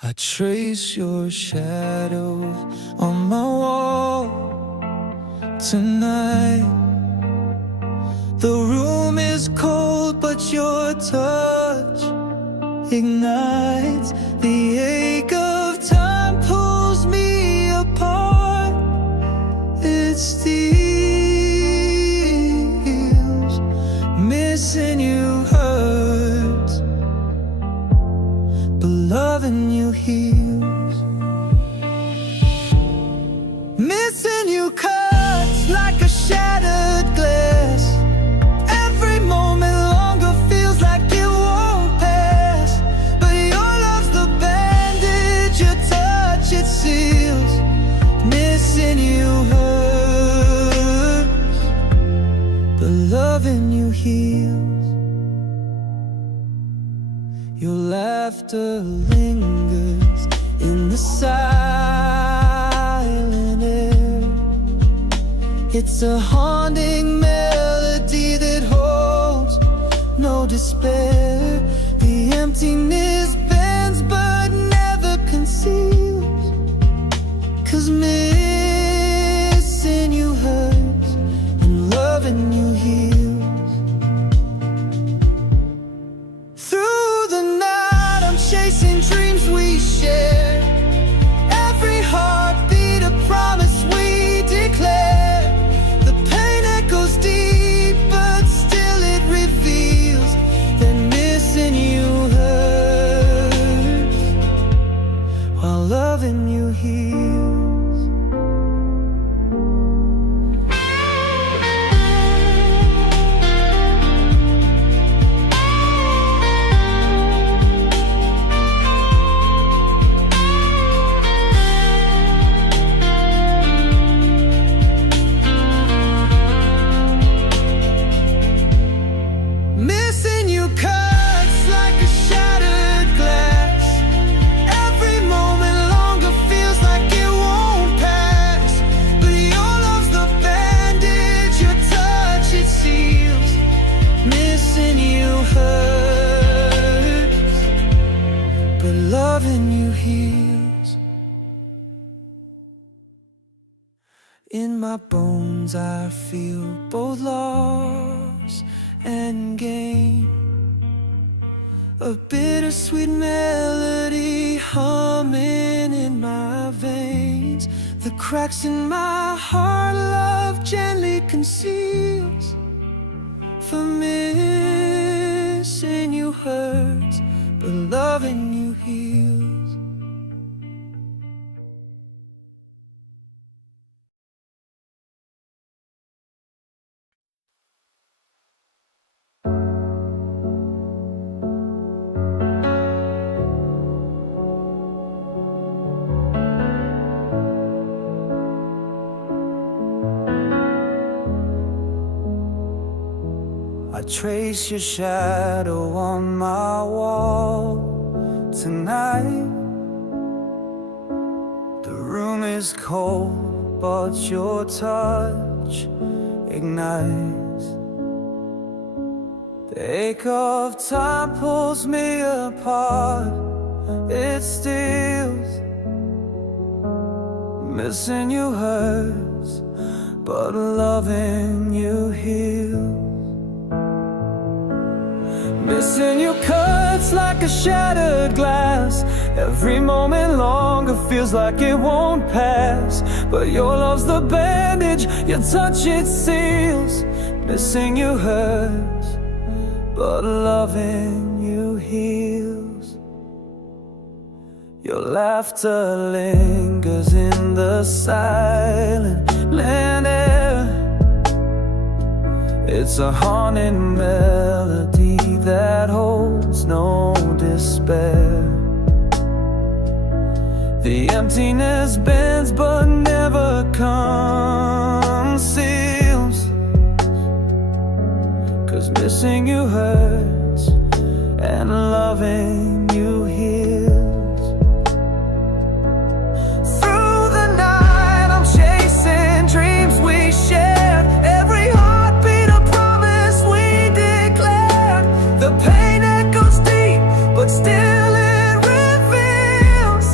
I trace your shadows on my wall tonight. The room is cold, but your touch ignites. The ache of time pulls me apart. It steals. Missing you hurts, but loving you heals. Missing you cuts like a shattered glass. Every moment longer feels like it won't pass. But your love's the bandage, your touch it seals. Missing you hurts, but loving you heals. Your laughter lingers in the silent air. It's a haunting melody that holds no despair. The emptiness bends but never conceals. 'Cause missing you hurts and loving you heals. Chasing dreams we share. Every heartbeat a promise we declare. The pain echoes deep, but still it reveals that missing you hurts while loving you heals. Loving you heals. In my bones I feel both loss and gain. A bittersweet melody humming in my veins. The cracks in my heart love gently conceals. For missing you hurts, but loving you heals. I trace your shadow on my wall tonight. The room is cold, but your touch ignites. The ache of time pulls me apart. It steals. Missing you hurts, but loving you heals. Missing you cuts like a shattered glass. Every moment longer feels like it won't pass. But your love's the bandage, your touch it seals. Missing you hurts, but loving you heals. Your laughter lingers in the silent air. It's a haunting melody that holds no despair. The emptiness bends but never conceals. 'Cause missing you hurts and loving you heals. Through the night I'm chasing dreams we shared. Every heartbeat a promise we declared. The pain echoes deep, but still it reveals.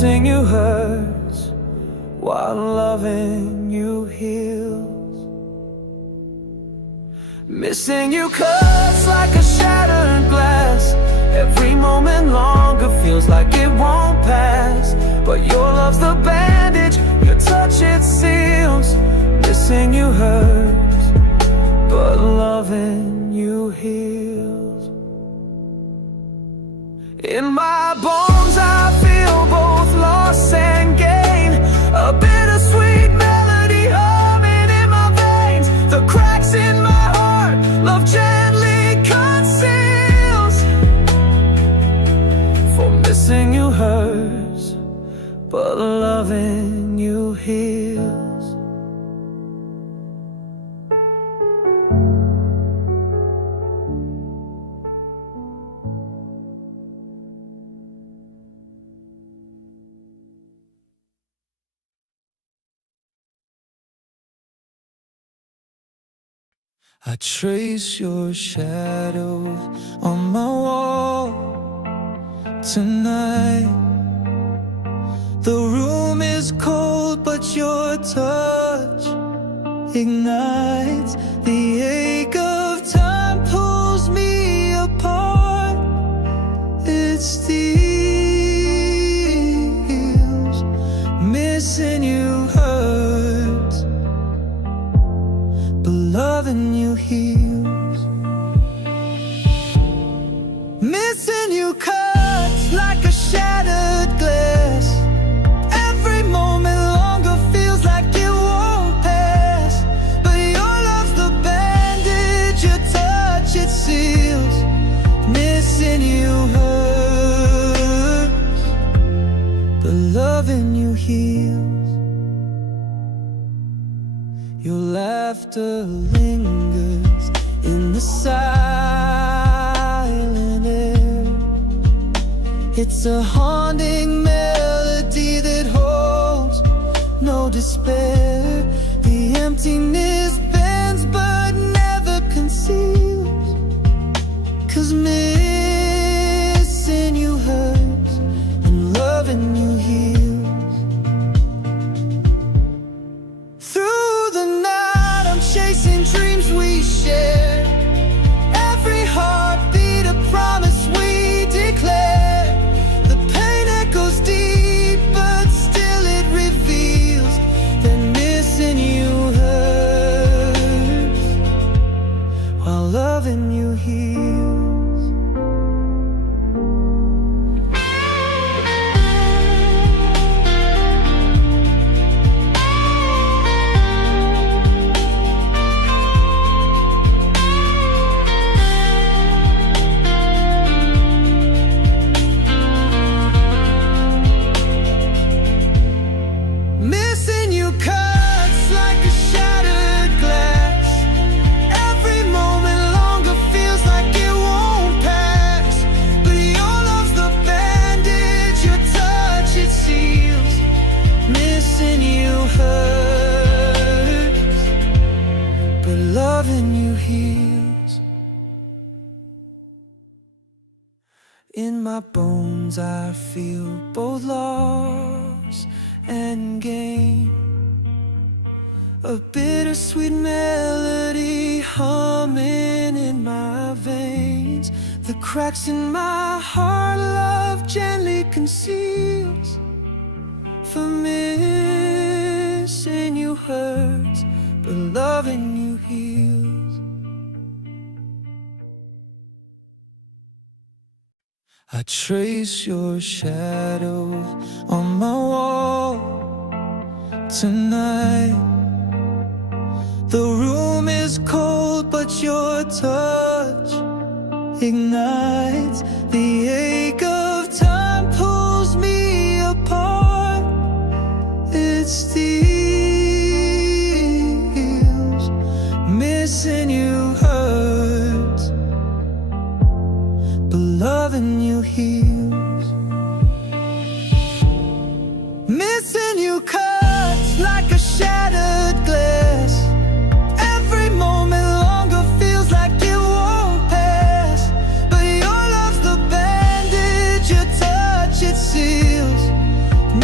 Missing you hurts, while loving you heals. Missing you cuts like a shattered glass. Every moment longer feels like it won't pass. But your love's the bandage, your touch it seals. Missing you hurts, but loving you heals. In my bones I feel both loss and gain. A bittersweet melody humming in my veins. The cracks in my heart, love gently conceals. For missing you hurts, but loving you heals. I trace your shadow on my wall tonight. The room is cold, but your touch ignites. The ache of time pulls me apart. It steals. Missing you hurts, but loving you heals. Missing you cuts like a shattered glass. Every moment longer feels like it won't pass. But your love's the bandage, your touch it seals. Missing you hurts, but loving you heals. Your laughter lingers in the silent air. It's a haunting melody that holds no despair. The emptiness bends but never conceals. 'Cause missing you hurts and loving you heals. Through the night I'm chasing dreams we share. Every heartbeat a promise we declare. The pain echoes deep, but still it reveals that missing you hurts, while loving you heals. Missing you cuts like a shattered glass. Every moment longer feels like it won't pass. But your love's the bandage, your touch it seals. Missing you hurts, but loving you heals. In my bones I feel both loss and gain. A bittersweet melody humming in my veins. The cracks in my heart love gently conceals. For missing you hurts, but loving you heals. I trace your shadow on my wall tonight. The room is cold, but your touch ignites. The ache of time pulls me apart. It steals. Missing you hurts, but loving you heals. Missing you cuts like a shattered glass. Every moment longer feels like it won't pass. But your love's the bandage, your touch it seals.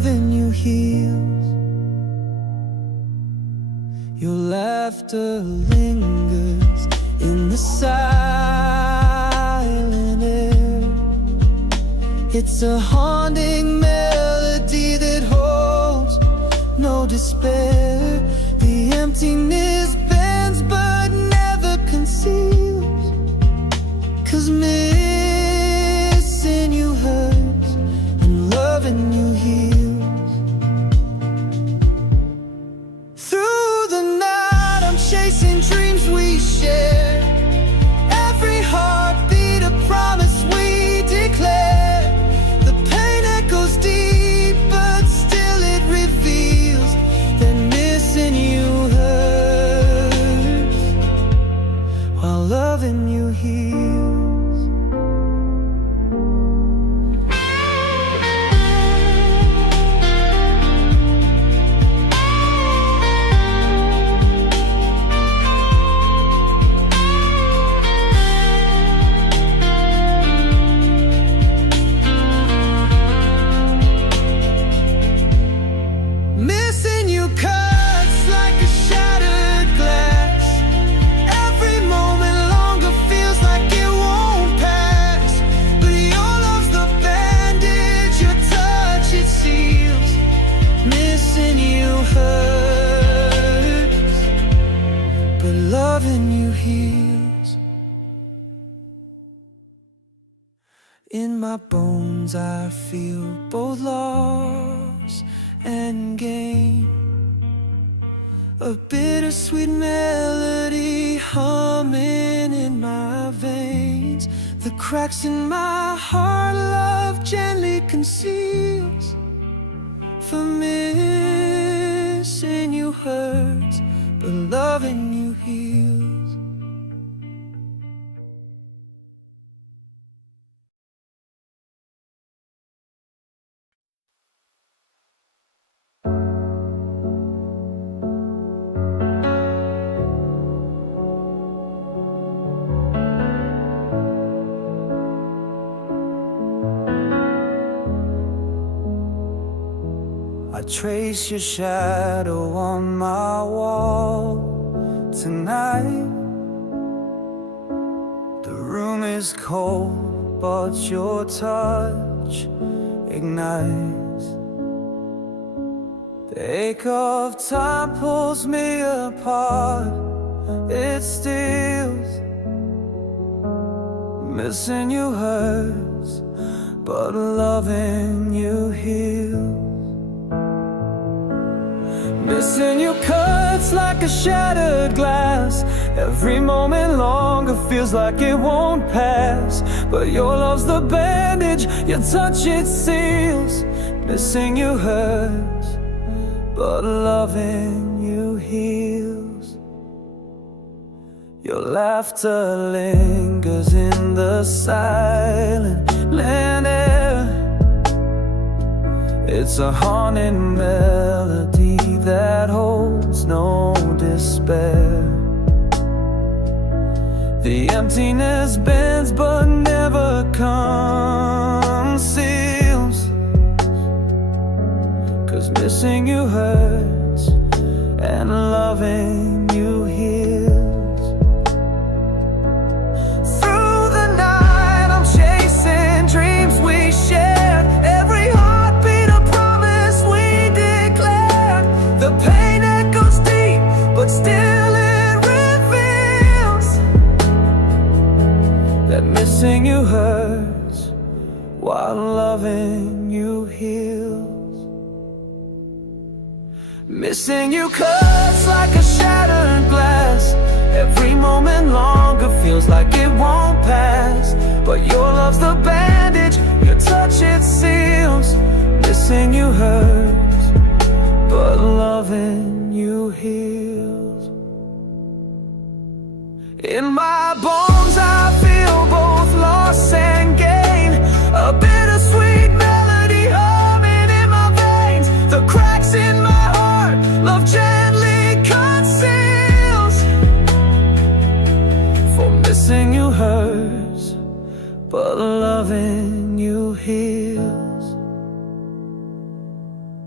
loving you heals. Your laughter lingers in the silent air. It's a haunting melody that holds no despair. The emptiness bends but never conceals, 'cause missing you hurts and loving you heals. Through the night I'm chasing dreams we share. Every heartbeat a promise we declare. The pain echoes deep but still it reveals that missing you hurts while loving you heals. Missing you cuts like a shattered glass. Every moment longer feels like it won't pass. But your love's the bandage, your touch it seals. Missing you hurts, but loving you heals. In my bones I feel both loss and gain. A bittersweet melody humming in my veins. The cracks in my heart love gently conceals. For missing you hurts, but loving you heals. I trace your shadow on my wall tonight. The room is cold, but your touch ignites. The ache of time pulls me apart. It steals. Missing you hurts, but loving you heals. Missing you cuts like a shattered glass. Every moment longer feels like it won't pass. But your love's the bandage, your touch it seals. Missing you hurts, but loving you heals. Your laughter lingers in the silent air. It's a haunting melody that holds no despair. The emptiness bends but never conceals, 'cause missing you hurts and loving you heals. Through the night I'm chasing dreams we shared. Every heartbeat a promise we declared. The pain echoes deep, but still it reveals that missing you hurts while loving you heals. Missing you cuts like a shattered glass. Every moment longer feels like it won't pass. But your love's the bandage, your touch it seals. Missing you hurts, but loving you heals. In my bones I feel both loss and gain. A bittersweet melody humming in my veins. The cracks in my heart love gently conceals. For missing you hurts, but loving you heals.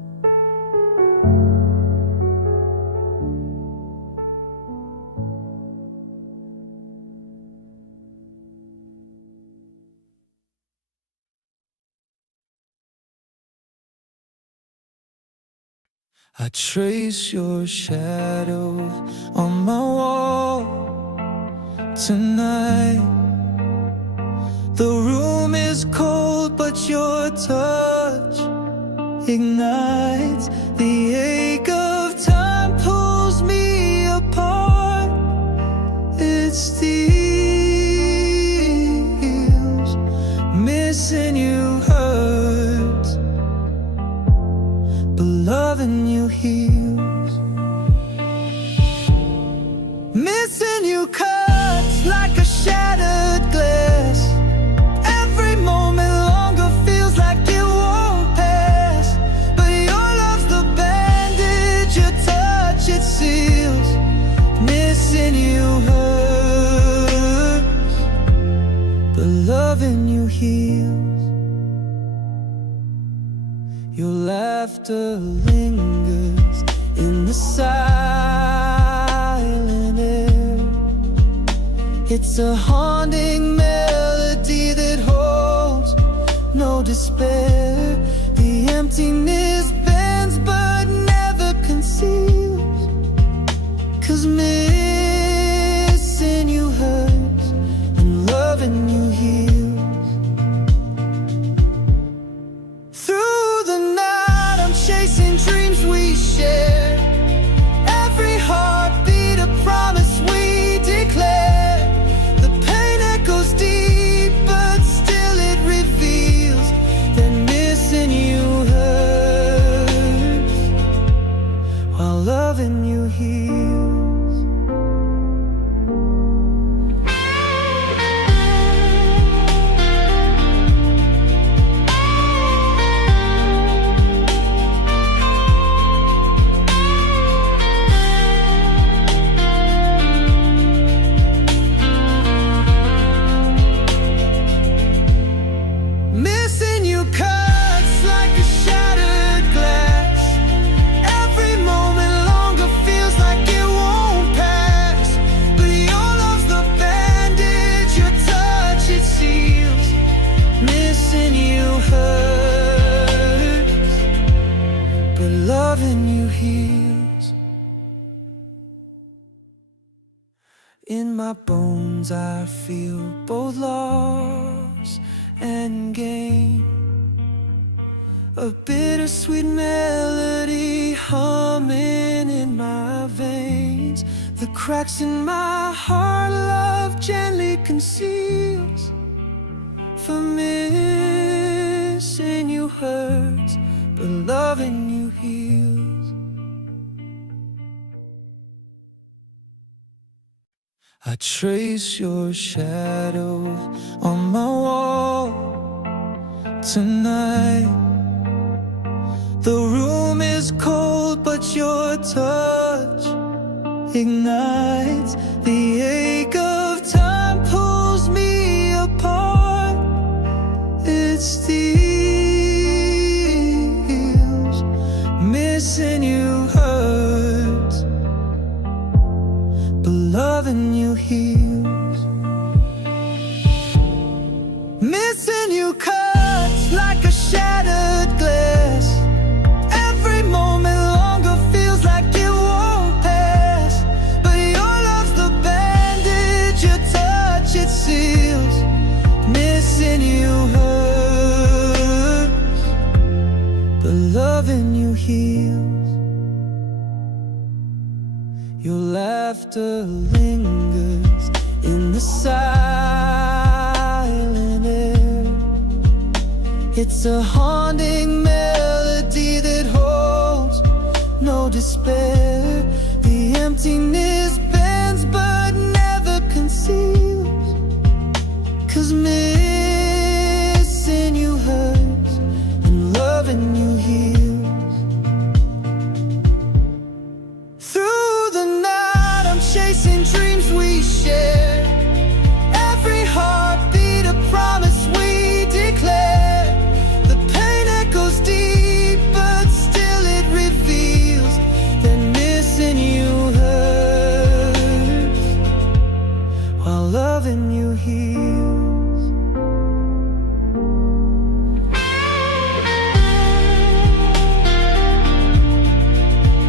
I trace your shadow on my wall tonight. The room is cold, but your touch ignites. The ache of time pulls me apart. It steals. Missing you hurts, but loving you heals. Missing you cuts like a shattered glass. Every moment longer feels like it won't pass. But your love's the bandage, your touch it seals. Missing you hurts, but loving you heals. Your laughter lingers in the silent air. It's a haunting melody that holds no despair. The emptiness bends but never conceals. 'Cause missing you hurts and loving you heals. Through the night I'm chasing dreams we share. Every heartbeat a promise we declare. The pain echoes deep but still it reveals that missing you hurts while loving you heals. Missing you cuts like a shattered glass. Every moment longer feels like it won't pass. But your love's the bandage, your touch it seals. Missing you hurts, but loving you heals. In my bones I feel both loss and gain. A bittersweet melody humming in my veins. The cracks in my heart love gently conceals. For missing you hurts, but loving you heals. I trace your shadow on my wall tonight. The room is cold, but your touch ignites. The ache of time pulls me apart. It steals. Missing you hurts, but loving you heals. Missing you cuts like a shattered glass. Every moment longer feels like it won't pass. But your love's the bandage, your touch it seals. Missing you hurts, but loving you heals. Your laughter lingers in the silent air. It's a haunting melody that holds no despair. The emptiness bends but never conceals. 'Cause missing you hurts and loving you heals. Through the night I'm chasing dreams we share. Every heartbeat a promise we declare. The pain echoes deep but still it reveals that missing you hurts while loving you heals.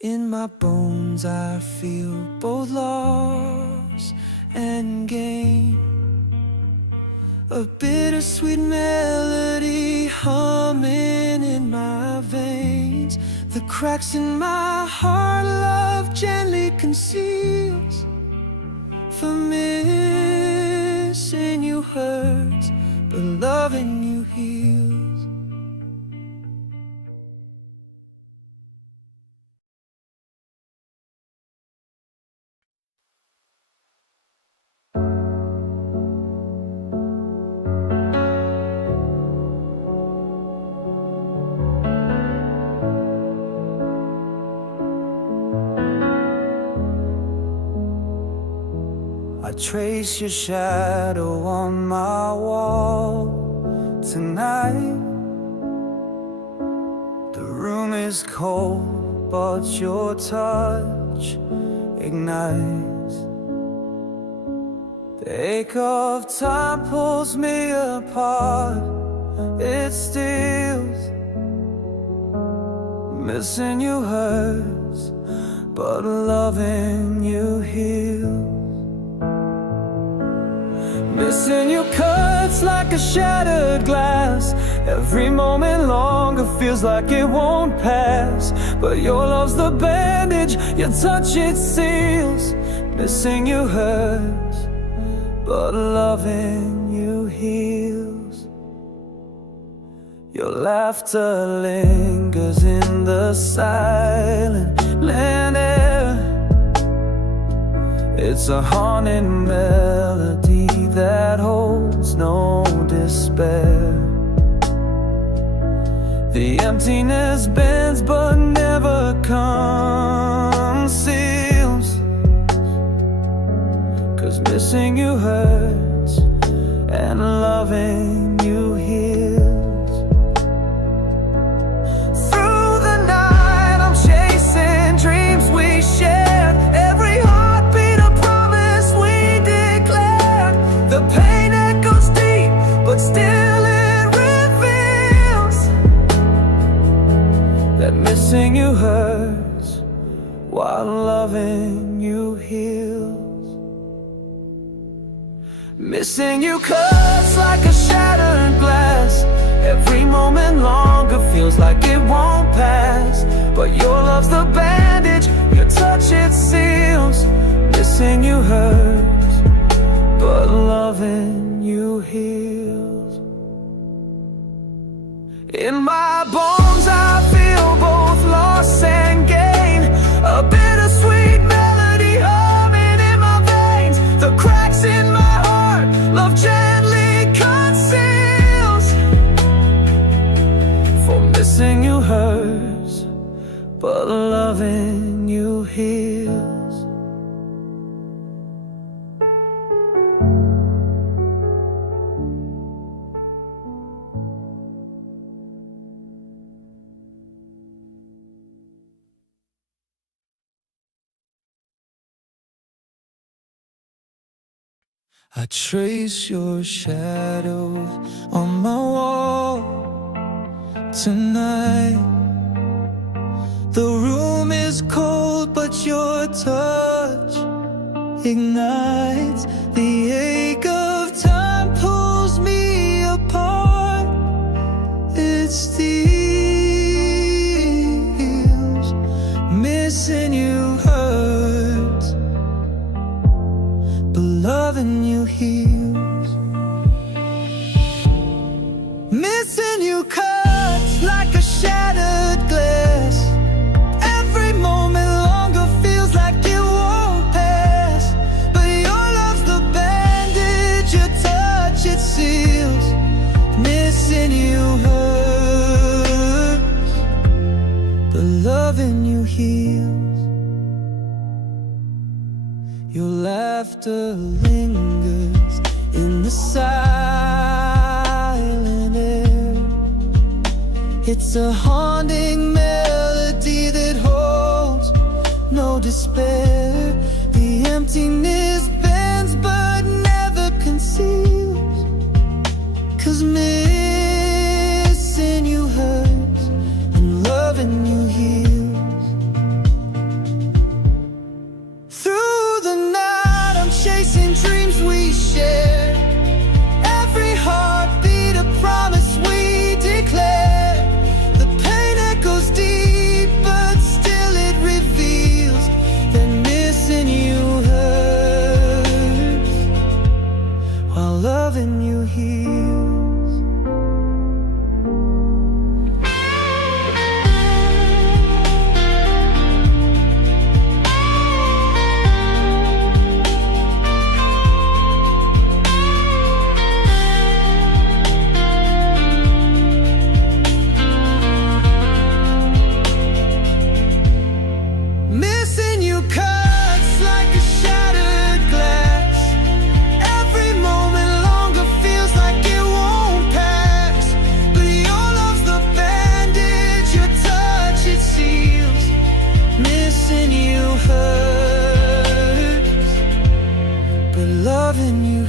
In my bones I feel both loss and gain. A bittersweet melody humming in my veins. The cracks in my heart love gently conceals. For missing you hurts, but loving you heals. I trace your shadow on my wall tonight. The room is cold, but your touch ignites. The ache of time pulls me apart. It steals. Missing you hurts, but loving you heals. Missing you cuts like a shattered glass. Every moment longer feels like it won't pass. But your love's the bandage, your touch it seals. Missing you hurts, but loving you heals. Your laughter lingers in the silent land air. It's a haunting melody that holds no despair. The emptiness bends but never conceals. 'Cause missing you hurts and loving you heals. Through the night I'm chasing dreams we shared. Every heartbeat a promise we declared. The pain echoes deep, but still it reveals that missing you hurts while loving you heals. Missing you cuts like a shattered glass. Every moment longer feels like it won't pass. But your love's the bandage, your touch it seals. Missing you hurts, but loving you heals. In my bones I feel both loss and gain. A bittersweet melody humming in my veins. The cracks in my heart love gently conceals. For missing you hurts, but loving you heals. I trace your shadow on my wall tonight. The room is cold, but your touch ignites. The ache of time pulls me apart. It steals. Missing you hurts, but loving you heals. Missing you cuts like a shattered glass. Every moment longer feels like it won't pass. But your love's the bandage, your touch it seals. Missing you hurts, but loving you heals. Your laughter lingers in the silent air. It's a haunting melody that holds no despair. The emptiness bends but never conceals. 'Cause missing you hurts and loving you heals.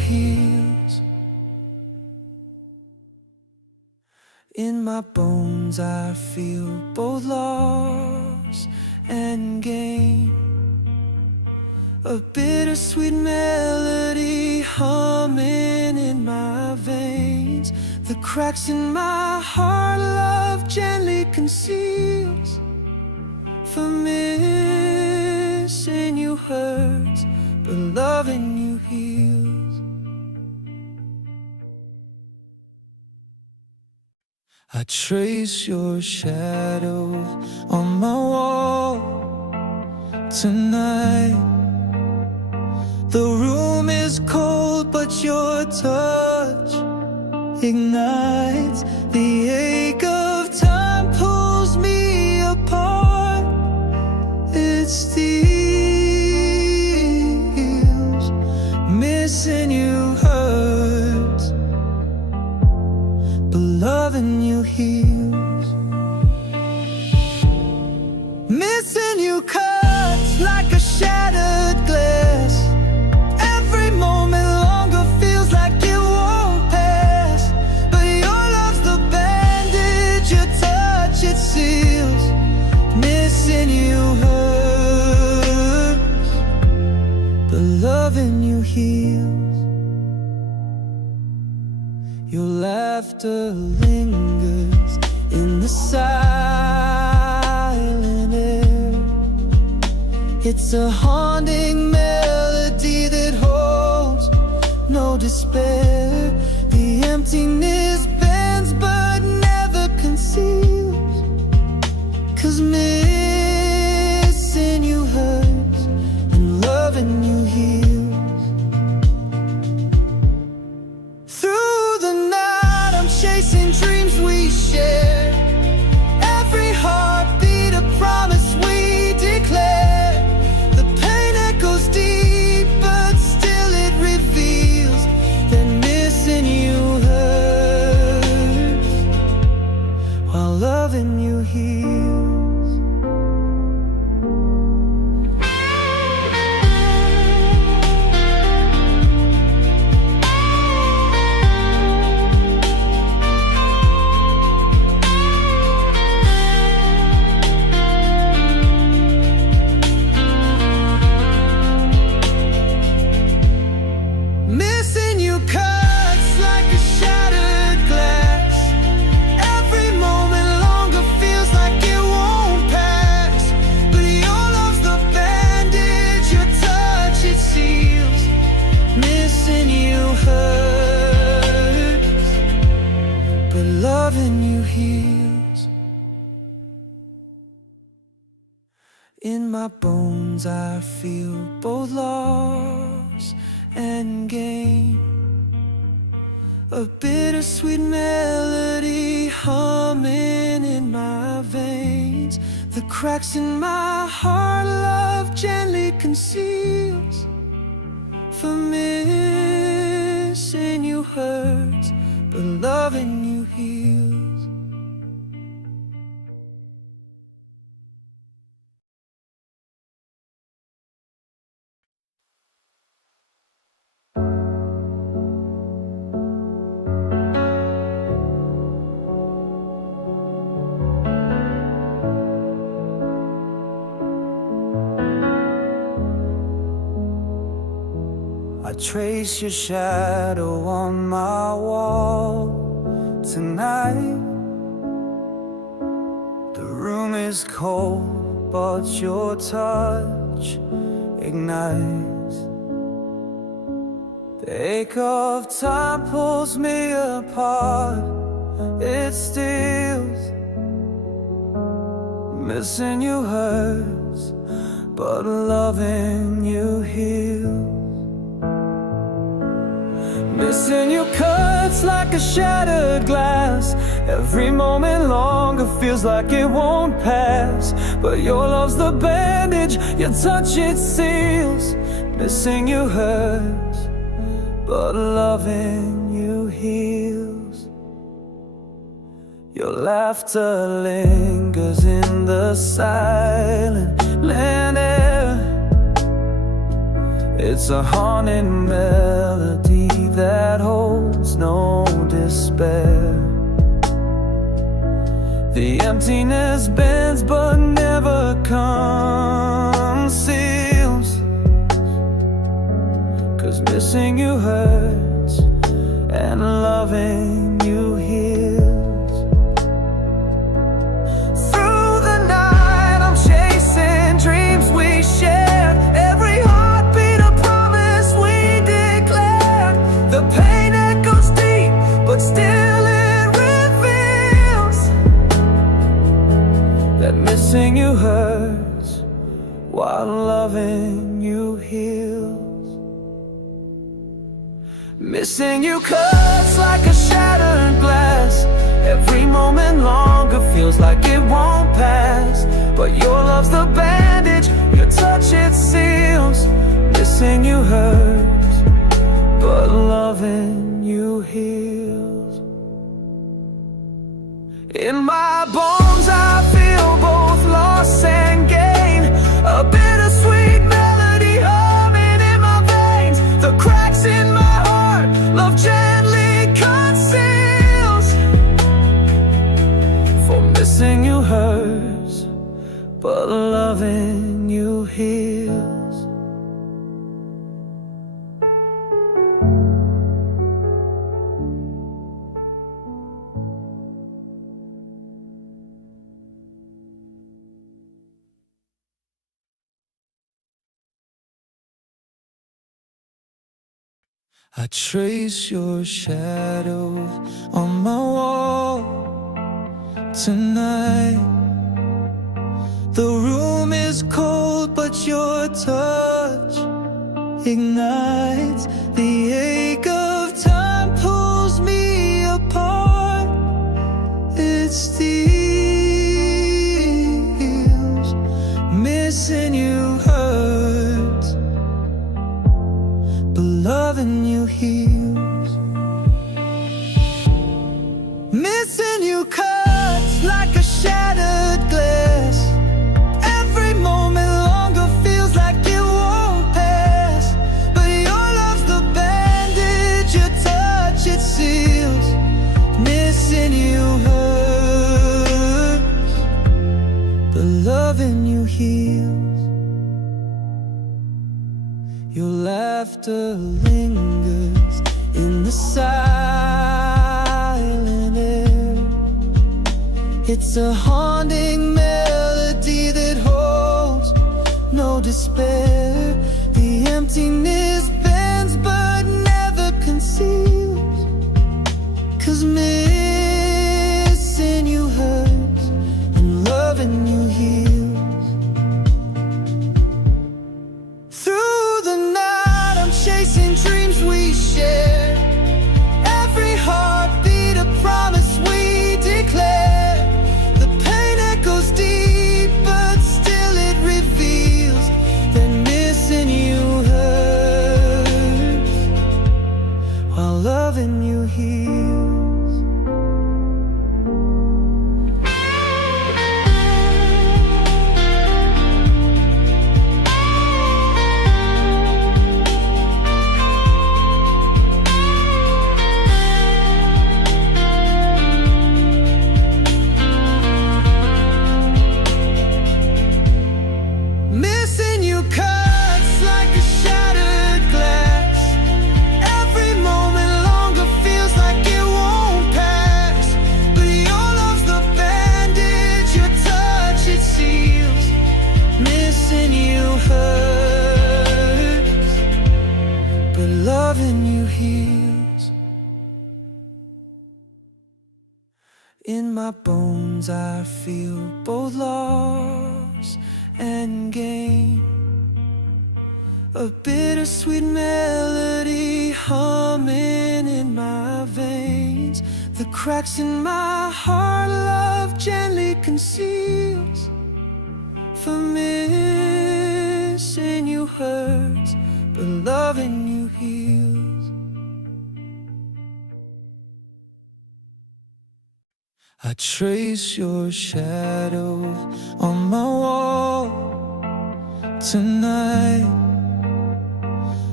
heals. In my bones I feel both loss and gain, a bittersweet melody humming in my veins. The cracks in my heart love gently conceals, for missing you hurts, but loving you heals. I trace your shadow on my wall tonight. The room is cold, but your touch ignites. The ache of time pulls me apart. It steals. Missing you hurts, but loving you heals. Missing you cuts like a shattered glass. Every moment longer feels like it won't pass, but your love's the bandage, your touch it seals. Missing you hurts, but loving you heals. Your laughter lingers in the silent air. It's a haunting melody that holds no despair. The emptiness bends but never conceals, 'cause missing you hurts and loving you heals. Through the night I'm chasing dreams we share. Every heartbeat a promise we declare. The pain echoes deep, but still it reveals that missing you hurts, while loving you heals. Missing you cuts like a shattered glass. Every moment longer feels like it won't pass, but your love's the bandage, your touch it seals. Missing you hurts, but loving you heals. In my bones I feel both loss and gain, a bittersweet melody humming in my veins. The cracks in my heart love gently conceals, for missing you hurts, but loving you heals. I trace your shadow on my wall tonight. The room is cold, but your touch ignites. The ache of time pulls me apart. It steals. Missing you hurts, but loving you heals. Missing you cuts like a shattered glass. Every moment longer feels like it won't pass, but your love's the bandage, your touch it seals. Missing you hurts, but loving you heals. Your laughter lingers in the silent air. It's a haunting melody that holds no despair. The emptiness bends but never conceals, 'cause missing you hurts and loving you heals. Through the night I'm chasing dreams we shared, every heartbeat a promise we declared. The pain echoes deep, but still it reveals that missing you hurts while loving you heals. Missing you cuts like a shattered glass, every moment longer feels like it won't pass. But your love's the bandage, your touch it seals. Missing you hurts, but loving you heals. In my bones I feel both loss and gain, a bittersweet melody humming in my veins. The cracks in my heart love gently conceals, for missing you hurts, but loving you heals. I trace your shadow on my wall tonight. The room is cold, but your touch ignites. The ache of time pulls me apart. It steals. Missing you hurts, but loving you heals. Missing you cuts like a shattered glass, every moment longer feels like it won't pass. But your love's the bandage, your touch it seals. Missing you hurts, but loving you heals. Your laughter lingers in the silent air. It's a haunting melody that holds no despair. The emptiness bends but never conceals, 'cause missing you hurts and loving you heals. Through the night I'm chasing dreams we share, every heartbeat a promise we declare. The pain echoes deep, but still it reveals that missing you hurts while loving you heals. Missing you cuts like a shattered glass, every moment longer feels like it won't pass. But your love's the bandage, your touch it seals. Missing you hurts, but loving you heals. In my bones I feel both loss and gain, a bittersweet melody humming in my veins. The cracks in my heart love gently conceals, for missing you hurts, but loving you heals. I trace your shadow on my wall tonight.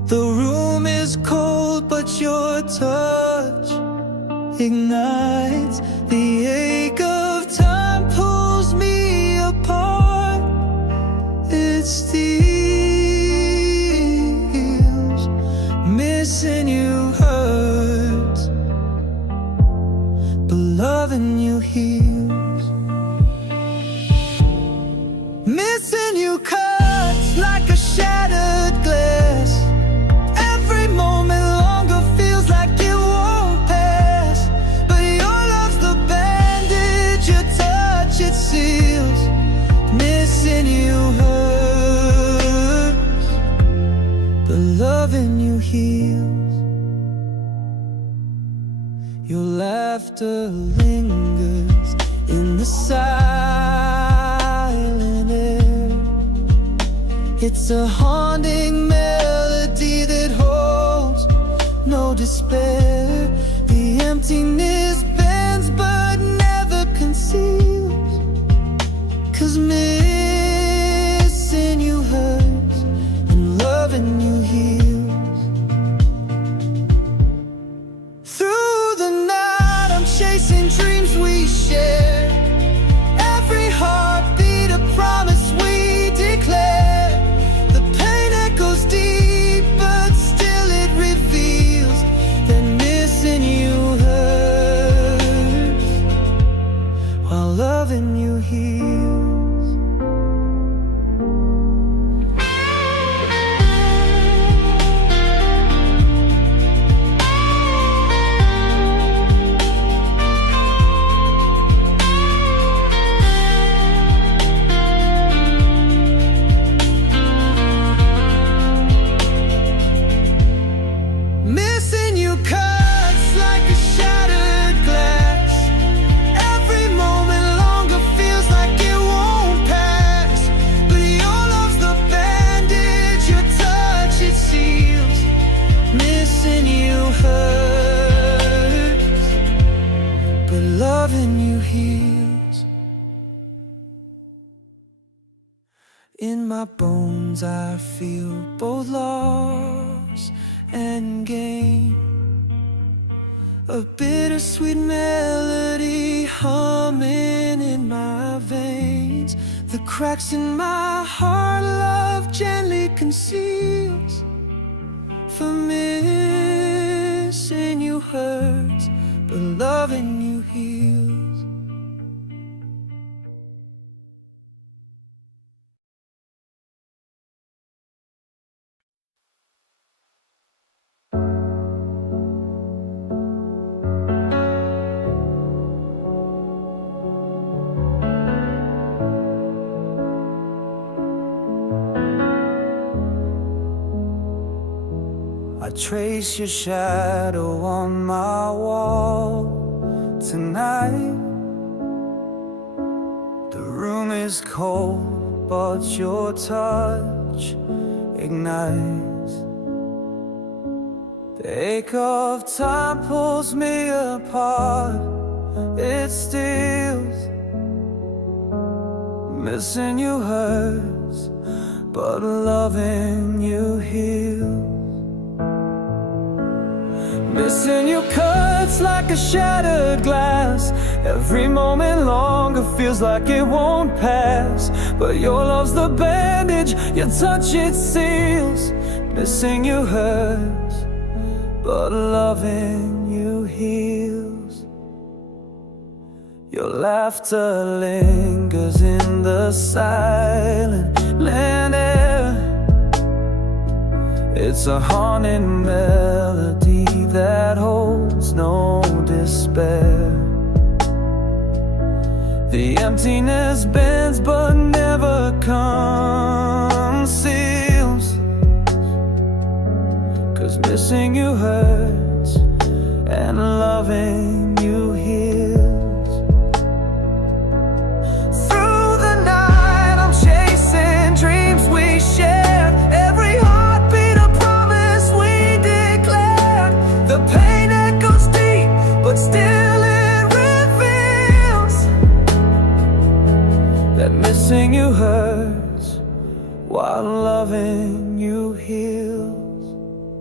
The room is cold, but your touch ignites. The ache of time pulls me apart. It steals. Missing you hurts, but loving you heals. Missing you cuts like a shattered glass. Every moment longer feels like it won't pass. But your love's the bandage, your touch it seals. Missing you hurts, but loving you heals. Your laughter lingers in the silent air. It's a haunting melody that holds no despair. The emptiness bends but never conceals. 'Cause missing you hurts and loving you heals. Through the night I'm chasing dreams we share. Every heartbeat a promise we declare. The pain echoes deep, but still it reveals that missing you hurts while loving you heals. Missing you cuts like a shattered glass. Every moment longer feels like it won't pass. But your love's the bandage, your touch it seals. Missing you hurts, but loving you heals. In my bones I feel both loss and gain. A bittersweet melody humming in my veins. The cracks in my heart love gently conceals. For missing you hurts, but loving you heals. I trace your shadow on my wall tonight. The room is cold, but your touch ignites. The ache of time pulls me apart. It steals. Missing you hurts, but loving you heals. Missing you cuts like a shattered glass. Every moment longer feels like it won't pass. But your love's the bandage, your touch it seals. Missing you hurts, but loving you heals. Your laughter lingers in the silent air. It's a haunting melody that holds no despair. The emptiness bends but never conceals. 'Cause missing you hurts and loving you heals. Through the night I'm chasing dreams we share. Every heartbeat a promise we declared. The pain echoes deep, but still it reveals that missing you hurts while loving you heals.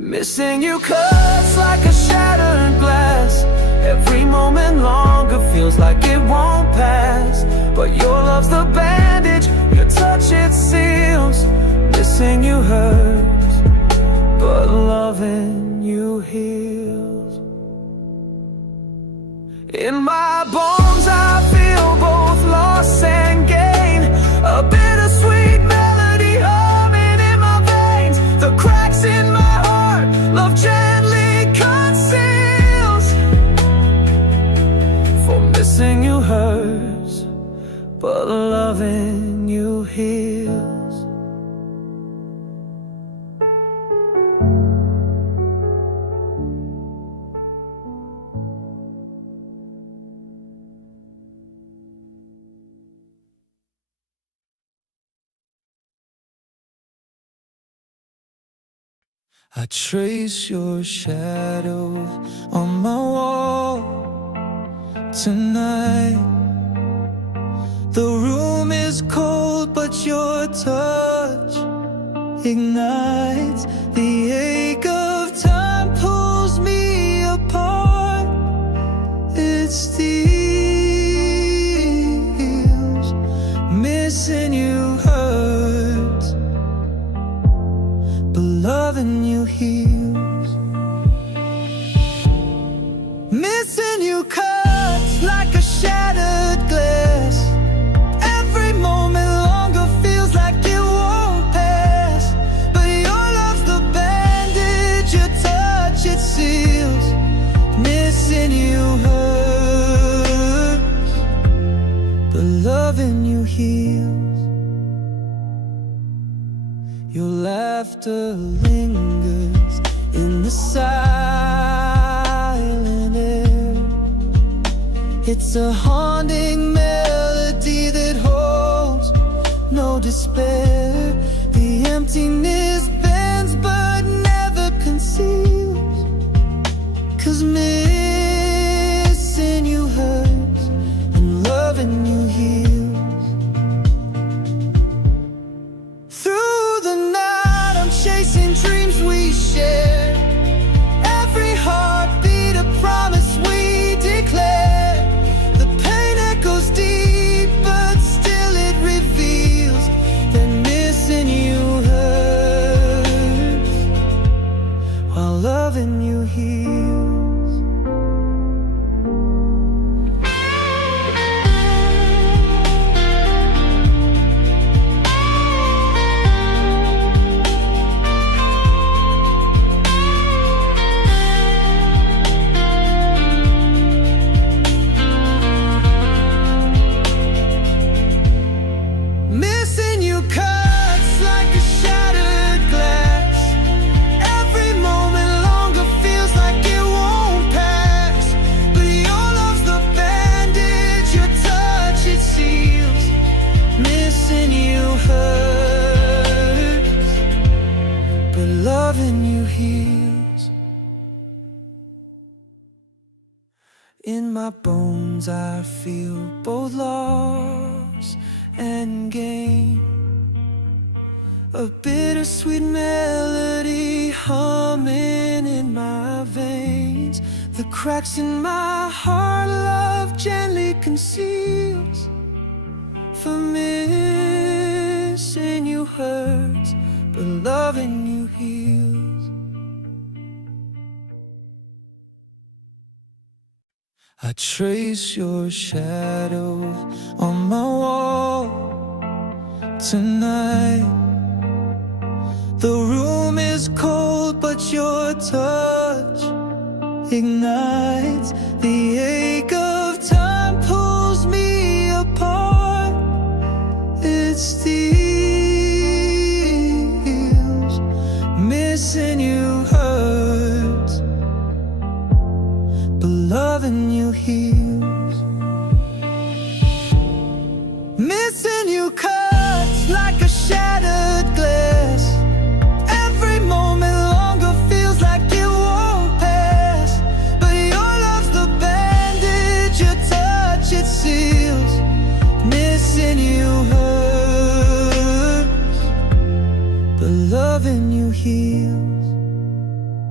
Missing you cuts like a shattered glass. Every moment longer feels like it won't pass. But your love's the bandage, your touch it seals. Missing you hurts, but loving you heals. In my bones I feel both loss and gain. A bittersweet melody humming in my veins. The cracks in my heart, love gently conceals. For missing you hurts, but loving you heals. I trace your shadow on my wall tonight. The room is cold, but your touch ignites. The ache of time pulls me apart. It steals. Missing you hurts, but loving you heals. Missing you cuts like a shattered glass. Every moment longer feels like it won't pass. But your love's the bandage, your touch it seals. Missing you hurts, but loving you heals. Your laughter lingers in the silent air. It's a haunting melody that holds no despair. The emptiness bends but never conceals. 'Cause missing you hurts and loving you heals. Chasing dreams we share. Every heartbeat a promise we declare. The pain echoes deep, but still it reveals that missing you hurts, while loving you heals. Loving you heals. In my bones I feel both loss and gain. A bittersweet melody humming in my veins. The cracks in my heart love gently conceals. For missing you hurts, but loving you heals. I trace your shadow on my wall tonight. The room is cold, but your touch ignites. The ache of time pulls me apart. It steals. Missing you hurts, but loving you heals. Missing you cuts like a shattered glass. Every moment longer feels like it won't pass. But your love's the bandage, your touch it seals. Missing you hurts, but loving you heals.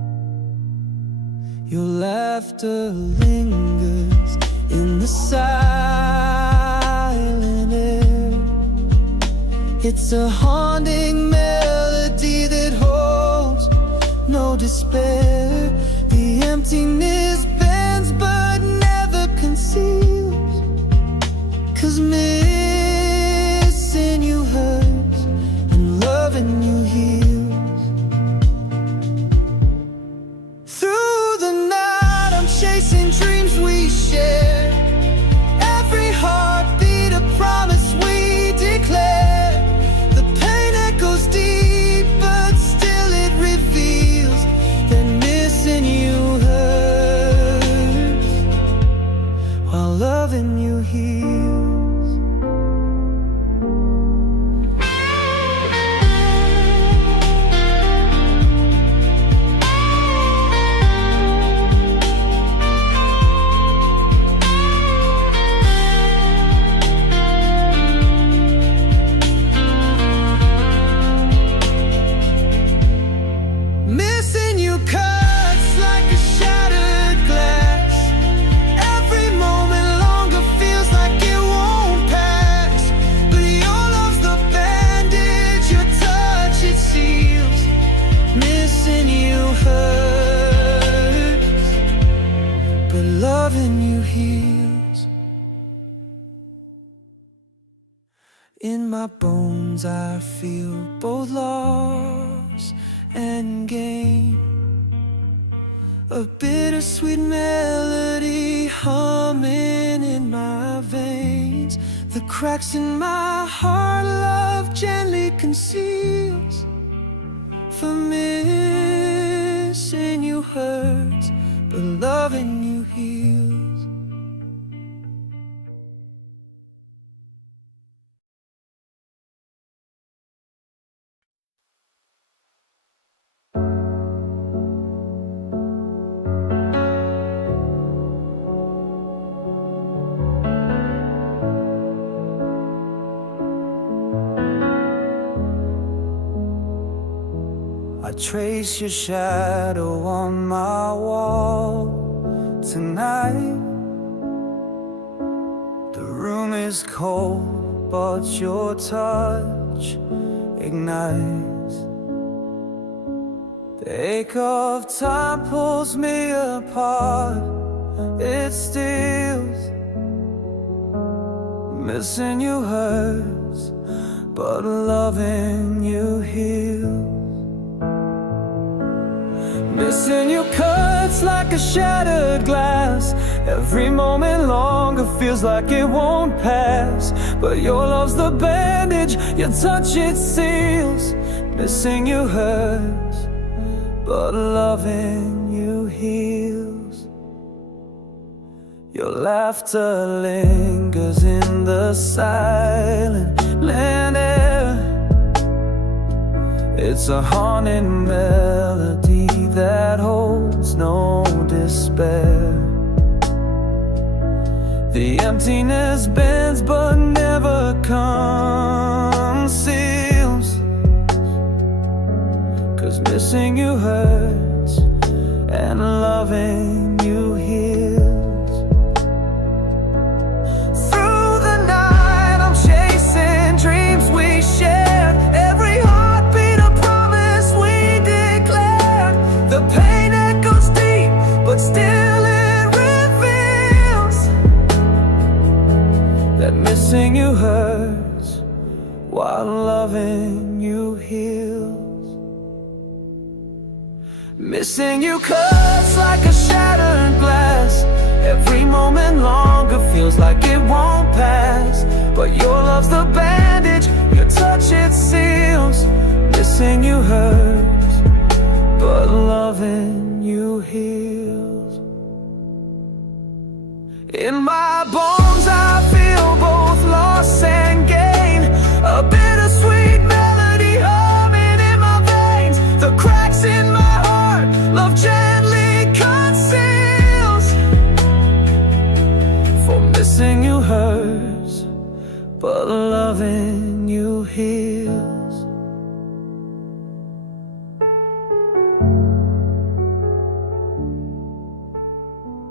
laughter lingers in the silent air. It's a haunting melody that holds no despair. The emptiness bends but never conceals, 'cause missing you hurts and loving you heals. Through the night I'm chasing dreams we share. Every heartbeat a promise we declare. The pain echoes deep but still it reveals that missing you hurts while loving you heals. Missing you cuts like a shattered glass. Every moment longer feels like it won't pass. But your love's the bandage, your touch it seals. Missing you hurts, but loving you heals. In my bones I feel both loss and gain. A bittersweet melody humming in my veins. The cracks in my heart love gently conceals. For missing you hurts, but loving you heals. I trace your shadow on my wall tonight. The room is cold, but your touch ignites. The ache of time pulls me apart. It steals. Missing you hurts, but loving you heals. Missing you cuts like a shattered glass. Every moment longer feels like it won't pass. But your love's the bandage, your touch it seals. Missing you hurts, but loving you heals. Your laughter lingers in the silent air. It's a haunting melody that holds no despair. The emptiness bends but never conceals, 'cause missing you hurts and loving you heals. Through the night I'm chasing dreams we shared. Every heartbeat a promise we declared. The pain echoes deep, but still it reveals that missing you hurts while loving you heals. Missing you cuts like a shattered glass. Every moment longer feels like it won't pass. But your love's the bandage, your touch it seals. Missing you hurts, but loving you heals. In my bones I feel both loss and gain. A bittersweet melody humming in my veins. The cracks in my heart love gently conceals. For missing you hurts, but loving you heals.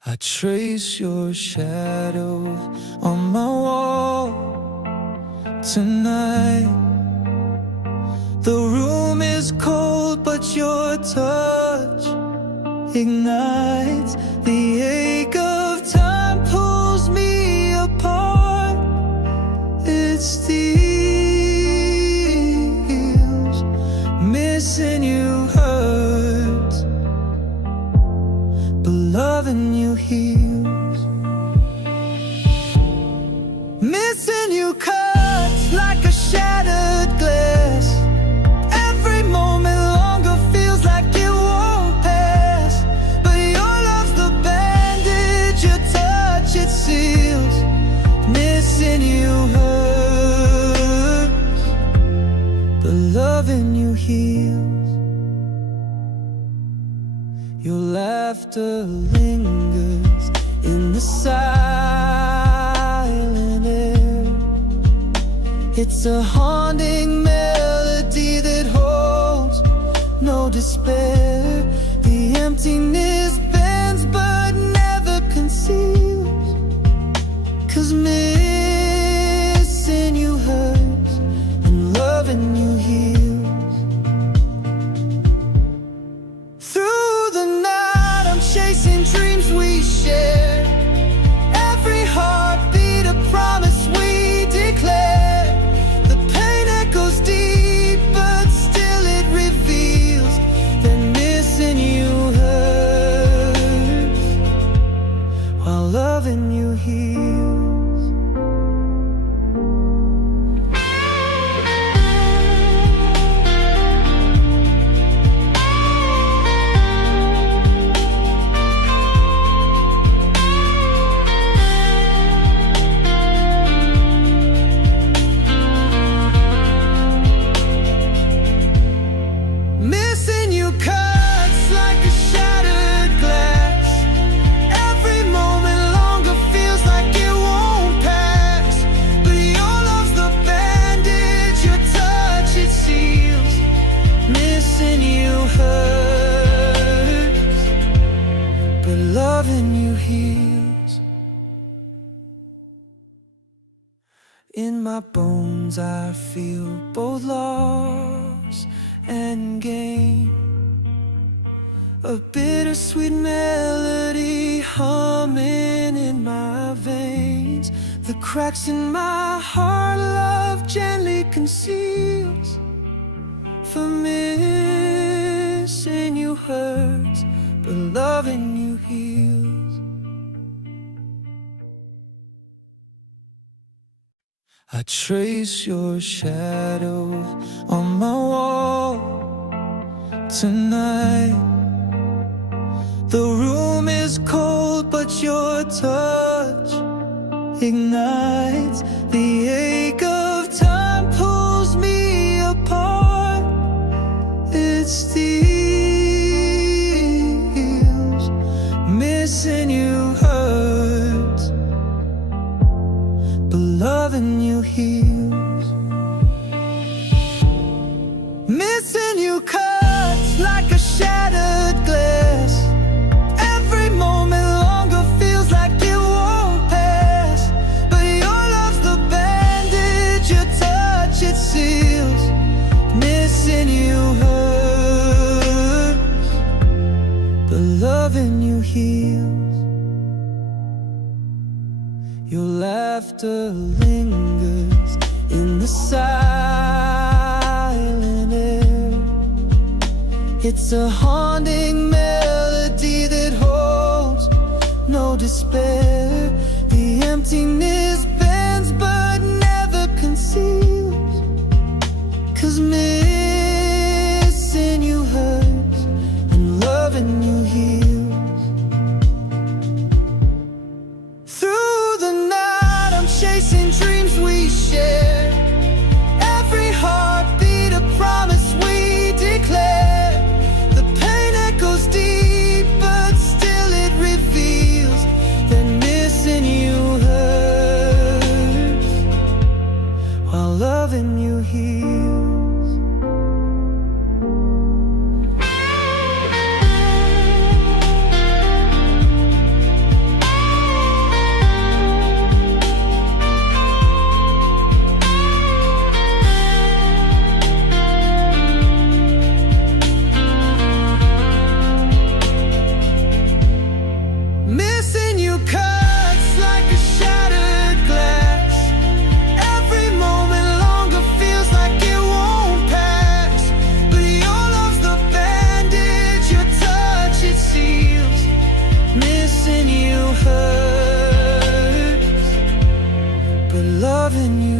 I trace your shadow on my wall tonight. The room is cold, but your touch ignites. The ache of time pulls me apart. It steals. Missing you hurts, but loving you heals. Missing you cuts like a shattered glass. Every moment longer feels like it won't pass. But your love's the bandage, your touch it seals. Missing you hurts, but loving you heals. Your laughter lingers in the silent air. It's a haunting melody that holds no despair. The emptiness bends but never conceals. 'Cause missing you hurts and loving you heals. Through the night I'm chasing dreams we share. Every heartbeat a promise we declare. The pain echoes deep but still it reveals that missing you hurts while loving you heals. Missing you cuts like a shattered glass. Every moment longer feels like it won't pass. But your love's the bandage, your touch it seals. Missing you hurts, but loving you heals. In my bones I feel both loss and gain. A bittersweet melody humming in my veins. The cracks in my heart love gently conceals. For missing you hurts, but loving you heals. I trace your shadow on my wall tonight. The room is cold, but your touch ignites. The ache of time pulls me apart. It steals. Missing you hurts, but loving you heals. Missing you cuts like a shattered glass. Every moment longer feels like it won't pass. But your love's the bandage, your touch it seals. Missing you hurts, but loving you heals. Your laughter lingers in the silent air. It's a haunting melody that holds no despair. The emptiness bends but never conceals. 'Cause missing you hurts and loving you heals. Through the night I'm chasing dreams we share. Every heartbeat a promise we declare. The pain echoes deep but still it reveals that missing you hurts while loving you heals.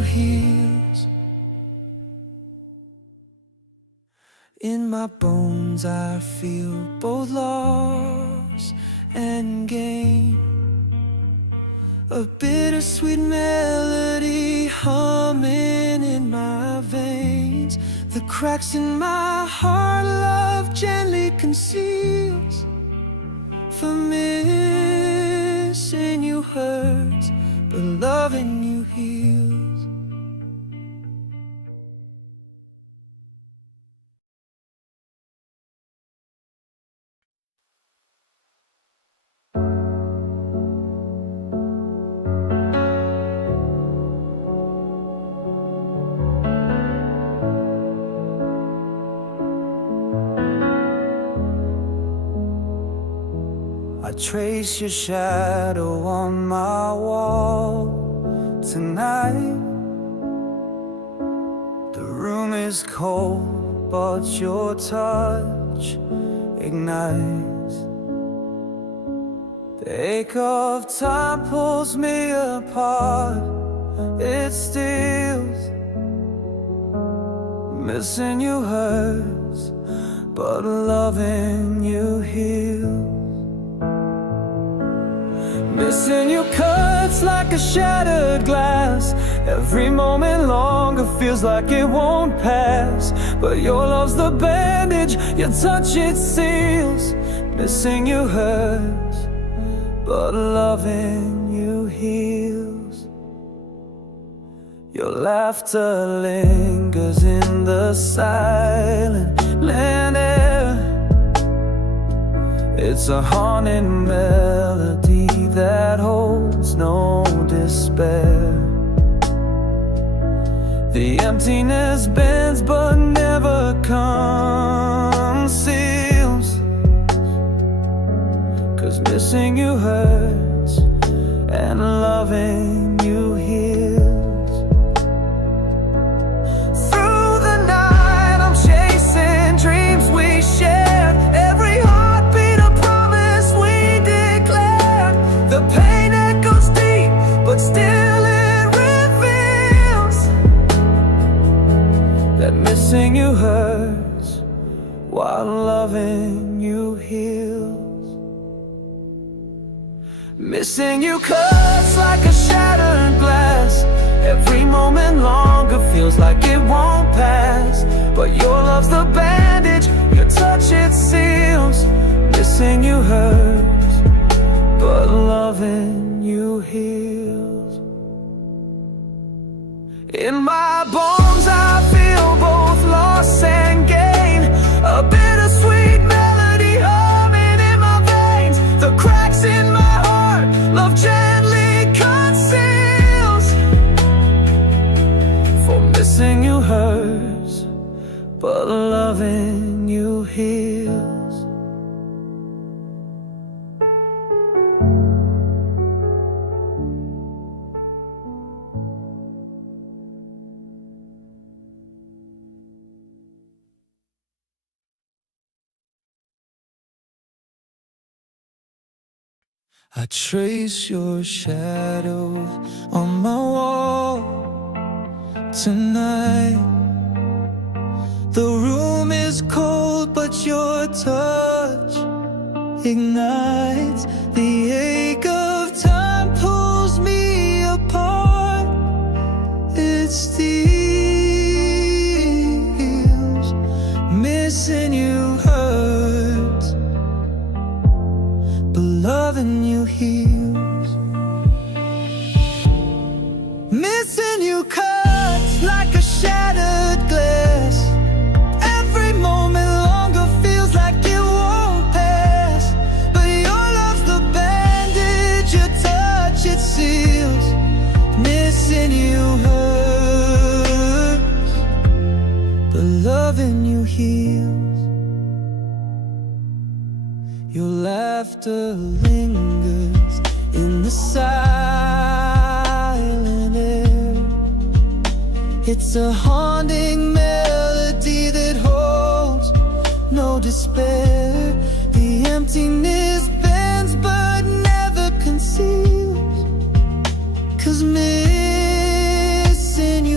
you heals. In my bones I feel both loss and gain, a bittersweet melody humming in my veins. The cracks in my heart love gently conceals, for missing you hurts, but loving you heals. I trace your shadow on my wall tonight. The room is cold, but your touch ignites. The ache of time pulls me apart. It steals. Missing you hurts, but loving you heals. Missing you cuts like a shattered glass. Every moment longer feels like it won't pass, but your love's the bandage, your touch it seals. Missing you hurts, but loving you heals. Your laughter lingers in the silent land air. It's a haunting melody that holds no despair. The emptiness bends but never conceals, 'cause missing you hurts and loving you heals. Through the night I'm chasing dreams we shared. Every heartbeat a promise we declared. The pain echoes deep, but still it reveals that missing you hurts while loving you heals. Missing you cuts like a shattered glass. Every moment longer feels like it won't pass, but your love's the bandage, your touch it seals. Missing you hurts, but loving you heals. In my bones I feel both loss and gain, a bittersweet melody humming in my veins. The cracks in my heart love gently conceals, for missing you hurts, but loving you heals. I trace your shadow on my wall tonight. The room is cold, but your touch ignites. The ache of time pulls me apart. It steals. Missing you hurts, but loving you heals. Missing you cuts like a shattered glass. Every moment longer feels like it won't pass, but your love's the bandage, your touch it seals. Missing you hurts, but loving you heals. Your laughter lingers in the silent air. It's a haunting melody that holds no despair. The emptiness bends but never conceals, 'cause missing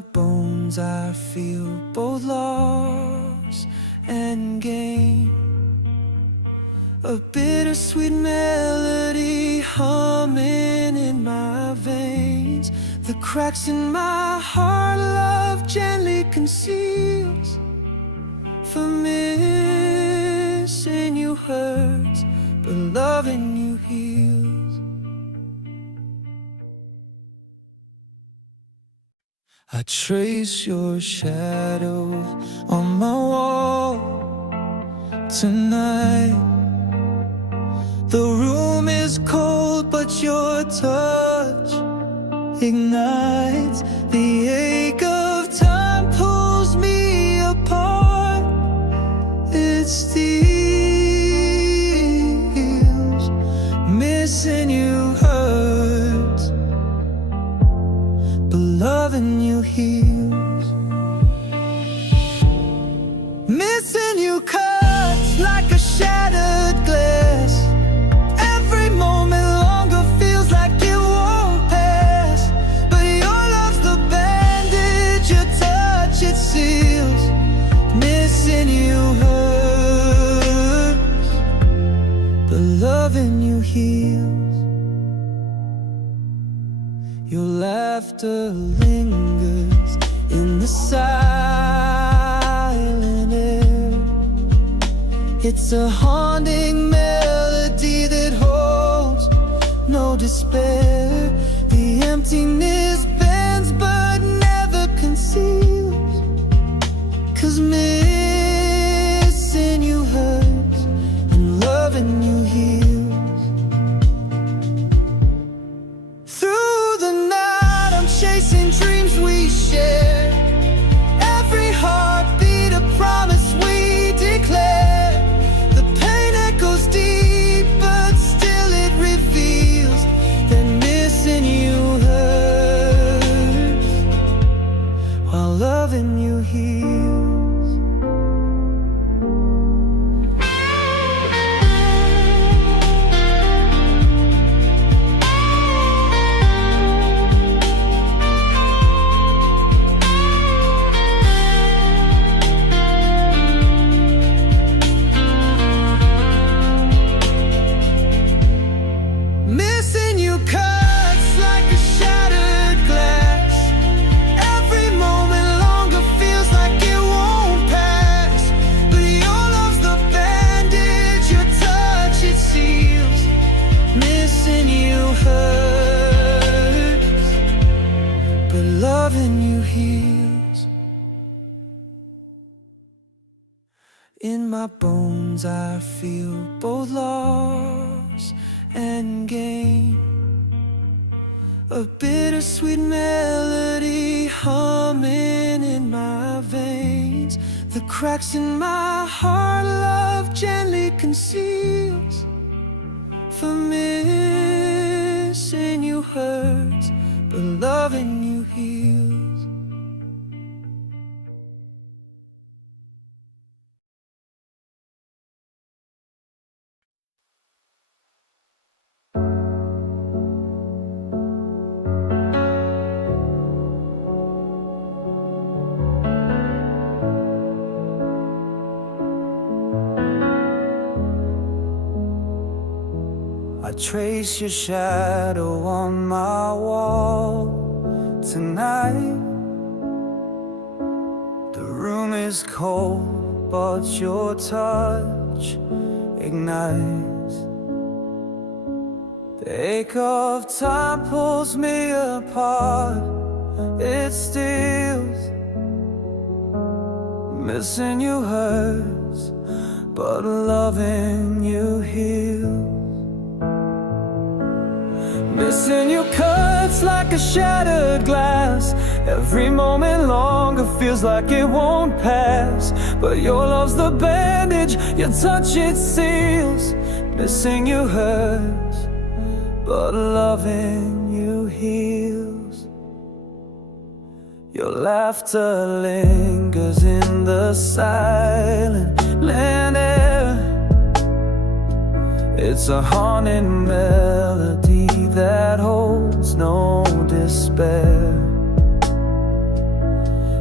bones I feel both loss and gain. A bittersweet melody humming in my veins. The cracks in my heart love gently conceals. For missing you hurts, but loving you heals. I trace your shadow on my wall tonight. The room is cold, but your touch ignites. The ache of time pulls me apart. It steals. Missing you hurts, but loving you heals. Missing you cuts like a shattered glass. Every moment longer feels like it won't pass. But your love's the bandage, your touch it seals. Missing you hurts, but loving you heals. Your laughter lingers in the silent air. It's a haunting melody that holds no despair. The emptiness bends but never conceals. 'Cause missing you hurts and loving you heals. Through the night I'm chasing dreams we share. Every heartbeat a promise we declare. The pain echoes deep, but still it reveals that missing you hurts, while loving you heals. Missing you cuts like a shattered glass. Every moment longer feels like it won't pass. But your love's the bandage, your touch it seals. Missing you hurts, but loving you heals. In my bones I feel both loss and gain. A bittersweet melody humming in my veins. The cracks in my heart love gently conceals. For missing you hurts, but loving you heals. I trace your shadow on my wall tonight. The room is cold, but your touch ignites. The ache of time pulls me apart. It steals. Missing you hurts, but loving you heals. Missing you cuts like a shattered glass. Every moment longer feels like it won't pass. But your love's the bandage, your touch it seals. Missing you hurts, but loving you heals. Your laughter lingers in the silent air. It's a haunting melody that holds no despair.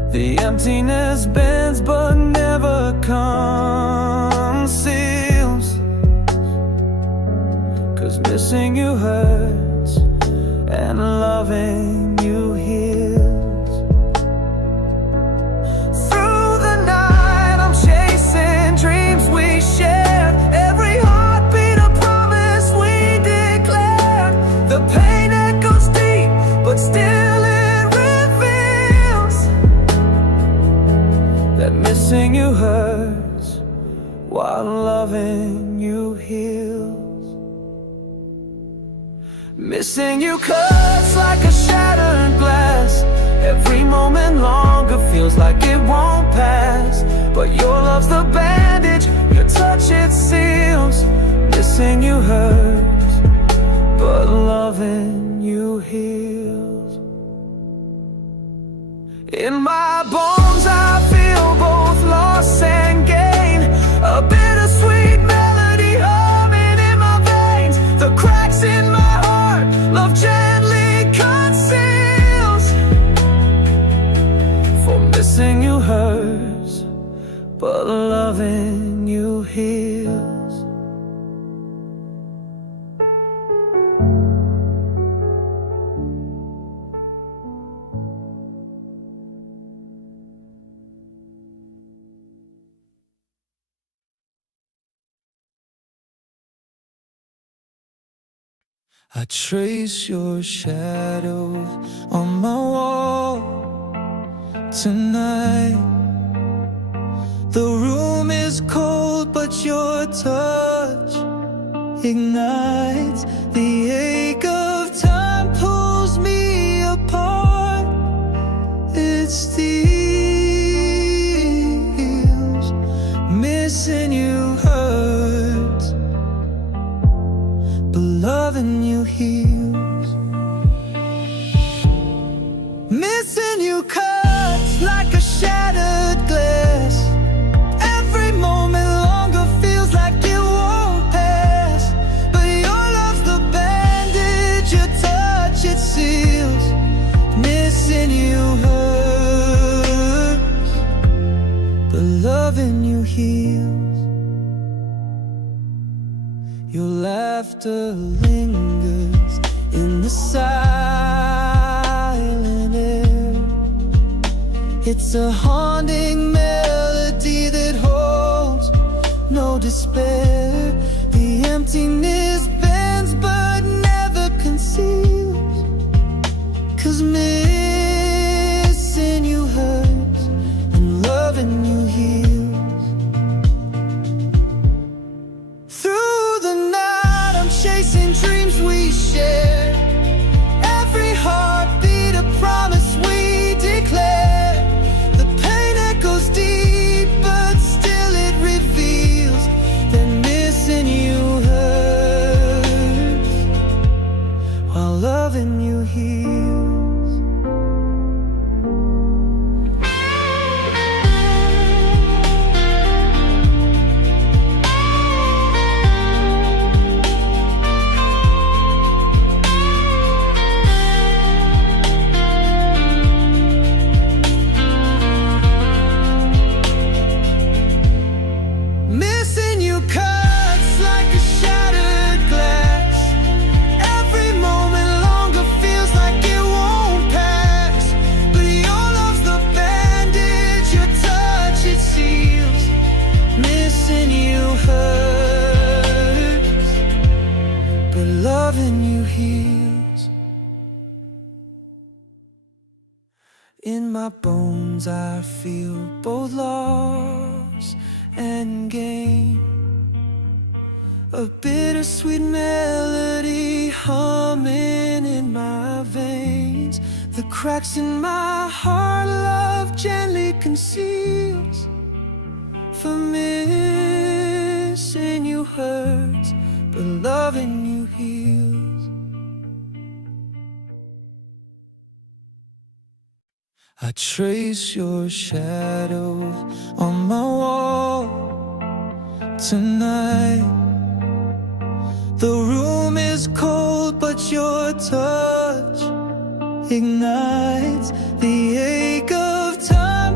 The emptiness bends but never conceals, 'cause missing you hurts and loving you heals. Through the night I'm chasing dreams we shared, every heartbeat a promise we declared. The pain echoes deep, but still it reveals that missing you hurts while loving you heals. Missing you cuts like a shattered glass, every moment longer feels like it won't pass. But your love's the bandage, your touch it seals. Missing you hurts, but loving you heals. In my bones I feel both loss and gain, a bittersweet melody humming in my veins. The cracks in my heart love gently conceals, for missing you hurts, but loving you heals. I trace your shadow on my wall tonight. The room is cold, but your touch ignites. The ache of time pulls me apart. It steals. Missing you hurts, but loving you heals. Missing you cuts like a shattered glass, every moment longer feels like it won't pass. But your love's the bandage, your touch it seals. Missing you hurts, but loving you heals. Your laughter lingers in the silent air. It's a haunting melody that holds no despair. The emptiness bends but never conceals, 'cause missing you hurts and loving you heals. Through the night I'm chasing dreams we share, every heartbeat a promise we declare. The pain echoes deep, but still it reveals that missing you hurts while loving you heals. Missing you cuts like a shattered glass, every moment longer feels like it won't pass. But your love's the bandage, your touch it seals. Missing you hurts, but loving you heals. In my bones I feel both loss and gain, a bittersweet melody humming in my veins. The cracks in my heart love gently conceals, for missing you hurts, but loving you heals. I trace your shadow on my wall tonight. The room is cold, but your touch ignites. The ache of time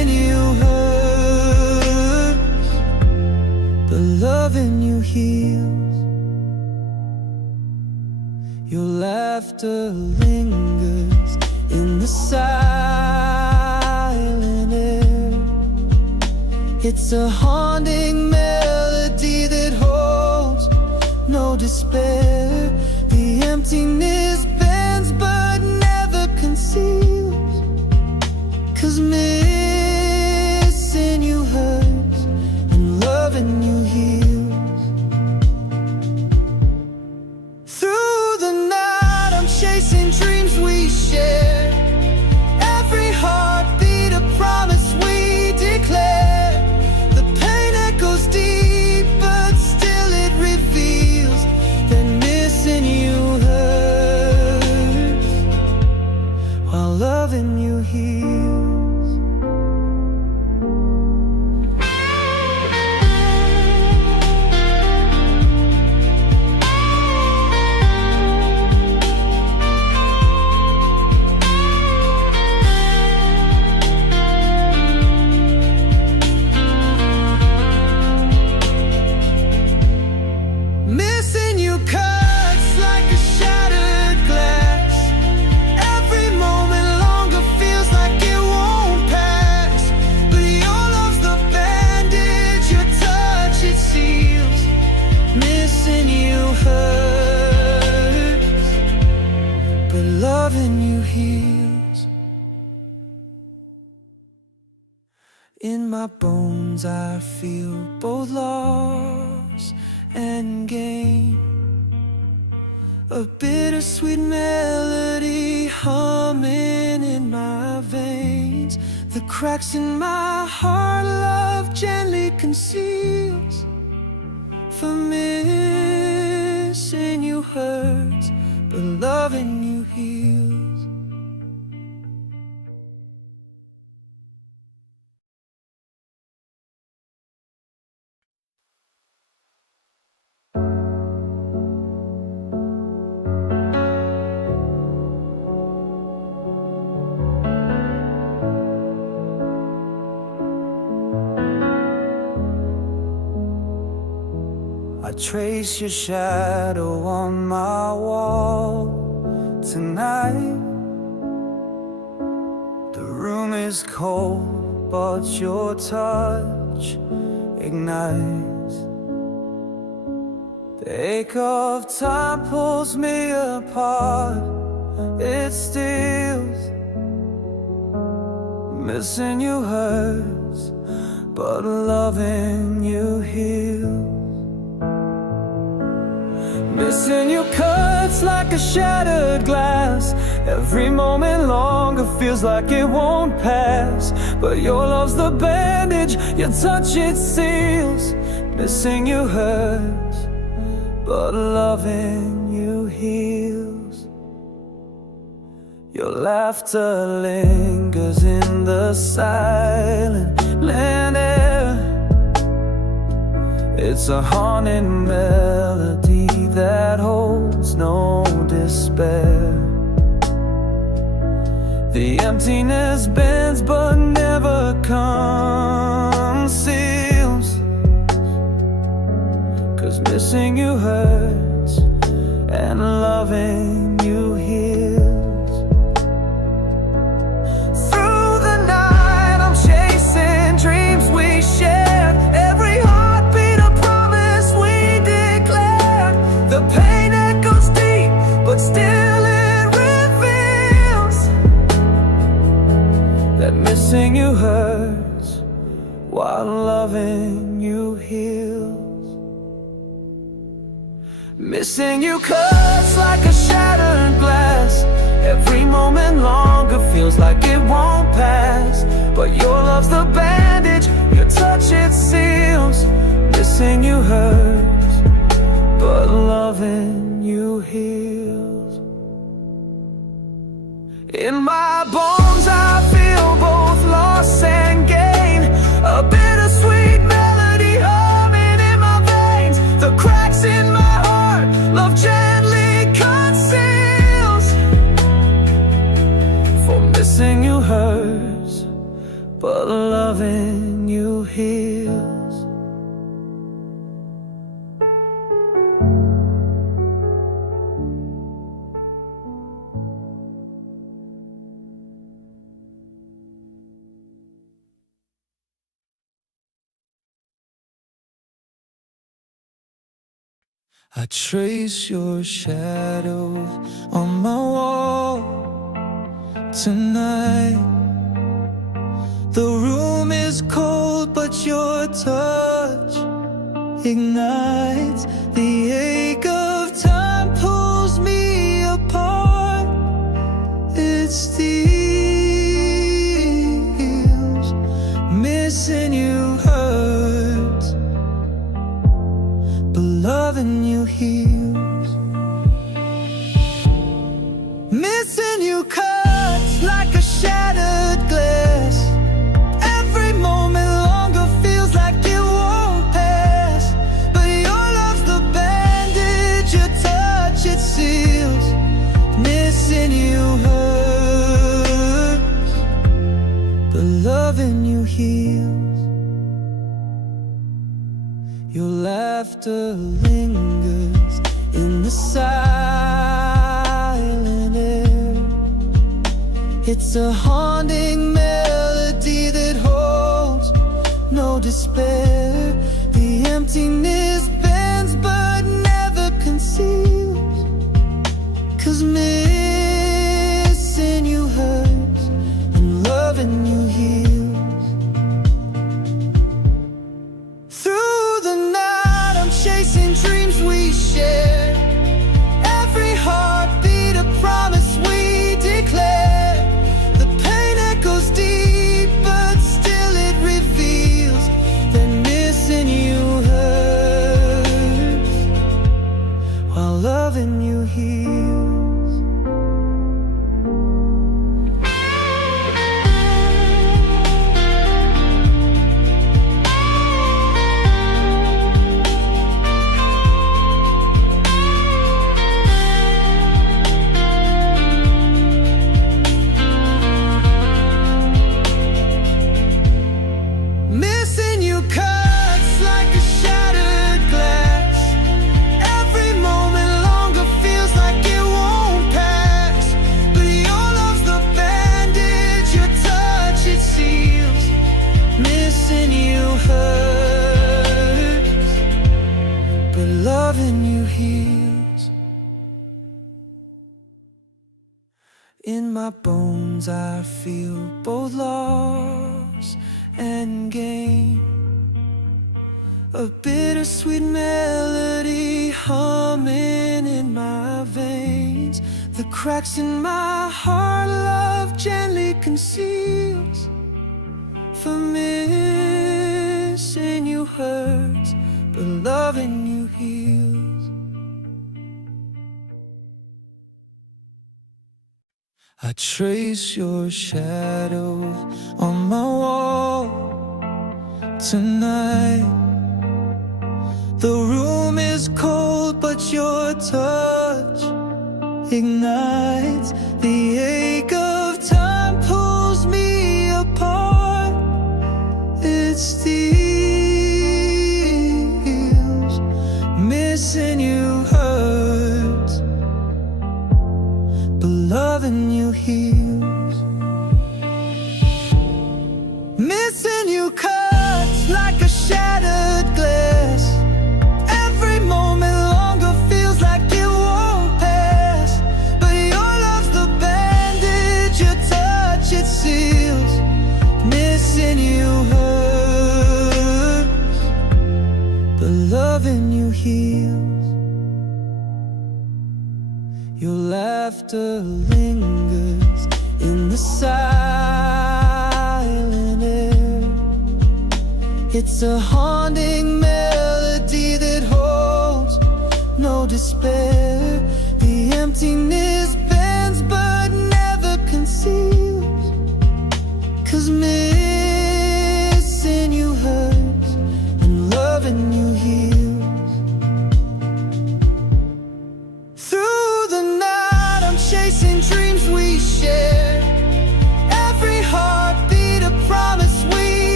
missing you hurts, but loving you heals. Your laughter lingers in the silent air. It's a haunting melody that holds no despair. The emptiness bends but never conceals, 'cause missing you hurts and loving you heals. Through the night I'm chasing dreams we share. Every heartbeat a promise we declare. The pain echoes deep but still it reveals that missing you hurts while loving you heals. Missing you cuts like a shattered glass. Every moment longer feels like it won't pass. But your love's the bandage, your touch it seals. Missing you hurts, but loving you heals. In my bones I feel both loss and gain. A bittersweet melody humming in my veins. The cracks in my heart love gently conceals. For missing you hurts, but loving you heals. I trace your shadow on my wall tonight. The room is cold, but your touch ignites. The ache of time pulls me apart. It steals. Missing you hurts, but loving you heals. Missing you cuts like a shattered glass. Every moment longer feels like it won't pass. But your love's the bandage, your touch it seals. Missing you hurts, but loving you heals. Your laughter lingers in the silent air. It's a haunting melody that holds no despair. The emptiness bends but never conceals, 'cause missing you hurts and loving you heals. Through the night I'm chasing dreams we shared. Every heartbeat a promise we declared. The pain echoes deep, but still it reveals that missing you hurts while loving you heals. Missing you cuts like a shattered glass. Every moment longer feels like it won't pass. But your love's the bandage, your touch it seals. Missing you hurts, but loving you heals. In my bones I feel both loss and gain. A bittersweet melody humming in my veins. The cracks in my heart love gently conceals. For missing you hurts, but loving you heals. I trace your shadow on my wall tonight. The room is cold, but your touch ignites. The ache of time pulls me apart. It steals. Missing you hurts, but loving you heals. Missing you cuts like a shattered glass. Every moment longer feels like it won't pass. But your love's the bandage, your touch it seals. Missing you hurts, but loving you heals. Your laughter lingers in the silent air. It's a haunting melody that holds no despair. The emptiness bends but never conceals. 'Cause missing you hurts and loving you heals. Through the night I'm chasing dreams we share. Every heartbeat a promise we declare. The pain echoes deep, but still it reveals that missing you hurts while loving you heals. Missing you cuts like a shattered glass. Every moment longer feels like it won't pass. But your love's the bandage, your touch it seals. Missing you hurts, but loving you heals. In my bones I feel both loss and gain. A bittersweet melody humming in my veins. The cracks in my heart love gently conceals. For missing you hurts, but loving you heals. I trace your shadow on my wall tonight. The room is cold, but your touch ignites. The ache of time pulls me apart. It steals. Missing you hurts, but loving you heals. Missing you cuts like a shattered glass. Every moment longer feels like it won't pass. But your love's the bandage, your touch it seals. Missing you hurts, but loving you heals. Your laughter lingers in the silent air. It's a haunting melody that holds no despair. The emptiness bends but never conceals. 'Cause missing you hurts and loving you heals. Through the night I'm chasing dreams we share. Every heartbeat a promise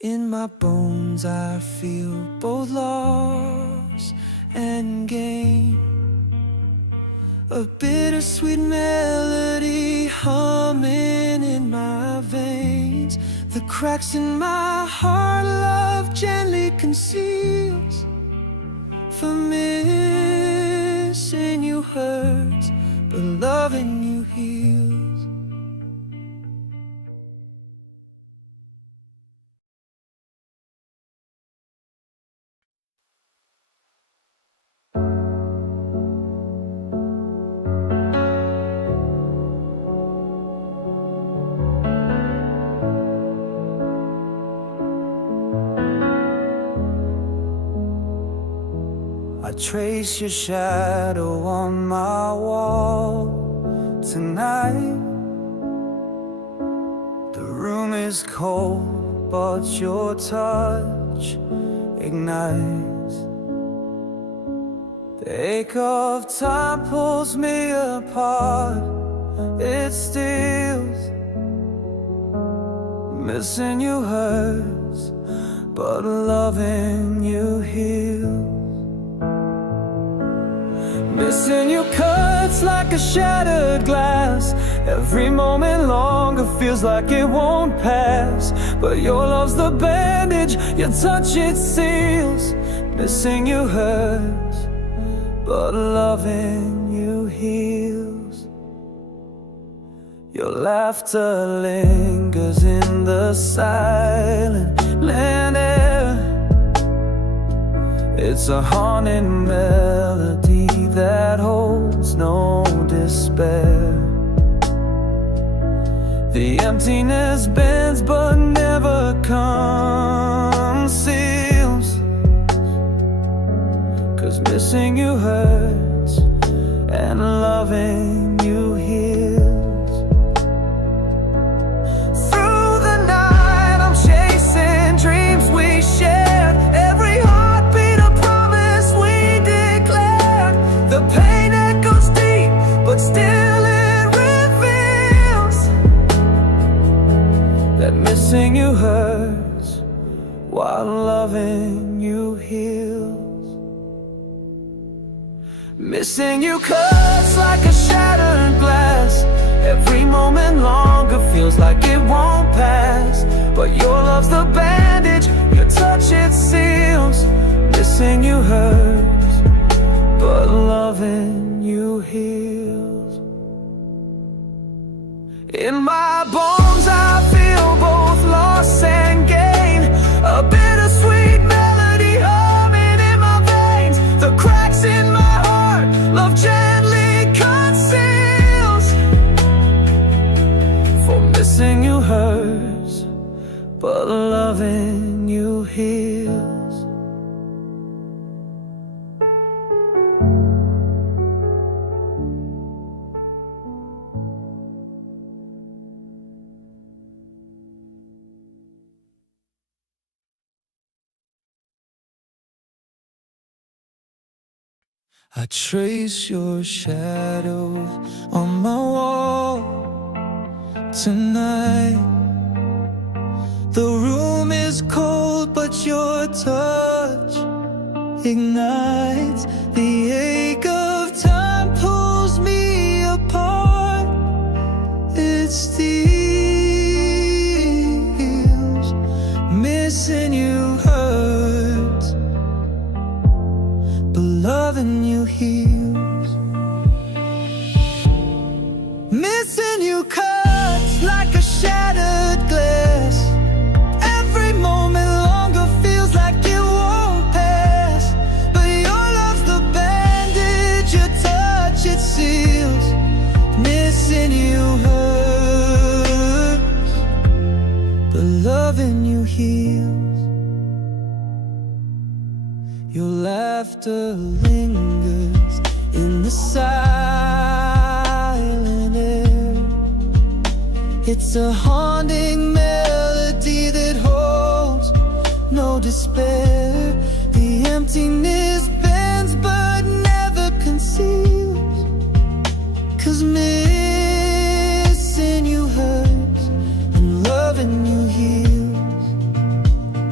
In my bones I feel both loss and gain. A bittersweet melody humming in my veins. The cracks in my heart love gently conceals. For missing you hurts, but loving you heals. I trace your shadow on my wall tonight. The room is cold, but your touch ignites. The ache of time pulls me apart. It steals. Missing you hurts, but loving you heals. Missing you cuts like a shattered glass. Every moment longer feels like it won't pass. But your love's the bandage, your touch it seals. Missing you hurts, but loving you heals. Your laughter lingers in the silent land air. It's a haunting melody that holds no despair. The emptiness bends but never conceals. 'Cause missing you hurts and loving you heals. Through the night I'm chasing dreams we shared. Every heartbeat a promise we declared. The pain echoes deep, but still it reveals that missing you hurts while loving you heals. Missing you cuts like a shattered glass. Every moment longer feels like it won't pass. But your love's the bandage, your touch it seals. Missing you hurts, but loving you heals. In my bones I feel both loss and gain. A bittersweet melody humming in my veins. The cracks in my heart love gently conceals. For missing you hurts, but loving you heals. I trace your shadow on my wall tonight. The room is cold, but your touch ignites. The ache of time pulls me apart. It steals. Missing you hurts, but loving you heals. Missing you cuts like a shattered glass. Every moment longer feels like it won't pass. But your love's the bandage, your touch it seals. Missing you hurts, but loving you heals. Your laughter lingers in the silent air. It's a haunting melody that holds no despair. The emptiness bends but never conceals. 'Cause missing you hurts and loving you heals.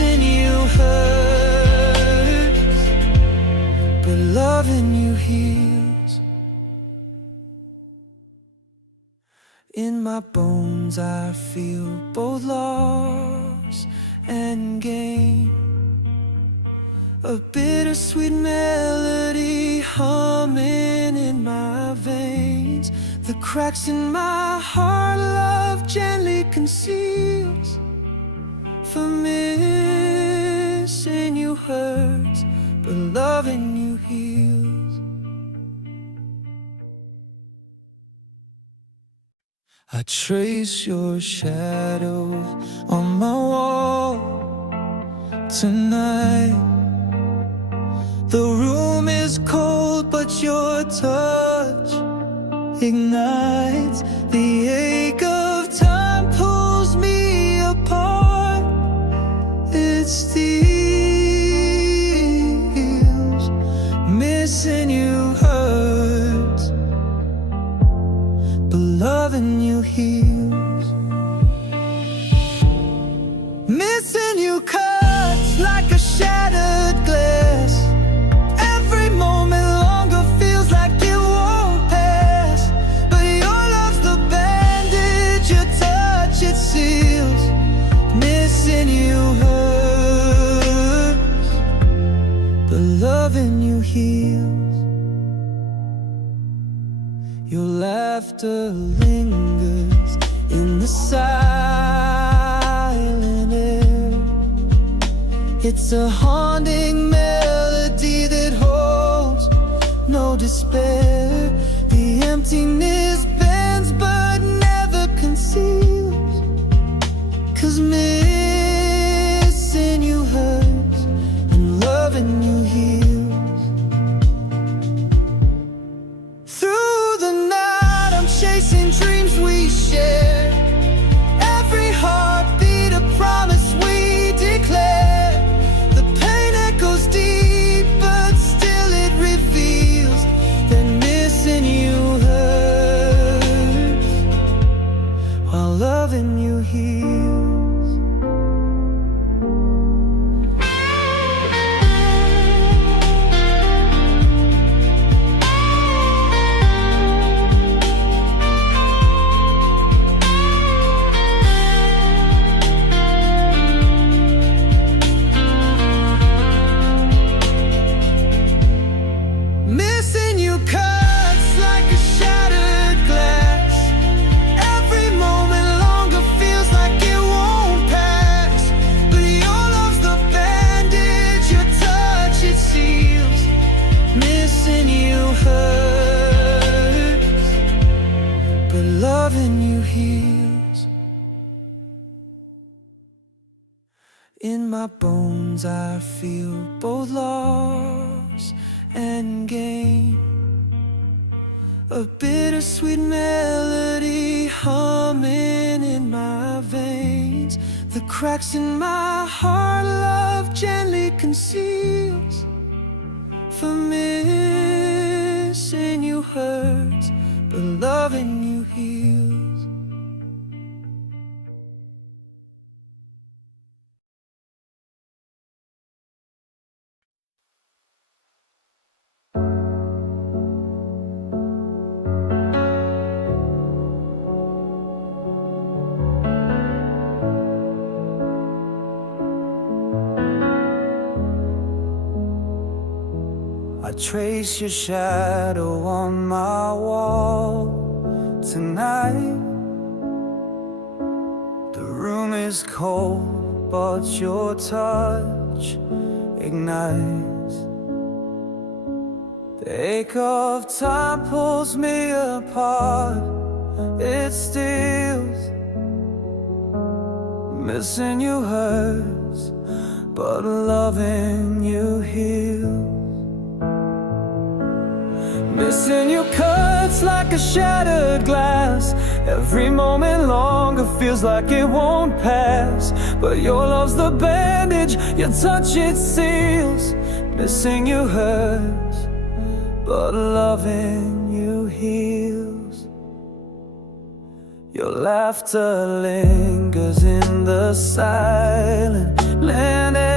Missing you hurts, but loving you heals. In my bones I feel both loss and gain, a bittersweet melody humming in my veins. The cracks in my heart love gently conceals. For missing you hurts, but loving you heals. I trace your shadow on my wall tonight. The room is cold, but your touch ignites. The ache of time pulls me apart. It steals. Missing you hurts, but loving you heals. Missing you cuts like a shattered glass. Every moment longer feels like it won't pass. But your love's the bandage, your touch it seals. Missing you hurts, but loving you heals. Your laughter lingers in the silent air. It's a haunting melody that holds no despair. The emptiness bends but never conceals. 'Cause missing you hurts and loving you heals. Through the night I'm chasing dreams we share. Every heartbeat a promise we declare. The pain echoes deep, but still it reveals that missing you hurts while loving you heals. Missing you cuts like a shattered glass. Every moment longer feels like it won't pass. But your love's the bandage, your touch it seals. Missing you hurts, but loving you heals. In my bones I feel both loss and gain, a bittersweet melody humming in my veins. The cracks in my heart love gently conceals. For missing you hurts, but loving you heals. I trace your shadow on my wall tonight. The room is cold, but your touch ignites. The ache of time pulls me apart. It steals. Missing you hurts, but loving you heals. Missing you cuts like a shattered glass. Every moment longer feels like it won't pass. But your love's the bandage, your touch it seals. Missing you hurts, but loving you heals. Your laughter lingers in the silent land.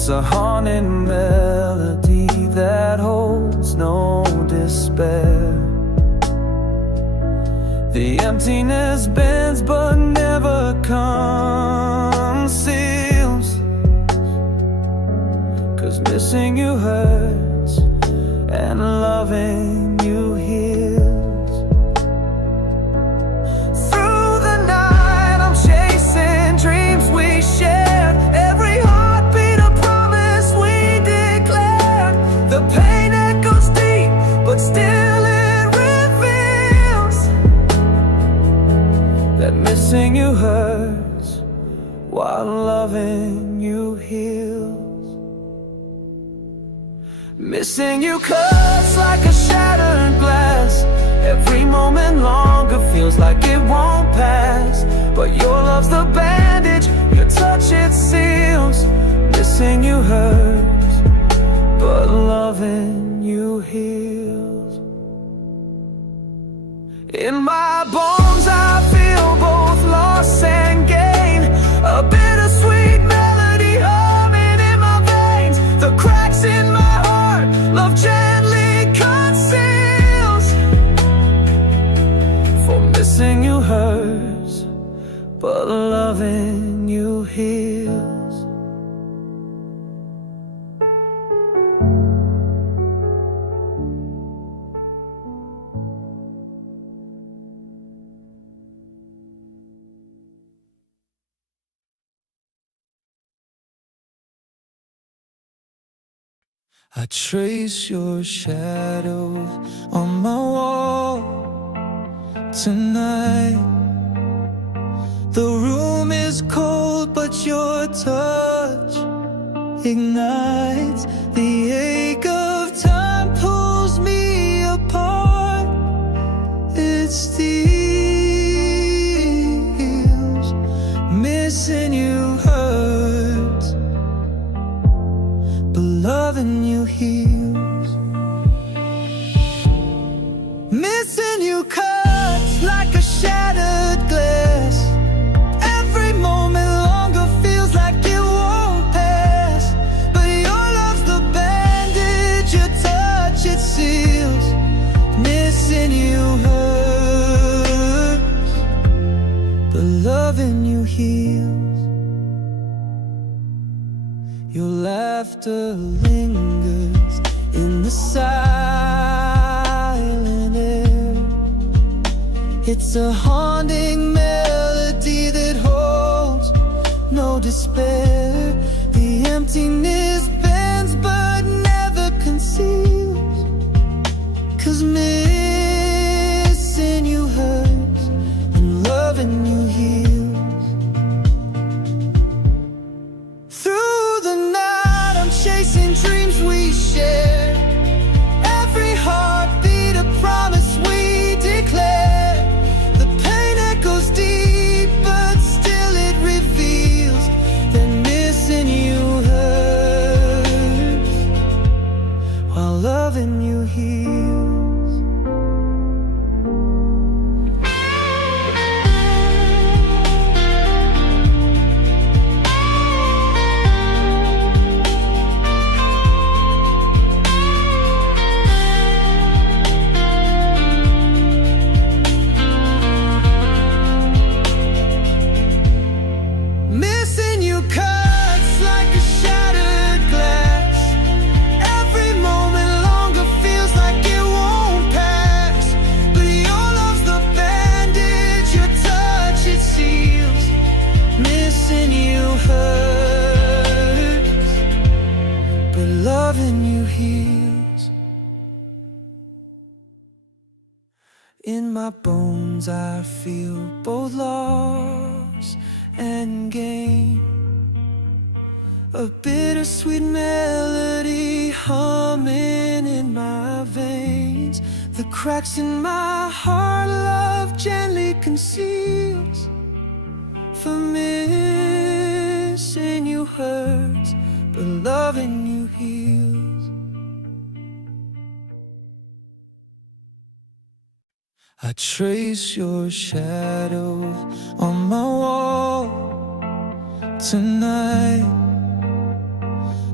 It's a haunting melody that holds no despair. The emptiness bends but never conceals, 'cause missing you hurts and loving you heals. Through the night I'm chasing dreams we shared, every heartbeat a promise we declared. The pain echoes deep, but still it reveals that missing you hurts while loving you heals. Missing you cuts like a shattered glass, every moment longer feels like it won't pass. But your love's the bandage, your touch it seals. Missing you hurts, but loving you heals. In my bones I feel both loss and gain, a bittersweet melody humming in my veins. The cracks in my heart love gently conceals, for missing you hurts, but loving you heals. I trace your shadow on my wall tonight. The room is cold, but your touch ignites. The ache of time pulls me apart. It steals. Missing you hurts, but loving you heals. Missing you cuts like a shattered glass, every moment longer feels like it won't pass. But your love's the bandage, your touch it seals. Missing you hurts, but loving you heals. Your laughter lingers in the silent air. It's a haunting melody that holds no despair. The emptiness bends but never conceals, 'cause missing you hurts and loving you heals. Through the night I'm chasing dreams we shared, every heartbeat a promise we declare. The pain echoes deep, but still it reveals that missing you hurts while loving you heals. Missing you cuts like a shattered glass, every moment longer feels like it won't pass. But your love's the bandage, your touch it seals. Missing you hurts, but loving you heals. In my bones I feel both loss and gain, a bittersweet melody humming in my veins. The cracks in my heart love gently conceals, for missing you hurts, but loving you heals. I trace your shadow on my wall tonight.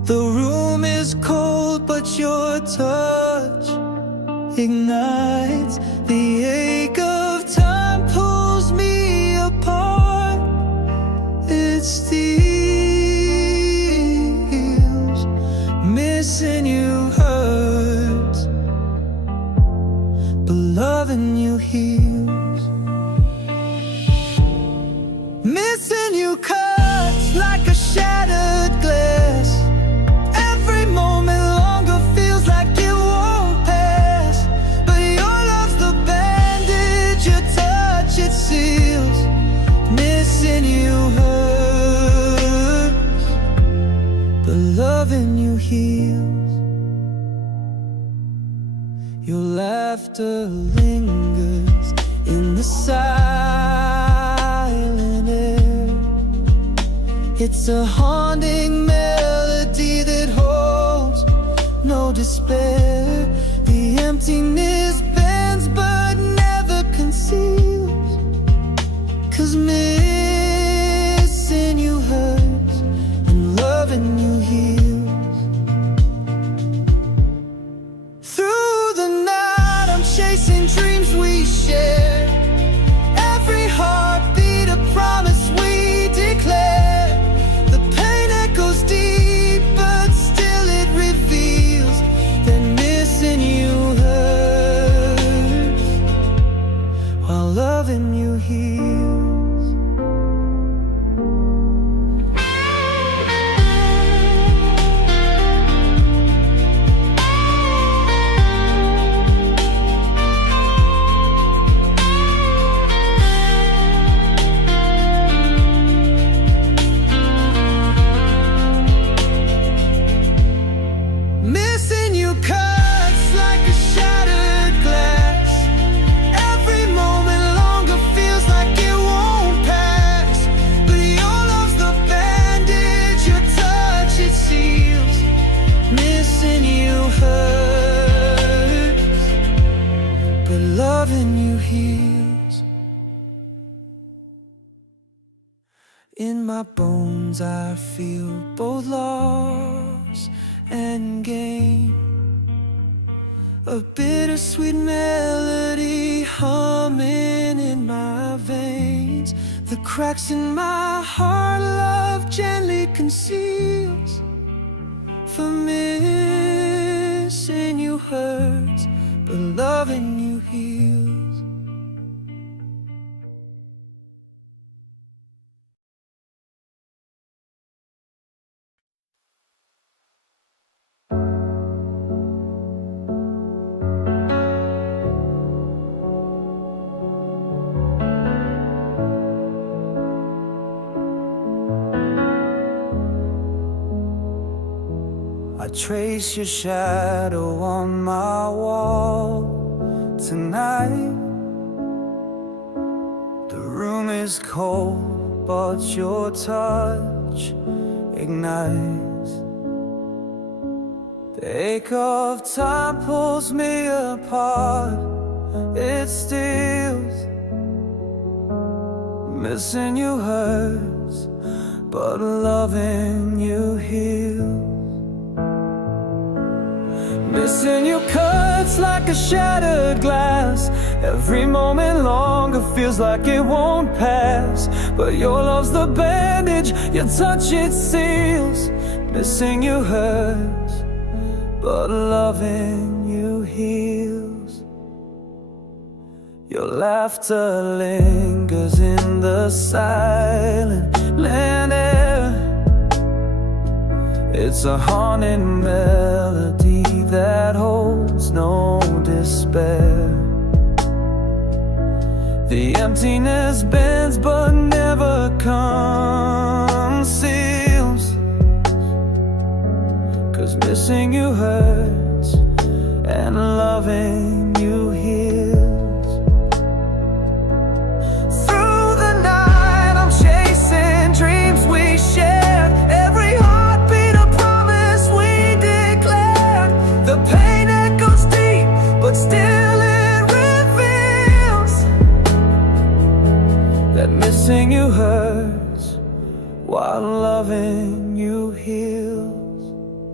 The room is cold, but your touch ignites. The ache of time pulls me apart. It steals. Missing you hurts, but loving you heals. Missing you cuts like a shattered glass. Every moment longer feels like it won't pass. But your love's the bandage, your touch it seals. Missing you hurts, but loving you heals. Your laughter lingers in the silent air. It's a haunting melody that holds no despair. The emptiness bends but never conceals. 'Cause missing you hurts and loving you heals. Through the night I'm chasing dreams we share. Every heartbeat a promise we declare. The pain echoes deep, but still it reveals that missing you hurts while loving you heals. Missing you cuts like a shattered glass. Every moment longer feels like it won't pass. But your love's the bandage, your touch it seals. Missing you hurts, but loving you heals. In my bones I feel both loss and gain. A bittersweet melody humming in my veins. The cracks in my heart love gently conceals. For missing you hurts, but loving you heals. I trace your shadow on my wall tonight. The room is cold, but your touch ignites. The ache of time pulls me apart. It steals. Missing you hurts, but loving you heals. Missing you cuts like a shattered glass. Every moment longer feels like it won't pass. But your love's the bandage, your touch it seals. Missing you hurts, but loving you heals. Your laughter lingers in the silent air. It's a haunting melody that holds no despair. The emptiness bends but never conceals. 'Cause missing you hurts and loving you heals. Through the night I'm chasing dreams we shared. Every heartbeat a promise we declared. The pain echoes deep, but still it reveals that missing you hurts while loving you heals.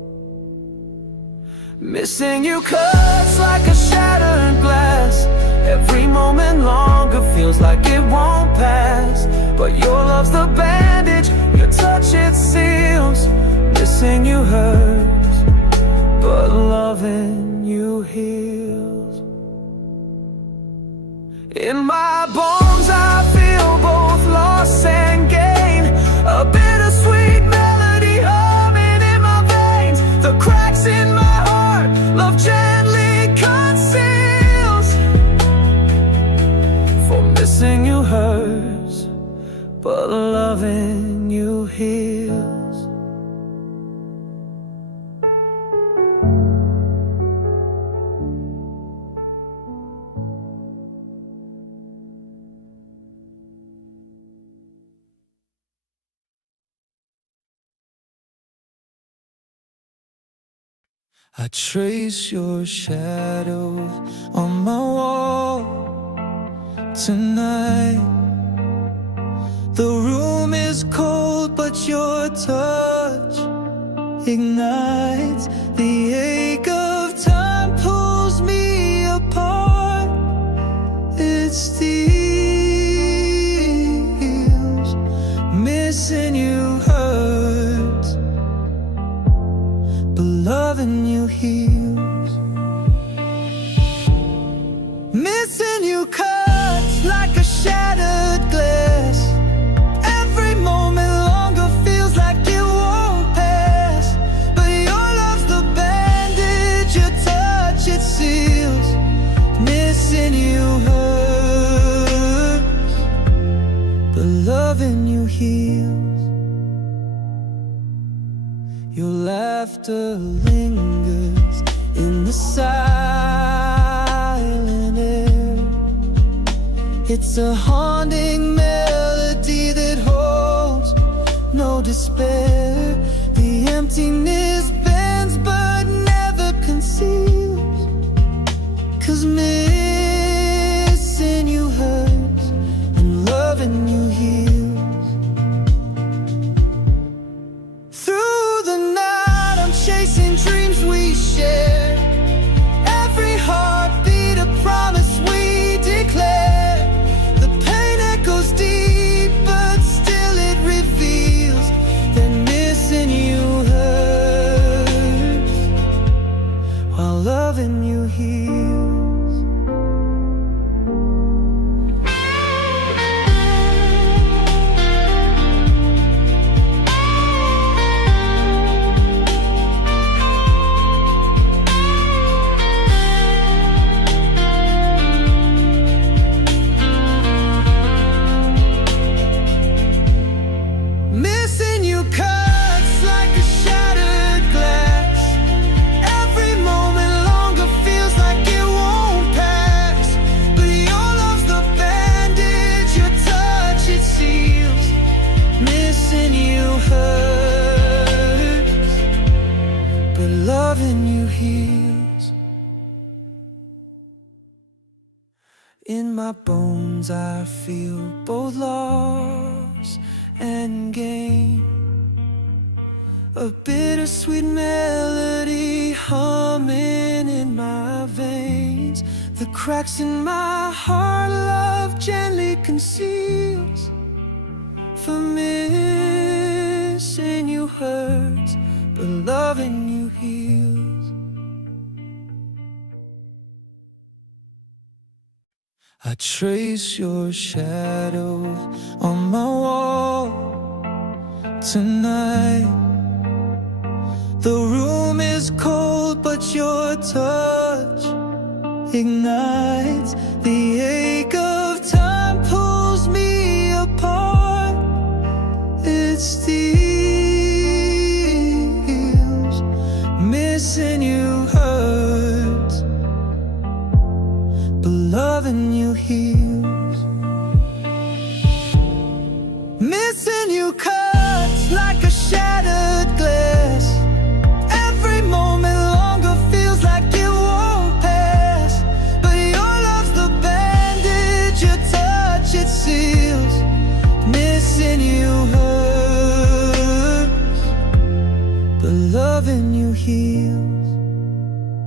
Missing you cuts like a shattered glass. Every moment longer feels like it won't pass. But your love's the bandage, your touch it seals. Missing you hurts, but loving you heals. In my bones I feel both loss and gain. A bittersweet melody humming in my veins. The cracks in my heart, love gently conceals. For missing you hurts, but loving you heals. I trace your shadow on my wall tonight. The room is cold, but your touch ignites. The ache of time pulls me apart. It steals. Missing you hurts, but loving you heals. Missing you cuts like a shattered glass. Every moment longer feels like it won't pass. But your love's the bandage, your touch it seals. Missing you hurts, but loving you heals. Your laughter lingers in the silent air. It's a haunting melody that holds no despair. The emptiness bends but never conceals. 'Cause missing you hurts and loving you heals. Chasing dreams we share. Every heartbeat a promise we declare. The pain echoes deep, but still it reveals that missing you hurts, while loving you heals. Loving you heals. In my bones I feel both loss and gain. A bittersweet melody humming in my veins. The cracks in my heart love gently conceals. For missing you hurts, but loving you heals. I trace your shadow on my wall tonight. The room is cold, but your touch ignites. The ache of time pulls me apart. It steals. Missing you hurts, but loving you heals. Missing you cuts like a shattered glass. Every moment longer feels like it won't pass. But your love's the bandage, your touch it seals. Missing you hurts, but loving you heals.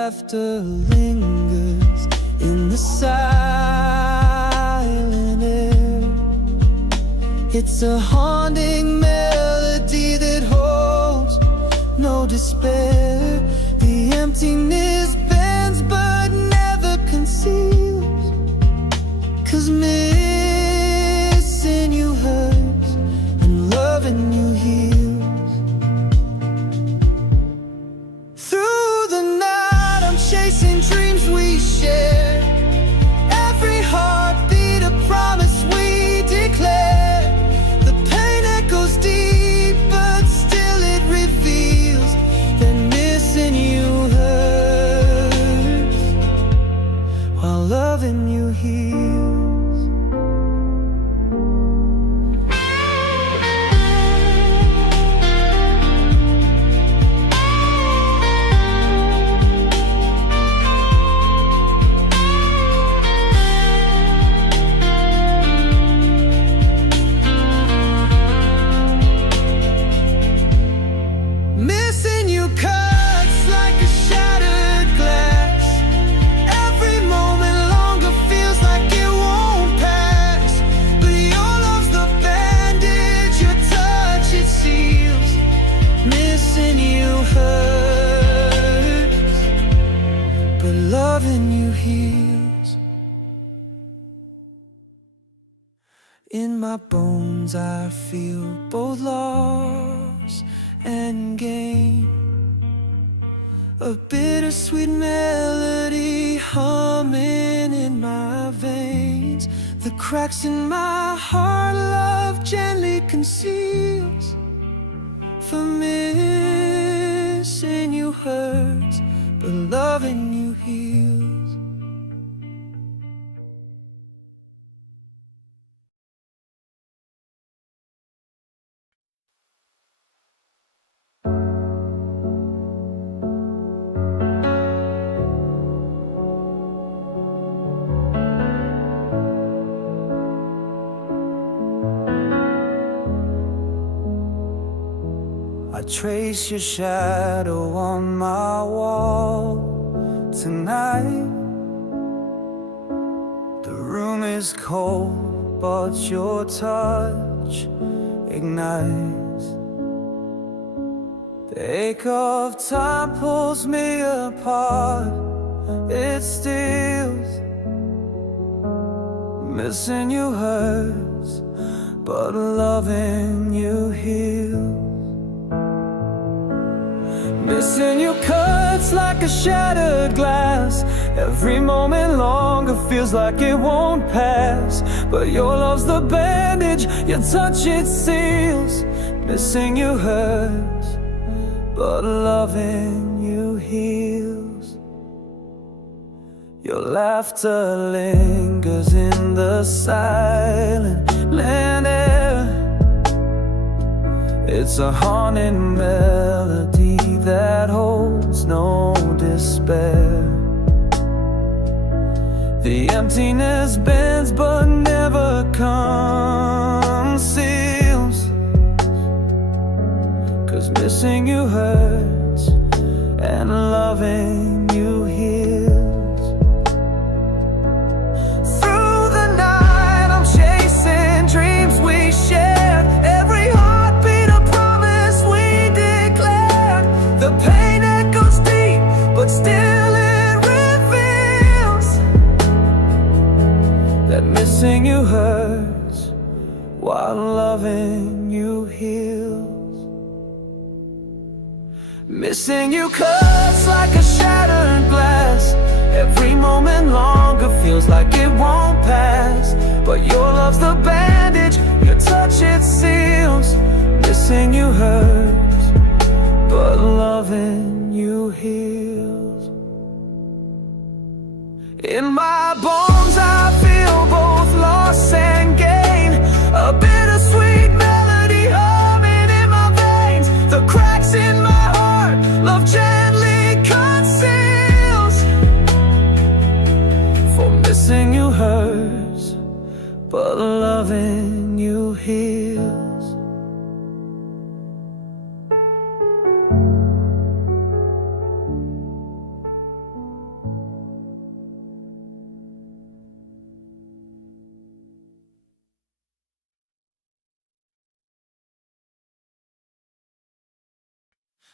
laughter lingers in the silent air. It's a haunting melody that holds no despair. The emptiness bends but never conceals, 'cause missing you hurts and loving you heals. Through the night I'm chasing dreams we share. Every heartbeat a promise we declare. The pain echoes deep but still it reveals that missing you hurts while loving you heals. Missing you cuts like a shattered glass. Every moment longer feels like it won't pass. But your love's the bandage, your touch it seals. Missing you hurts, but loving you heals. In my bones I feel both loss and gain. A bittersweet melody humming in my veins. The cracks in my heart love gently conceals. For missing you hurts, but loving you heals. I trace your shadow on my wall tonight. The room is cold, but your touch ignites. The ache of time pulls me apart. It steals. Missing you hurts, but loving you heals. Missing you cuts like a shattered glass. Every moment longer feels like it won't pass. But your love's the bandage, your touch it seals. Missing you hurts, but loving you heals. Your laughter lingers in the silent land air. It's a haunting melody that holds no despair. The emptiness bends but never conceals, 'cause missing you hurts and loving you heals. Through the night I'm chasing dreams we shared. Every heartbeat a promise we declared. The pain echoes deep, but still it reveals that missing you hurts while loving you heals. Missing you cuts like a shattered glass. Every moment longer feels like it won't pass. But your love's the bandage, your touch it seals. Missing you hurts, but loving you heals. In my bones I feel both loss and gain. A bittersweet melody humming in my veins. The cracks in my heart love gently conceals. For missing you hurts, but loving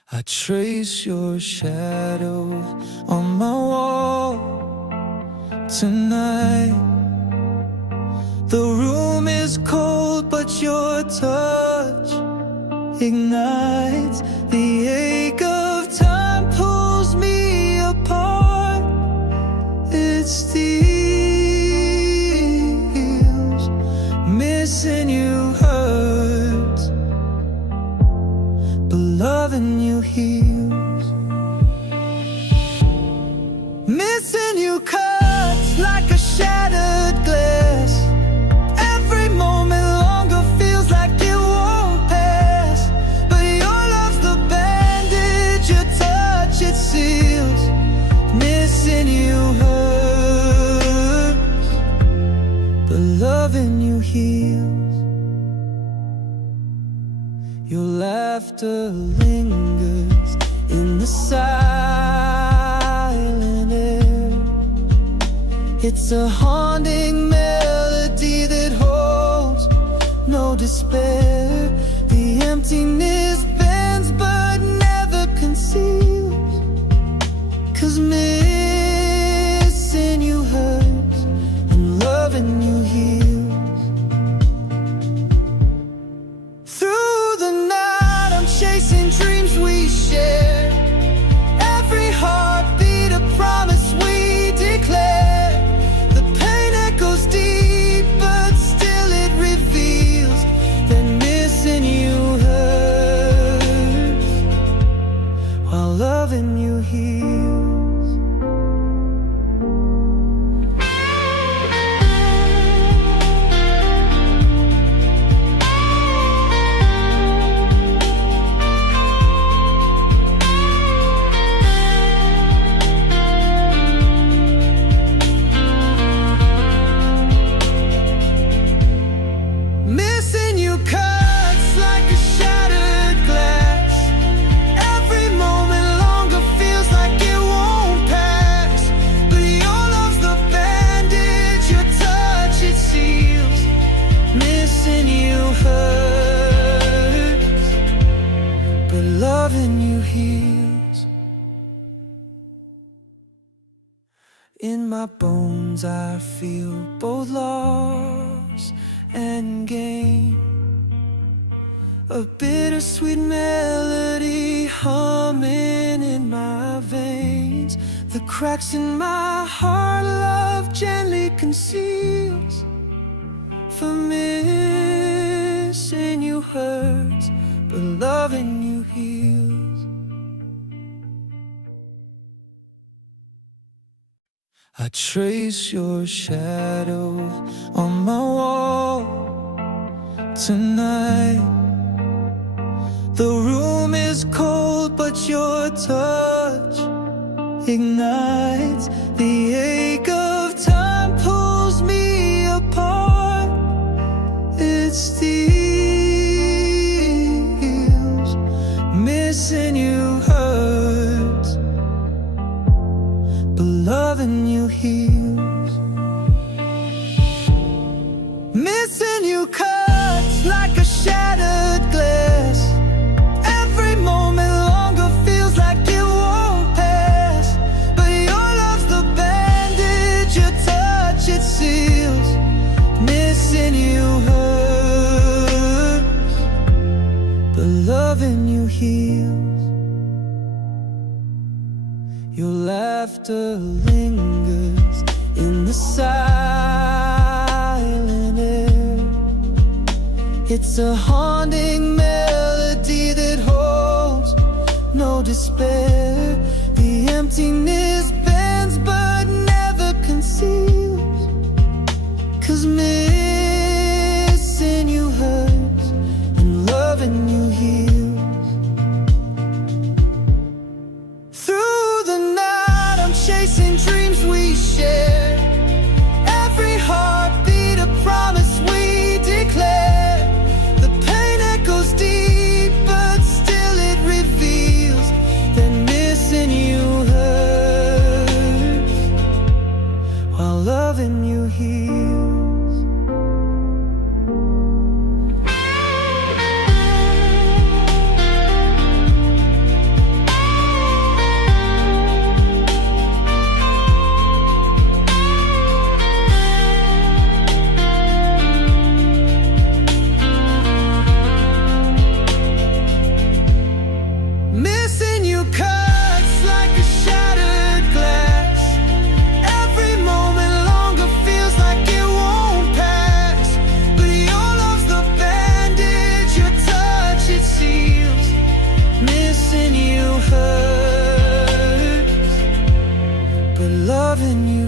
I trace your shadow on my wall tonight. The room is cold, but your touch ignites. The ache of time pulls me apart. It steals. Missing you hurts, but loving you heals. Missing you cuts like a shattered glass. Every moment longer feels like it won't pass. But your love's the bandage, your touch it seals. Missing you hurts, but loving you heals. Your laughter lingers in the silent air. It's a haunting melody that holds no despair. The emptiness bends but never conceals. 'Cause missing you hurts and loving you heals. Through the night I'm chasing dreams we share. Every heartbeat a promise we declare. The pain echoes deep, but still it reveals that missing you hurts while loving you heals. Missing you cuts like a shattered glass. Every moment longer feels like it won't pass. But your love's the bandage, your touch it seals. Missing you hurts, but loving you heals. In my bones I feel both loss and gain. A bittersweet melody humming in my veins. The cracks in my heart love gently conceals. For missing you hurts, but loving you heals. I trace your shadow on my wall tonight. The room is cold, but your touch ignites. The ache of time pulls me apart. It steals. Missing you hurts, but loving you heals. Missing you cuts like a shattered glass. Every moment longer feels like it won't pass. But your love's the bandage, your touch it seals. Missing you hurts, but loving you heals. Your laughter lingers in the silent air. It's a haunting melody that holds no despair. The emptiness bends but never conceals. 'Cause missing you hurts and loving you heals. Through the night I'm chasing dreams we share. Every heartbeat a promise we declare. The pain echoes deep, but still it reveals that missing you hurts.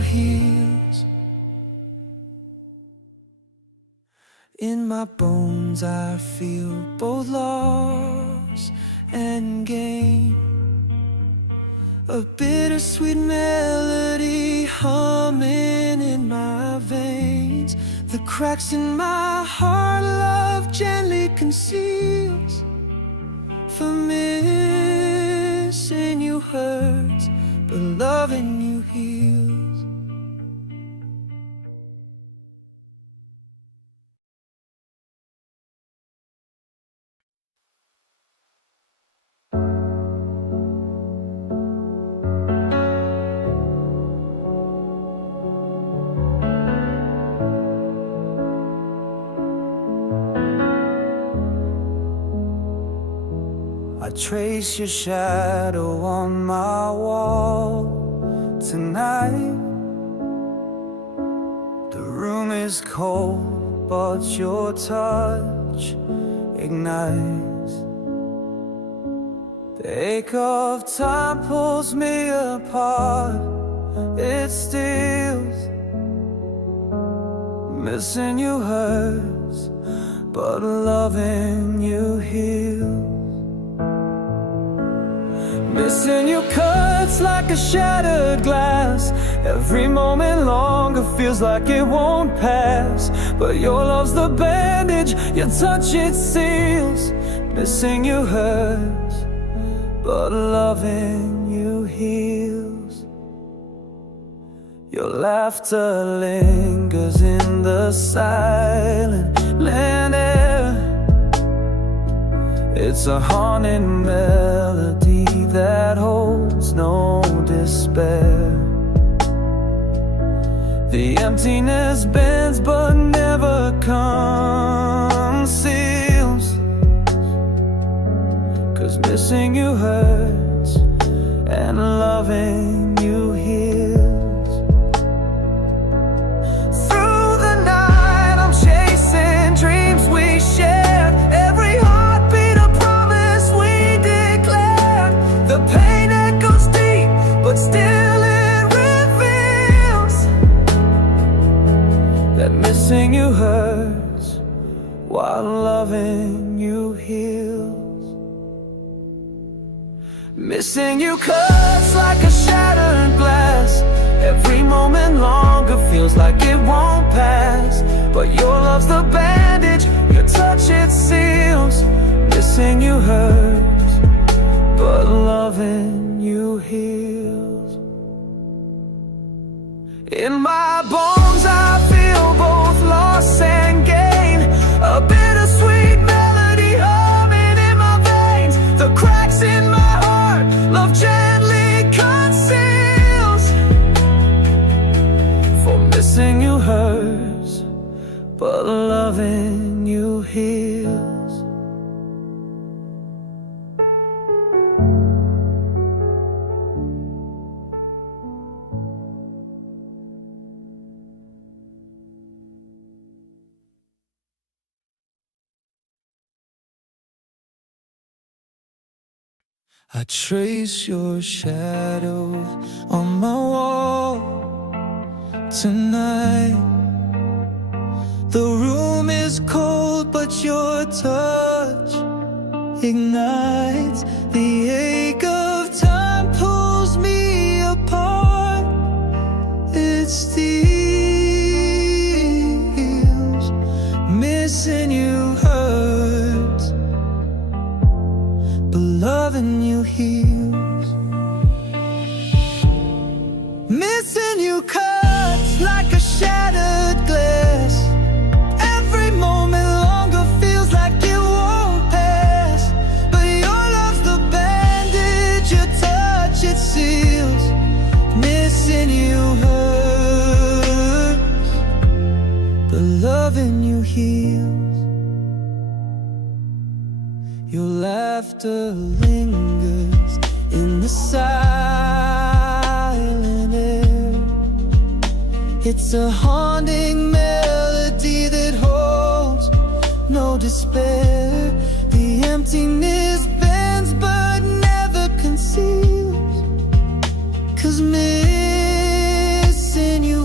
heals. In my bones I feel both loss and gain, a bittersweet melody humming in my veins. The cracks in my heart love gently conceals. For missing you hurts, but loving you heals. I trace your shadow on my wall tonight. The room is cold, but your touch ignites. The ache of time pulls me apart. It steals. Missing you hurts, but loving you heals. Missing you cuts like a shattered glass. Every moment longer feels like it won't pass. But your love's the bandage, your touch it seals. Missing you hurts, but loving you heals. Your laughter lingers in the silent land air. It's a haunting melody that holds no despair. The emptiness bends but never conceals. 'Cause missing you hurts and loving you heals. Through the night I'm chasing dreams we shared. Every heartbeat a promise we declared. The pain echoes deep, but still it reveals that missing you hurts while loving you heals. Missing you cuts like a shattered glass. Every moment longer feels like it won't pass. But your love's the bandage, your touch it seals. Missing you hurts, but loving you heals. In my bones I feel both loss and gain. A bittersweet melody humming in my veins. The cracks in my heart love gently conceals. For missing you hurts, but loving you heals. I trace your shadow on my wall tonight. The room is cold, but your touch ignites. The ache of time pulls me apart. It steals. Missing you hurts, but loving you heals. Missing you cuts like a shattered glass. Every moment longer feels like it won't pass. But your love's the bandage, your touch it seals. Missing you hurts, but loving you heals. Your laughter lingers in the silent air. It's a haunting melody that holds no despair. The emptiness bends but never conceals. 'Cause missing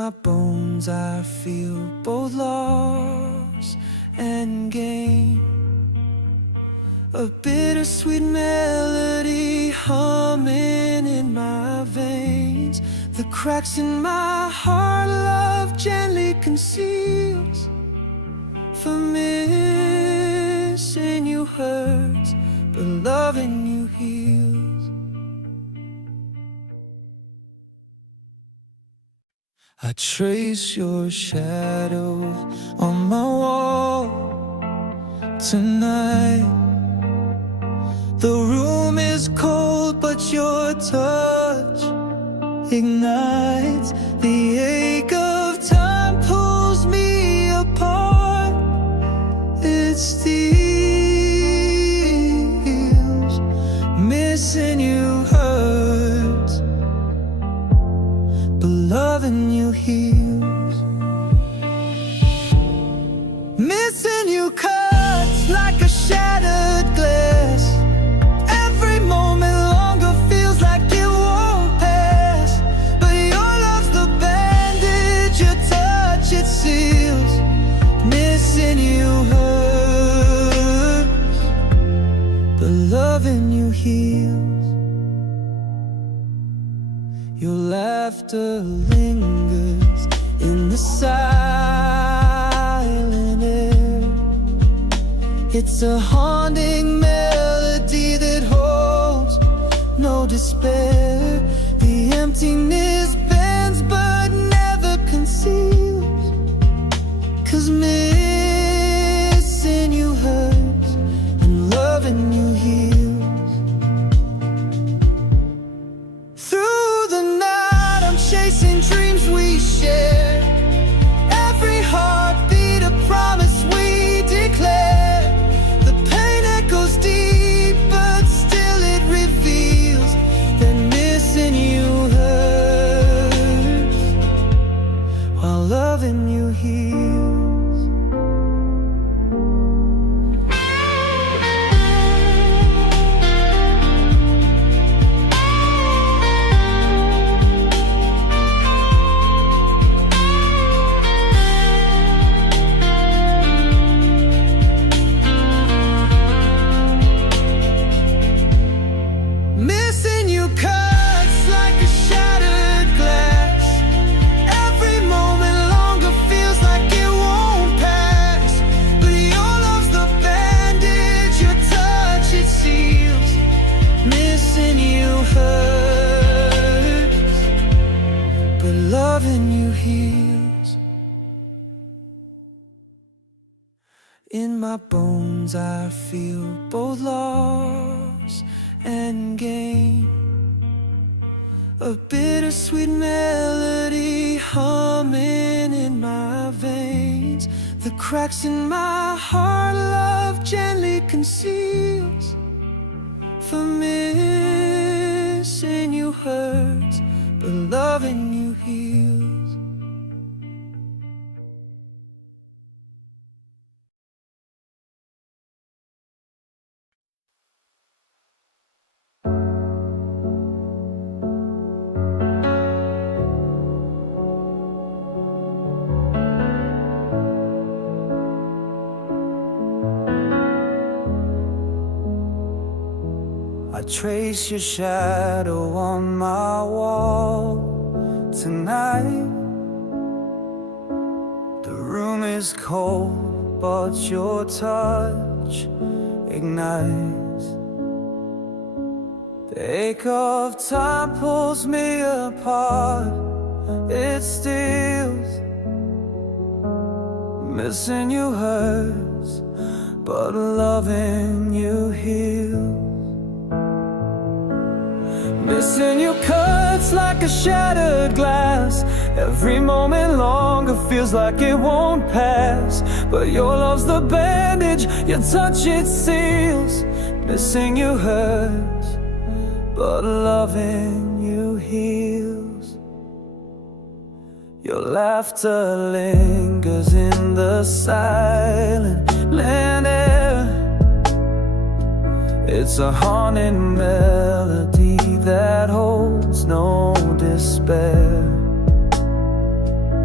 my bones I feel both loss and gain. A bittersweet melody humming in my veins. The cracks in my heart love gently conceals. For missing you hurts, but loving you heals. I trace your shadow on my wall tonight. The room is cold, but your touch ignites. The ache of time pulls me apart. It steals. Missing you hurts, but loving you heals. Missing you cuts like a shattered glass. Every moment longer feels like it won't pass. But your love's the bandage, your touch it seals. Missing you hurts, but loving you heals. Your laughter lingers in the silent air. It's a haunting melody that holds no despair. The emptiness bends but never conceals. 'Cause missing you hurts and loving you heals. Through the night I'm chasing dreams we share. Every heartbeat a promise we declare. The pain echoes deep, but still it reveals that missing you hurts, while loving you heals. Missing you cuts like a shattered glass. Every moment longer feels like it won't pass. But your love's the bandage, your touch it seals. Missing you hurts, but loving you heals. In my bones I feel both loss and gain. A bittersweet melody humming in my veins. The cracks in my heart love gently conceals. For missing you hurts, but loving you heals. I trace your shadow on my wall tonight. The room is cold, but your touch ignites. The ache of time pulls me apart. It steals. Missing you hurts, but loving you heals. Missing you cuts like a shattered glass. Every moment longer feels like it won't pass. But your love's the bandage, your touch it seals. Missing you hurts, but loving you heals. Your laughter lingers in the silent air. It's a haunting melody that holds no despair.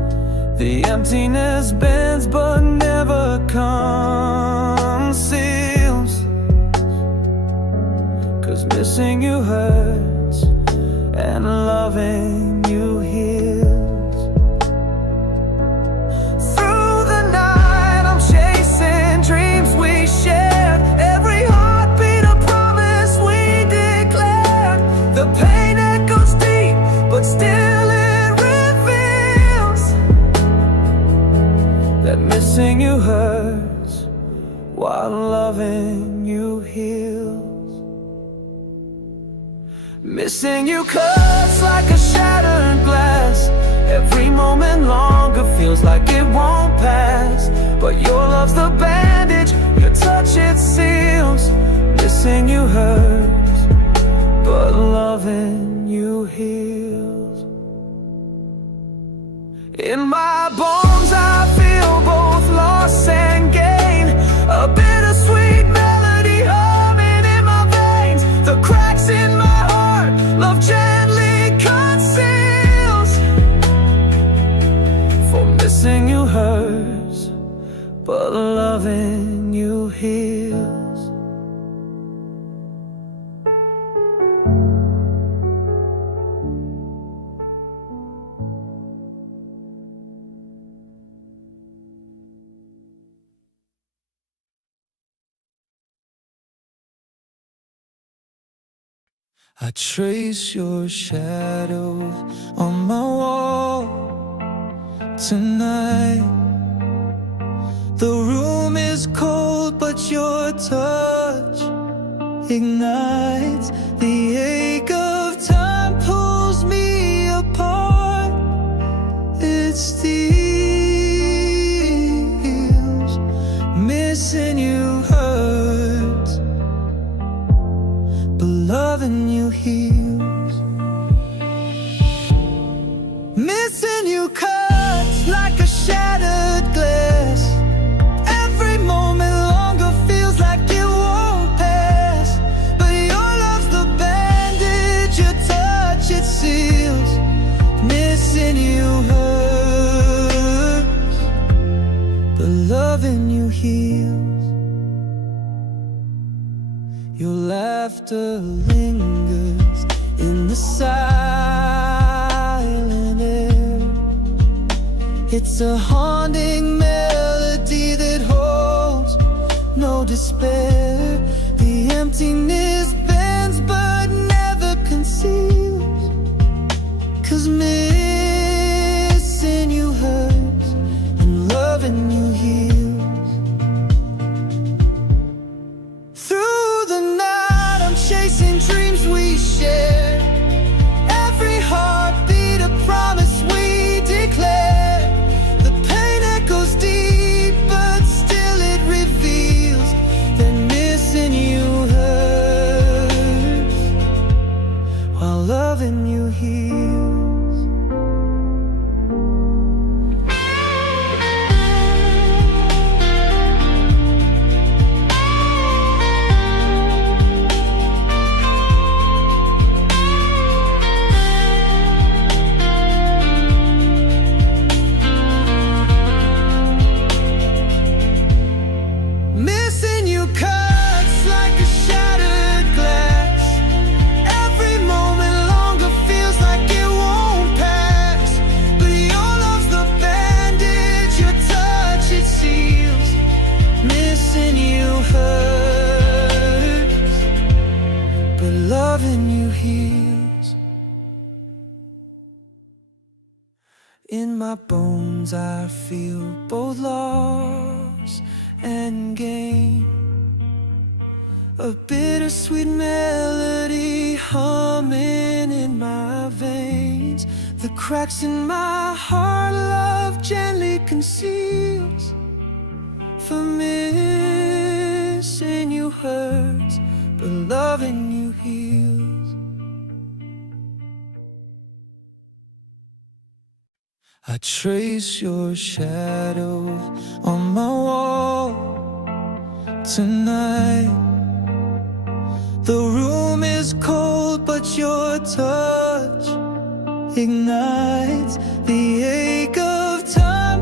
The emptiness bends but never conceals, 'cause missing you hurts and loving you heals. Through the night I'm chasing dreams we shared, every heartbeat a promise we declared. The pain echoes deep, but still it reveals that missing you hurts while loving you heals. Missing you cuts like a shattered glass, every moment longer feels like it won't pass. But your love's the bandage, your touch it seals. Missing you hurts, but loving you heals. In my bones I feel both loss and gain, a bittersweet melody humming in my veins. The cracks in my heart love gently conceals, for missing you hurts, but loving you heals. I trace your shadow on my wall tonight. The room is cold, but your touch ignites. The ache of time pulls me apart. It steals. Missing you hurts, but loving you heals. Missing you cuts like a shattered glass, every moment longer feels like it won't pass. But your love's the bandage, your touch it seals. Missing you hurts, but loving you heals. Your laughter lingers in the silent air. It's a haunting melody that holds no despair. The emptiness bends but never conceals, 'cause missing you hurts and loving you heals. Through the night I'm chasing dreams we share, every heartbeat a promise we declare. The pain echoes deep, but still it reveals that missing you hurts while loving you heals. Missing you cuts like a shattered glass, every moment longer feels like it won't pass. But your love's the bandage, your touch it seals. Missing you hurts, but loving you heals. In my bones I feel both loss and gain, a bittersweet melody humming in my veins. The cracks in my heart love gently conceals, for missing you hurts, but loving you heals. I trace your shadow on my wall tonight. The room is cold, but your touch ignites. The ache of time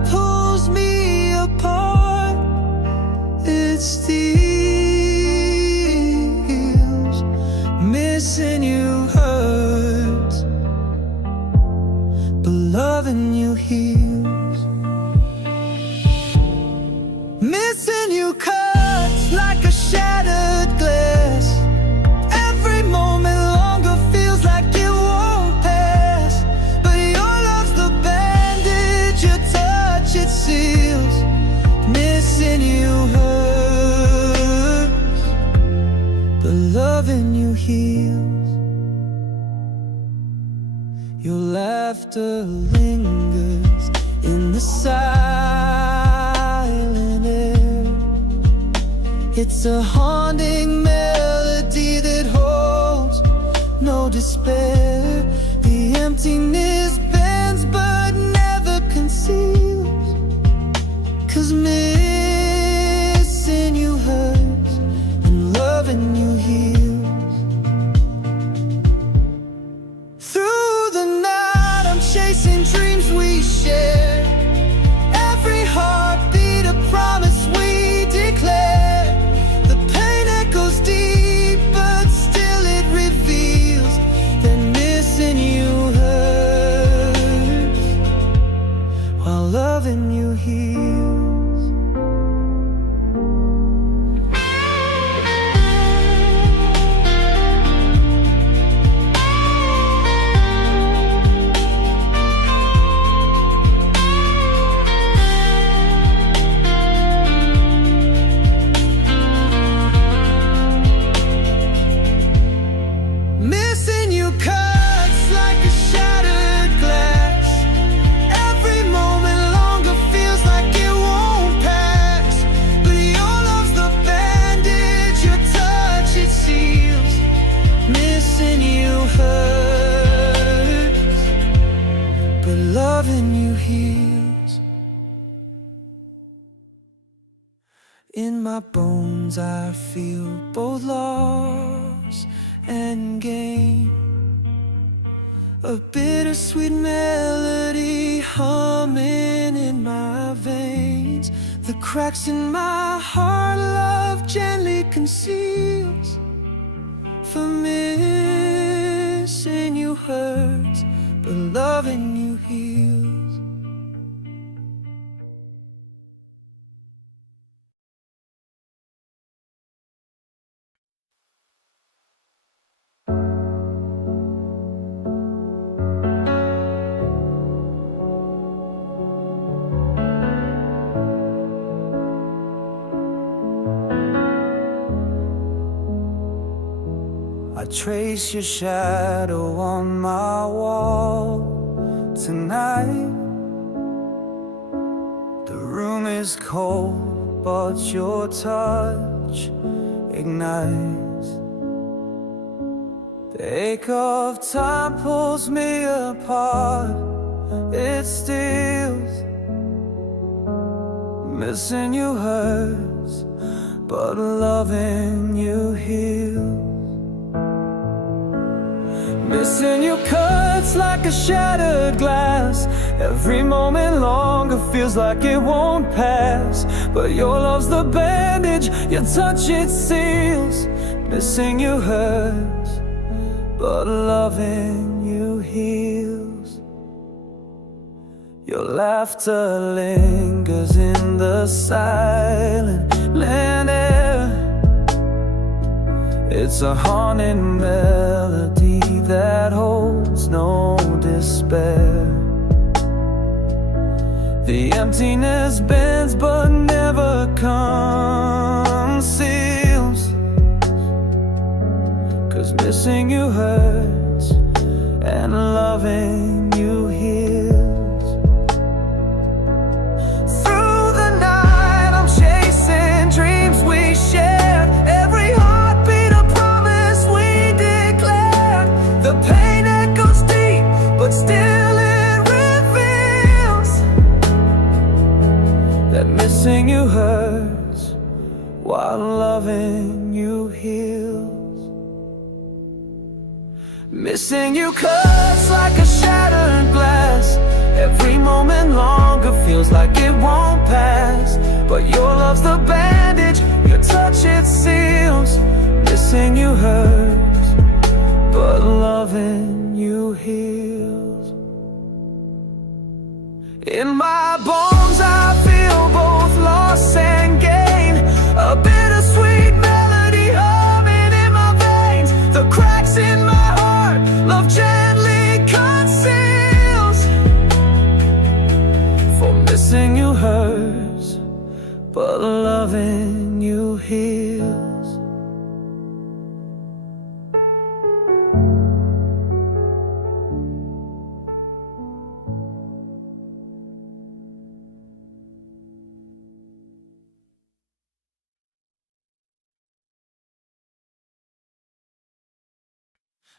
but loving you heals. Your laughter lingers in the silent air. It's a haunting melody that holds no despair. The emptiness bends but never conceals, 'cause missing you hurts and loving you heals. Through the night I'm chasing dreams we share. Every heartbeat a promise we declare. The pain echoes deep but still it reveals that missing you hurts while loving you heals. Missing you cuts like a shattered glass. Every moment longer feels like it won't pass. But your love's the bandage, your touch it seals. Missing you hurts, but loving you heals. In my bones I feel both loss and gain. A bittersweet melody humming in my veins. The cracks in my heart love gently conceals. For missing you hurts, but loving you heals. I trace your shadow on my wall tonight. The room is cold, but your touch ignites. The ache of time pulls me apart. It steals. Missing you hurts, but loving you heals. Missing you cuts like a shattered glass. Every moment longer feels like it won't pass. But your love's the bandage, your touch it seals. Missing you hurts, but loving you heals. Your laughter lingers in the silent air. It's a haunting melody that holds no despair. The emptiness bends but never conceals, 'cause missing you hurts and loving you heals. Through the night I'm chasing dreams we shared. Every heartbeat a promise we declared. The pain echoes deep, but still it reveals that missing you hurts while loving you heals. Missing you cuts like a shattered glass. Every moment longer feels like it won't pass. But your love's the bandage, your touch it seals. Missing you hurts, but loving you heals. In my bones I feel both loss and gain. A bittersweet melody humming in my veins. The cracks in my heart love gently conceals. For missing you hurts, but loving you heals.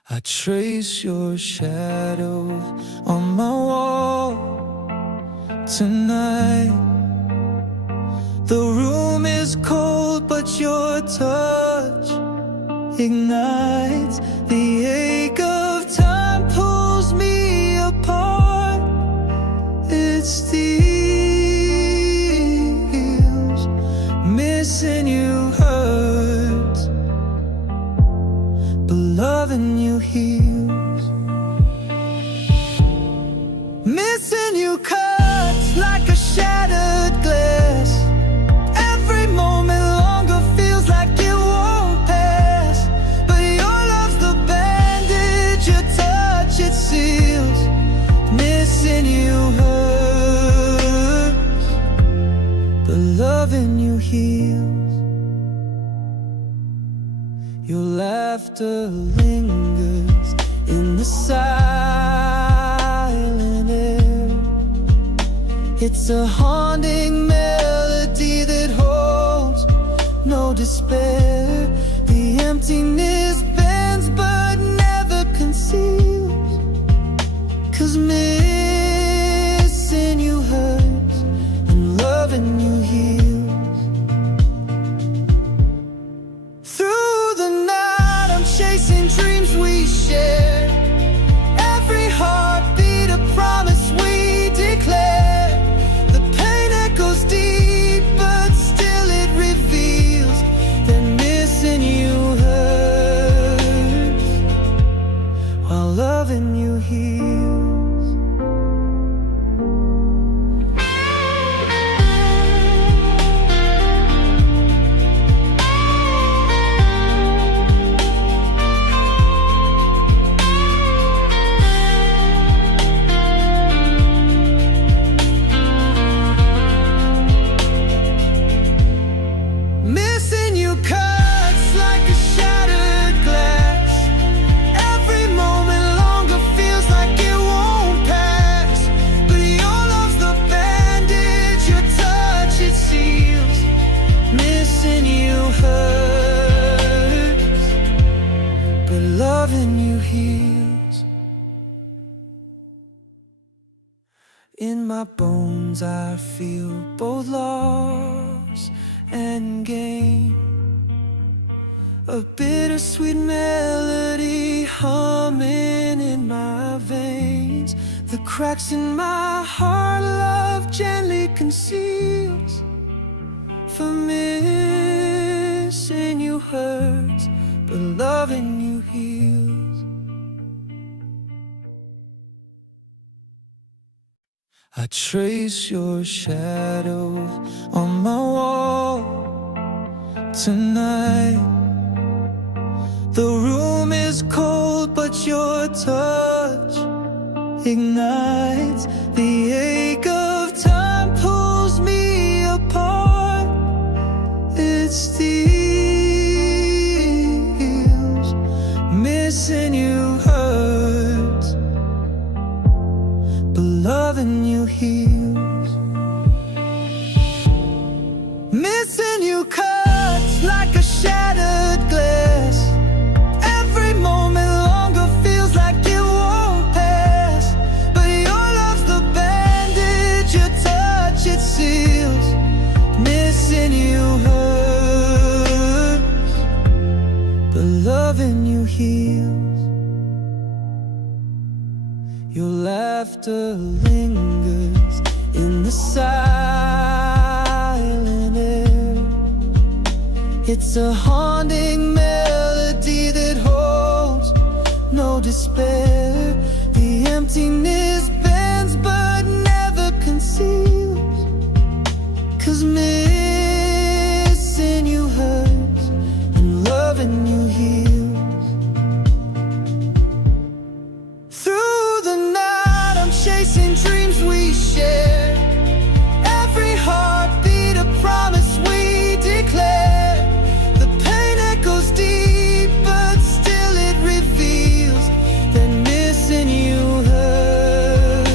I trace your shadow on my wall tonight. The room is cold, but your touch ignites. The ache of time pulls me apart. It steals. Missing you hurts, but loving you heals. Missing you cuts like a shattered glass. Every moment longer feels like it won't pass. But your love's the bandage, your touch it seals. Missing you hurts, but loving you heals. Your laughter lingers in the silent air. It's a haunting melody that holds no despair. The emptiness bends but never conceals. 'Cause missing you hurts and loving you heals. Through the night I'm chasing dreams we share. Every heartbeat a promise we declare. The pain echoes deep but still it reveals that missing you hurts while loving you heals. Missing you cuts like a shattered glass. Every moment longer feels like it won't pass. But your love's the bandage, your touch it seals. Missing you hurts, but loving you heals. In my bones I feel both loss and gain. A bittersweet melody humming in my veins. The cracks in my heart love gently conceals. For missing you hurts, but loving you heals. I trace your shadow on my wall tonight. The room is cold, but your touch ignites. The ache of time pulls me apart. It steals. Missing you hurts, but loving you heals. Missing you cuts like a shattered glass. Every moment longer feels like it won't pass. But your love's the bandage, your touch it seals. Missing you hurts, but loving you heals. Your laughter lingers in the silent air. It's a haunting melody that holds no despair. The emptiness bends but never conceals. 'Cause missing you hurts and loving you heals. Through the night I'm chasing dreams we share. Every heartbeat a promise we declare. The pain echoes deep but still it reveals that missing you hurts.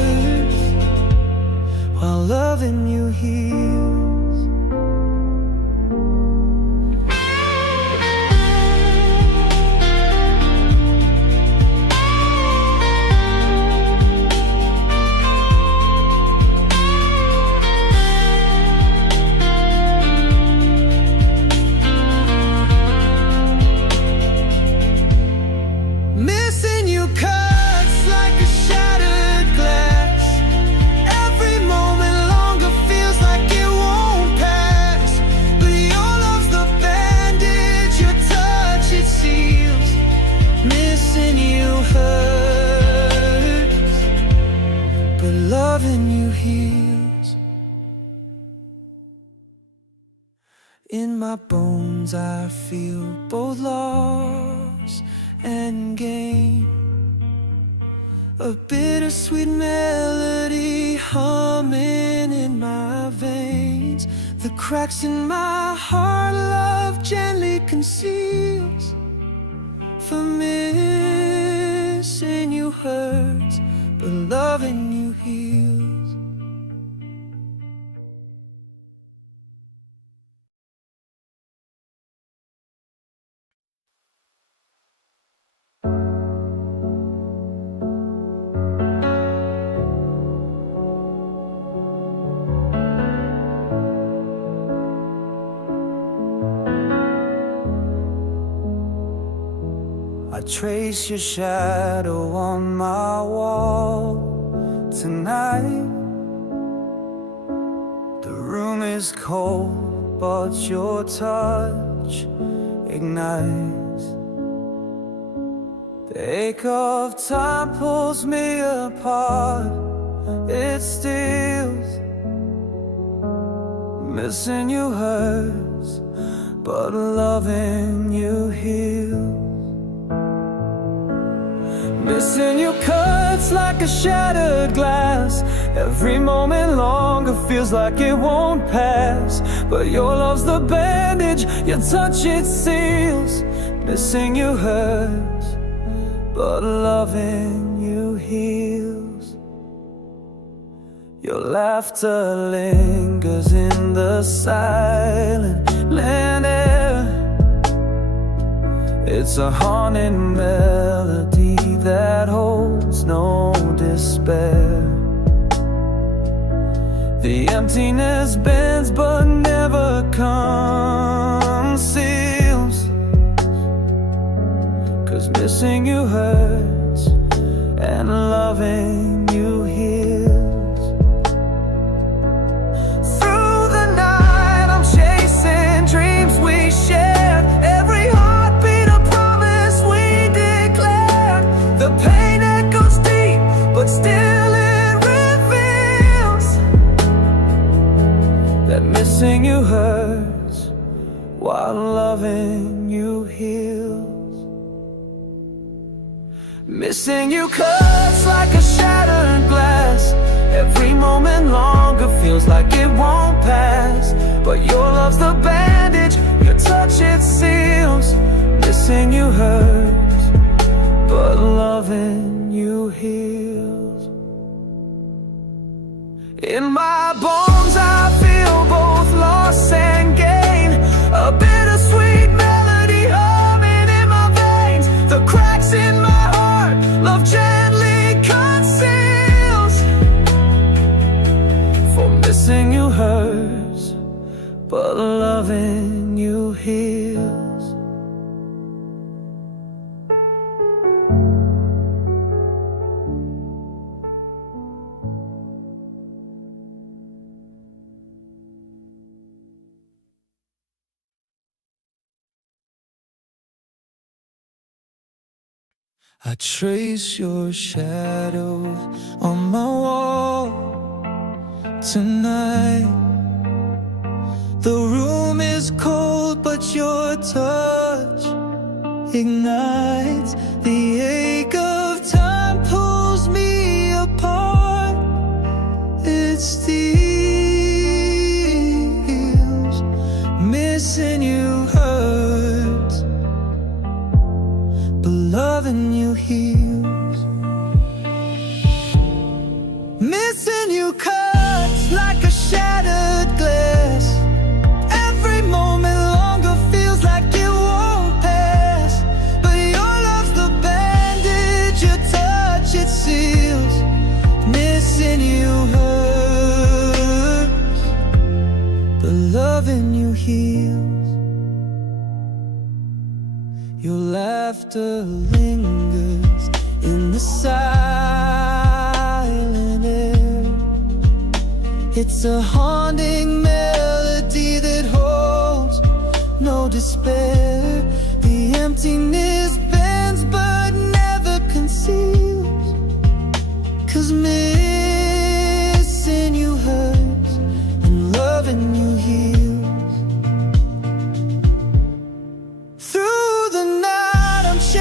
my bones I feel both loss and gain. A bittersweet melody humming in my veins. The cracks in my heart love gently conceals. For missing you hurts, but loving you heals. I trace your shadow on my wall tonight. The room is cold, but your touch ignites. The ache of time pulls me apart. It steals. Missing you hurts, but loving you heals. Missing you cuts like a shattered glass. Every moment longer feels like it won't pass. But your love's the bandage, your touch it seals. Missing you hurts, but loving you heals. Your laughter lingers in the silent land air. It's a haunting melody that holds no despair. The emptiness bends but never conceals. 'Cause missing you hurts and loving you heals. Through the night I'm chasing dreams we shared. Every heartbeat a promise we declared. The pain echoes deep, but still it reveals that missing you hurts while loving you heals. Missing you cuts like a shattered glass. Every moment longer feels like it won't pass. But your love's the bandage, your touch it seals. Missing you hurts, but loving you heals. In my bones I feel both loss and gain. A bittersweet melody humming in my veins. The cracks in my heart love gently conceals. For missing you hurts, but loving you heals. I trace your shadow on my wall tonight. The room is cold, but your touch ignites. The ache of time pulls me apart. It steals. Missing you hurts, but loving you heals. Missing you cuts like a shattered glass. Every moment longer feels like it won't pass. But your love's the bandage, your touch it seals. Missing you hurts, but loving you heals. Your laughter lingers in the silent air. It's a haunting melody that holds no despair. The emptiness bends but never conceals. 'Cause missing you hurts and loving you heals.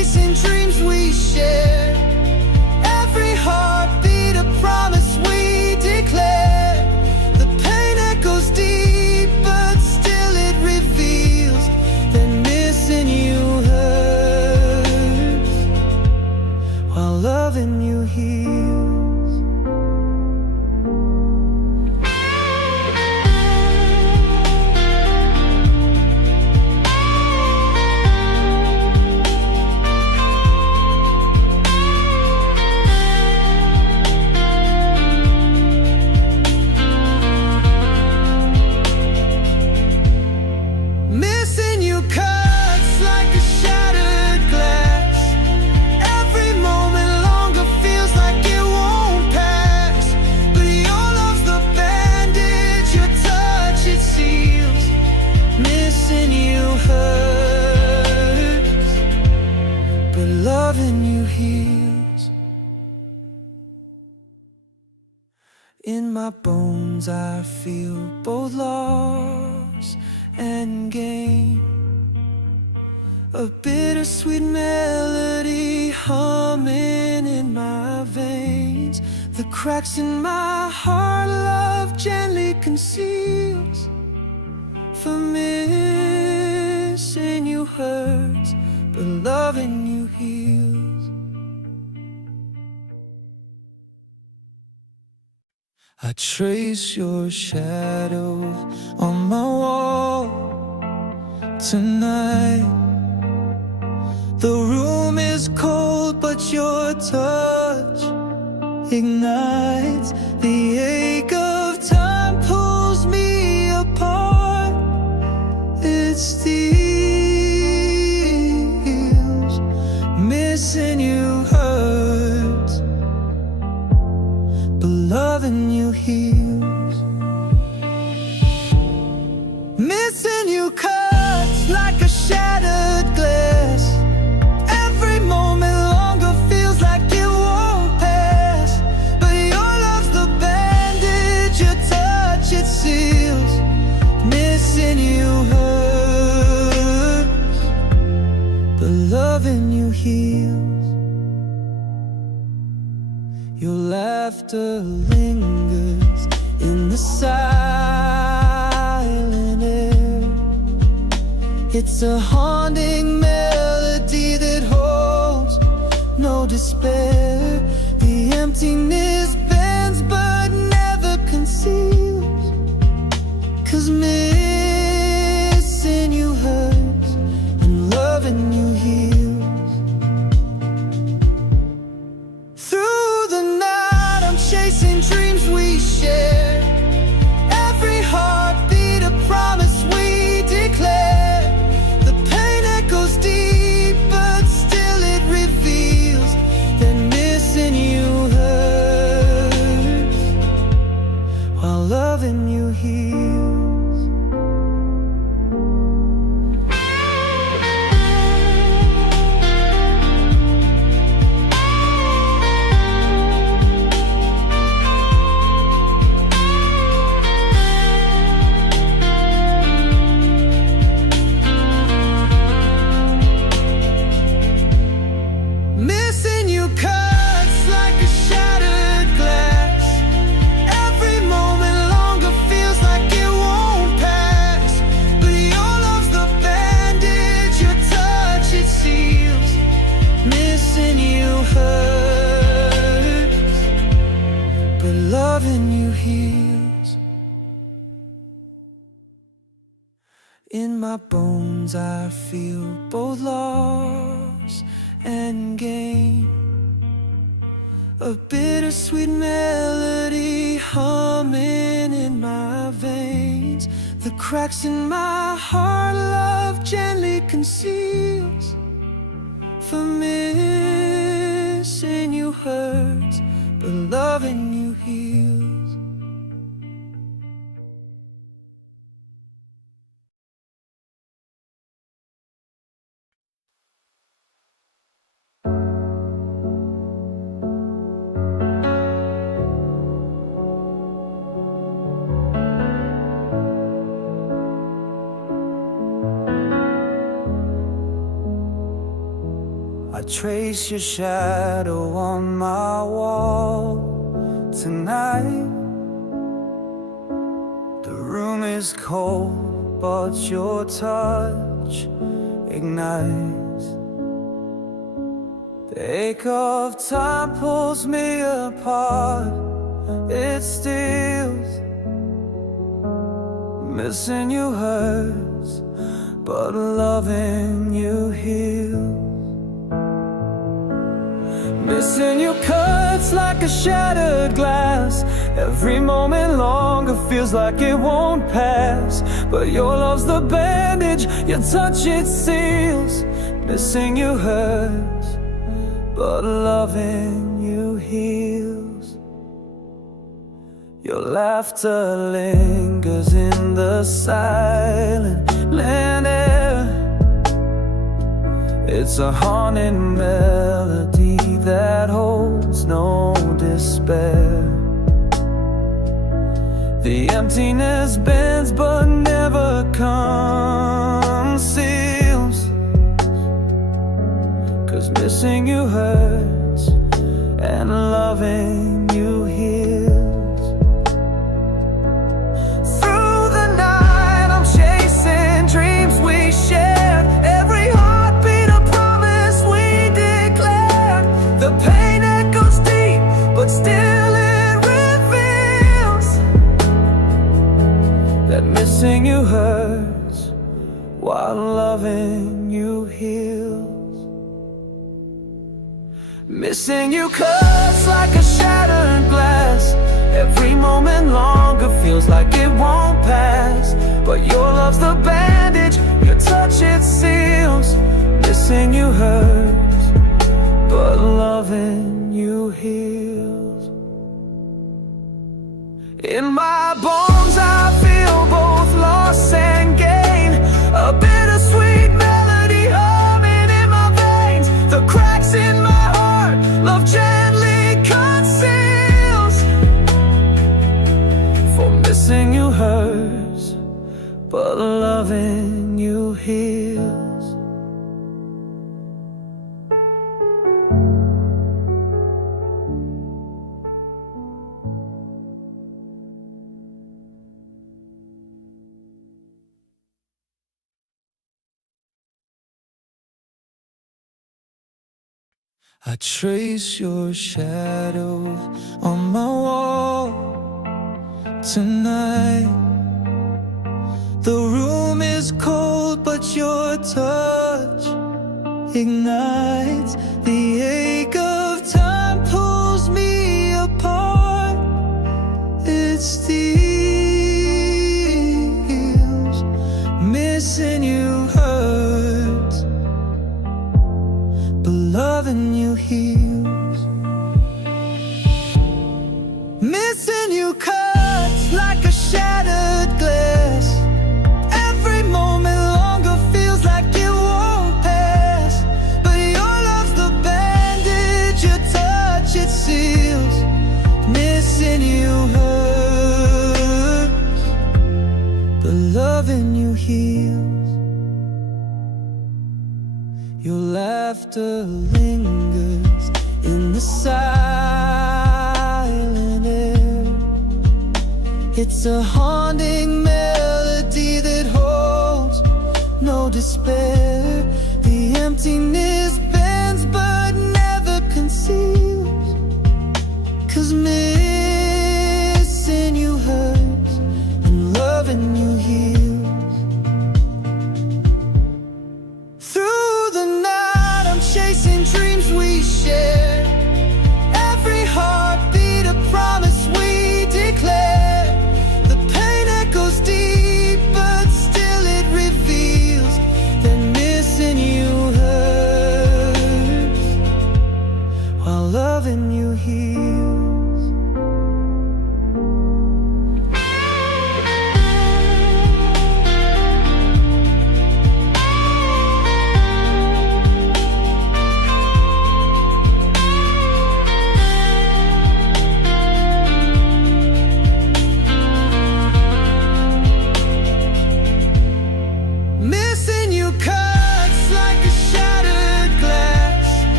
chasing dreams we share. Every heartbeat a promise we declare. The pain echoes deep, but still it reveals that missing you hurts, while loving you heals. Missing you cuts like a shattered glass. Every moment longer feels like it won't pass. But your love's the bandage, your touch it seals. Missing you hurts, but loving you heals. In my bones I feel both loss and gain. A bittersweet melody humming in my veins. The cracks in my heart love gently conceals. For missing you hurts, but loving you heals. I trace your shadow on my wall tonight. The room is cold, but your touch ignites. The ache of time pulls me apart. It steals. Missing you hurts, but loving you heals. Missing you cuts like a shattered glass. Every moment longer feels like it won't pass. But your love's the bandage, your touch it seals. Missing you hurts, but loving you heals. Your laughter lingers in the silent air. It's a haunting melody that holds no despair. The emptiness bends but never conceals. 'Cause missing you hurts and loving you heals. Through the night I'm chasing dreams we share. Every heartbeat a promise we declare. The pain echoes deep, but still it reveals that missing you hurts, while loving you heals. Missing you cuts like a shattered glass. Every moment longer feels like it won't pass. But your love's the bandage, your touch it seals. Missing you hurts, but loving you heals. In my bones I feel both loss and gain. A bittersweet melody humming in my veins. The cracks in my heart love gently conceals. For missing you hurts, but loving you heals. I trace your shadow on my wall tonight. The room is cold, but your touch ignites. The ache of time pulls me apart. It steals. Missing you hurts, but loving you heals. Missing you cuts like a shattered glass. Every moment longer feels like it won't pass. But your love's the bandage, your touch it seals. Missing you hurts, but loving you heals. Your laughter lingers in the silent land air. It's a haunting melody that holds no despair. The emptiness bends but never conceals. 'Cause missing you hurts and loving you heals. Through the night I'm chasing dreams we shared. Every heartbeat a promise we declared. The pain echoes deep, but still it reveals that missing you hurts while loving you heals. Missing you cuts like a shattered glass. Every moment longer feels like it won't pass. But your love's the bandage, your touch it seals. Missing you hurts, but loving you heals. In my bones I feel both loss and gain. A bittersweet melody humming in my veins. The cracks in my heart love gently conceals. For missing you hurts, but loving you heals. I trace your shadow on my wall tonight. The room is cold, but your touch ignites. The ache of time pulls me apart. It steals. Missing you hurts, but loving you heals. Missing you cuts like a shattered glass. Every moment longer feels like it won't pass. But your love's the bandage, your touch it seals. Missing you hurts, but loving you heals. Your laughter lingers in the silent air. It's a haunting melody that holds no despair. The emptiness bends but never conceals. 'Cause missing you hurts and loving you heals. Through the night I'm chasing dreams we share. Every heartbeat a promise we declare. The pain echoes deep, but still it reveals that missing you hurts.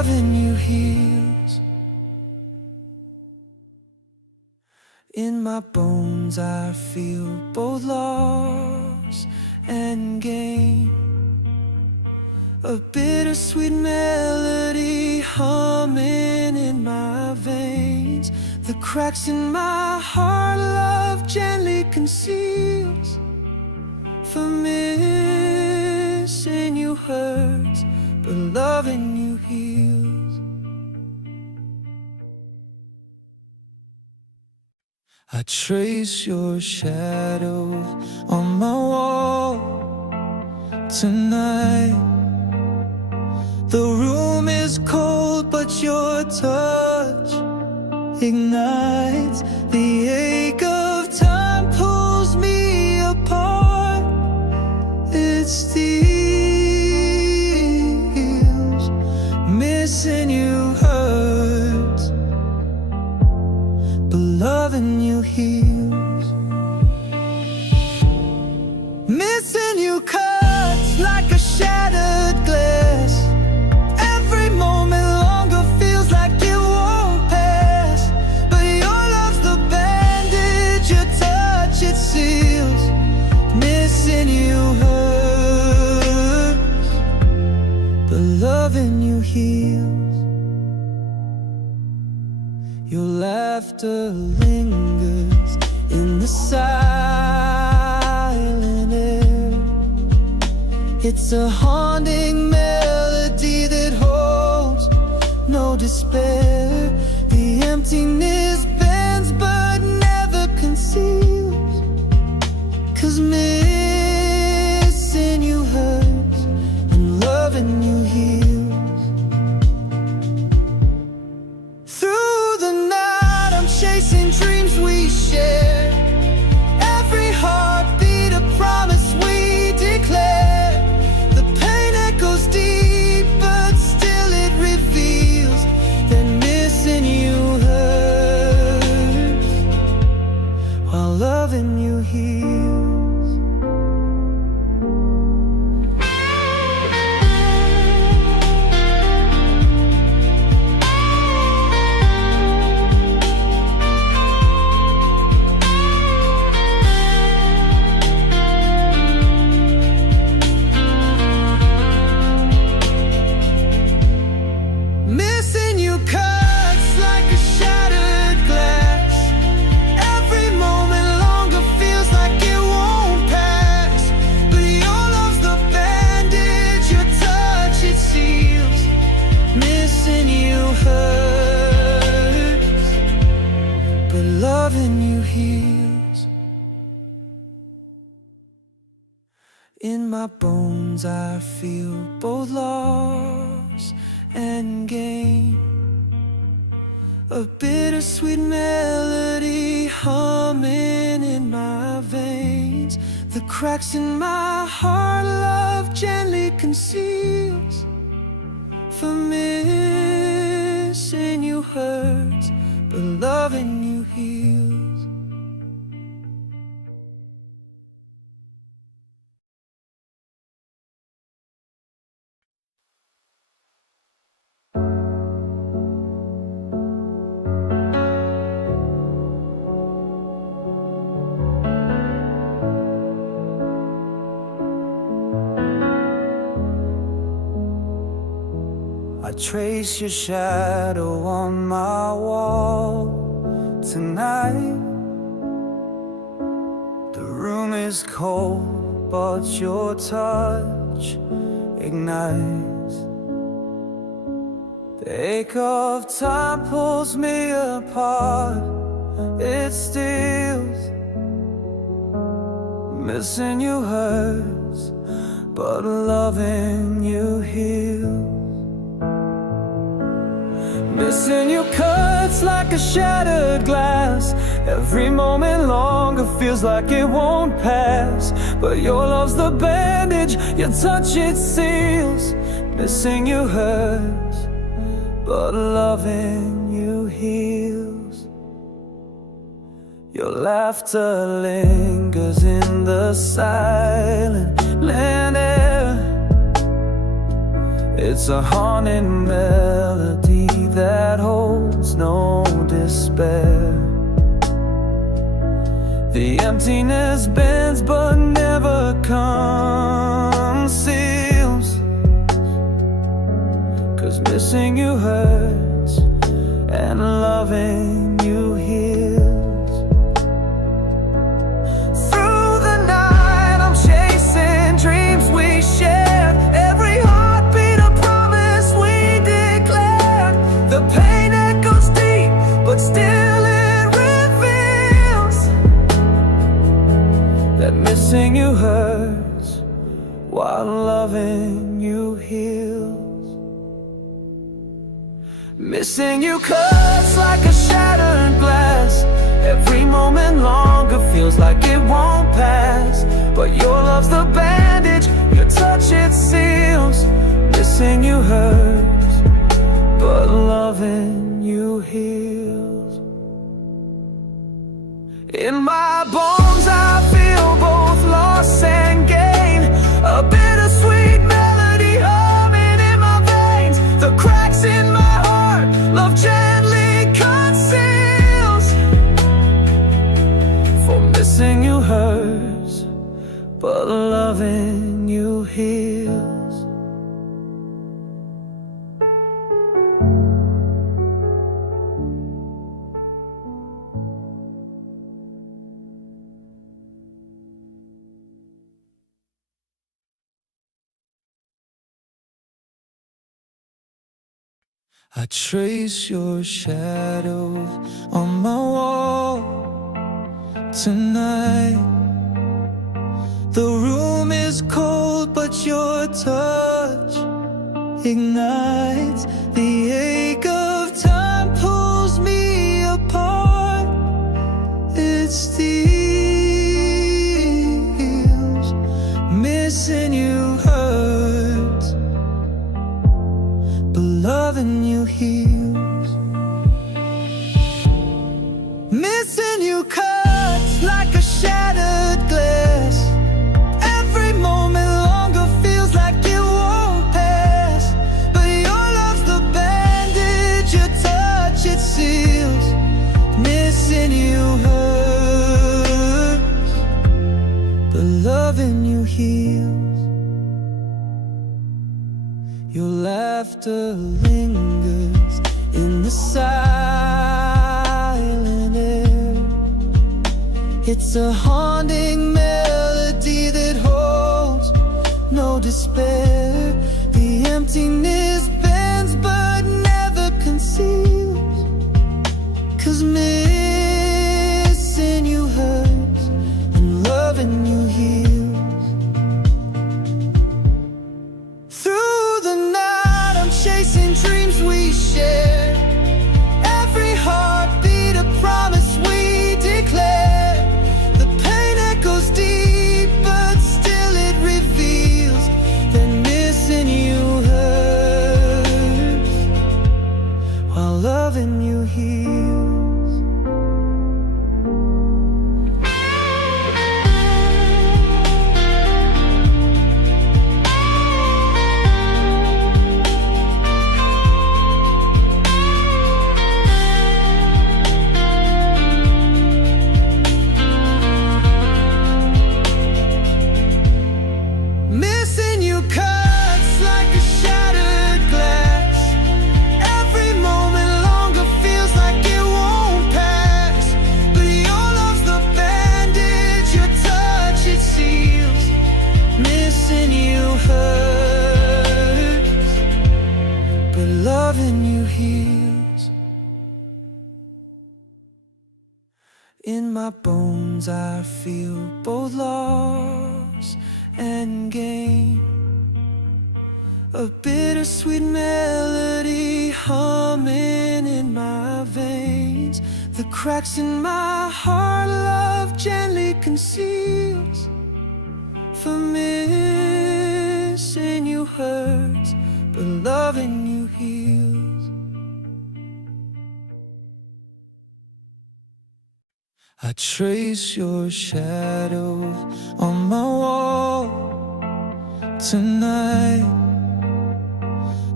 loving you heals. In my bones I feel both loss and gain, a bittersweet melody humming in my veins. The cracks in my heart love gently conceals, for missing you hurts, but loving you heals. I trace your shadow on my wall tonight. The room is cold, but your touch ignites. The ache of time pulls me apart. It steals. Missing you hurts, but loving you heals. Missing you cuts like a shattered glass. Every moment longer feels like it won't pass, but your love's the bandage, your touch it seals. Missing you hurts, but loving you heals. Your laughter lingers in the silent air. It's a haunting melody that holds no despair. The emptiness bends but never conceals, 'cause missing you hurts and loving you heals. Through the night I'm chasing dreams we share. Every heartbeat a promise we declare. The pain echoes deep, but still it reveals that missing you hurts, while loving you heals. Missing you cuts like a shattered glass. Every moment longer feels like it won't pass, but your love's the bandage, your touch it seals. Missing you hurts, but loving you heals. In my bones I feel both loss and gain, a bittersweet melody humming in my veins. The cracks in my heart love gently conceals, for missing you hurts, but loving you heals. I trace your shadow on my wall tonight. The room is cold, but your touch ignites. The ache of time pulls me apart. It steals. Missing you hurts, but loving you heals. Missing you cuts like a shattered glass. Every moment longer feels like it won't pass, but your love's the bandage, your touch it seals. Missing you hurts, but loving you heals. Your laughter lingers in the silent land air. It's a haunting melody that holds no despair. The emptiness bends but never conceals, 'cause missing you hurts and loving you heals. Through the night I'm chasing dreams we shared. Every heartbeat a promise we declared. The pain echoes deep, but still it reveals that missing you hurts while loving you heals. Missing you cuts like a shattered glass. Every moment longer feels like it won't pass. But your love's the bandage, your touch it seals. Missing you hurts, but loving you heals. In my bones I feel both loss and gain. A bittersweet melody humming in my veins. The cracks in my heart love gently conceals. For missing you hurts, but loving you heals. I trace your shadow on my wall tonight. The room is cold, but your touch ignites. The ache of time pulls me apart. It steals. Missing you hurts, but loving you heals. Missing you cuts like a shattered glass. Every moment longer feels like it won't pass. But your love's the bandage, your touch it seals. Missing you hurts, but loving you heals. Your laughter lingers in the silent air. It's a haunting melody that holds no despair. The emptiness bends but never conceals, 'cause missing you hurts and loving you heals. Through the night I'm chasing dreams we shared. Every heartbeat a promise we declare. The pain echoes deep, but still it reveals that missing you hurts while loving you heals. Missing you cuts like a shattered glass. Every moment longer feels like it won't pass. But your love's the bandage, your touch it seals. Missing you hurts, but loving you heals. In my bones I feel both loss and gain. A bittersweet melody humming in my veins. The cracks in my heart love gently conceals. For missing you hurts, but loving you heals. I trace your shadow on my wall tonight.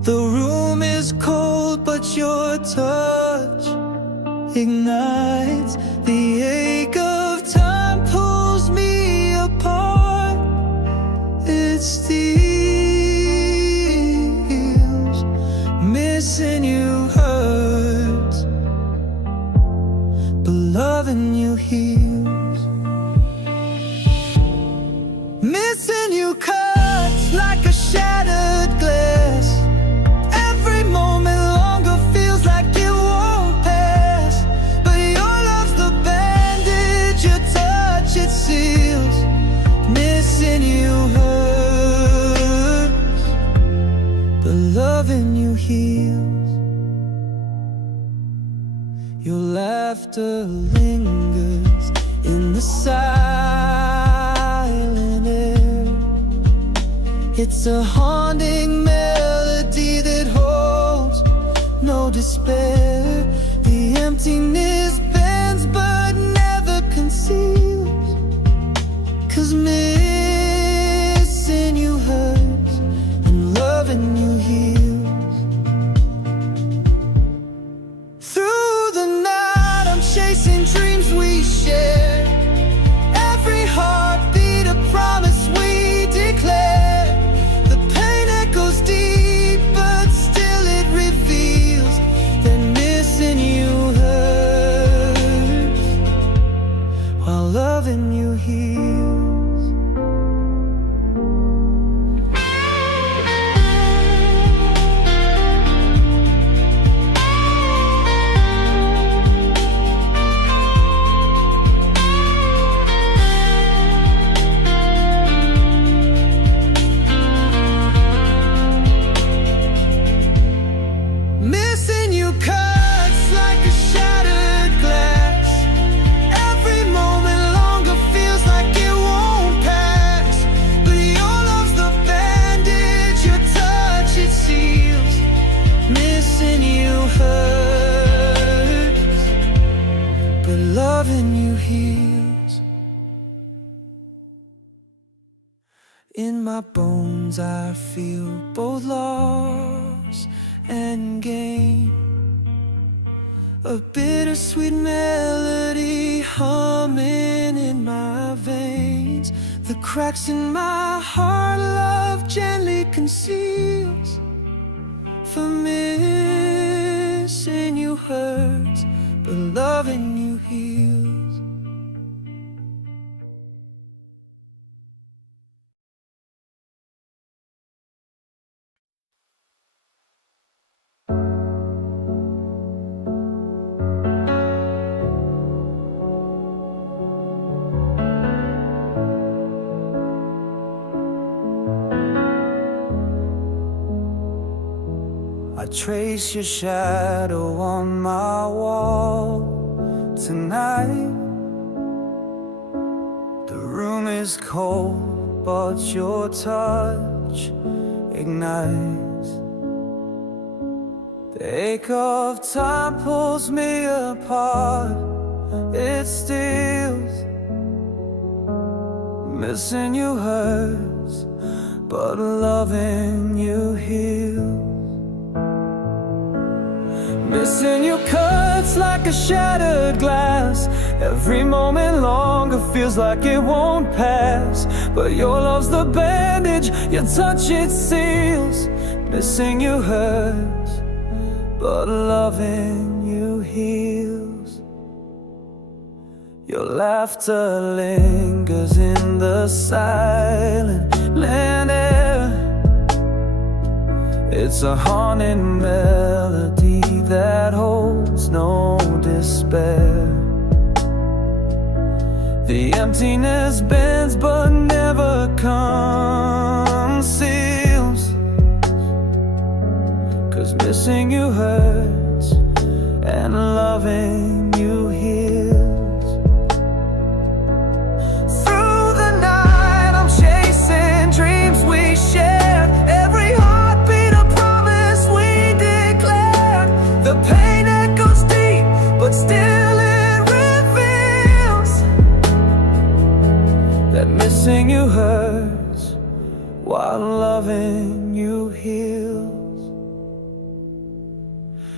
The room is cold, but your touch ignites. The ache of time pulls me apart. It steals. Missing you hurts, but loving you heals. Missing you cuts like a shattered glass. Every moment longer feels like it won't pass. But your love's the bandage, your touch it seals. Missing you hurts, but loving you heals. Your laughter lingers in the silent air. It's a haunting melody that holds no despair. The emptiness bends but never conceals. 'Cause missing you hurts and loving you heals. Through the night I'm chasing dreams we share. Every heartbeat a promise we declare. The pain echoes deep, but still it reveals that missing you hurts while loving you heals. Missing you cuts like a shattered glass. Every moment longer feels like it won't pass. But your love's the bandage, your touch it seals. Missing you hurts, but loving you heals. In my bones I feel both loss and gain. A bittersweet melody humming in my veins. The cracks in my heart love gently conceals. For missing you hurts, but loving you heals. I trace your shadow on my wall tonight. The room is cold, but your touch ignites. The ache of time pulls me apart. It steals. Missing you hurts, but loving you heals. Missing you cuts like a shattered glass. Every moment longer feels like it won't pass. But your love's the bandage, your touch it seals. Missing you hurts, but loving you heals. Your laughter lingers in the silent air. It's a haunting melody that holds no despair. The emptiness bends but never conceals. 'Cause missing you hurts and loving you heals. Through the night I'm chasing dreams we share. Every heartbeat a promise we declare. The pain echoes deep, but still it reveals that missing you hurts while loving you heals.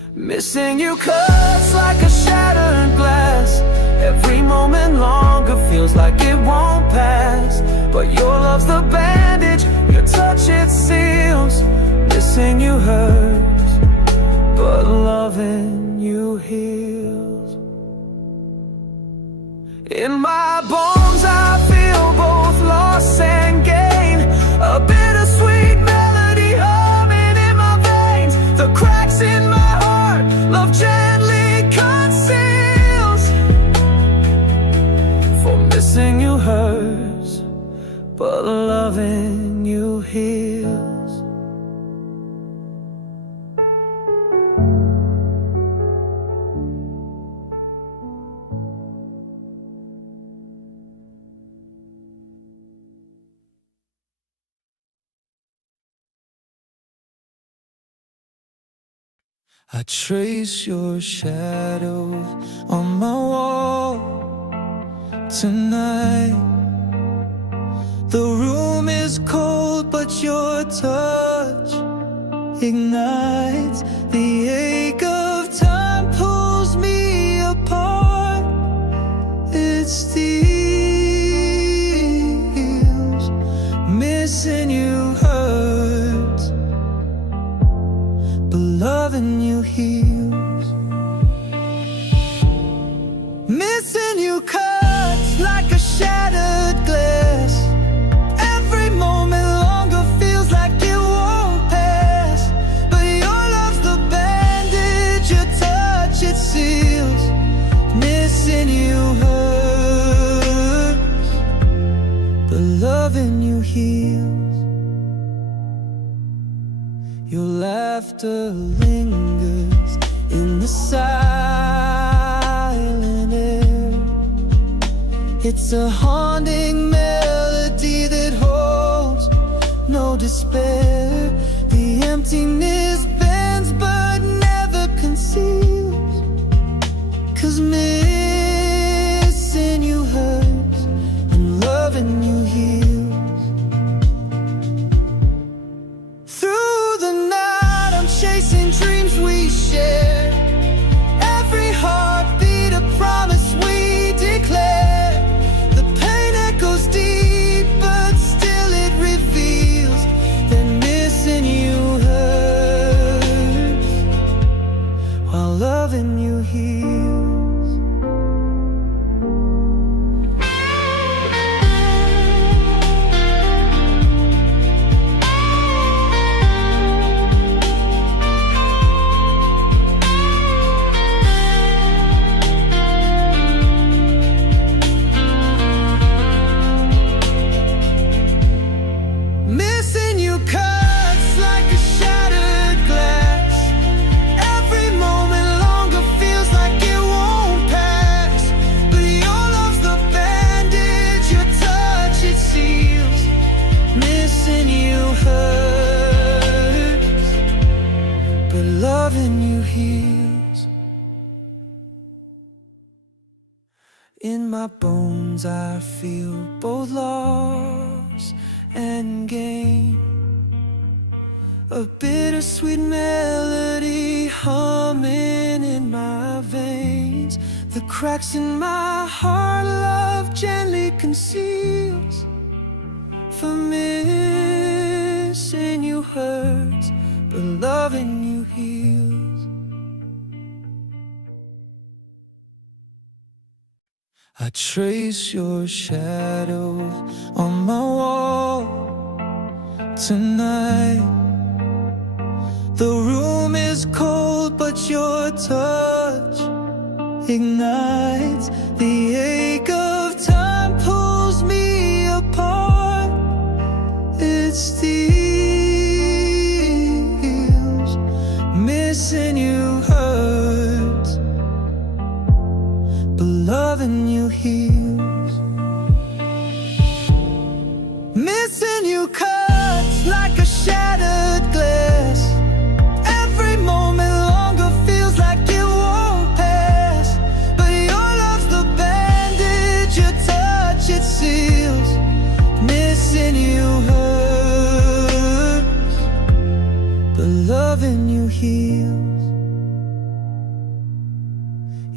Missing you cuts like a shattered glass. Every moment longer feels like it won't pass. But your love's the bandage, your touch it seals. Missing you hurts, but loving you heals. In my bones I feel both loss and gain. A bittersweet melody humming in my veins. The cracks in my heart, love gently conceals. For missing you hurts, but loving you heals. I trace your shadow on my wall tonight. The room is cold, but your touch ignites. The ache of time pulls me apart. It steals. Missing you hurts, but loving you heals. Missing you cuts like a shattered glass. Every moment longer feels like it won't pass. But your love's the bandage, your touch it seals. Missing you hurts, but loving you heals. Your laughter lingers in the silent air. It's a haunting melody that holds no despair. The emptiness bends but never conceals. 'Cause missing you hurts and loving you heals. Chasing dreams we share. Every heartbeat a promise we declare. The pain echoes deep, but still it reveals that missing you hurts, while loving you heals. Loving you heals. In my bones I feel both loss and gain. A bittersweet melody humming in my veins. The cracks in my heart love gently conceals. For missing you hurts, but loving you heals. I trace your shadow on my wall tonight. The room is cold, but your touch ignites. The ache of time pulls me apart. It steals. Missing you hurts, but loving you heals. Missing you cuts like a shattered glass. Every moment longer feels like it won't pass. But your love's the bandage, your touch it seals. Missing you hurts, but loving you heals.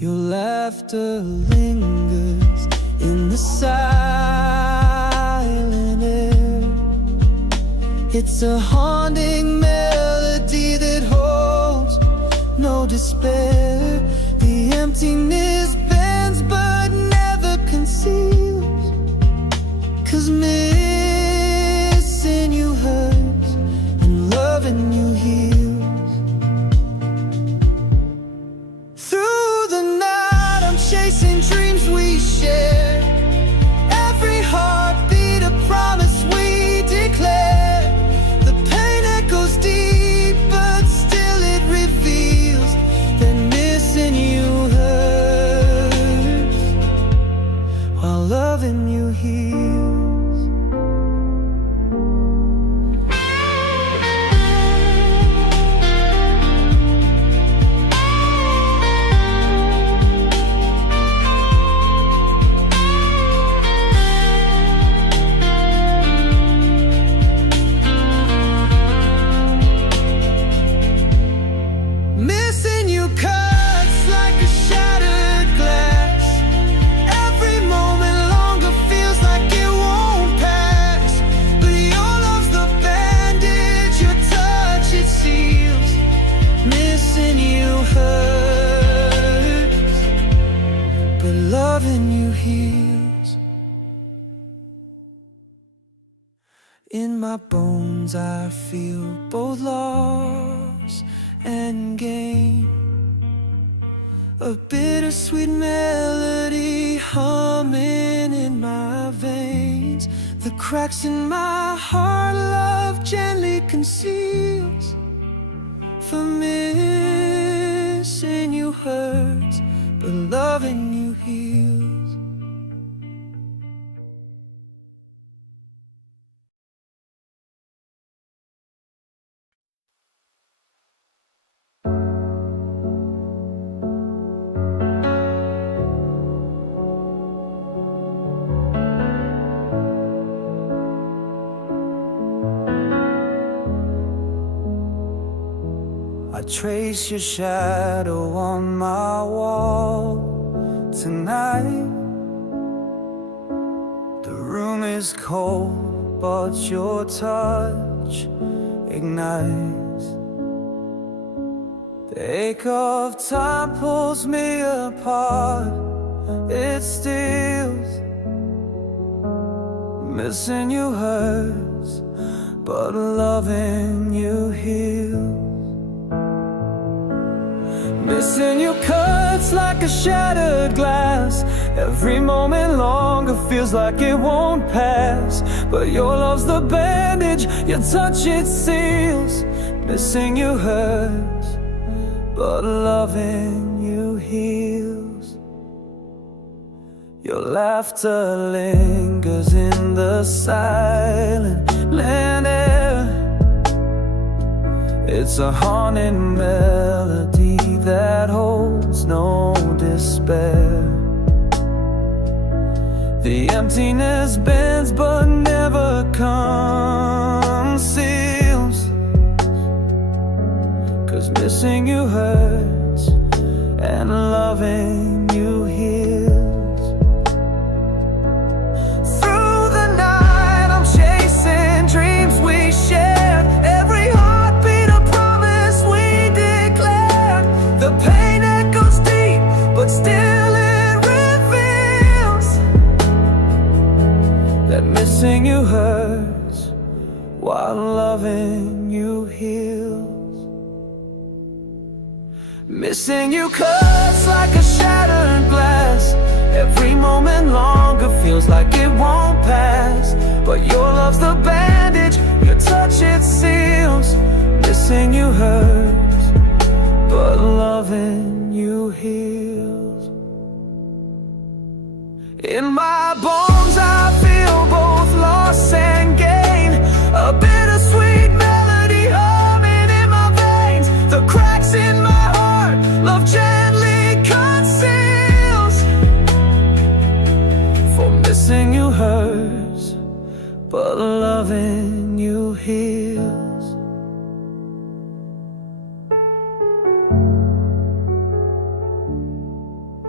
Your laughter lingers in the silent air. It's a haunting melody that holds no despair. The emptiness bends but never conceals, 'cause missing you hurts and loving you heals. Through the night I'm chasing dreams we share. Every heartbeat a promise we declare. The pain echoes deep but still it reveals that missing you hurts while loving you heals. Missing you cuts like a shattered glass. Every moment longer feels like it won't pass. But your love's the bandage, your touch it seals. Missing you hurts, but loving you heals. In my bones I feel both loss and gain. A bittersweet melody humming in my veins. The cracks in my heart love gently conceals. For missing you hurts, but loving you heals. I trace your shadow on my wall tonight. The room is cold, but your touch ignites. The ache of time pulls me apart. It steals. Missing you hurts, but loving you heals. Missing you cuts like a shattered glass. Every moment longer feels like it won't pass. But your love's the bandage, your touch it seals. Missing you hurts, but loving you heals. Your laughter lingers in the silent land air. It's a haunting melody that holds no despair. The emptiness bends but never conceals, 'cause missing you hurts and loving you heals. Through the night I'm chasing dreams we shared. Every heartbeat a promise we declared. The pain echoes deep, but still it reveals that missing you hurts while loving you heals. Missing you cuts like a shattered glass. Every moment longer feels like it won't pass. But your love's the bandage, your touch it seals. Missing you hurts, but loving you heals. In my bones I feel both loss and gain. A bittersweet melody humming in my veins. The cracks in my heart love gently conceals. For missing you hurts, but loving you heals.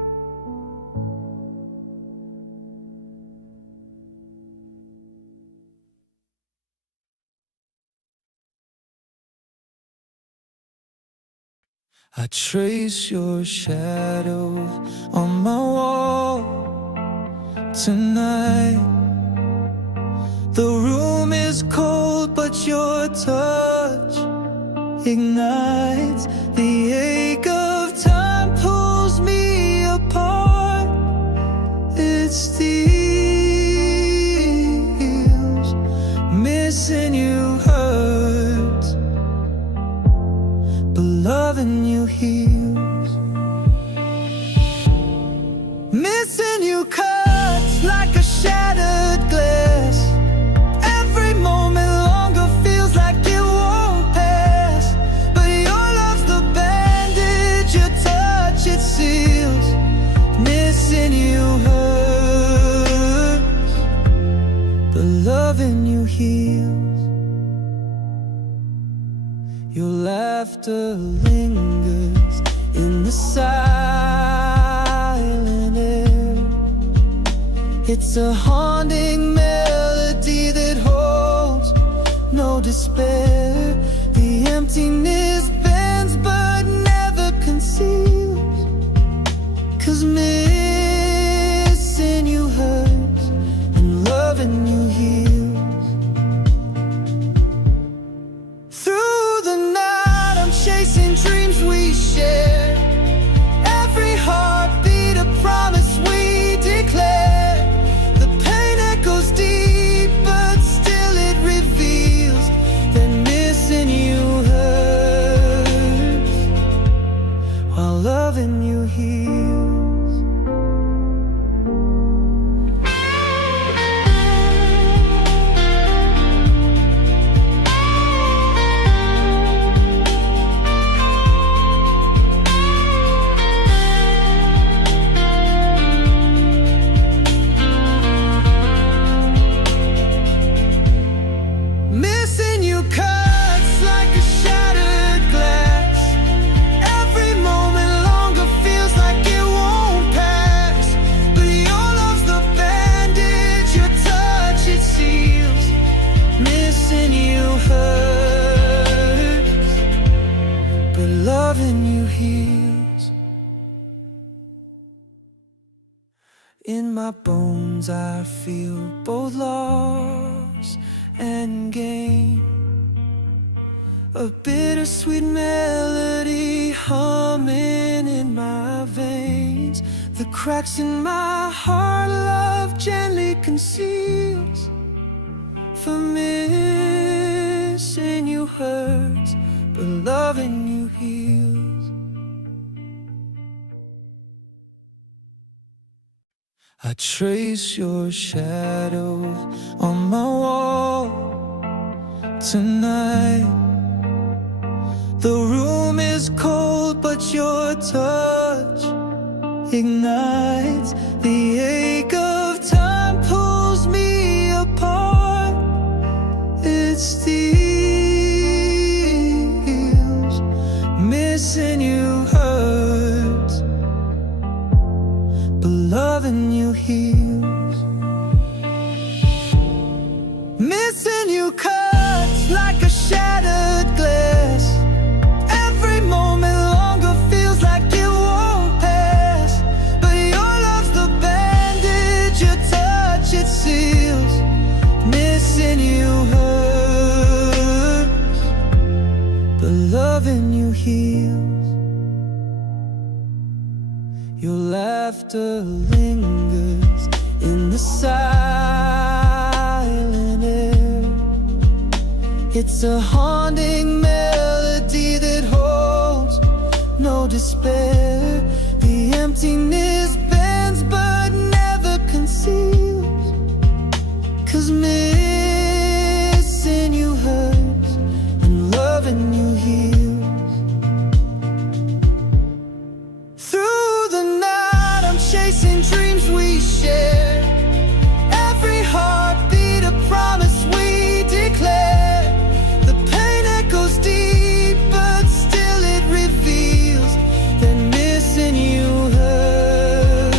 I trace your shadow on my wall tonight. The room is cold, but your touch ignites. The ache of time pulls me apart. It steals. Missing you hurts, but loving you heals. Missing you cuts like a shattered glass. Every moment longer feels like it won't pass. But your love's the bandage, your touch it seals. Missing you hurts, but loving you heals. Your laughter lingers in the silent air. It's a haunting melody that holds no despair. The emptiness bends but never conceals. 'Cause missing you hurts and loving you heals. Through the night I'm chasing dreams we share. Every heartbeat a promise we declare. The pain echoes deep, but still it reveals that missing you hurts while loving you heals. Missing you cuts like a shattered glass. Every moment longer feels like it won't pass. But your love's the bandage, your touch it seals. Missing you hurts, but loving you heals. In my bones I feel both loss and gain. A bittersweet melody humming in my veins. The cracks in my heart love gently conceals. For missing you hurts, but loving you heals. I trace your shadow on my wall tonight. The room is cold, but your touch ignites. The ache of time pulls me apart. It steals. Missing you hurts, but loving you heals. Missing you cuts like a shattered glass. Every moment longer feels like it won't pass. But your love's the bandage, your touch it seals. Missing you hurts, but loving you heals. Your laughter lingers in the silent air. It's a haunting melody that holds no despair. The emptiness bends but never conceals. 'Cause missing you hurts and loving you heals. Through the night I'm chasing dreams we share. Every heartbeat a promise we declare. The pain echoes deep, but still it reveals that missing you hurts.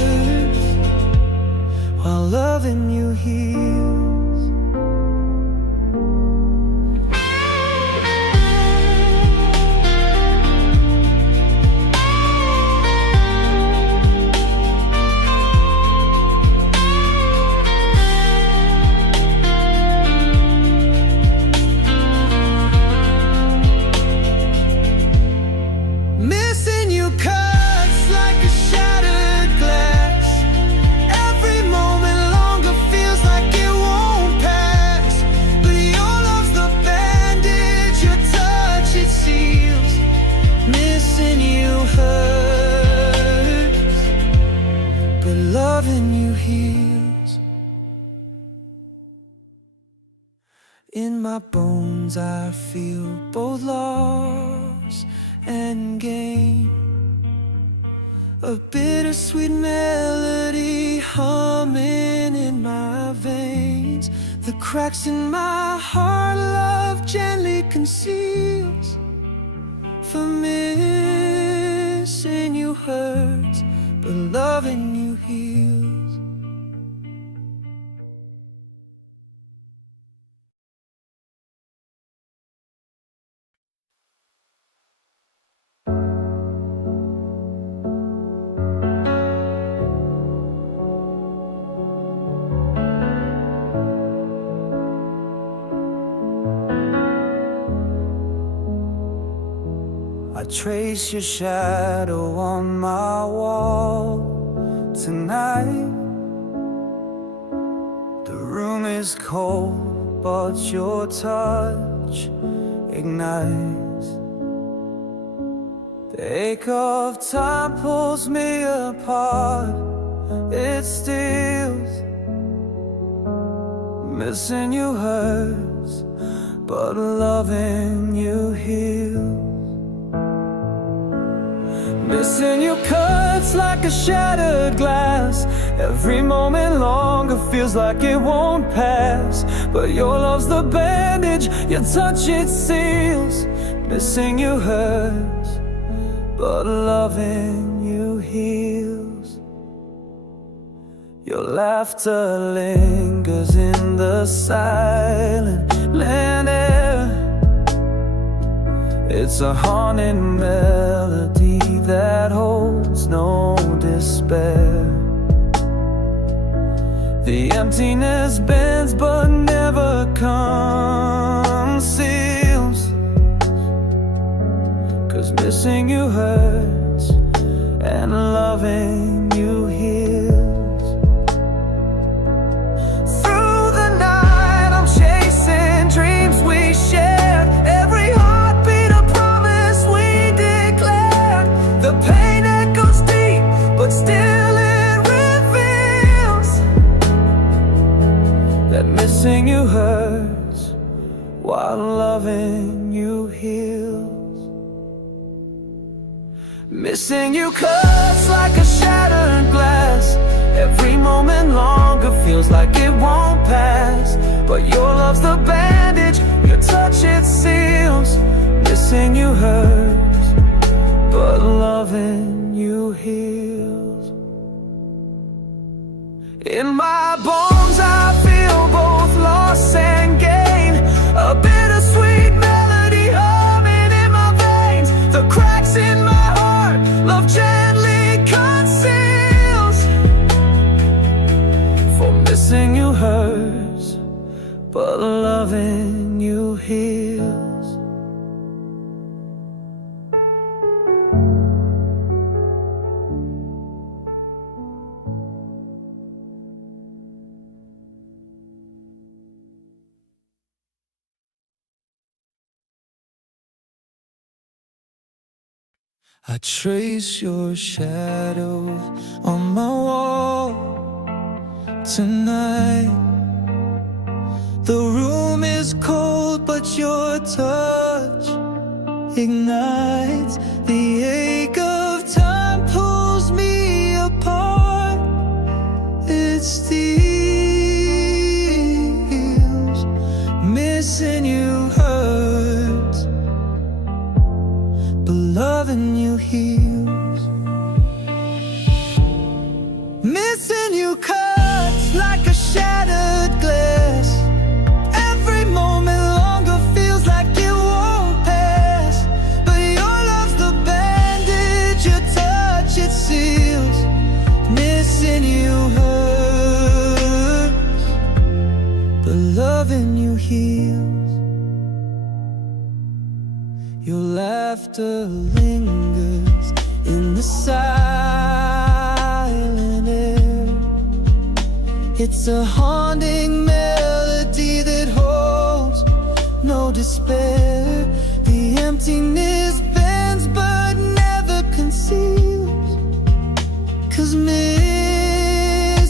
loving you heals. In my bones I feel both loss and gain, a bittersweet melody humming in my veins. The cracks in my heart love gently conceals, for missing you hurts, but loving you heals. I trace your shadow on my wall tonight. The room is cold, but your touch ignites. The ache of time pulls me apart. It steals. Missing you hurts, but loving you heals. Missing you cuts like a shattered glass. Every moment longer feels like it won't pass, but your love's the bandage, your touch it seals. Missing you hurts, but loving you heals. Your laughter lingers in the silent land air. It's a haunting melody that holds no despair. The emptiness bends but never conceals, 'cause missing you hurts and loving you heals. Through the night I'm chasing dreams we shared. Every heartbeat a promise we declared. The pain echoes deep, but still it reveals that missing you hurts while loving you heals. Missing you cuts like a shattered glass. Every moment longer feels like it won't pass, but your love's the bandage, your touch it seals. Missing you hurts, but loving you heals. In my bones I feel both loss and gain, a bittersweet melody humming in my veins. The cracks in my heart love gently conceals, for missing you hurts, but loving you heals. I trace your shadow on my wall tonight. The room is cold, but your touch ignites. The ache of time pulls me apart. It steals. Missing you hurts, but loving you heals. Missing you cuts like a shattered glass. Every moment longer feels like it won't pass, but your love's the bandage, your touch it seals. Missing you hurts, but loving you heals. Your laughter lingers in the silent air. It's a haunting melody that holds no despair. The emptiness bends but never conceals, 'cause missing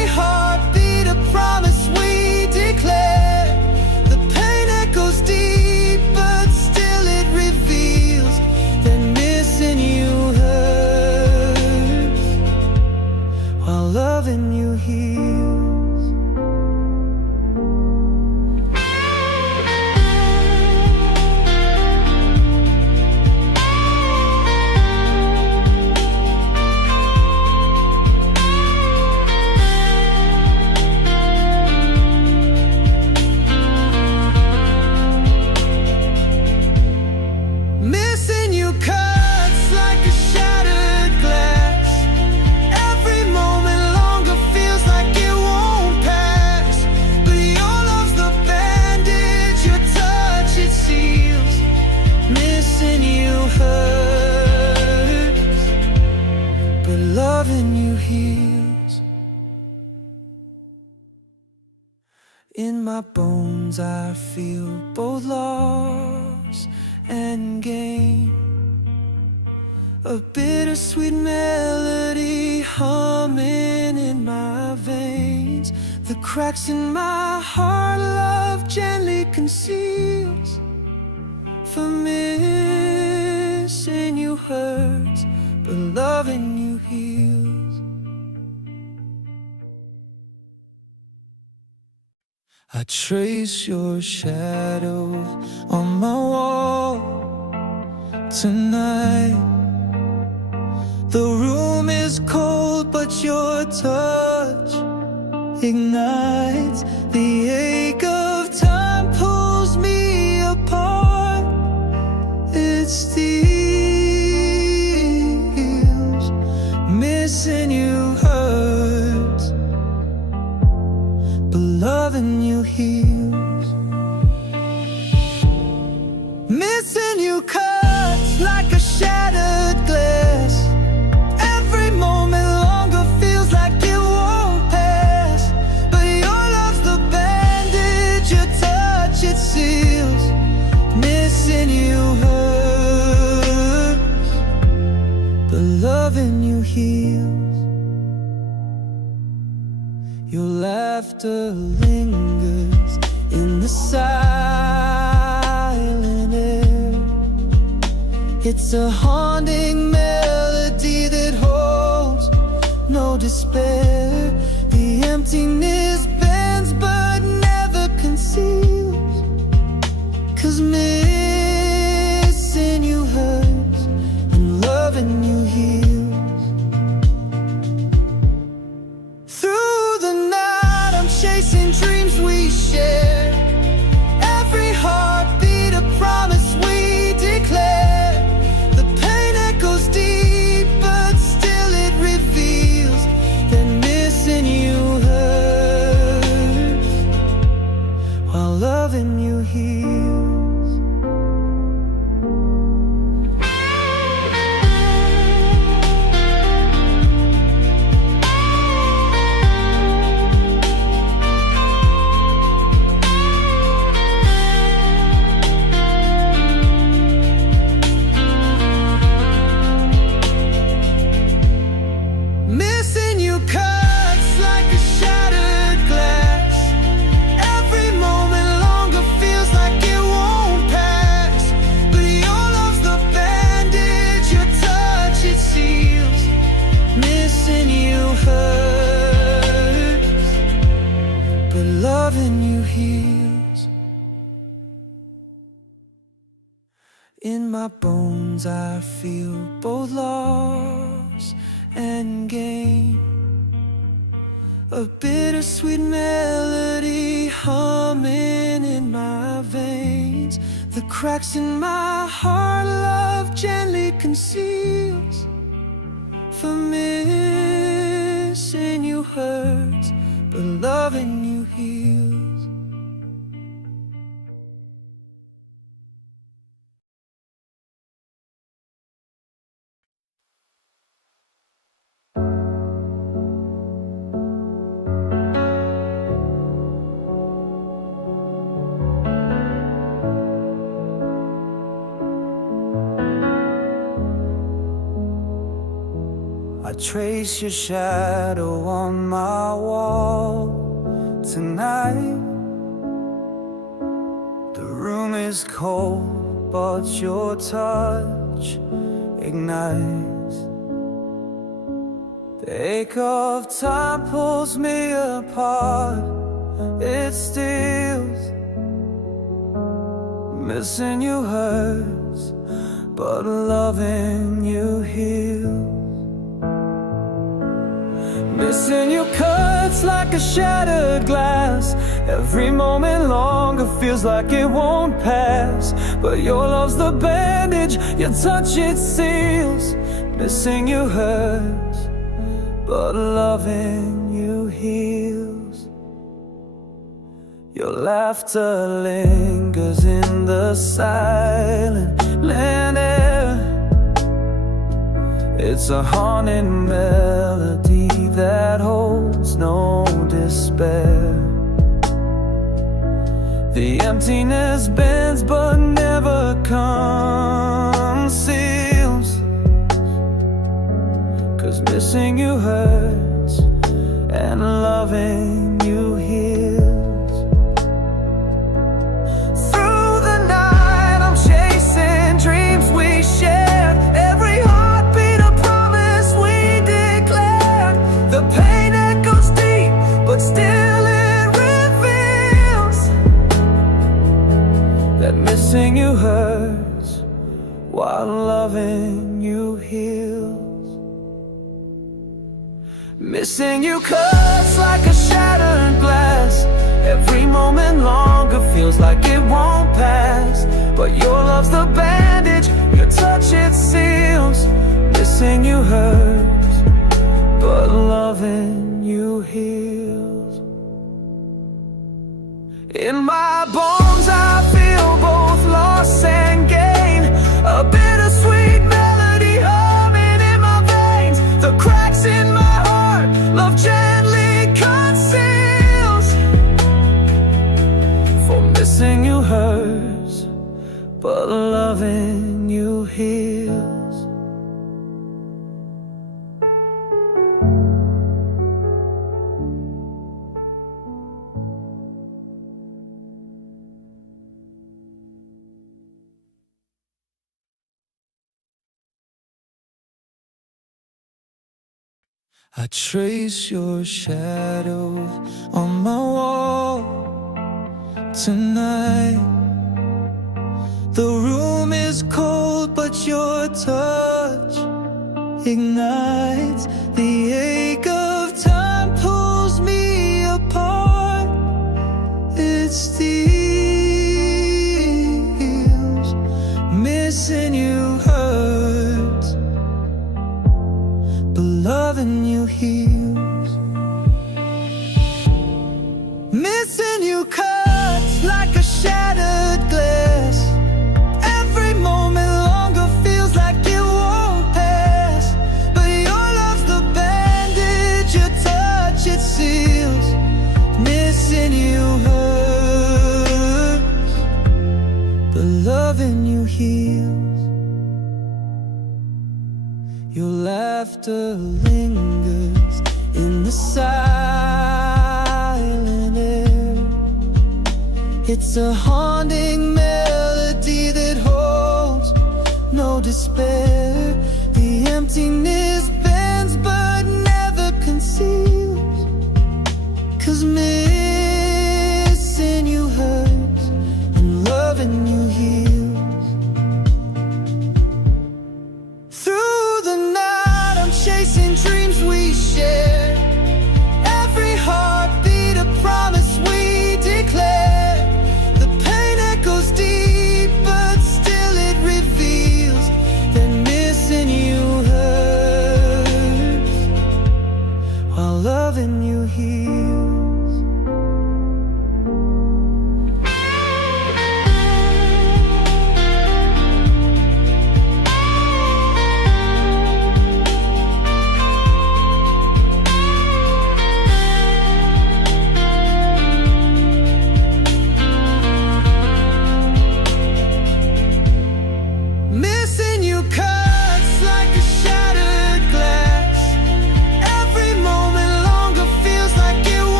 while loving you heals. Missing you cuts like a shattered glass. Every moment longer feels like it won't pass. But your love's the bandage, your touch it seals. Missing you hurts, but loving you heals. In my bones I feel both loss and gain. A bittersweet melody humming in my veins. The cracks in my heart love gently conceals. For missing you hurts, but loving you heals. I trace your shadow on my wall tonight. The room is cold, but your touch ignites. The ache of time pulls me apart. It steals. Missing you hurts, but loving you heals. Missing you cuts like a shattered glass. Every moment longer feels like it won't pass. But your love's the bandage, your touch it seals. Missing you hurts, but loving you heals. Your laughter lingers in the silent air. It's a haunting melody that holds no despair. The emptiness bends but never conceals. 'Cause missing you hurts and loving you heals. Through the night I'm chasing dreams we share. Every heartbeat a promise we declare. The pain echoes deep, but still it reveals that missing you hurts, while loving you heals. Missing you cuts like a shattered glass. Every moment longer feels like it won't pass. But your love's the bandage, your touch it seals. Missing you hurts, but loving you heals. In my bones I feel both loss and gain. A bittersweet melody humming in my veins. The cracks in my heart love gently conceals. For missing you hurts, but loving you heals. I trace your shadow on my wall tonight. The room is cold, but your touch ignites. The ache of time pulls me apart. It steals. Missing you hurts, but loving you heals. Missing you cuts like a shattered glass. Every moment longer feels like it won't pass. But your love's the bandage, your touch it seals. Missing you hurts, but loving you heals. Your laughter lingers in the silent land air. It's a haunting melody that holds no despair. The emptiness bends but never conceals. 'Cause missing you hurts and loving you heals. Through the night I'm chasing dreams we shared. Every heartbeat a promise we declared. The pain echoes deep, but still it reveals that missing you hurts while loving you heals. Missing you cuts like a shattered glass. Every moment longer feels like it won't pass. But your love's the bandage, your touch it seals. Missing you hurts, but loving you heals. In my bones I feel both loss and gain. A bittersweet melody humming in my veins. The cracks in my heart love gently conceals. For missing you hurts, but loving you heals. I trace your shadow on my wall tonight. The room is cold, but your touch ignites. The ache of time pulls me apart. It steals. Missing you hurts, but loving you heals. Missing you cuts like a shattered glass. Every moment longer feels like it won't pass. But your love's the bandage, your touch it seals. Missing you hurts, but loving you heals. Your laughter lingers in the silent air. It's a haunting melody that holds no despair. The emptiness bends but never conceals. 'Cause missing you hurts and loving you heals. Through the night I'm chasing dreams we shared. Every heartbeat a promise we declare. The pain echoes deep, but still it reveals that missing you hurts while loving you heals. Missing you cuts like a shattered glass. Every moment longer feels like it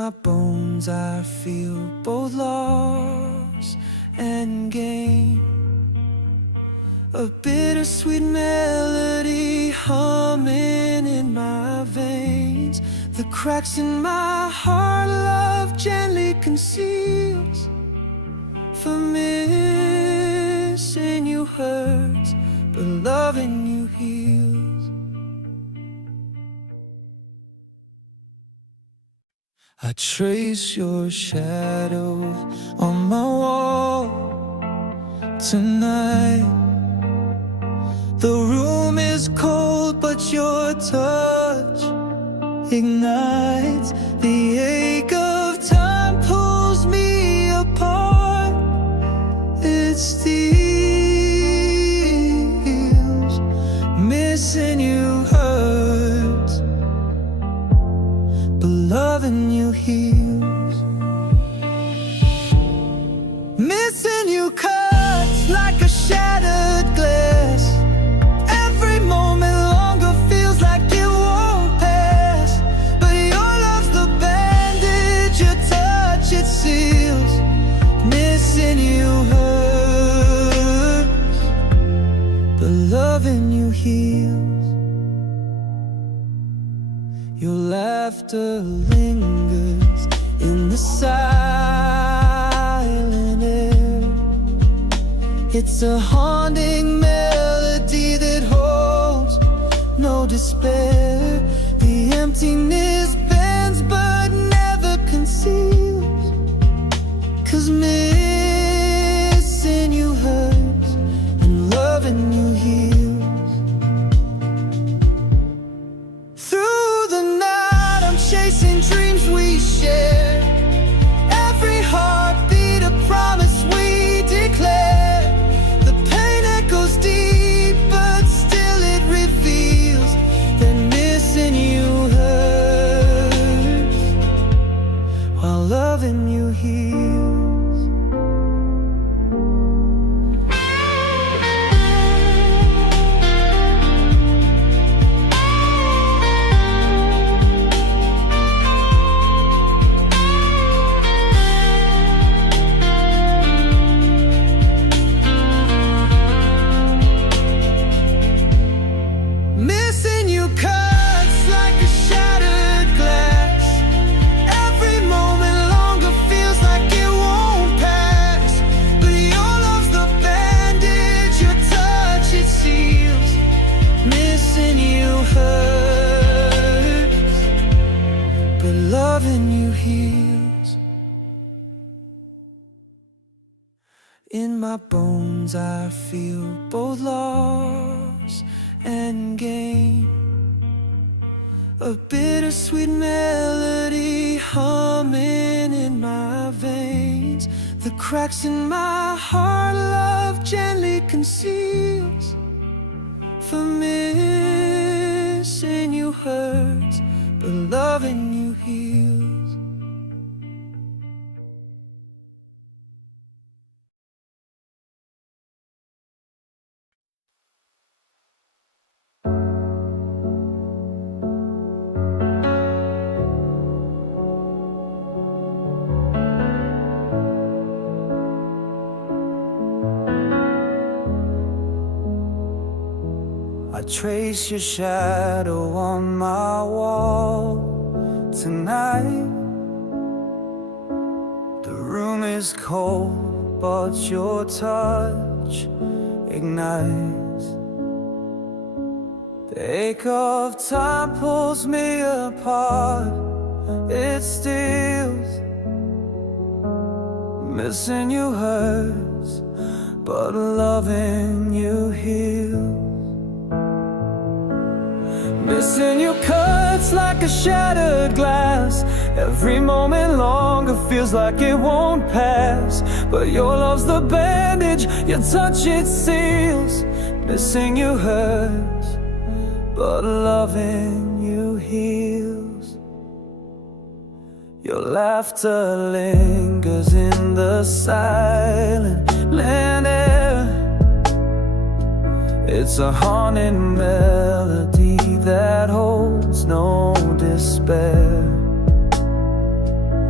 my bones I feel both loss and gain. A bittersweet melody humming in my veins. The cracks in my heart love gently conceals. For missing you hurts, but loving you heals. I trace your shadow on my wall tonight. The room is cold, but your touch ignites. The ache of time pulls me apart. It steals. Missing you hurts, but loving you heals. Missing you cuts like a shattered glass. Every moment longer feels like it won't pass. But your love's the bandage, your touch it seals. Missing you hurts, but loving you heals. Your laughter lingers in the silent air. It's a haunting melody that holds no despair. The emptiness bends but never conceals. 'Cause missing you hurts and loving you heals. Through the night I'm chasing dreams we share. Every heartbeat a promise we declare. The pain echoes deep, but still it reveals that missing you hurts, while loving you heals. Missing you cuts like a shattered glass. Every moment longer feels like it won't pass. But your love's the bandage, your touch it seals. Missing you hurts, but loving you heals. In my bones I feel both loss and gain. A bittersweet melody humming in my veins. The cracks in my heart love gently conceals. For missing you hurts, but loving you heals. I trace your shadow on my wall tonight. The room is cold, but your touch ignites. The ache of time pulls me apart. It steals. Missing you hurts, but loving you heals. Missing you cuts like a shattered glass. Every moment longer feels like it won't pass. But your love's the bandage, your touch it seals. Missing you hurts, but loving you heals. Your laughter lingers in the silent air. It's a haunting melody that holds no despair.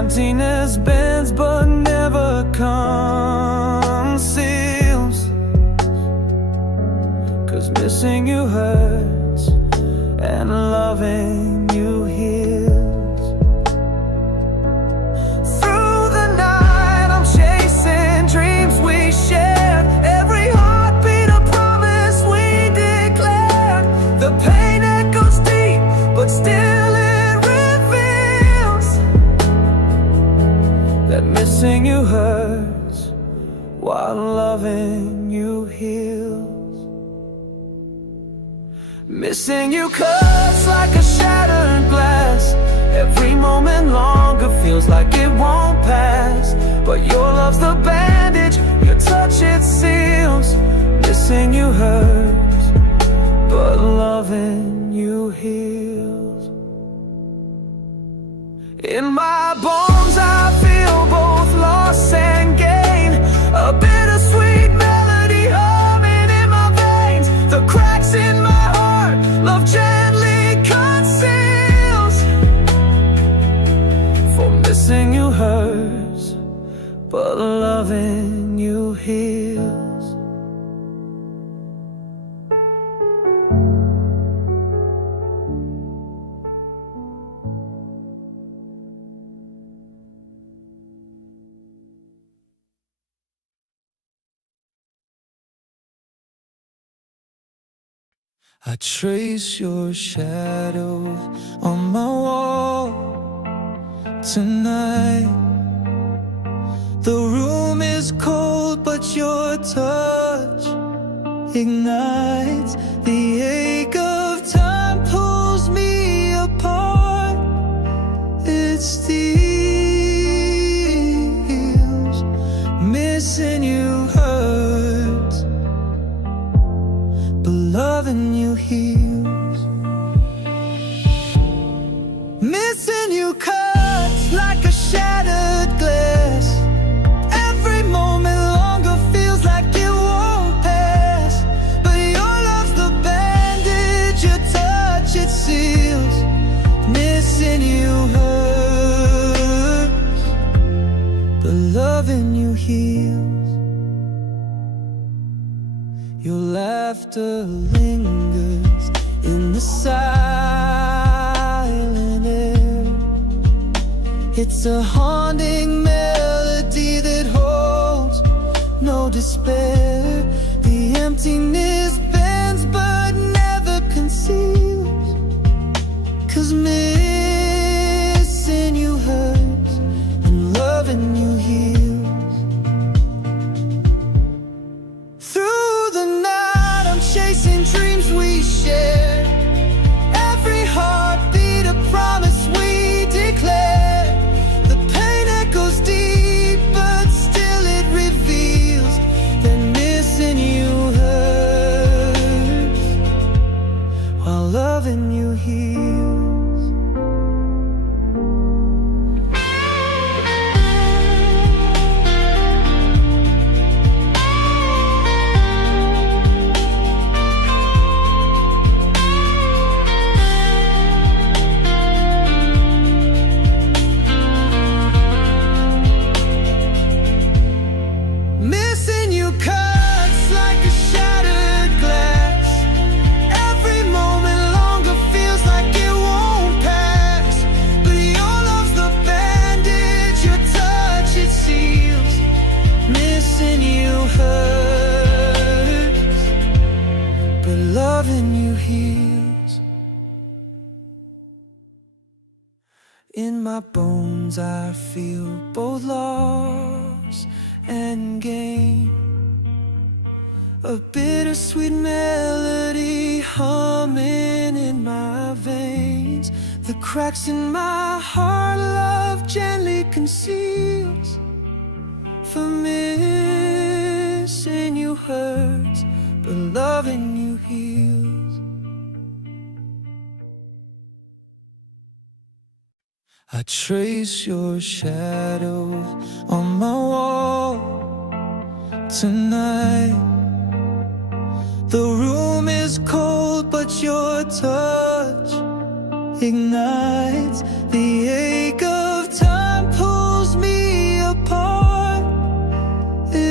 emptiness bends but never conceals, 'cause missing you hurts and loving you heals. Through the night I'm chasing dreams we shared, every heartbeat a promise we declared. The pain echoes deep, but still it reveals that missing you hurts while loving you heals. Missing you cuts like a shattered glass, every moment longer feels like it won't pass. But your love's the bandage, your touch it seals. Missing you hurts, but loving you heals. In my bones I feel both loss and gain, a bittersweet melody humming in my veins. The cracks in my heart love gently conceals, for missing you hurts, but loving you heals. I trace your shadow on my wall tonight. The room is cold, but your touch ignites. The ache of time pulls me apart. It steals. Missing you hurts, but loving you heals. Missing you cuts like a shattered glass, every moment longer feels like it won't pass. But your love's the bandage, your touch it seals. Missing you hurts, but loving you heals. Your laughter lingers in the silent air. It's a haunting melody that holds no despair. The emptiness bends but never conceals, 'cause missing you hurts and loving you heals. Through the night I'm chasing dreams we shared, every heartbeat a promise we declare. The pain echoes deep, but still it reveals that missing you hurts while loving you heals. Missing you cuts like a shattered glass, every moment longer feels like it won't pass. But your love's the bandage, your touch it seals. Missing you hurts, but loving you heals. In my bones I feel both loss and gain, a bittersweet melody humming in my veins. The cracks in my heart love gently conceals, for missing you hurts, but loving you heals. I trace your shadow on my wall tonight. The room is cold, but your touch ignites. The ache of time pulls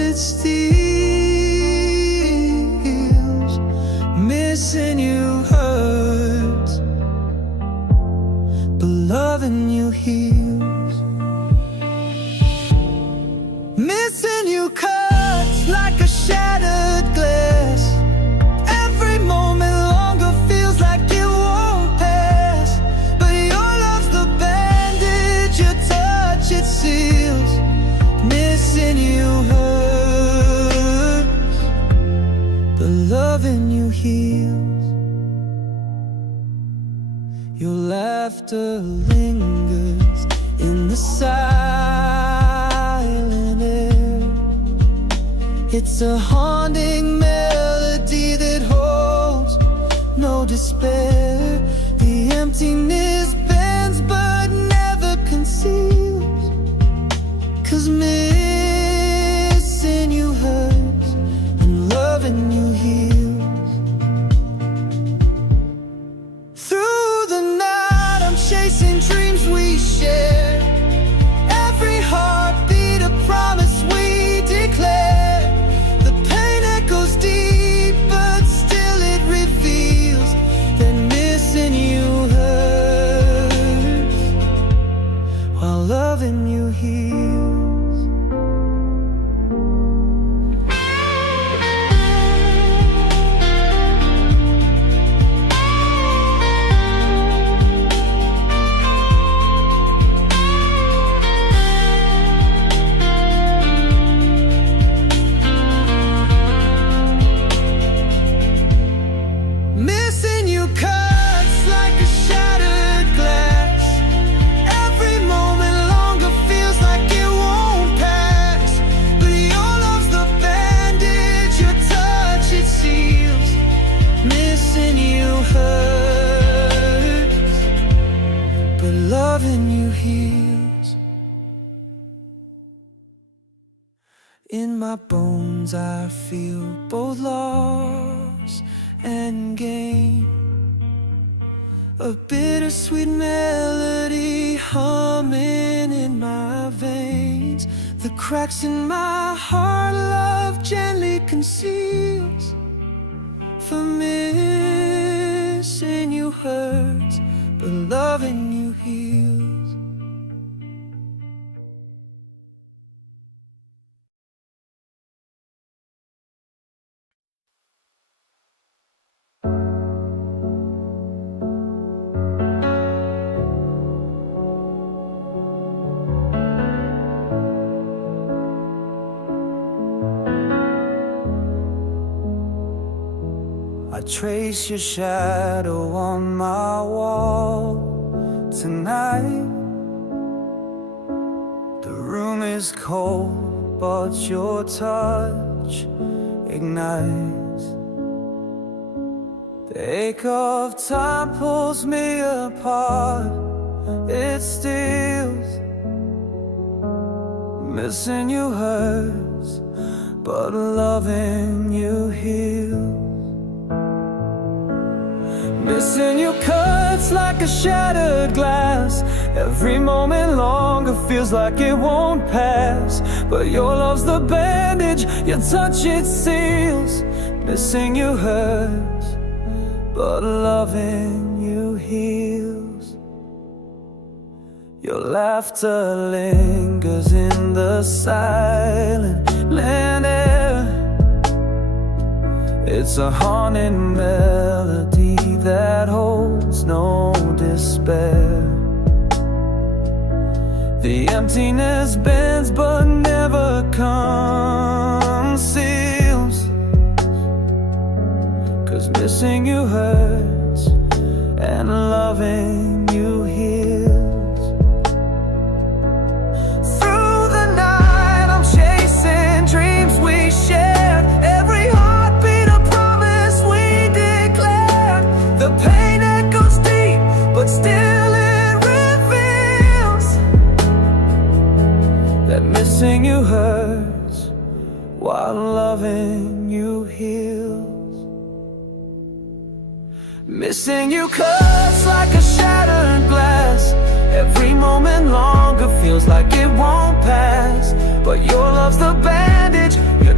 it steals. Missing you hurts, but loving you heals. Missing you cuts like a shattered glass. Every moment longer feels like it won't pass. But your love's the bandage, your touch it seals. Missing you hurts, but loving you heals. Your laughter lingers in the silent air. It's a haunting melody that holds no despair. The emptiness bends but never conceals. 'Cause missing you hurts and loving you heals. Through the night I'm chasing dreams we share. Every heartbeat a promise we declare. The pain echoes deep but still it reveals that missing you hurts while loving you heals. Missing you cuts like a shattered glass. Every moment longer feels like it won't pass. But your love's the bandage, your touch it seals. Missing you hurts, but loving you heals. In my bones I feel both loss and gain. A bittersweet melody humming in my veins. The cracks in my heart love gently conceals. For missing you hurts, but loving you heals. I trace your shadow on my wall tonight. The room is cold, but your touch ignites. The ache of time pulls me apart. It steals. Missing you hurts, but loving you heals. Missing you cuts like a shattered glass. Every moment longer feels like it won't pass. But your love's the bandage, your touch it seals. Missing you hurts, but loving you heals. Your laughter lingers in the silent land air. It's a haunting melody that holds no despair. The emptiness bends but never conceals. 'Cause missing you hurts and loving you heals. Through the night I'm chasing dreams we shared. Every heartbeat a promise we declared. The pain echoes deep, but still it reveals that missing you hurts while loving you heals. Missing you cuts like a shattered glass. Every moment longer feels like it won't pass. But your love's the bandage,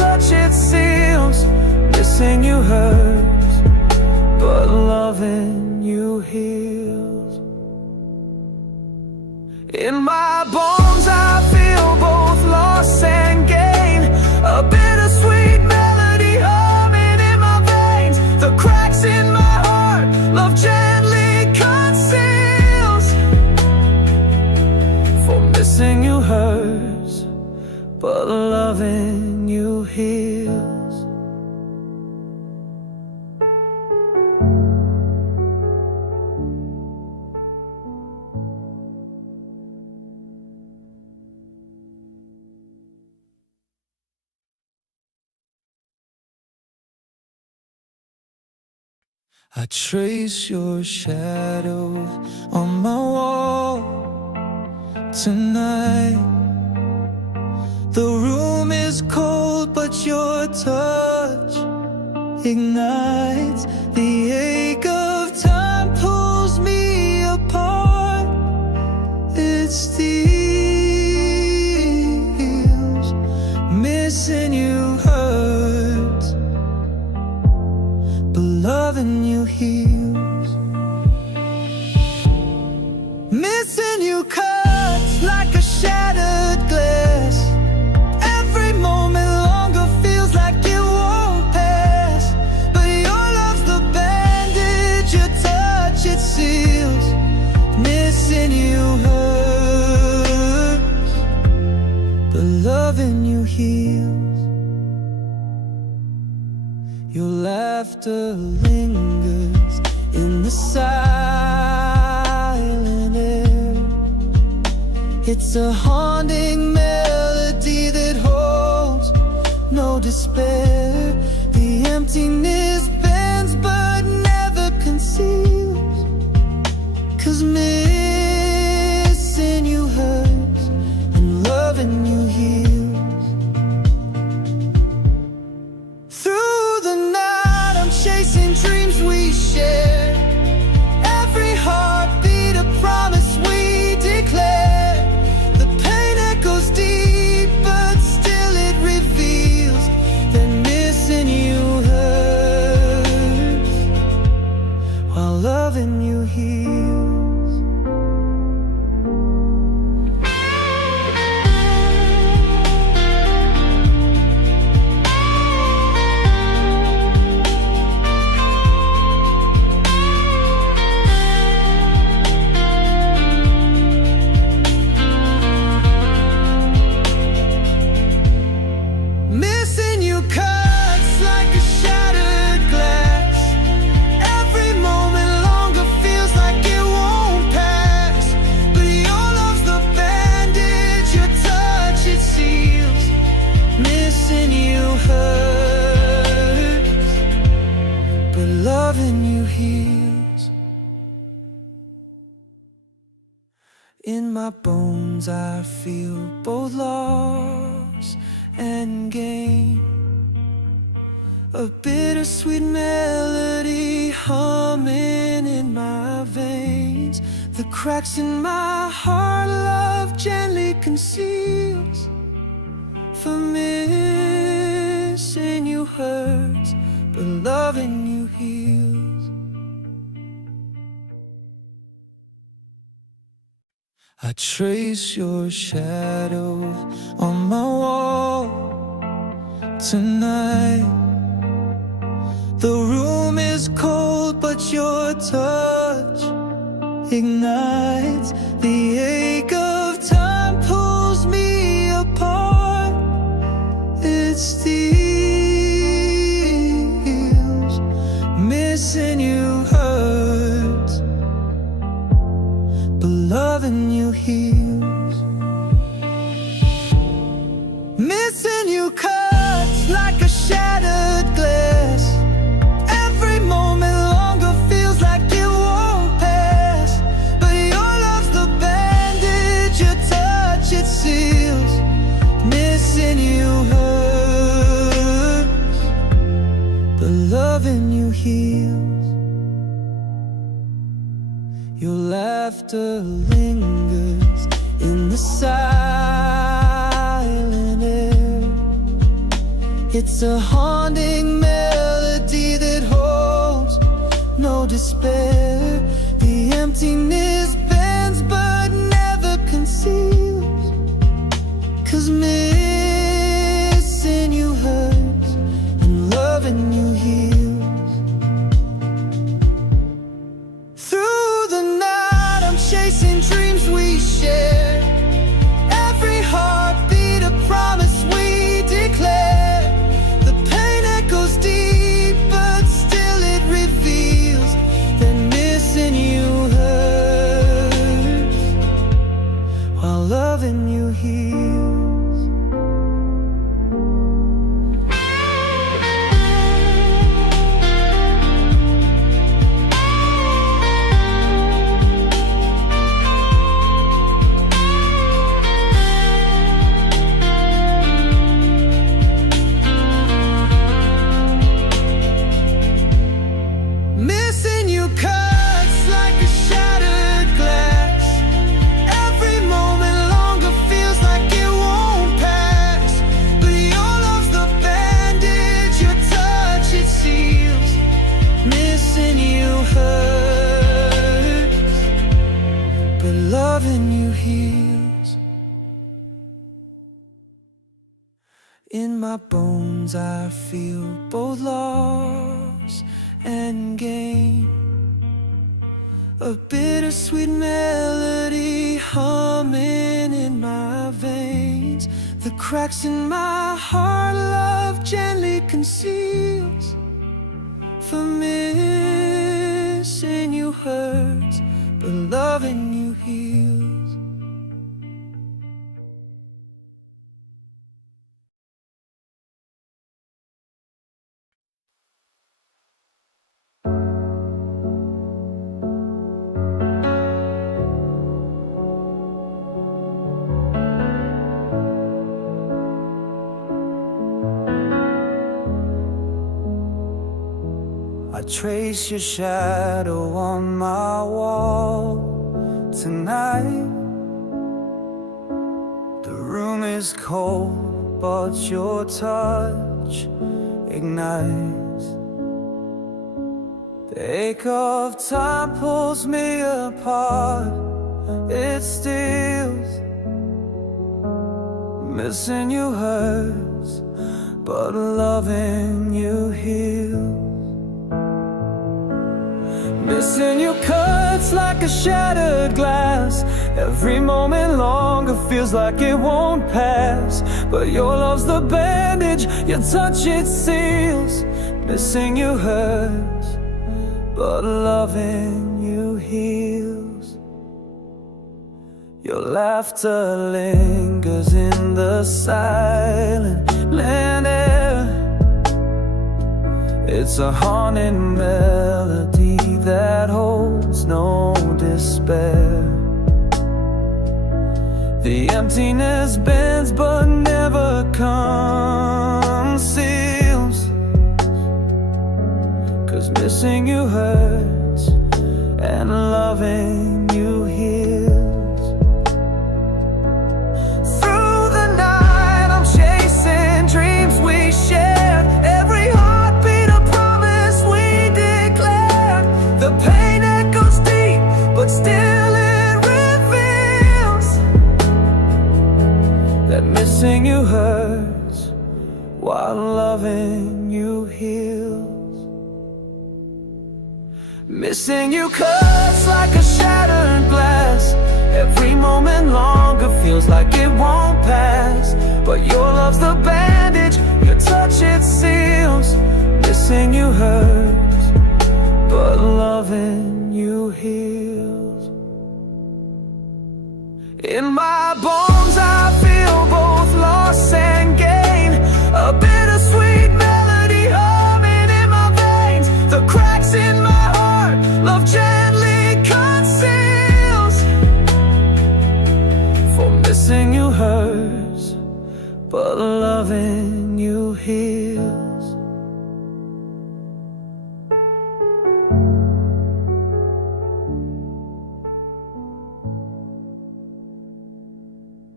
touch it seals. Missing you hurts, but loving you heals. In my bones I feel both loss and gain, a bittersweet melody humming in my veins. The cracks in my heart, love gently conceals. For missing you hurts, but loving you heals. I trace your shadow on my wall tonight. The room is cold, but your touch ignites. The ache of time pulls me apart. It steals. Missing you hurts, but loving you heals. Missing you cuts like a shattered glass. Every moment longer feels like it won't pass. But your love's the bandage, your touch it seals. Missing you hurts, but loving you heals. Your laughter lingers in the silent air. It's a haunting melody that holds no despair. The emptiness bends but never conceals. 'Cause missing you hurts and loving you heals. Through the night I'm chasing dreams we share. Every heartbeat a promise we declare. The pain echoes deep, but still it reveals that missing you hurts, while loving you heals. Missing you cuts like a shattered glass. Every moment longer feels like it won't pass. But your love's the bandage, your touch it seals. Missing you hurts, but loving you heals. In my bones I feel both loss and gain, a bittersweet melody humming in my veins. The cracks in my heart love gently conceals. For missing you hurts, but loving you heals. I trace your shadow on my wall tonight. The room is cold, but your touch ignites. The ache of time pulls me apart. It steals. Missing you hurts, but loving you heals. Missing you cuts like a shattered glass. Every moment longer feels like it won't pass. But your love's the bandage, your touch it seals. Missing you hurts, but loving you heals. Your laughter lingers in the silent air. It's a haunting melody that holds no despair. The emptiness bends but never conceals, 'cause missing you hurts and loving you heals. Through the night I'm chasing dreams we share. Every heartbeat a promise we declare. The pain echoes deep but still it reveals that missing you hurts while loving you heals. Missing you cuts like a shattered glass. Every moment longer feels like it won't pass. But your love's the bandage, your touch it seals. Missing you hurts, but loving you heals. In my bones I feel both loss and gain. A bittersweet melody humming in my veins. The cracks in my heart love gently conceals. For missing you hurts, but loving you heals. I trace your shadow on my wall tonight. The room is cold, but your touch ignites. The ache of time pulls me apart. It steals. Missing you hurts, but loving you heals. Missing you cuts like a shattered glass. Every moment longer feels like it won't pass. But your love's the bandage, your touch it seals. Missing you hurts, but loving you heals. Your laughter lingers in the silent land air. It's a haunting melody that holds no despair. The emptiness bends but never conceals, 'cause missing you hurts and loving you heals. Through the night I'm chasing dreams we shared. Every heartbeat a promise we declared. The pain echoes deep, but still it reveals that missing you hurts while loving you heals. Missing you cuts like a shattered glass. Every moment longer feels like it won't pass. But your love's the bandage, your touch it seals. Missing you hurts, but loving you heals. In my bones I feel both loss and gain. A bittersweet melody humming in my veins. The cracks in my heart love gently conceals. For missing you hurts, but loving you heals.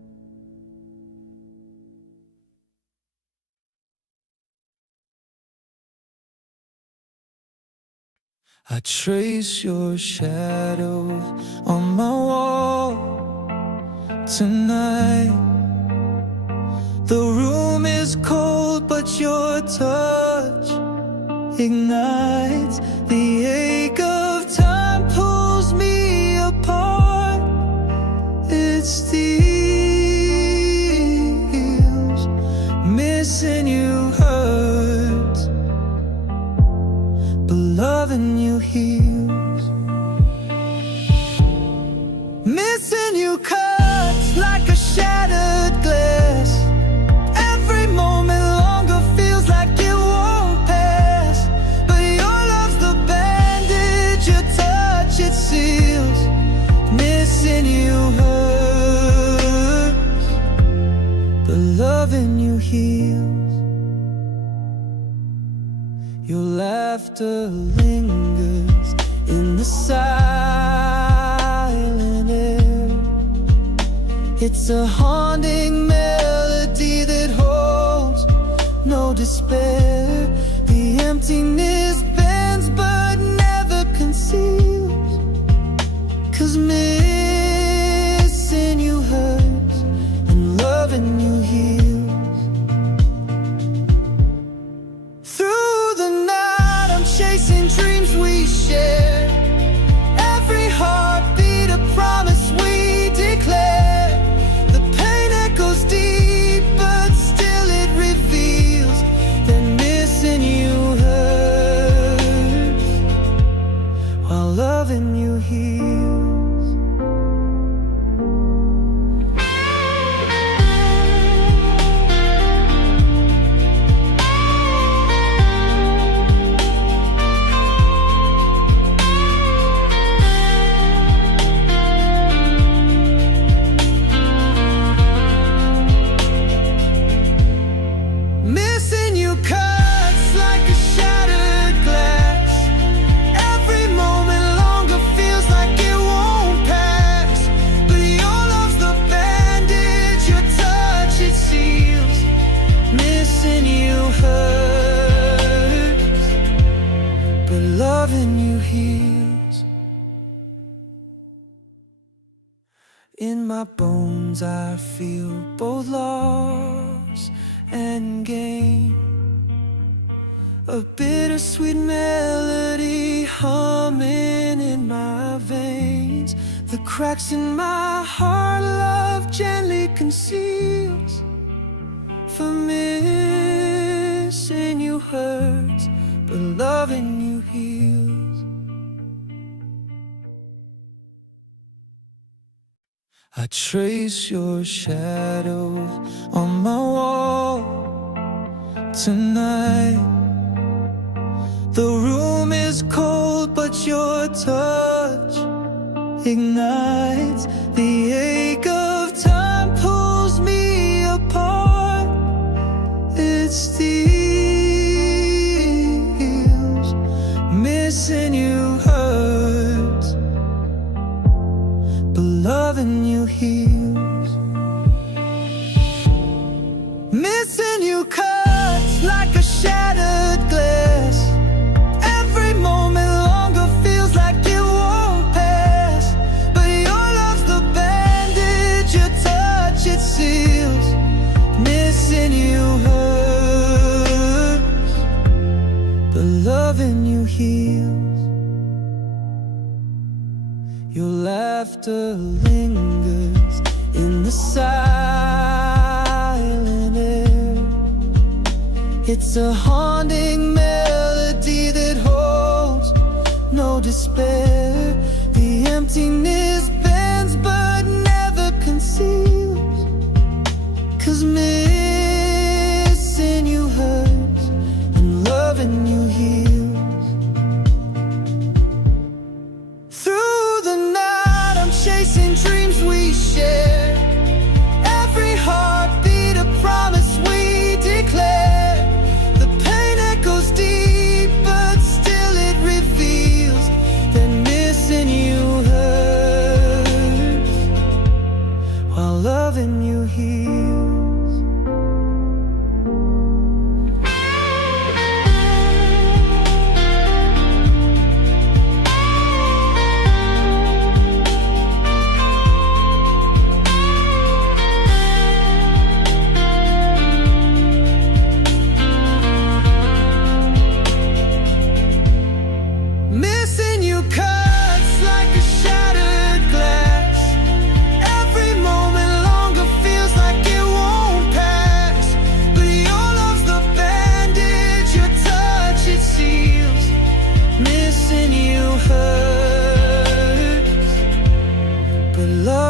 I trace your shadow on my wall tonight. The room is cold, but your touch ignites. The ache of time pulls me apart. It steals. Missing you hurts, but loving you heals. Missing you cuts like a shattered glass. Every moment longer feels like it won't pass. But your love's the bandage, your touch it seals. Missing you hurts, but loving you heals. Your laughter lingers in the silent air. It's a haunting melody that holds no despair. The emptiness bends but never conceals. 'Cause missing you hurts and loving you heals. Through the night I'm chasing dreams we share. Every heartbeat a promise we declare. The pain echoes deep but still it reveals that missing you hurts while loving you heals. Missing you cuts like a shattered glass. Every moment longer feels like it won't pass. But your love's the bandage, your touch it seals. Missing you hurts, but loving you heals. In my bones I feel both loss and gain. A bittersweet melody humming in my veins. The cracks in my heart love gently conceals. For missing you hurts, but loving you heals. I trace your shadow on my wall tonight. The room is cold, but your touch ignites. The ache of time pulls me apart. It steals. Missing you hurts, but loving you heals. Missing you cuts like a shattered glass. Every moment longer feels like it won't pass. But your love's the bandage, your touch it seals. Missing you hurts, but loving you heals. Your laughter lingers in the silent air. It's a haunting melody that holds no despair. The emptiness bends but never conceals. 'Cause missing you hurts and loving you heals. Through the night I'm chasing dreams we share. Every heartbeat a promise we declare. The pain echoes deep but still it reveals that missing you hurts while loving you heals.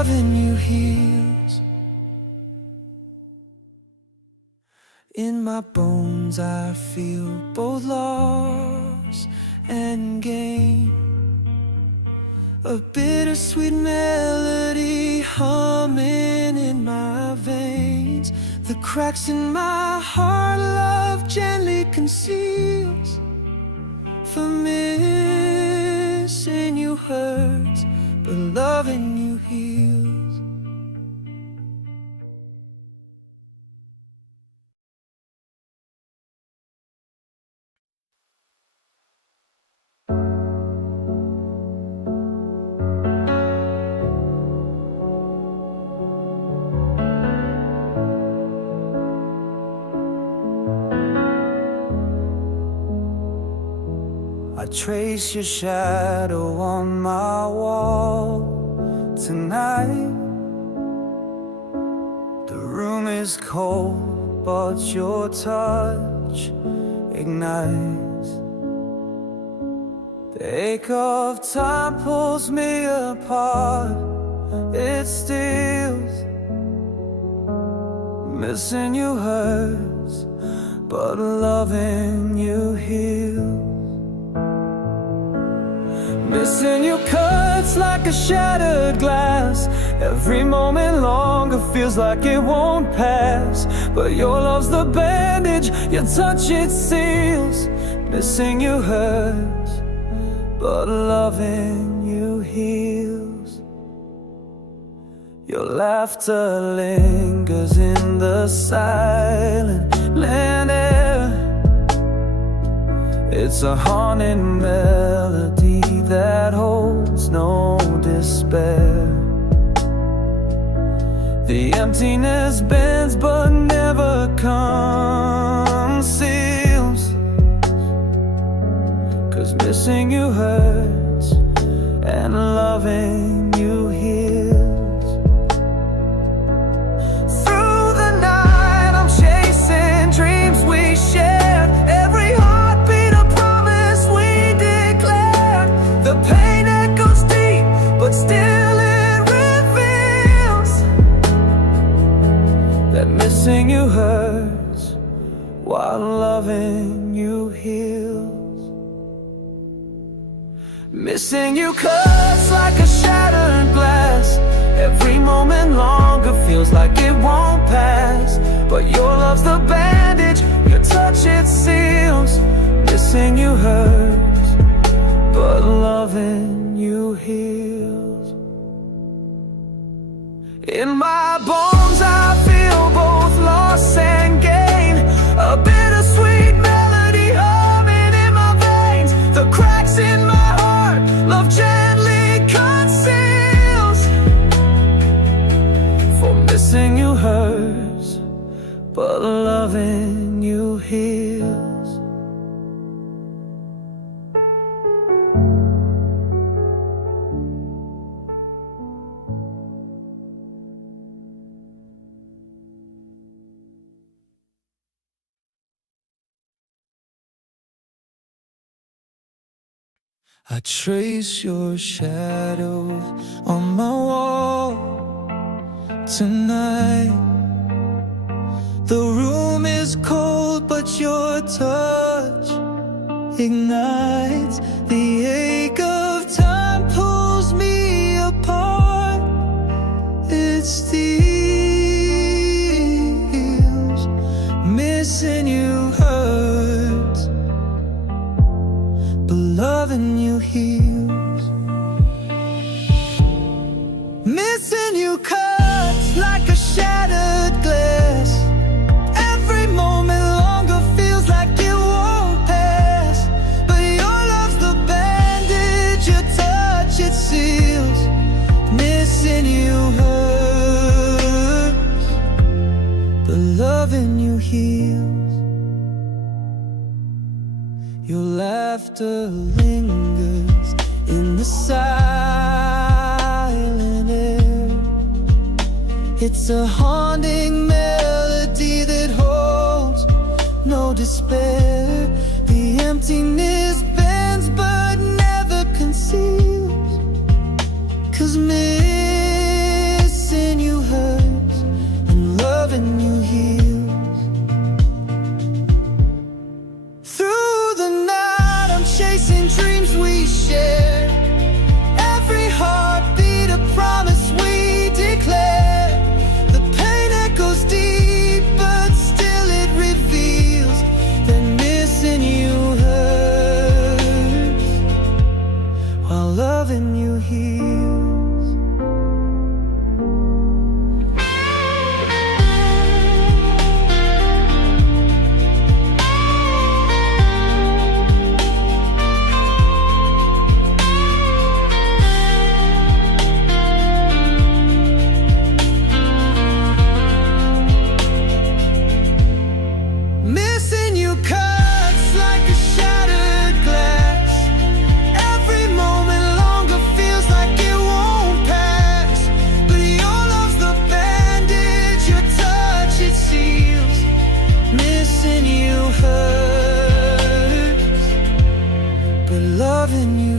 loving you heals. In my bones I feel both loss and gain, a bittersweet melody humming in my veins. The cracks in my heart love gently conceals, for missing you hurts, but loving you heals. I trace your shadow on my wall tonight. The room is cold, but your touch ignites. The ache of time pulls me apart. It steals. Missing you hurts, but loving you heals. Missing you cuts like a shattered glass. Every moment longer feels like it won't pass, but your love's the bandage, your touch it seals. Missing you hurts, but loving you heals. Your laughter lingers in the silent land air. It's a haunting melody that holds no despair. The emptiness bends but never conceals, 'cause missing you hurts and loving you heals. Through the night I'm chasing dreams we shared. Every heartbeat a promise we declared. The pain echoes deep, but still it reveals that missing you hurts while loving you heals. Missing you cuts like a shattered glass. Every moment longer feels like it won't pass, but your love's the bandage, your touch it seals. Missing you hurts, but loving you heals. In my bones I feel both loss and gain, a bittersweet melody humming in my veins. The cracks in my heart love gently conceals, for missing you hurts, but loving you heals. I trace your shadow on my wall tonight. The room is cold, but your touch ignites. The ache of time pulls me apart. It steals. Missing you hurts, but loving you heals. Missing you cuts like a shattered glass. Every moment longer feels like it won't pass, but your love's the bandage, your touch it seals. Missing you hurts, but loving you heals. Your laughter lingers in the silent air. It's a haunting melody that holds no despair. The emptiness bends but never conceals, 'cause missing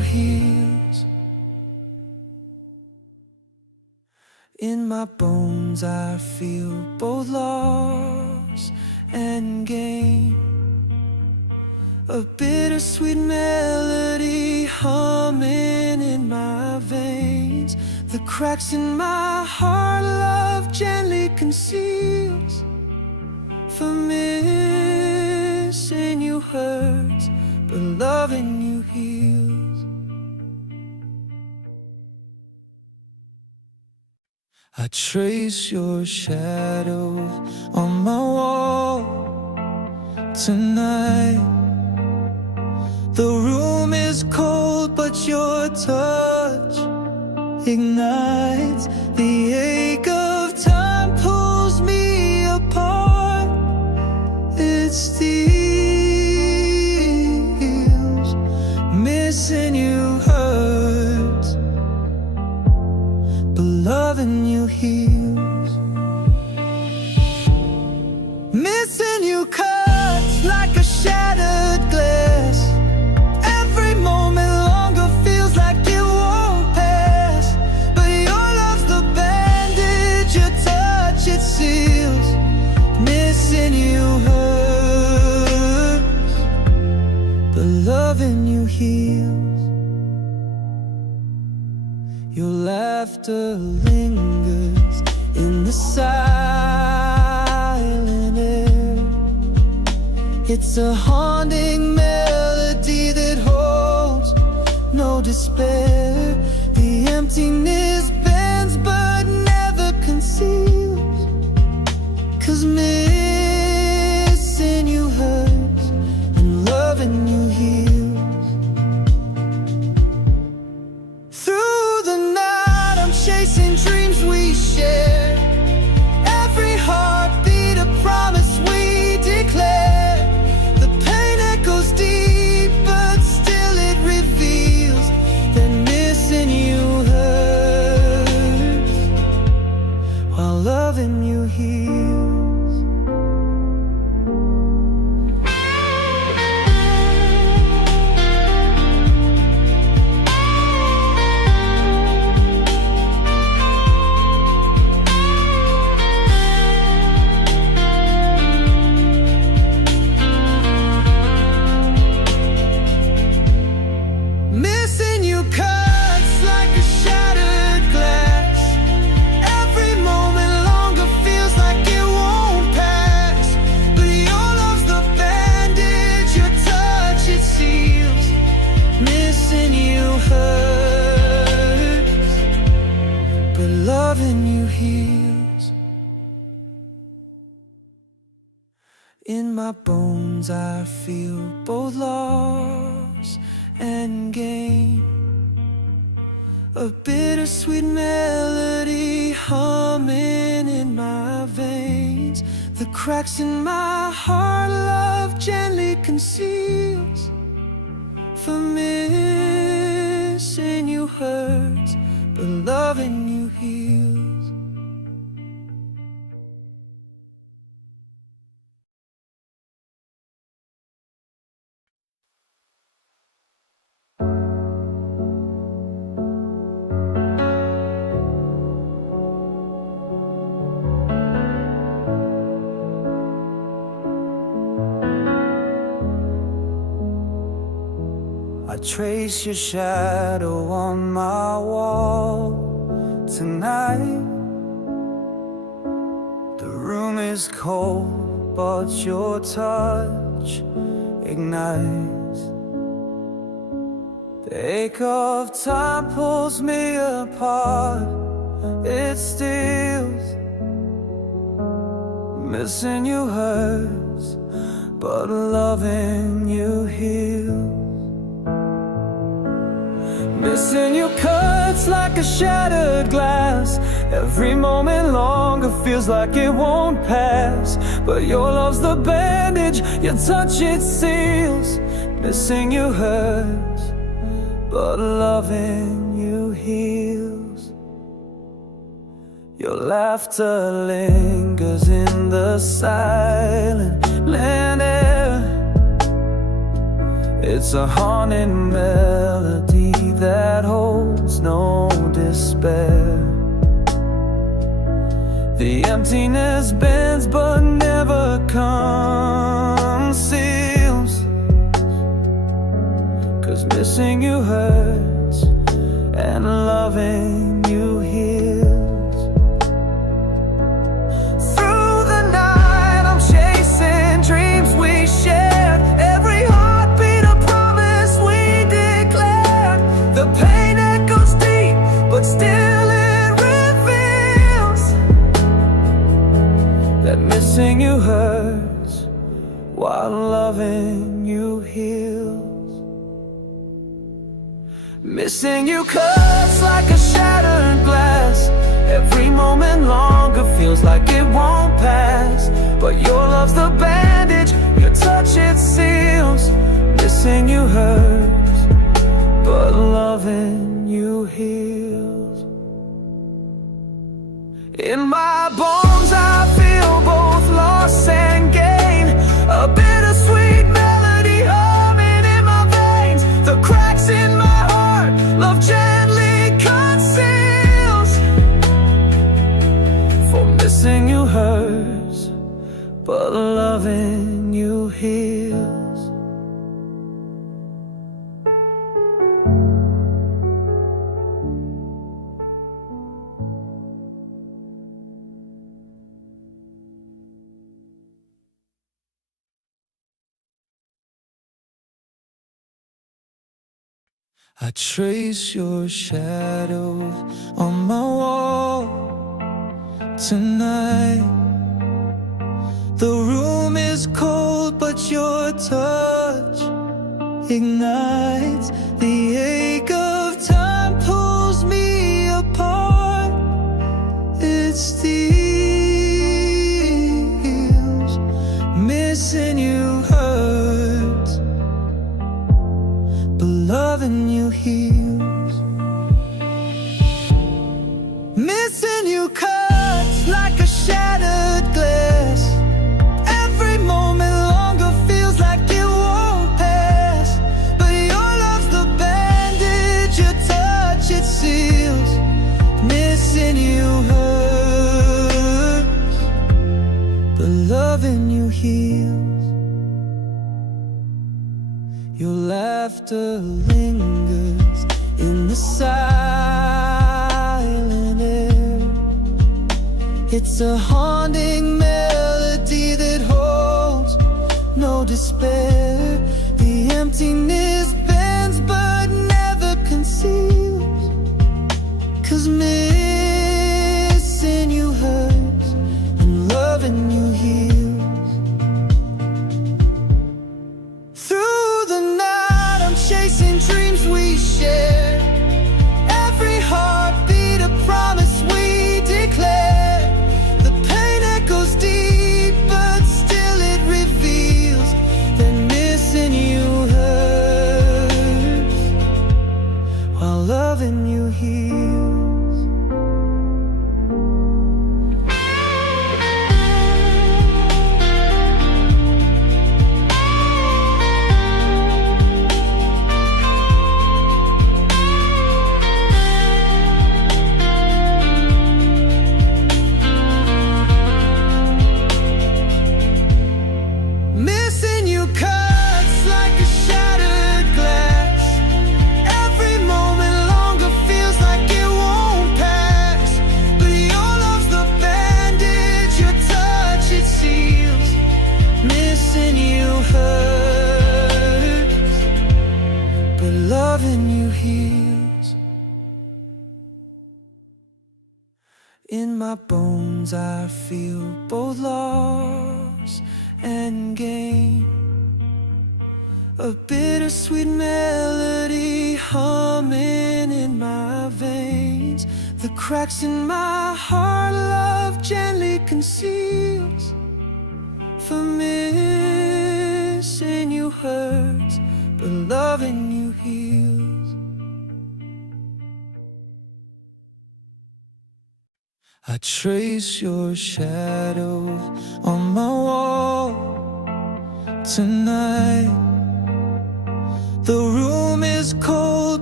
heals. In my bones I feel both loss and gain, a bittersweet melody humming in my veins. The cracks in my heart love gently conceals. For missing you hurts, but loving you heals. I trace your shadow on my wall tonight. The room is cold, but your touch ignites. The ache of time pulls me apart. It steals. Missing you hurts, but loving you heals. Missing you cuts like a shattered glass. Every moment longer feels like it won't pass. But your love's the bandage, your touch it seals. Missing you hurts, but loving you heals. Your laughter lingers in the silent air. It's a haunting melody that holds no despair. The emptiness bends but never conceals. 'Cause missing you hurts and loving you heals. Through the night I'm chasing dreams we share. Every heartbeat a promise we declare. The pain echoes deep, but still it reveals that missing you hurts, while loving you heals. Missing you cuts like a shattered glass. Every moment longer feels like it won't pass. But your love's the bandage, your touch it seals. Missing you hurts, but loving you heals. In my bones I feel both loss and gain, a bittersweet melody humming in my veins. The cracks in my heart love gently conceals. For missing you hurts, but loving you heals. I trace your shadow on my wall tonight. The room is cold, but your touch ignites. The ache of time pulls me apart. It steals. Missing you hurts, but loving you heals. Missing you cuts like a shattered glass. Every moment longer feels like it won't pass. But your love's the bandage, your touch it seals. Missing you hurts, but loving you heals. Your laughter lingers in the silent air. It's a haunting melody that holds no despair. The emptiness bends but never conceals, 'cause missing you hurts and loving you heals. Through the night I'm chasing dreams we shared, every heartbeat a promise we declared. The pain echoes deep, but still it reveals that missing you hurts while loving you heals. Missing you cuts like a shattered glass, every moment longer feels like it won't pass. But your love's the bandage, your touch it seals. Missing you hurts, but loving you heals. In my bones I feel both loss and gain, a bittersweet melody humming in my veins. The cracks in my heart love gently conceals, for missing you hurts, but loving you heals. I trace your shadow on my wall tonight. The room is cold, but your touch ignites. The ache of time pulls me apart. It steals. Missing you hurts, but loving you heals. Missing you cuts like a shattered glass, every moment longer feels like it won't pass. But your love's the bandage, your touch it seals. Missing you hurts, but loving you heals. Your laughter lingers in the silent air. It's a haunting melody that holds no despair. The emptiness bends but never conceals, 'cause missing you hurts and loving you heals. Through the night I'm chasing dreams we share, every heartbeat a promise we declare. The pain echoes deep, but still it reveals that missing you hurts while loving you heals. Missing you cuts like a shattered glass, every moment longer feels like it won't pass. But your love's the bandage, your touch it seals. Missing you hurts, but loving you heals. In my bones I feel both loss and gain, a bittersweet melody humming in my veins. The cracks in my heart love gently conceals, for missing you hurts, but loving you heals. I trace your shadow on my wall tonight. The room is cold,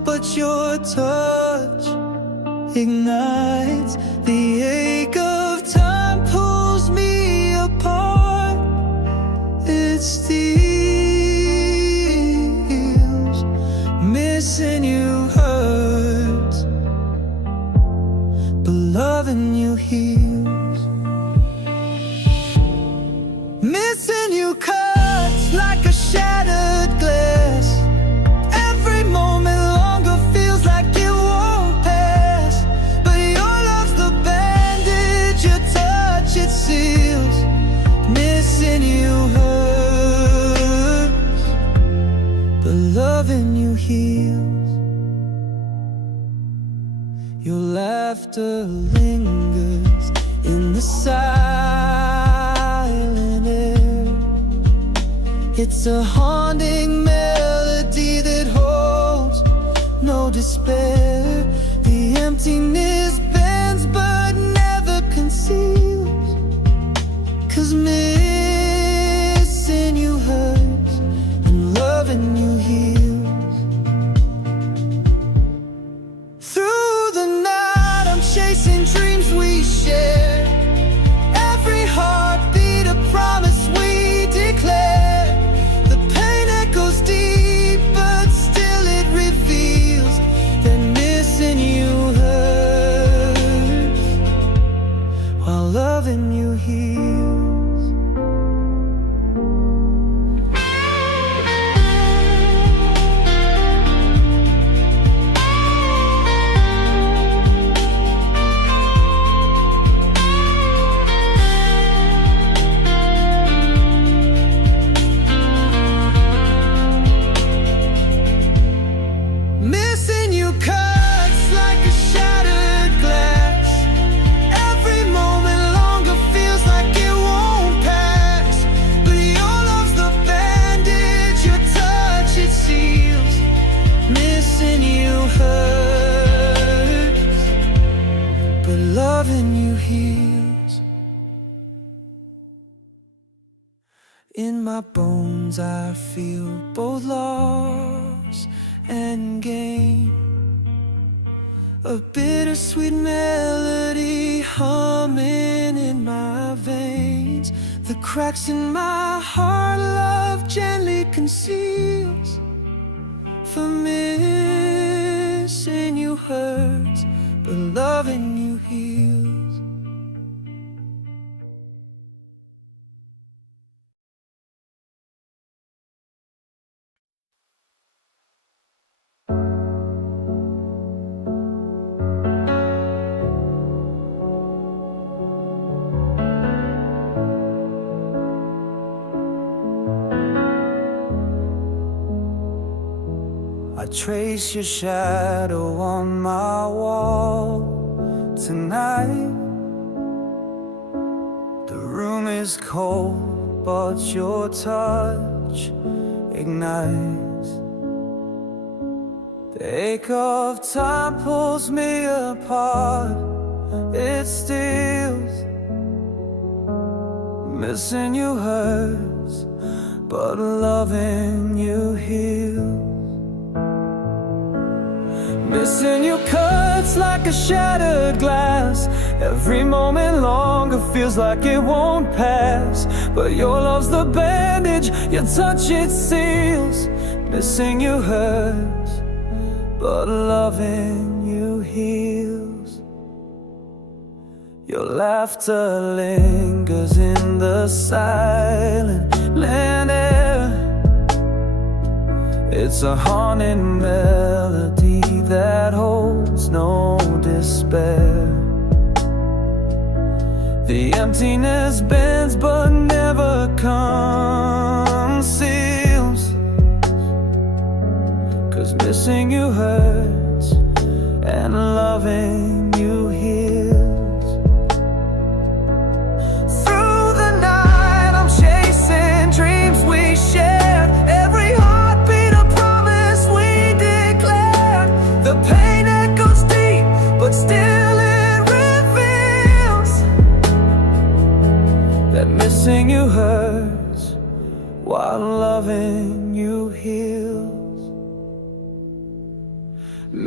but your touch ignites. The ache of time pulls me apart. It steals. Missing you hurts, but loving you heals. Missing you cuts like a shattered glass. Every moment longer feels like it won't pass. But your love's the bandage, your touch it seals. Missing you hurts, but loving you heals. Your laughter lingers in the silent air. It's a haunting melody that holds no despair. The emptiness bends but never conceals. 'Cause missing you hurts and loving you heals. Through the night I'm chasing dreams we share. Every heartbeat a promise we declare. The pain echoes deep, but still it reveals that missing you hurts while loving you heals. Missing you cuts like a shattered glass. Every moment longer feels like it won't pass. But your love's the bandage, your touch it seals. Missing you hurts, but loving you heals. In my bones I feel both loss and gain. A bittersweet melody humming in my veins. The cracks in my heart love gently conceals. For missing you hurts, but loving you heals. I trace your shadow on my wall tonight. The room is cold, but your touch ignites. The ache of time pulls me apart. It steals. Missing you hurts, but loving you heals. Missing you cuts like a shattered glass. Every moment longer feels like it won't pass. But your love's the bandage, your touch it seals. Missing you hurts, but loving you heals. Your laughter lingers in the silent land air. It's a haunting melody that holds no despair. The emptiness bends but never conceals. 'Cause missing you hurts and loving you heals. Through the night I'm chasing dreams we shared. Every heartbeat a promise we declared. The pain echoes deep, but still it reveals that missing you hurts while loving you heals.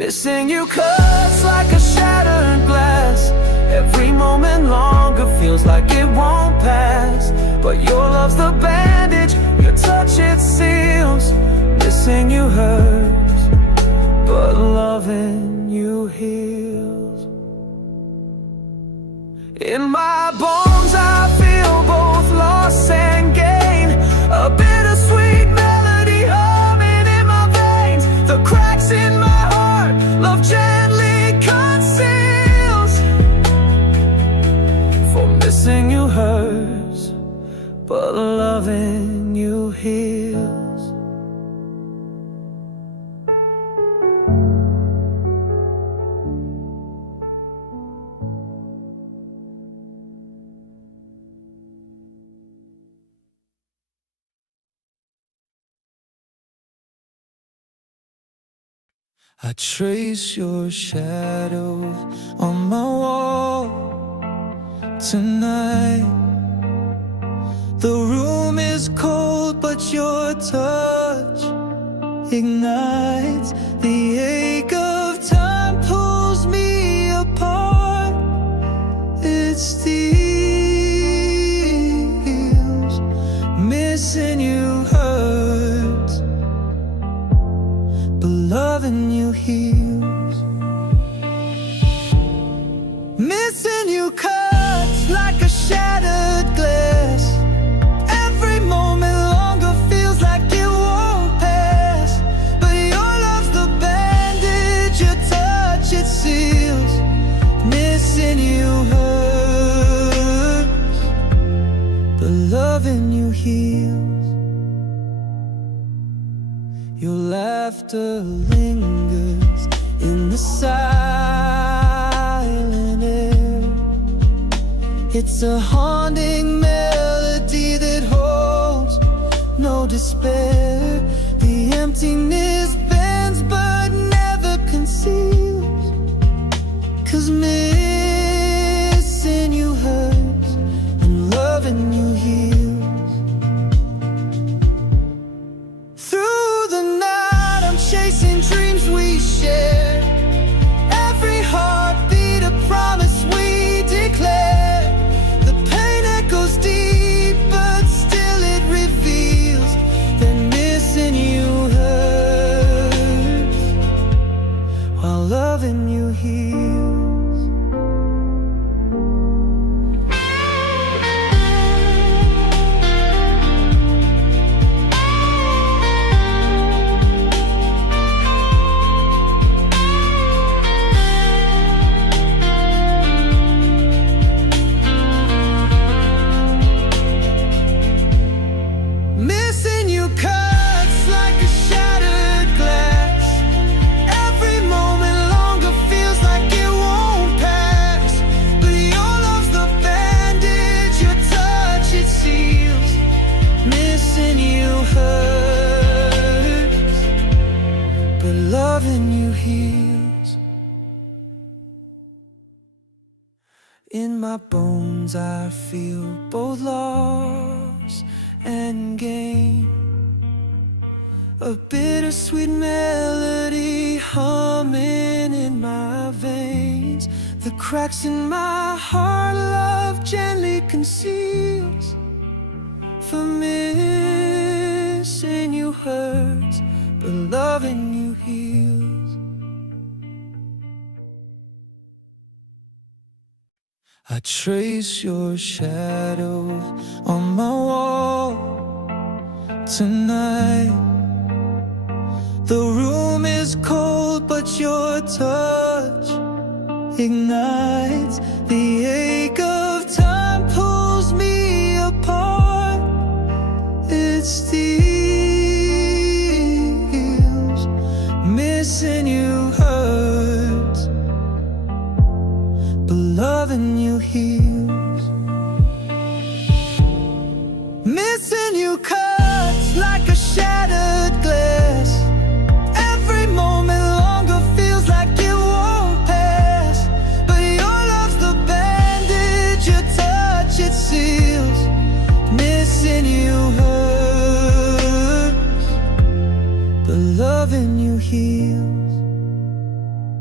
Missing you cuts like a shattered glass. Every moment longer feels like it won't pass. But your love's the bandage, your touch it seals. Missing you hurts, but loving you heals. In my bones I feel both loss and gain. A bittersweet melody humming in my veins. The cracks in my heart, love gently conceals. For missing you hurts, but loving you heals. I trace your shadow on my wall tonight. The room is cold, but your touch ignites. The ache of time pulls me apart. It steals. Missing you hurts, but loving you heals. Missing you cuts like a shattered glass. Every moment longer feels like it won't pass. But your love's the bandage, your touch it seals. Missing you hurts, but loving you heals. Your laughter lingers in the silent air. It's a haunting melody that holds no despair. The emptiness bends but never conceals. 'Cause missing you hurts and loving you heals. Chasing dreams we share. Every heartbeat a promise we declare. The pain echoes deep, but still it reveals that missing you hurts, while loving you heals. Loving you heals. In my bones I feel both loss and gain. A bittersweet melody humming in my veins. The cracks in my heart love gently conceals. For missing you hurts, but loving you heals. I trace your shadow on my wall tonight. The room is cold, but your touch ignites. The ache of time pulls me apart. It's missing you hurts, but loving you heals. Missing you cuts like a shattered glass. Every moment longer feels like it won't pass. But your love's the bandage, your touch it seals. Missing you hurts, but loving you heals.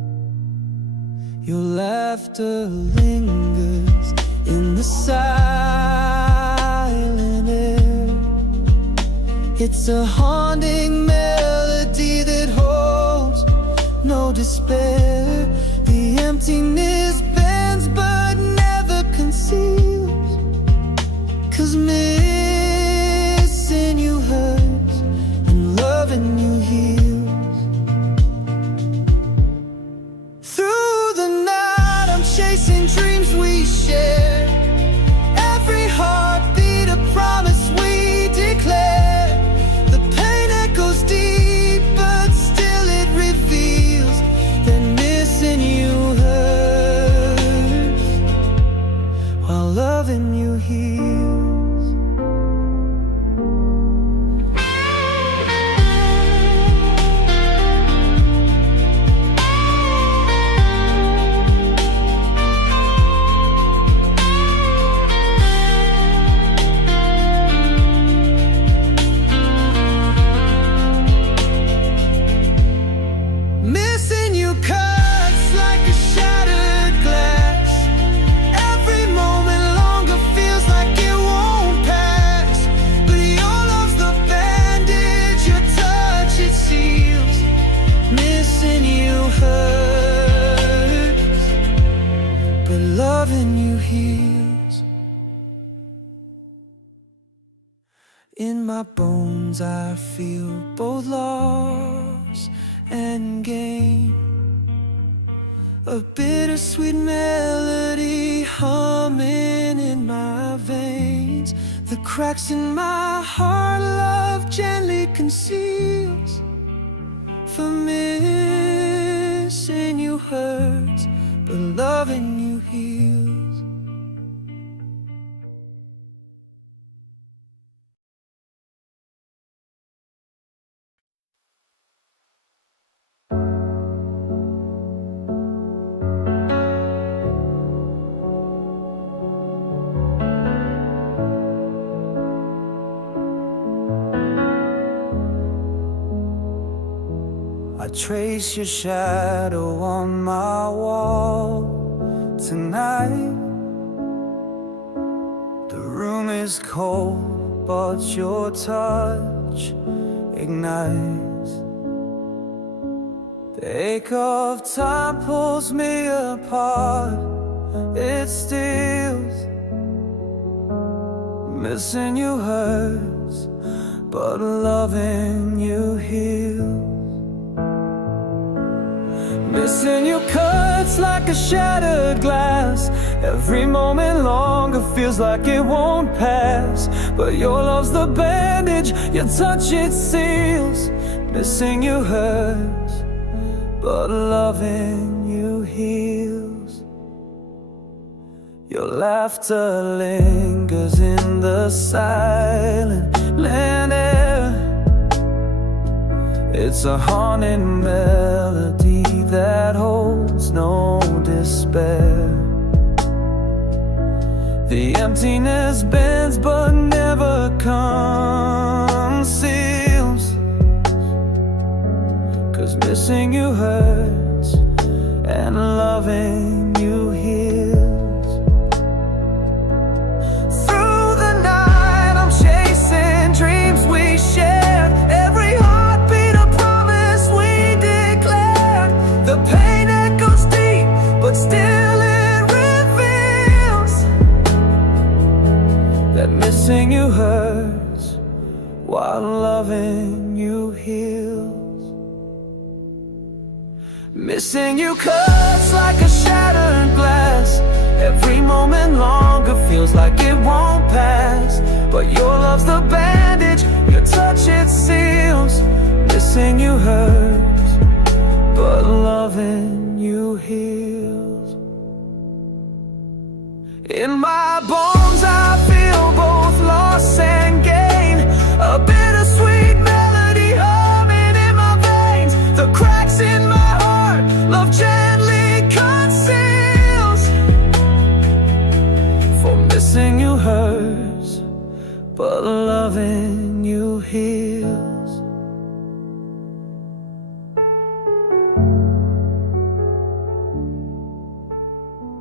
laughter lingers in the silent air. It's a haunting melody that holds no despair. The emptiness bends but never conceals, 'cause missing you hurts and loving you heals. Through the night I'm chasing dreams we share. Every heartbeat a promise we declare. The pain echoes deep but still it reveals that missing you hurts while loving you heals. Missing you cuts like a shattered glass. Every moment longer feels like it won't pass. But your love's the bandage, your touch it seals. Missing you hurts, but loving you heals. In my bones I feel both loss and gain. A bittersweet melody humming in my veins. The cracks in my heart love gently conceals. For missing you hurts, but loving you heals. I trace your shadow on my wall tonight. The room is cold, but your touch ignites. The ache of time pulls me apart. It steals. Missing you hurts, but loving you heals. Missing you cuts like a shattered glass. Every moment longer feels like it won't pass. But your love's the bandage, your touch it seals. Missing you hurts, but loving you heals. Your laughter lingers in the silent land air. It's a haunting melody that holds no despair. The emptiness bends but never conceals, 'cause missing you hurts and loving you heals. Through the night I'm chasing dreams we shared. Every heartbeat a promise we declared. The pain echoes deep, but still it reveals that missing you hurts while loving you heals. Missing you cuts like a shattered glass. Every moment longer feels like it won't pass. But your love's the bandage, your touch it seals. Missing you hurts, but loving you heals. In my bones I feel both loss and gain. A bittersweet melody humming in my veins. The cracks in my heart love gently conceals. For missing you hurts, but loving you heals.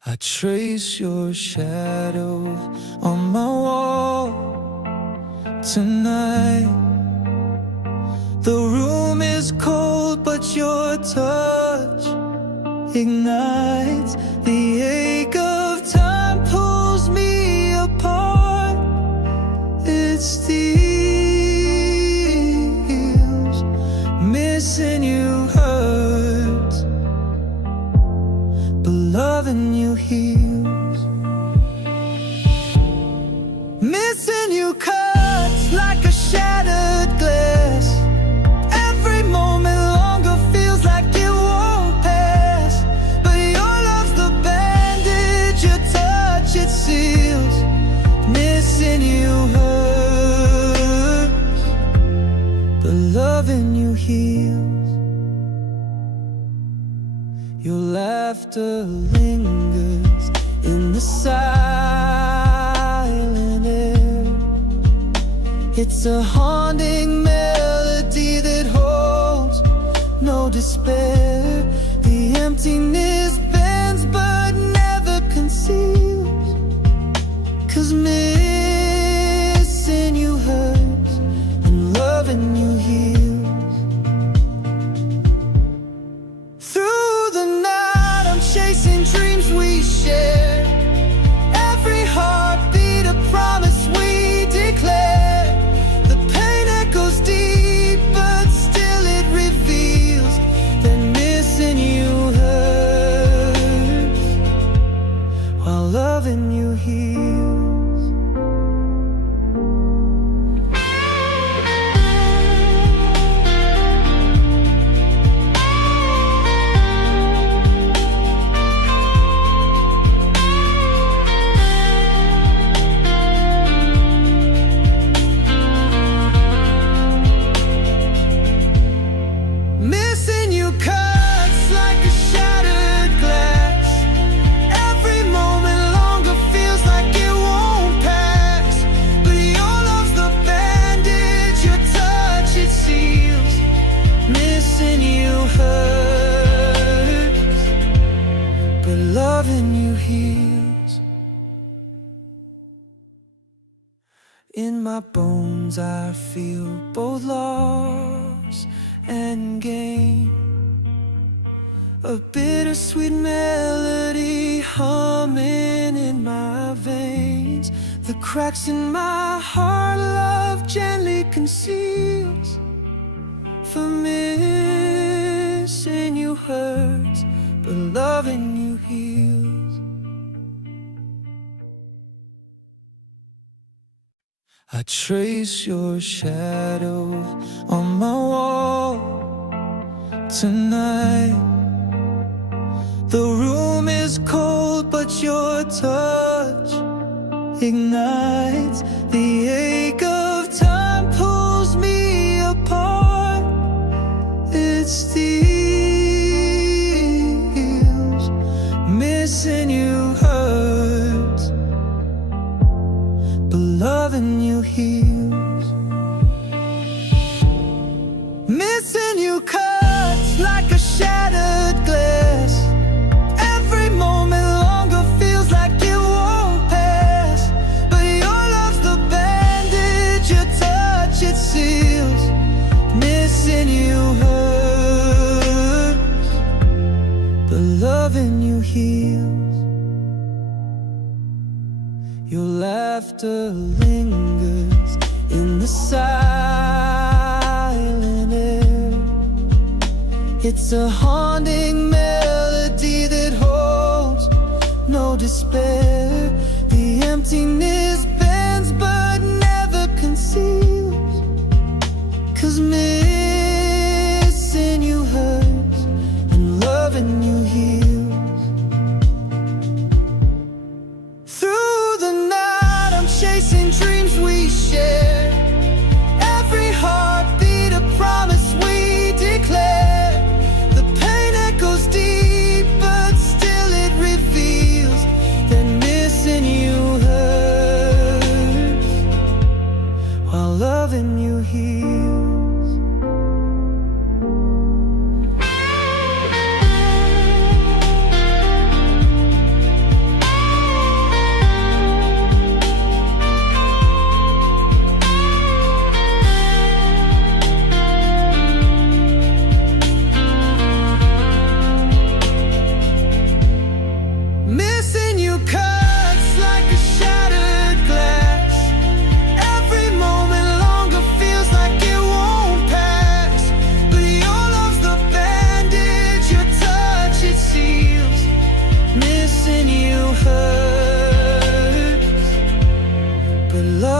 I trace your shadow on my wall tonight. The room is cold, but your touch ignites. The ache of time pulls me apart. It steals. Missing you hurts, but loving you heals. Missing you cuts like a shattered glass. Every moment longer feels like it won't pass. But your love's the bandage, your touch it seals. Missing you hurts, but loving you heals. Your laughter lingers in the silent air. It's a haunting melody that holds no despair. The emptiness bends but never conceals. 'Cause missing you hurts and loving you heals. Through the night I'm chasing dreams we share. Every heartbeat a promise we declare. The pain echoes deep, but still it reveals that missing you hurts while loving you heals. Missing you cuts like a shattered glass. Every moment longer feels like it won't pass. But your love's the bandage, your touch it seals. Missing you hurts, but loving you heals. In my bones I feel both loss and gain. A bittersweet melody humming in my veins. The cracks in my heart love gently conceals. For missing you hurts, but loving you heals. I trace your shadow on my wall tonight. The room is cold, but your touch ignites. The ache of time pulls me apart. It steals. Missing you hurts, but loving you heals. Missing you cuts like a shattered glass. Every moment longer feels like it won't pass. But your love's the bandage, your touch it seals. Missing you hurts, but loving you heals. Your laughter lingers in the silent air. It's a haunting melody that holds no despair. The emptiness bends but never conceals. 'Cause missing you hurts and loving you heals. Through the night I'm chasing dreams we share. Every heartbeat a promise we declare. The pain echoes deep, but still it reveals that missing you hurts while loving you heals.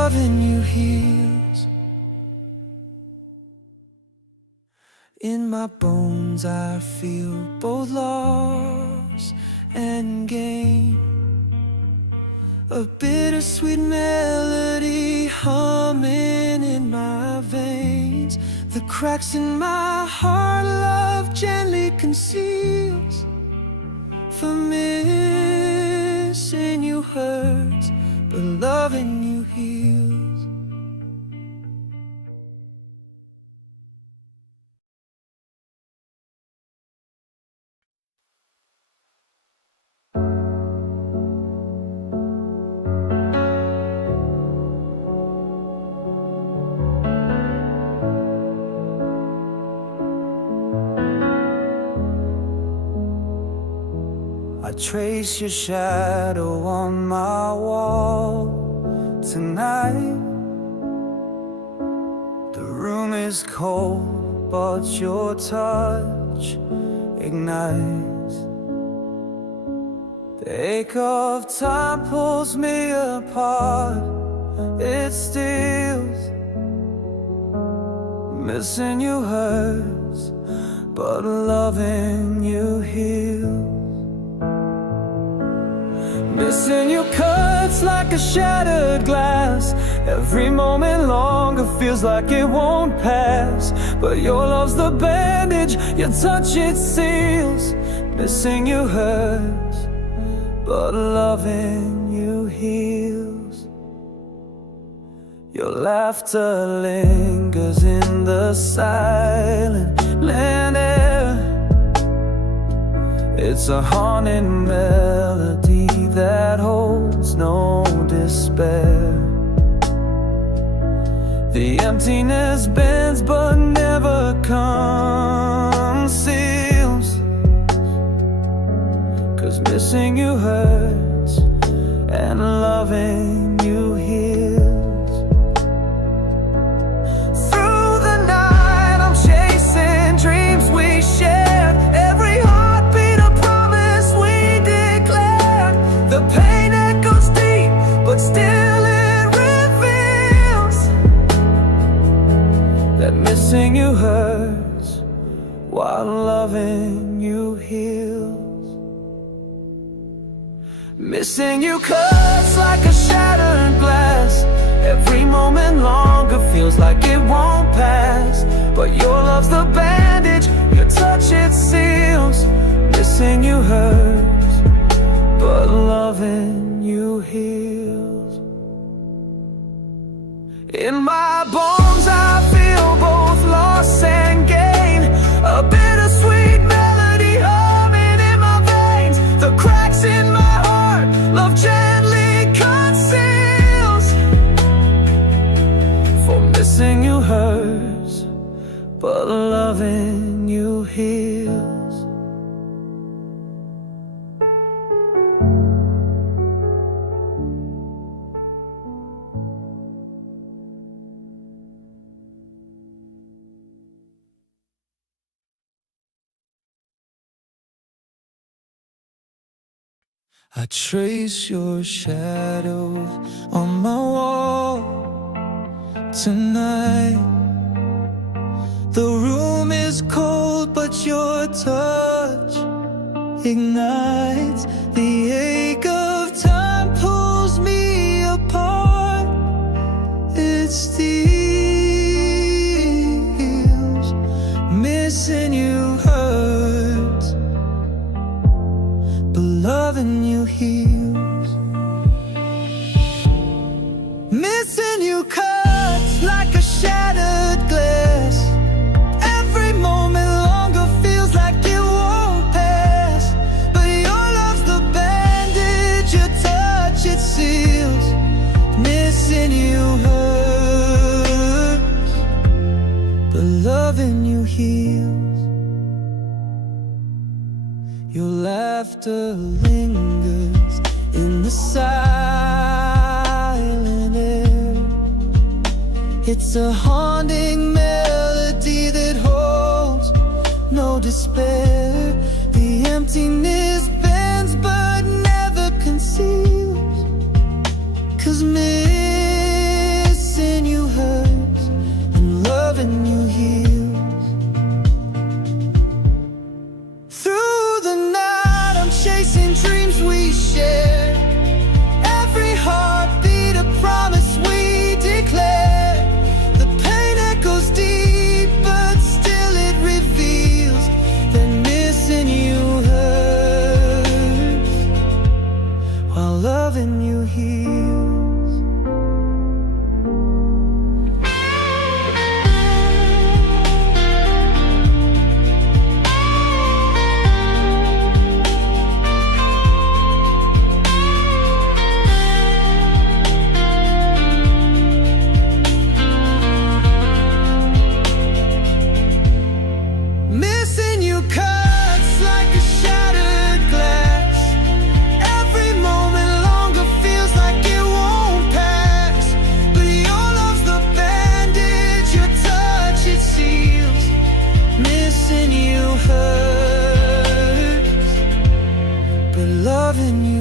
loving you heals. In my bones I feel both loss and gain, a bittersweet melody humming in my veins. The cracks in my heart love gently conceals, for missing you hurts, but loving you heals. I trace your shadow on my wall tonight. The room is cold, but your touch ignites. The ache of time pulls me apart. It steals. Missing you hurts, but loving you heals. Missing you cuts like a shattered glass. Every moment longer feels like it won't pass, but your love's the bandage, your touch it seals. Missing you hurts, but loving you heals. Your laughter lingers in the silent land air. It's a haunting melody that holds no despair. The emptiness bends but never conceals, 'cause missing you hurts and loving you heals. Through the night I'm chasing dreams we shared. Every heartbeat a promise we declared. The pain echoes deep, but still it reveals that missing you hurts while loving you heals. Missing you cuts like a shattered glass. Every moment longer feels like it won't pass, but your love's the bandage, your touch it seals. Missing you hurts, but loving you heals. In my bones I feel both loss and gain, a bittersweet melody humming in my veins. The cracks in my heart love gently conceals, for missing you hurts, but loving you heals. I trace your shadow on my wall tonight. The room is cold, but your touch ignites. The ache of time pulls me apart. It steals. Missing you hurts, but loving you heals. Missing you cuts like a shattered glass. Every moment longer feels like it won't pass, but your love's the bandage, your touch it seals. Missing you hurts, but loving you heals. Your laughter lingers in the silent air. It's a haunting melody that holds no despair. The emptiness bends but never conceals, 'cause missing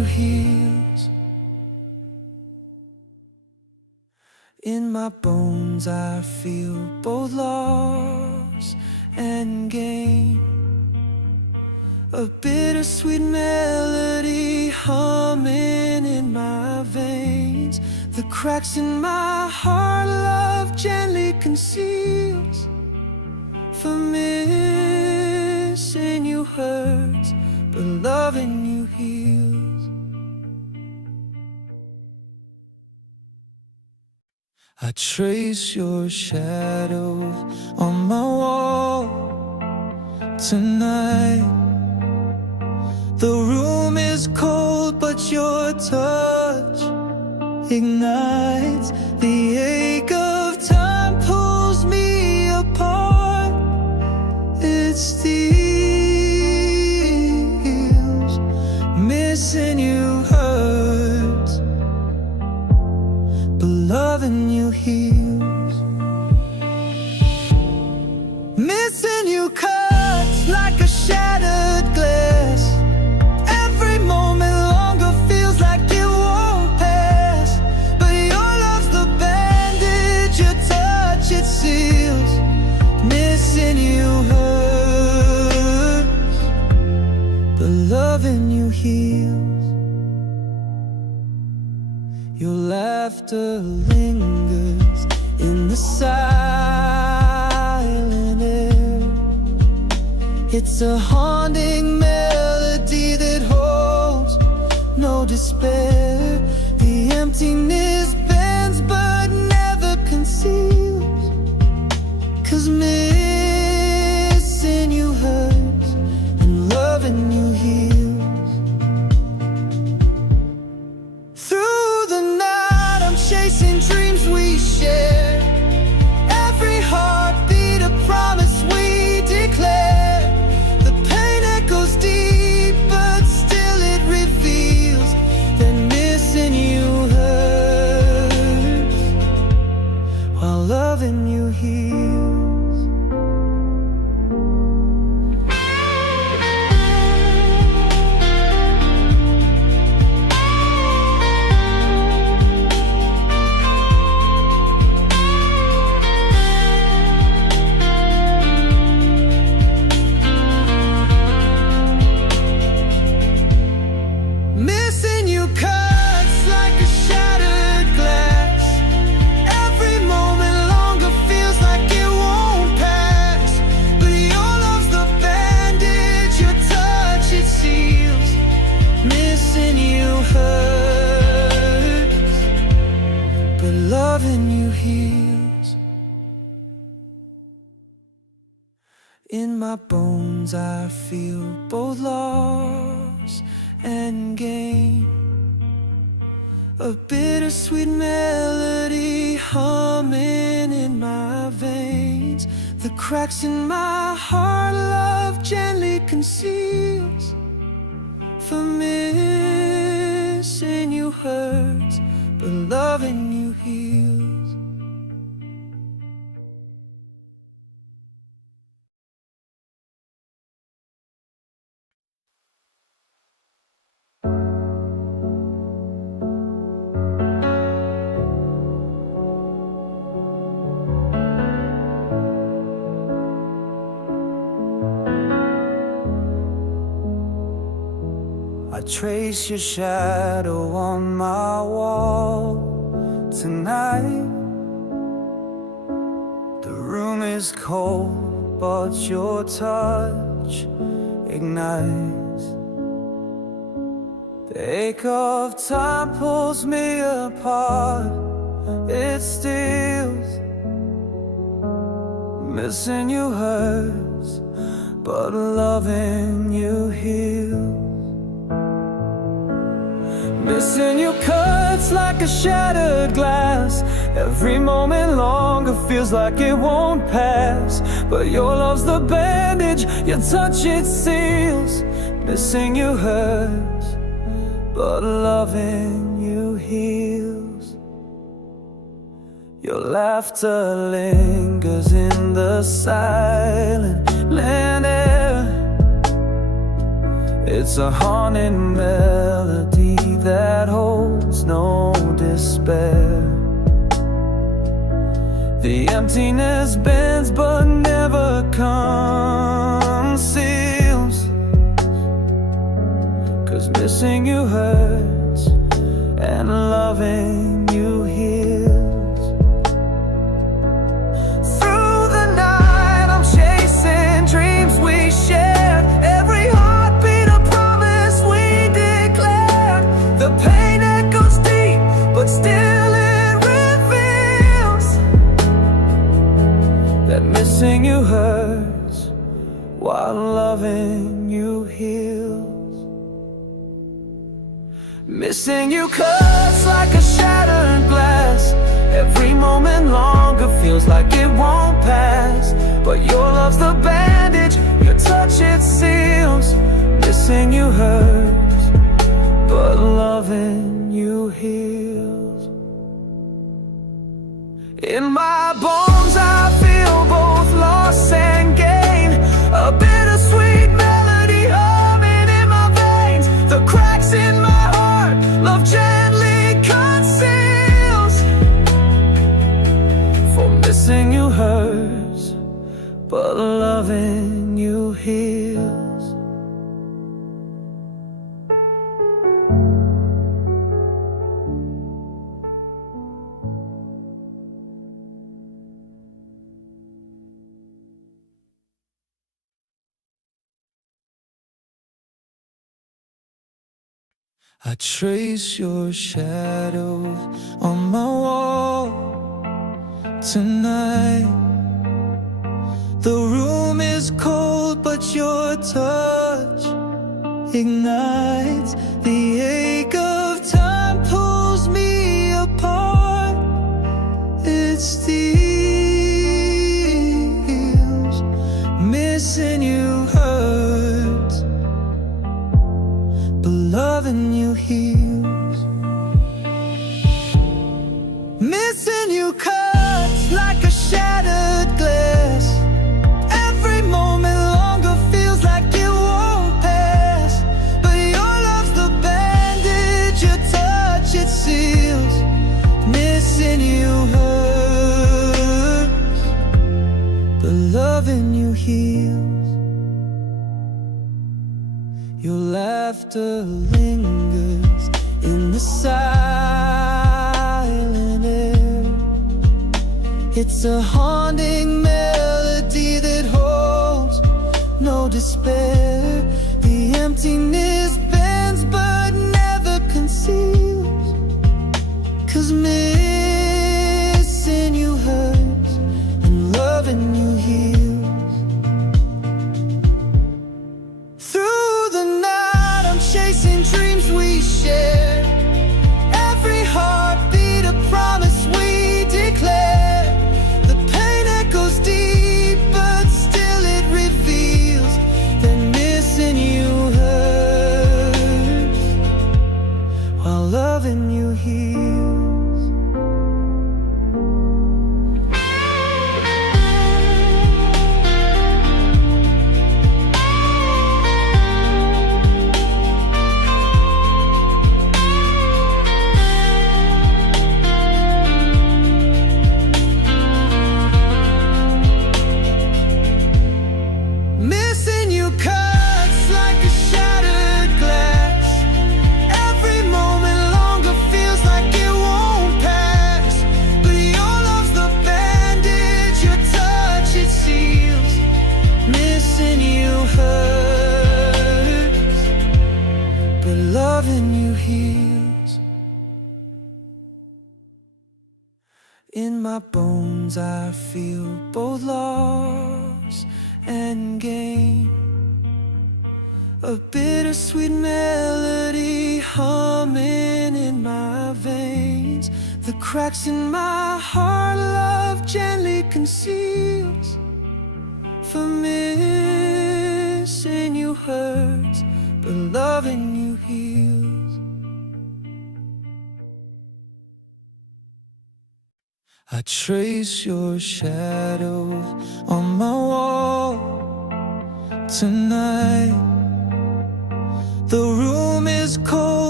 heals. In my bones I feel both loss and gain, a bittersweet melody humming in my veins. The cracks in my heart love gently conceals. For missing you hurts, but loving you heals. I trace your shadow on my wall tonight. The room is cold, but your touch ignites. The ache of time pulls me apart. It steals. Missing you hurts, but loving you heals. Missing you cuts like a shattered glass. Every moment longer feels like it won't pass. But your love's the bandage, your touch it seals. Missing you hurts, but loving you heals. Your laughter lingers in the silent air. It's a haunting melody that holds no despair. The emptiness bends but never conceals. 'Cause missing you hurts and loving you heals. Through the night I'm chasing dreams we share. Every heartbeat a promise we declare. The pain echoes deep, but still it reveals that missing you hurts, while loving you heals. Missing you cuts like a shattered glass. Every moment longer feels like it won't pass. But your love's the bandage, your touch it seals. Missing you hurts, but loving you heals. In my bones I feel both loss and gain, a bittersweet melody humming in my veins. The cracks in my heart love gently conceals. For missing you hurts, but loving you heals. I trace your shadow on my wall tonight. The room is cold, but your touch ignites. The ache of time pulls me apart. It steals. Missing you hurts, but loving you heals. Missing you cuts like a shattered glass. Every moment longer feels like it won't pass. But your love's the bandage, your touch it seals. Missing you hurts, but loving you heals. Your laughter lingers in the silent air. It's a haunting melody that holds no despair. The emptiness bends but never conceals, 'cause missing you hurts and loving you heals. Through the night I'm chasing dreams we shared, every heartbeat a promise we declared. The pain echoes deep, but still it reveals that missing you hurts while loving you heals. Missing you cuts like a shattered glass, every moment longer feels like it won't pass. But your love's the bandage, your touch it seals. Missing you hurts, but loving you heals. In my bones I feel both loss and gain, a bittersweet melody humming in my veins. The cracks in my heart love gently conceals, for missing you hurts, but loving you heals. I trace your shadow on my wall tonight. The room is cold, but your touch ignites. The ache of time pulls me apart. It steals. Missing you hurts, but loving you heals. Missing you cuts like a shattered glass, every moment longer feels like it won't pass. But your love's the bandage, your touch it seals. Missing you hurts, but loving you heals. Your laughter lingers in the silent air. It's a haunting melody that holds no despair. The emptiness bends but never conceals, 'cause missing you hurts and loving you heals. Through the night I'm chasing dreams we shared, every heartbeat a promise we declare. The pain echoes deep, but still it reveals that missing you hurts while loving you heals. Missing you cuts like a shattered glass, every moment longer feels like it won't pass. But your love's the bandage, your touch it seals. Missing you hurts, but loving you heals. In my bones I feel both loss and gain, a bittersweet melody humming in my veins. The cracks in my heart love gently conceals, for missing you hurts, but loving you heals. I trace your shadow on my wall tonight. The room is cold,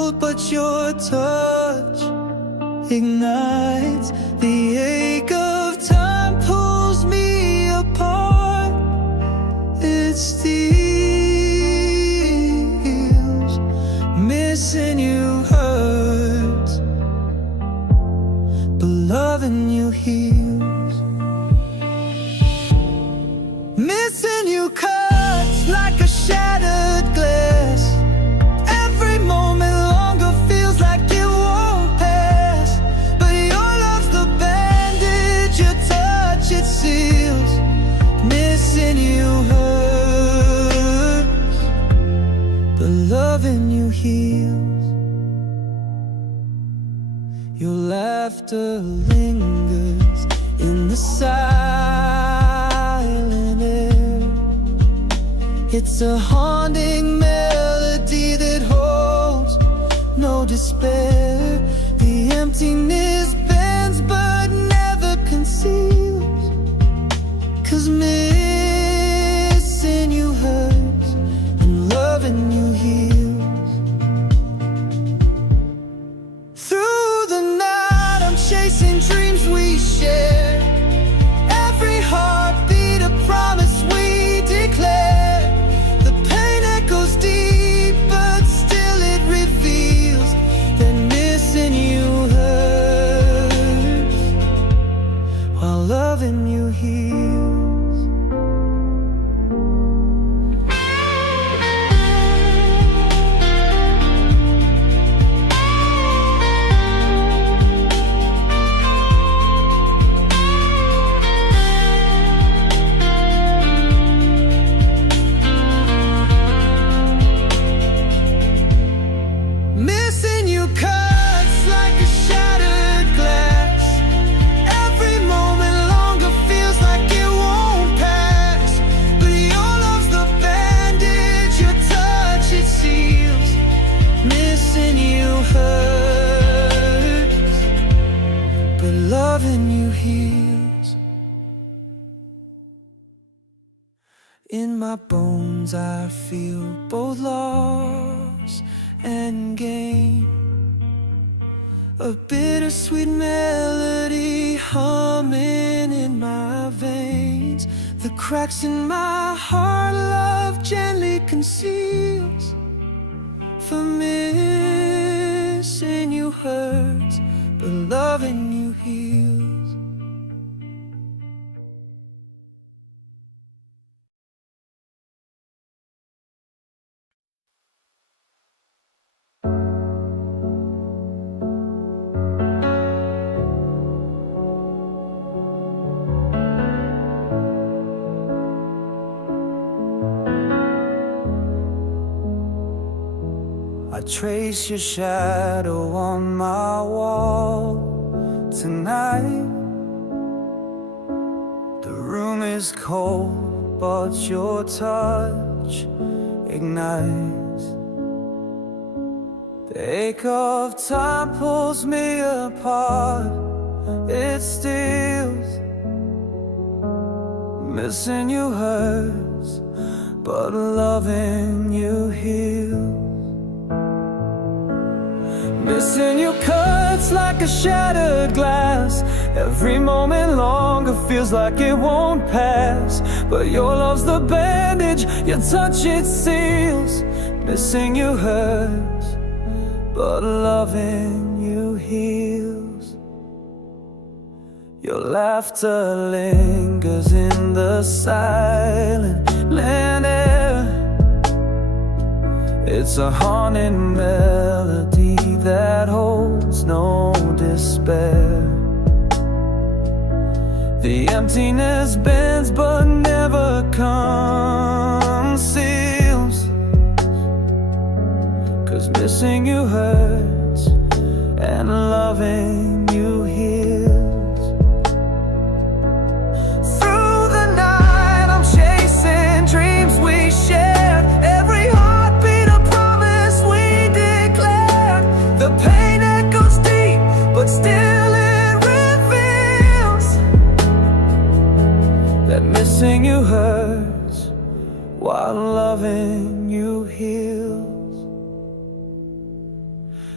cold, but your touch ignites. The ache of time pulls me apart. It steals. Missing you hurts, but loving you heals. Missing you cuts like a shattered glass. Every moment longer feels like it won't pass. But your love's the bandage, your touch it seals. Missing you hurts, but loving you heals. Your laughter lingers in the silent air. It's a haunting melody that holds no despair. The emptiness bends but never conceals. 'Cause missing you hurts and loving you heals. Through the night I'm chasing dreams we share. Every heartbeat a promise we declare. The pain echoes deep, but still it reveals that missing you hurts while loving you heals. Missing you cuts like a shattered glass. Every moment longer feels like it won't pass. But your love's the bandage, your touch it seals. Missing you hurts, but loving you heals. In my bones I feel both loss and gain. A bittersweet melody humming in my veins. The cracks in my heart love gently conceals. For missing you hurts, but loving you heals. I trace your shadow on my wall tonight. The room is cold, but your touch ignites. The ache of time pulls me apart. It steals. Missing you hurts, but loving you heals. Missing you cuts like a shattered glass. Every moment longer feels like it won't pass. But your love's the bandage, your touch it seals. Missing you hurts, but loving you heals. Your laughter lingers in the silent land air. It's a haunting melody that holds no despair. The emptiness bends but never conceals. 'Cause missing you hurts and loving you heals. Through the night I'm chasing dreams we shared. Every heartbeat a promise we declared. The pain echoes deep, but still it reveals that missing you hurts while loving you heals.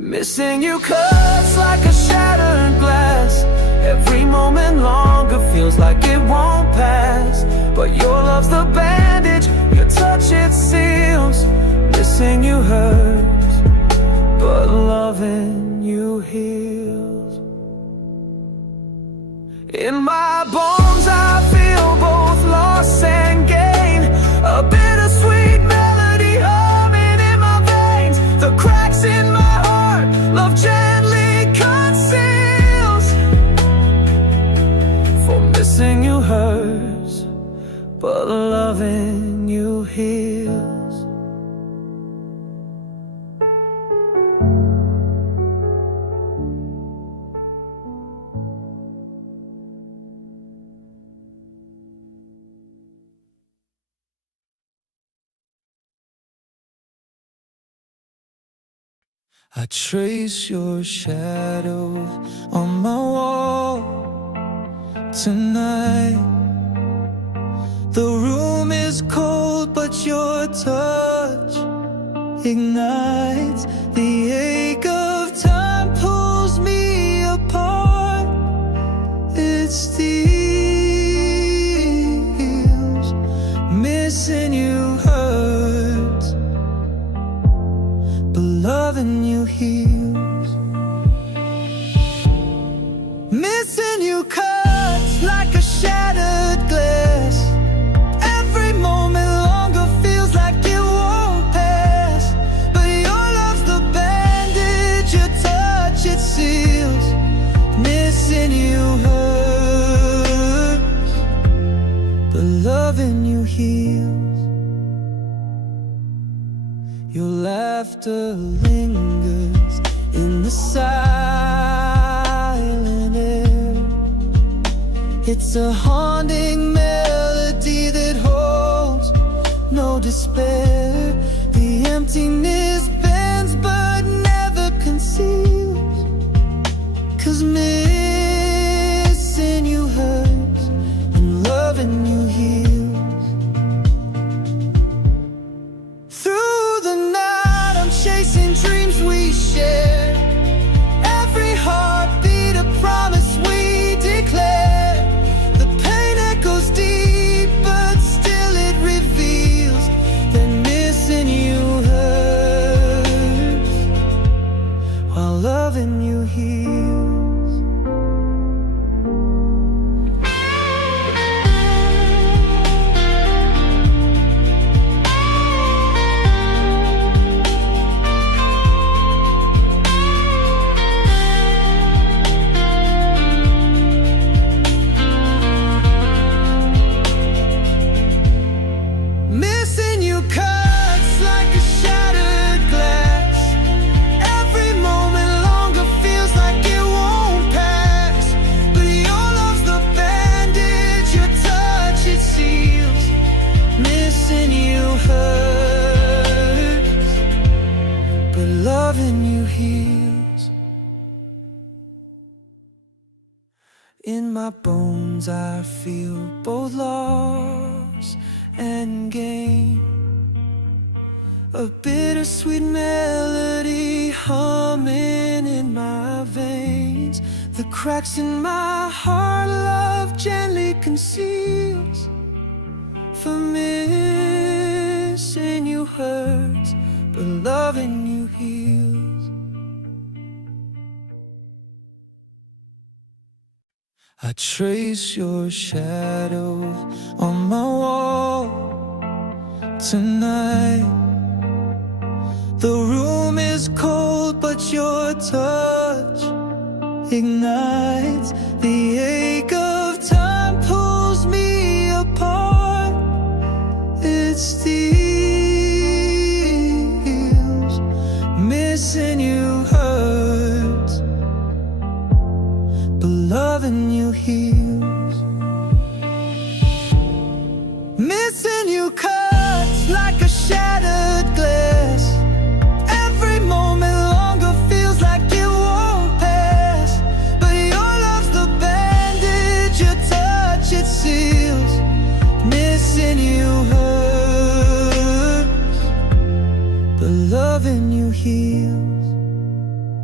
Missing you cuts like a shattered glass. Every moment longer feels like it won't pass. But your love's the bandage, your touch it seals. Missing you hurts, but loving you heals. In my bones I feel both loss and gain. A bittersweet melody humming in my veins. The cracks in my heart, love gently conceals. For missing you hurts, but loving you heals. I trace your shadow on my wall tonight. The room is cold, but your touch ignites. The ache of time pulls me apart. It steals. Missing you hurts, but loving you heals. Missing you cuts like a shattered glass. Every moment longer feels like it won't pass. But your love's the bandage, your touch it seals. Missing you hurts, but loving you heals. Your laughter lingers in the silent air. It's a haunting melody that holds no despair. The emptiness bends but never conceals. 'Cause missing you hurts and loving you heals. Chasing dreams we share. Every heartbeat a promise we declare. The pain echoes deep, but still it reveals that missing you hurts, while loving you heals. Loving you heals. In my bones I feel both loss and gain. A bittersweet melody humming in my veins. The cracks in my heart love gently conceals. For missing you hurts, but loving you heals. I trace your shadow on my wall tonight. The room is cold, but your touch ignites. The ache of time pulls me apart. It steals. Missing you hurts, but loving you heals. Missing you cuts like a shattered glass. Every moment longer feels like it won't pass. But your love's the bandage, your touch it seals. Missing you hurts, but loving you heals.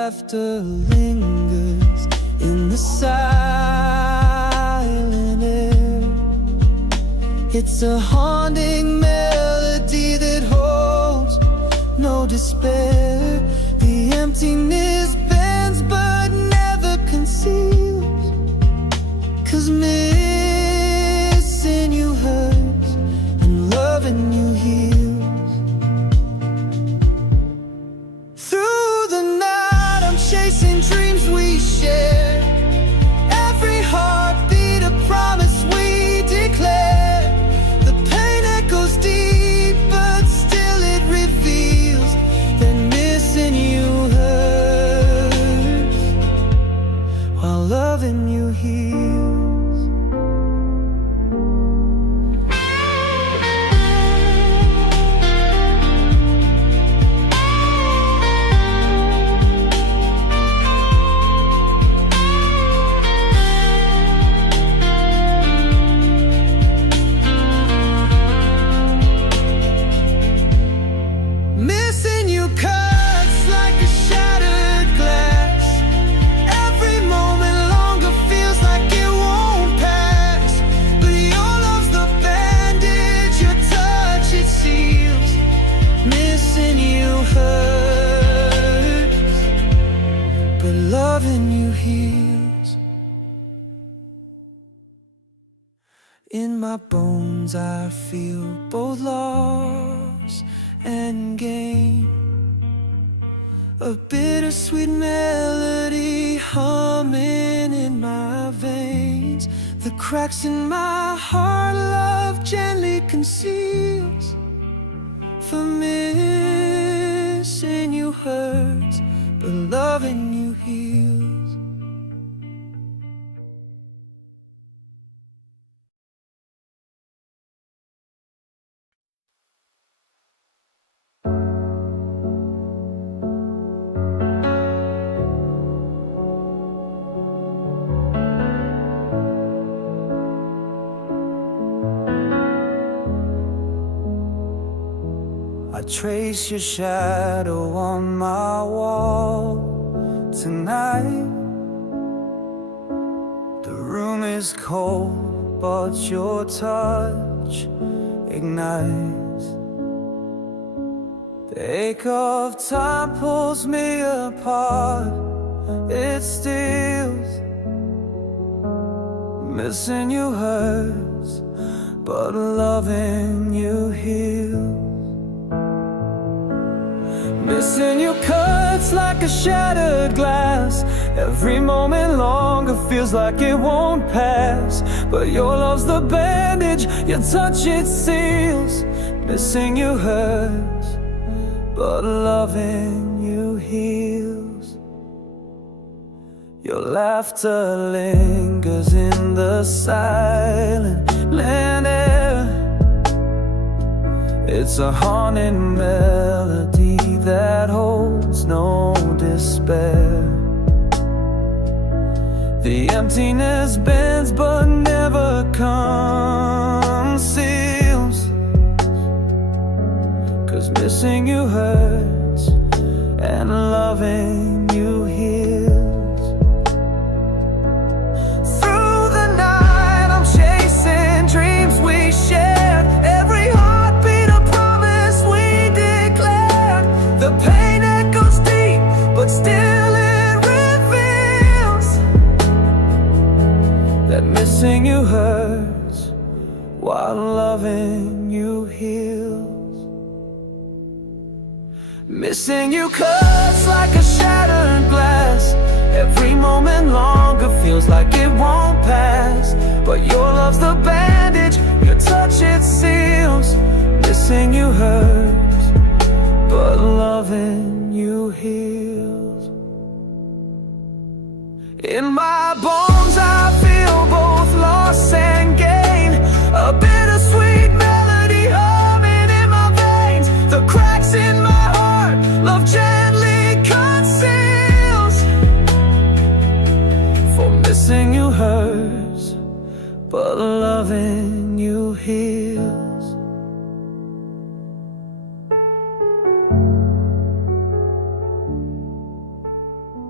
laughter lingers in the silent air. It's a haunting melody that holds no despair. The emptiness bends but never conceals, 'cause missing you hurts and loving you heals. Through the night I'm chasing dreams we share. Every heartbeat a promise we declare. The pain echoes deep but still it reveals that missing you hurts while loving you heals. Missing you cuts like a shattered glass. Every moment longer feels like it won't pass. But your love's the bandage, your touch it seals. Missing you hurts, but loving you heals. In my bones I feel both loss and gain. A bittersweet melody humming in my veins. The cracks in my heart love gently conceals. For missing you hurts, but loving you heals. I trace your shadow on my wall tonight. The room is cold, but your touch ignites. The ache of time pulls me apart. It steals. Missing you hurts, but loving you heals. Missing you cuts like a shattered glass. Every moment longer feels like it won't pass. But your love's the bandage, your touch it seals. Missing you hurts, but loving you heals. Your laughter lingers in the silent land air. It's a haunting melody that holds no despair. The emptiness bends but never conceals, 'cause missing you hurts and loving you heals. Through the night I'm chasing dreams we shared. Every heartbeat a promise we declared. The pain echoes deep, but still it reveals that missing you hurts while loving you heals. Missing you cuts like a shattered glass. Every moment longer feels like it won't pass. But your love's the bandage, your touch it seals. Missing you hurts, but loving you heals. In my bones I feel both loss and gain. A bittersweet melody humming in my veins. The cracks in my heart love gently conceals. For missing you hurts, but loving you heals.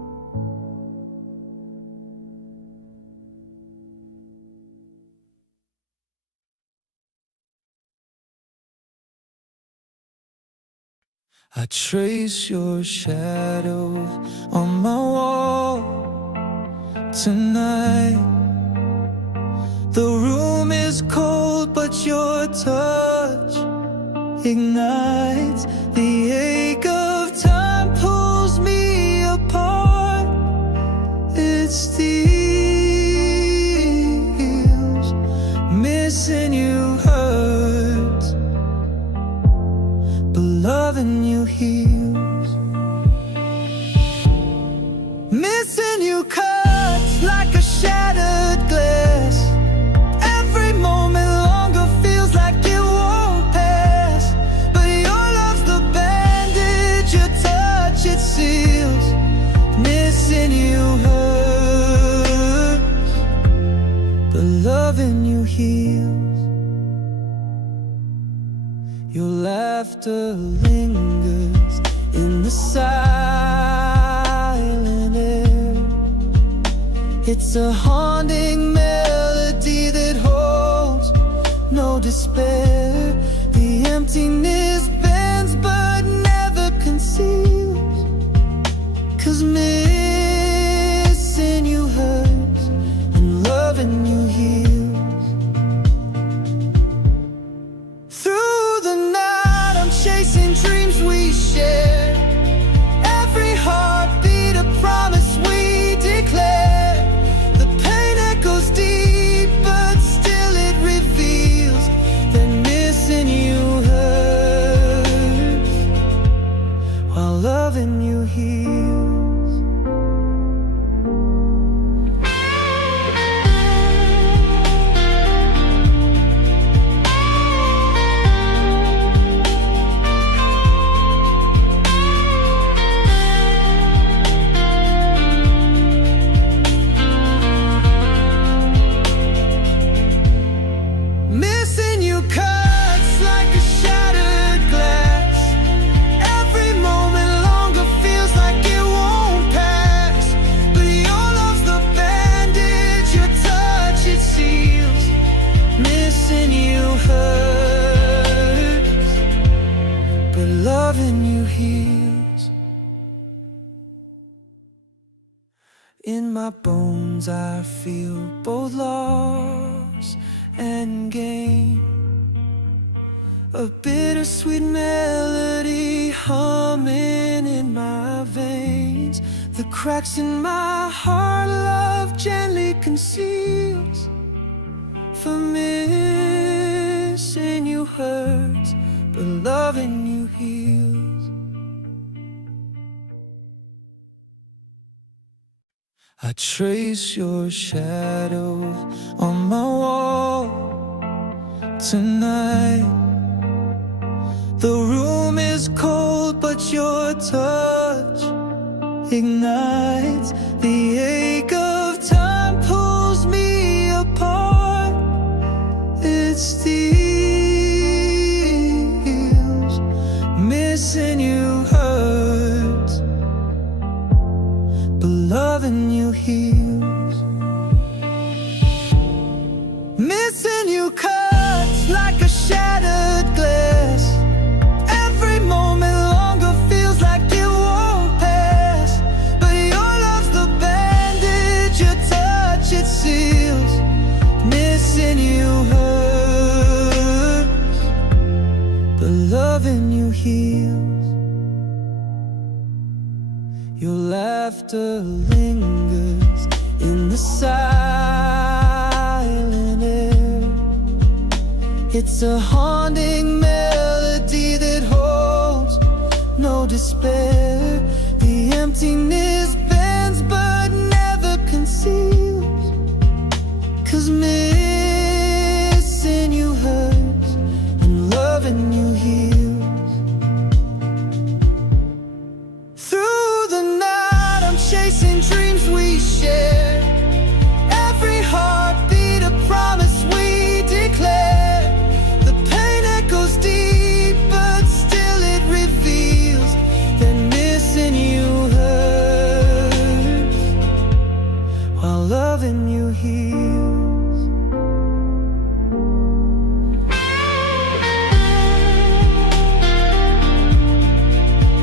I trace your shadow on my wall tonight. The room is cold, but your touch ignites. The ache of time pulls me apart. It steals. Missing you hurts, but loving you heals. Missing you cuts like a shattered glass. Every moment longer feels like it won't pass. But your love's the bandage, your touch it seals. Missing you hurts, but loving you heals. Your laughter lingers in the silent air. It's a haunting melody that holds no despair. The emptiness bends but never conceals. 'Cause missing you hurts and loving you heals. Through the night I'm chasing dreams we share. Every heartbeat a promise we declare. The pain echoes deep, but still it reveals that missing you hurts while loving you heals. Missing you cuts like a shattered glass. Every moment longer feels like it won't pass. But your love's the bandage, your touch it seals. Missing you hurts, but loving you heals. In my bones I feel both loss and gain. A bittersweet melody humming in my veins. The cracks in my heart love gently conceals. For missing you hurts, but loving you heals. I trace your shadow on my wall tonight. The room is cold, but your touch ignites. The ache of time pulls me apart. It steals. Missing you hurts, but loving you heals. Missing you cuts like a shattered glass. Every moment longer feels like it won't pass. But your love's the bandage, your touch it seals. Missing you hurts, but loving you heals. Your laughter lingers in the silent air. It's a haunting melody that holds no despair. The emptiness bends but never conceals. 'Cause missing you hurts and loving you heals. Through the night I'm chasing dreams we share. Every heartbeat a promise we declare. The pain echoes deep, but still it reveals that missing you hurts while loving you heals.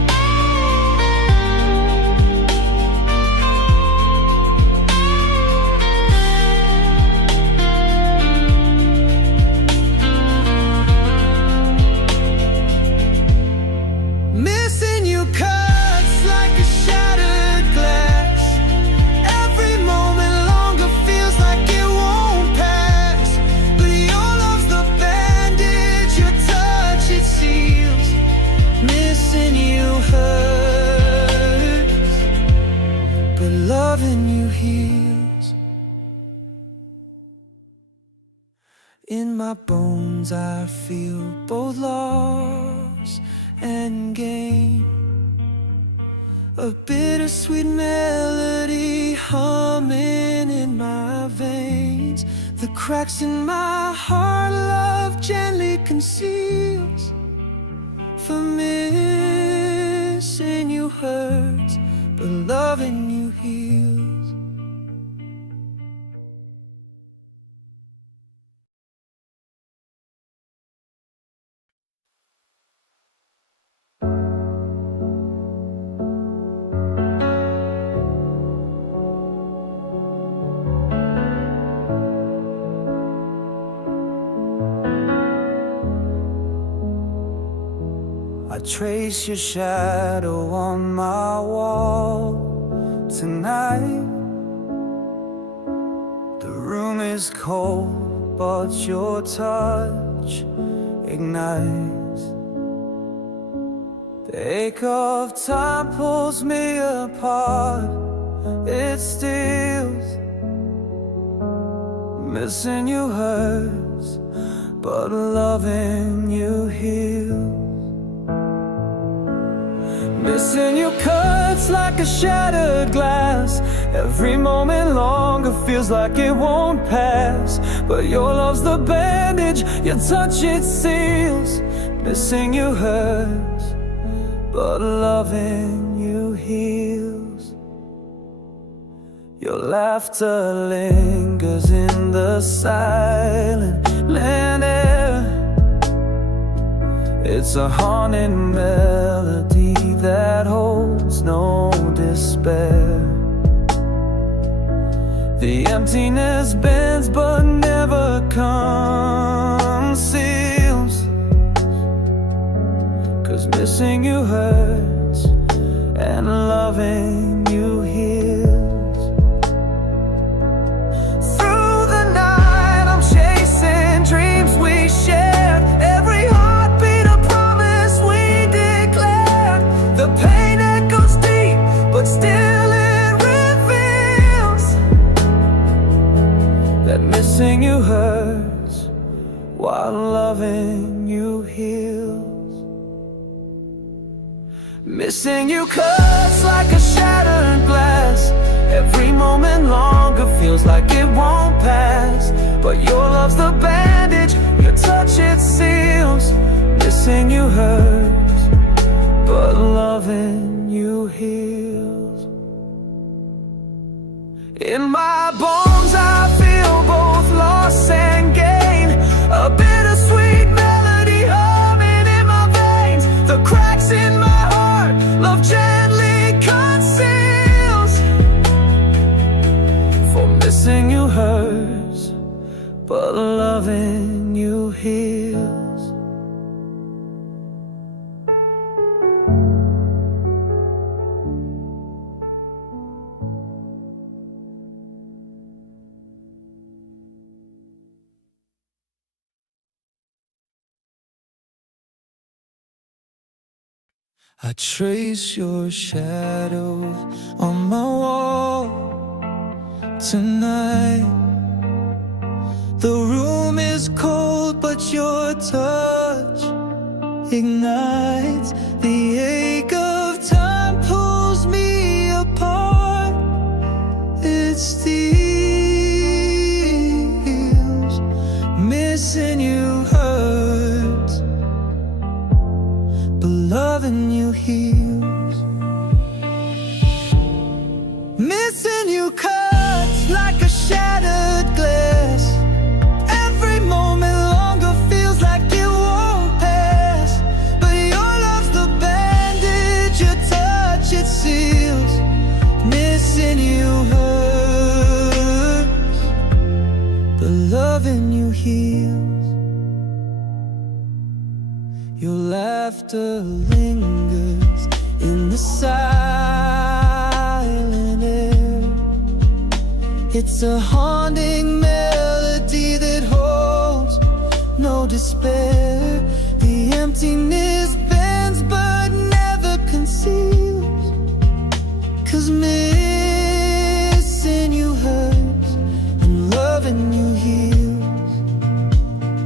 In my bones I feel both loss and gain. A bittersweet melody humming in my veins. The cracks in my heart love gently conceals. For missing you hurts, but loving you heals. I trace your shadow on my wall tonight. The room is cold, but your touch ignites. The ache of time pulls me apart. It steals. Missing you hurts, but loving you heals. Missing you cuts like a shattered glass. Every moment longer feels like it won't pass. But your love's the bandage, your touch it seals. Missing you hurts, but loving you heals. Your laughter lingers in the silent land air. It's a haunting melody that holds no despair. The emptiness bends but never conceals. 'Cause missing you hurts and loving you heals. Through the night I'm chasing dreams we shared. Every heartbeat a promise we declared. The pain echoes deep, but still it reveals that missing you hurts while loving you heals. Missing you cuts like a shattered glass. Every moment longer feels like it won't pass. But your love's the bandage, your touch it seals. Missing you hurts, but loving you heals. In my bones I feel both loss and gain. A bittersweet melody humming in my veins. The cracks in my heart love gently conceals. For missing you hurts, but loving you heals. I trace your shadow on my wall tonight. The room is cold, but your touch ignites. The ache of time pulls me apart. It steals. Missing you hurts, but loving you heals. Missing you cuts like a shattered glass. Every moment longer feels like it won't pass. But your love's the bandage, your touch it seals. Missing you hurts, but loving you heals. Your laughter lingers in the silent air. It's a haunting melody that holds no despair. The emptiness bends but never conceals. 'Cause missing you hurts and loving you heals.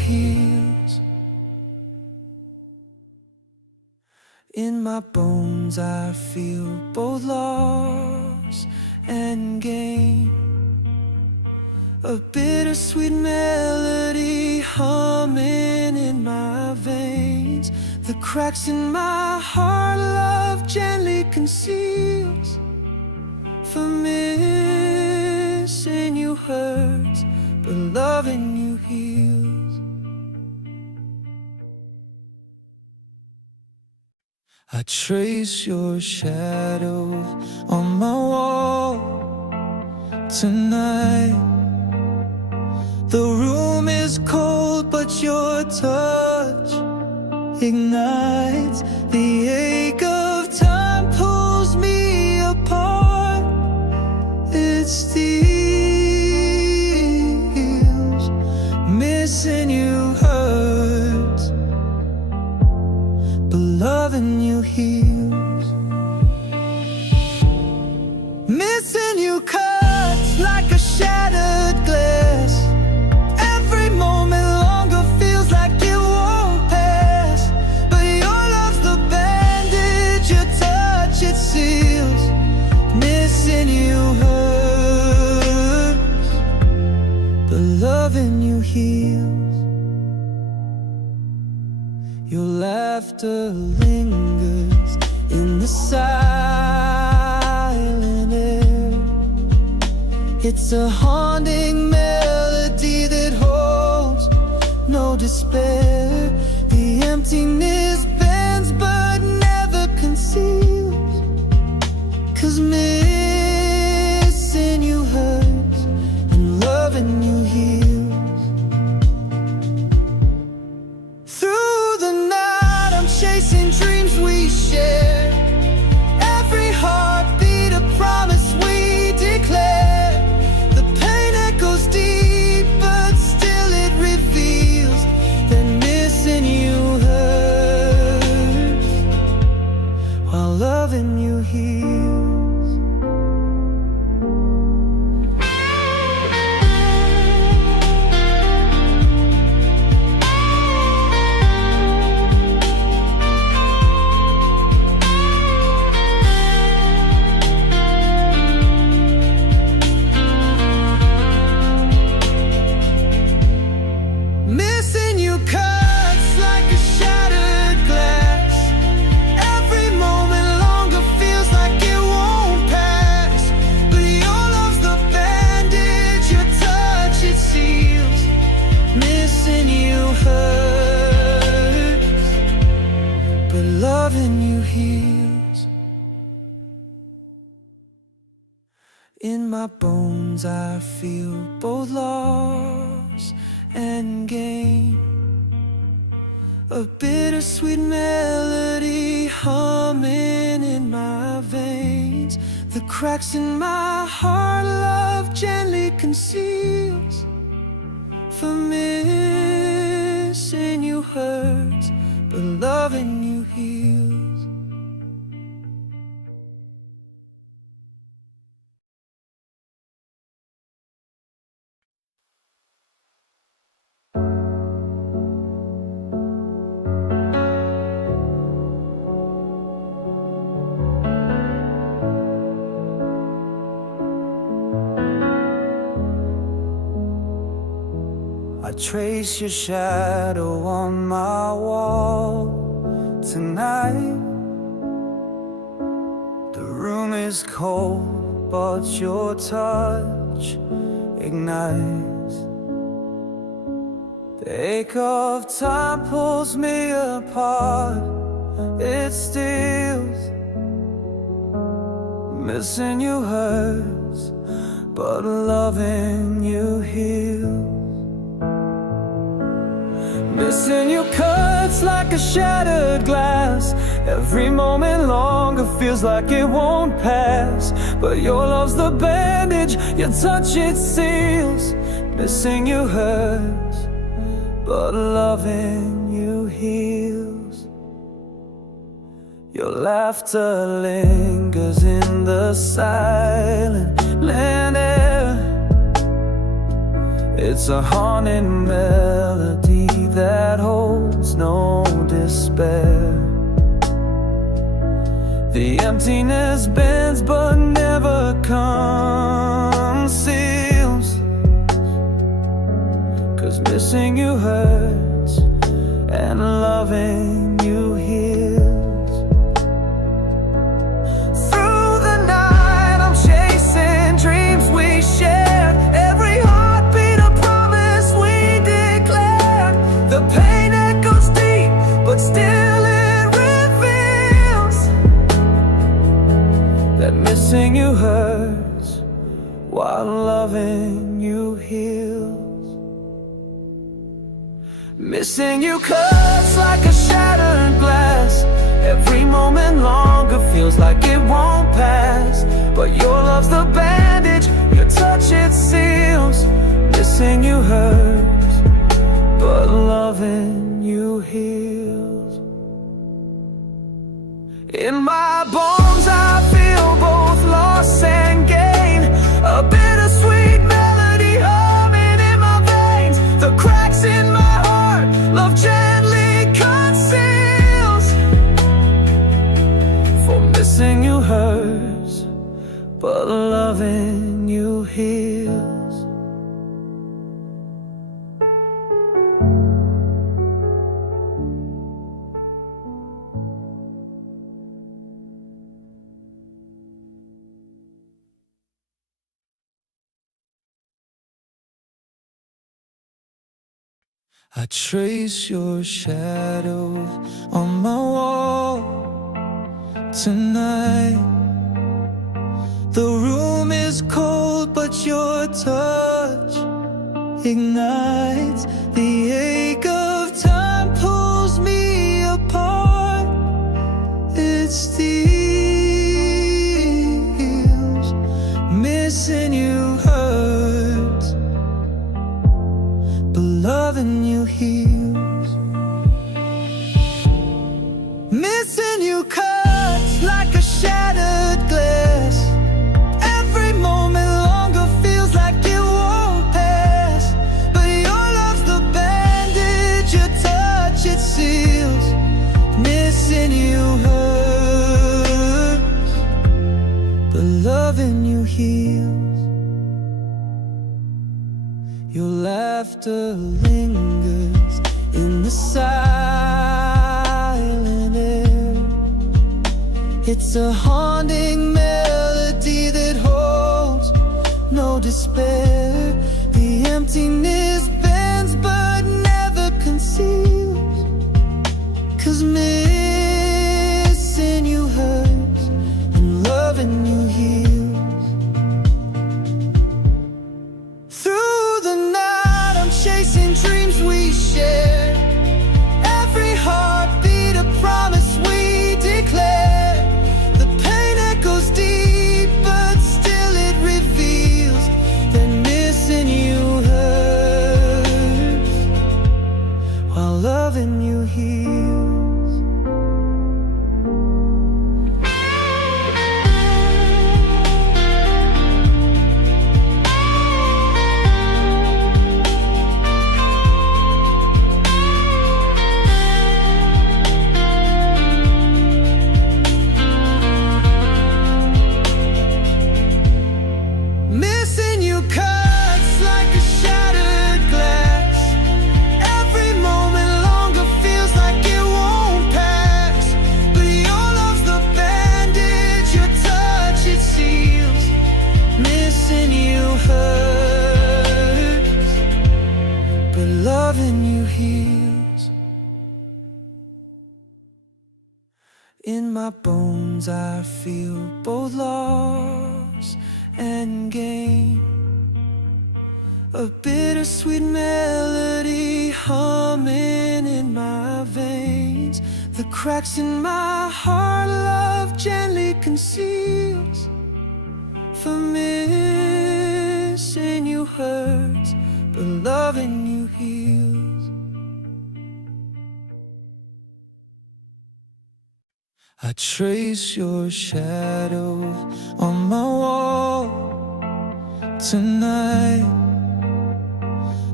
heals. In my bones I feel both loss and gain, a bittersweet melody humming in my veins. The cracks in my heart love gently conceals. For missing you hurts, but loving you heals. I trace your shadow on my wall tonight. The room is cold, but your touch ignites. The ache of time pulls me apart. It steals. Missing you hurts, but loving you heals. Missing you cuts like a shattered glass. Every moment longer feels like it won't pass. But your love's the bandage, your touch it seals. Missing you hurts, but loving you heals. Your laughter lingers in the silent air. It's a haunting melody that holds no despair. The emptiness bends but never conceals. 'Cause missing you hurts and loving you heals. Through the night I'm chasing dreams we share. Every heartbeat a promise we declare. The pain echoes deep, but still it reveals that missing you hurts, while loving you heals. Missing you cuts like a shattered glass. Every moment longer feels like it won't pass. But your love's the bandage, your touch it seals. Missing you hurts, but loving you heals. In my bones I feel both loss and gain, a bittersweet melody humming in my veins. The cracks in my heart love gently conceals. For missing you hurts, but loving you heals. I trace your shadow on my wall tonight. The room is cold, but your touch ignites. The ache of time pulls me apart. It steals. Missing you hurts, but loving you heals. Missing you cuts like a shattered glass. Every moment longer feels like it won't pass. But your love's the bandage, your touch it seals. Missing you hurts, but loving you heals. Your laughter lingers in the silent air. It's a haunting melody that holds no despair. The emptiness bends but never conceals, 'cause missing you hurts and loving you heals. Through the night I'm chasing dreams we shared, every heartbeat a promise we declared. The pain echoes deep, but still it reveals that missing you hurts while loving you heals. Missing you cuts like a shattered glass, every moment longer feels like it won't pass. But your love's the bandage, your touch it seals. Missing you hurts, but loving you heals. In my bones I feel both loss and gain, a bittersweet melody humming in my veins. The cracks in my heart love gently conceals, for missing you hurts, but loving you heals. I trace your shadow on my wall tonight. The room is cold, but your touch ignites. The ache of time pulls me apart. It steals. Missing you hurts, but loving you heals. Missing you cuts like a shattered glass, every moment longer feels like it won't pass. But your love's the bandage, your touch it seals. Missing you hurts, but loving you heals. Your laughter lingers in the silent air. It's a haunting melody that holds no despair. The emptiness bends but never conceals, 'cause missing you hurts and loving you heals. Through the night I'm chasing dreams we shared, every heartbeat a promise we declare. The pain echoes deep, but still it reveals that missing you hurts while loving you heals. Missing you cuts like a shattered glass, every moment longer feels like it won't pass. But your love's the bandage, your touch it seals. Missing you hurts, but loving you heals. In my bones I feel both loss and gain, a bittersweet melody humming in my veins. The cracks in my heart love gently conceals, for missing you hurts, but loving you heals. I trace your shadow on my wall tonight.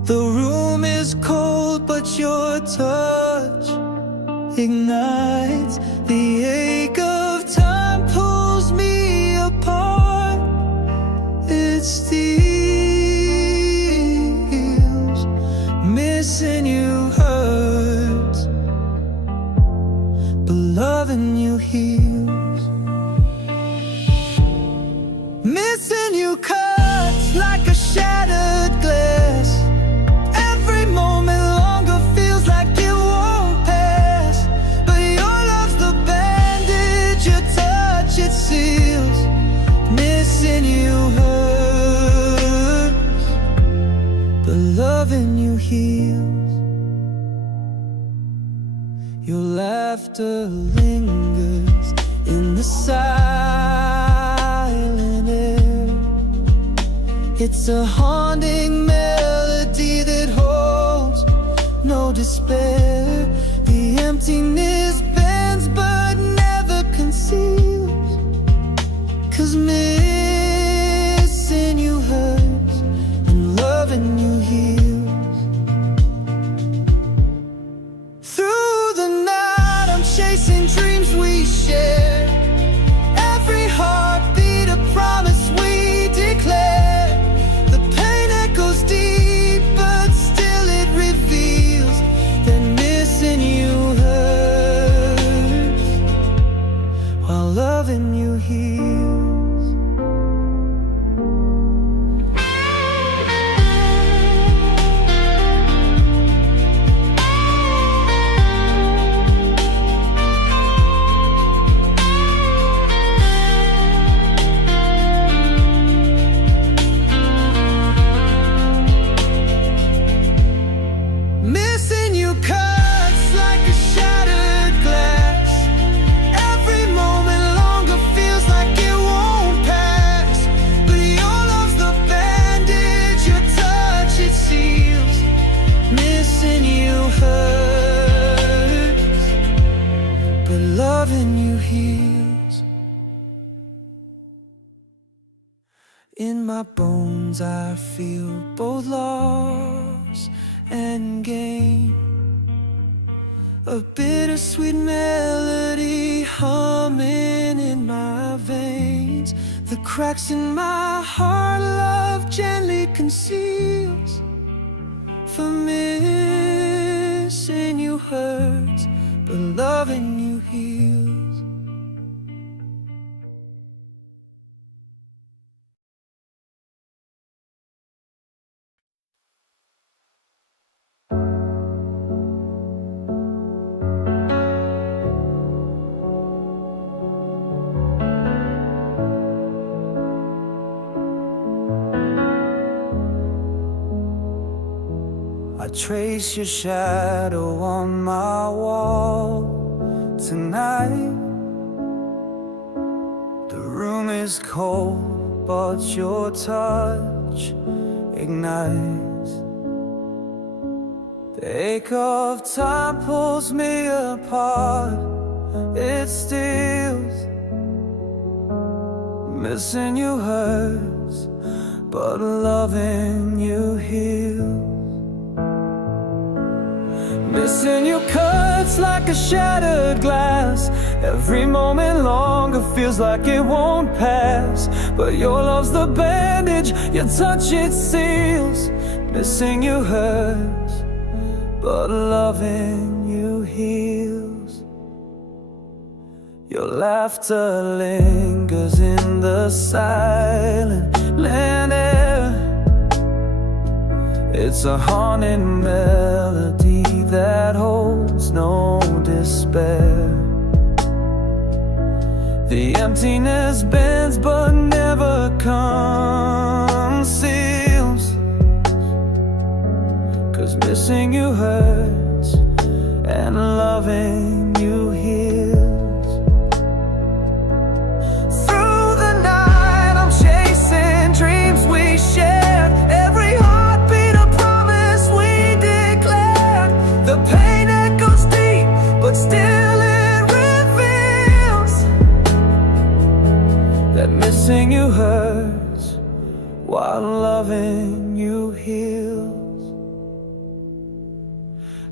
The room is cold, but your touch ignites. The ache of time pulls me apart. It steals. Missing you hurts, but loving you heals. Missing you cuts like a shattered glass. Every moment longer feels like it won't pass. But your love's the bandage, your touch it seals. Missing you hurts, but loving you heals. Your laughter lingers in the silent air. It's a haunting melody that holds no despair. The emptiness bends but never conceals. 'Cause missing you hurts and loving you heals. Through the night I'm chasing dreams we share. Every heartbeat a promise we declare. The pain echoes deep, but still it reveals that missing you hurts while loving you heals. Missing you cuts like a shattered glass. Every moment longer feels like it won't pass. But your love's the bandage, your touch it seals. Missing you hurts, but loving you heals. In my bones I feel both loss and gain. A bittersweet melody humming in my veins. The cracks in my heart love gently conceals. For missing you hurts, but loving you heals. I trace your shadow on my wall tonight. The room is cold, but your touch ignites. The ache of time pulls me apart. It steals. Missing you hurts, but loving you heals. Missing you cuts like a shattered glass. Every moment longer feels like it won't pass. But your love's the bandage, your touch it seals. Missing you hurts, but loving you heals. Your laughter lingers in the silent air. It's a haunting melody that holds no despair. The emptiness bends but never conceals. 'Cause missing you hurts and loving you heals. Through the night I'm chasing dreams we shared. Every heartbeat a promise we declared. The pain echoes deep, but still it reveals that missing you hurts while loving you heals.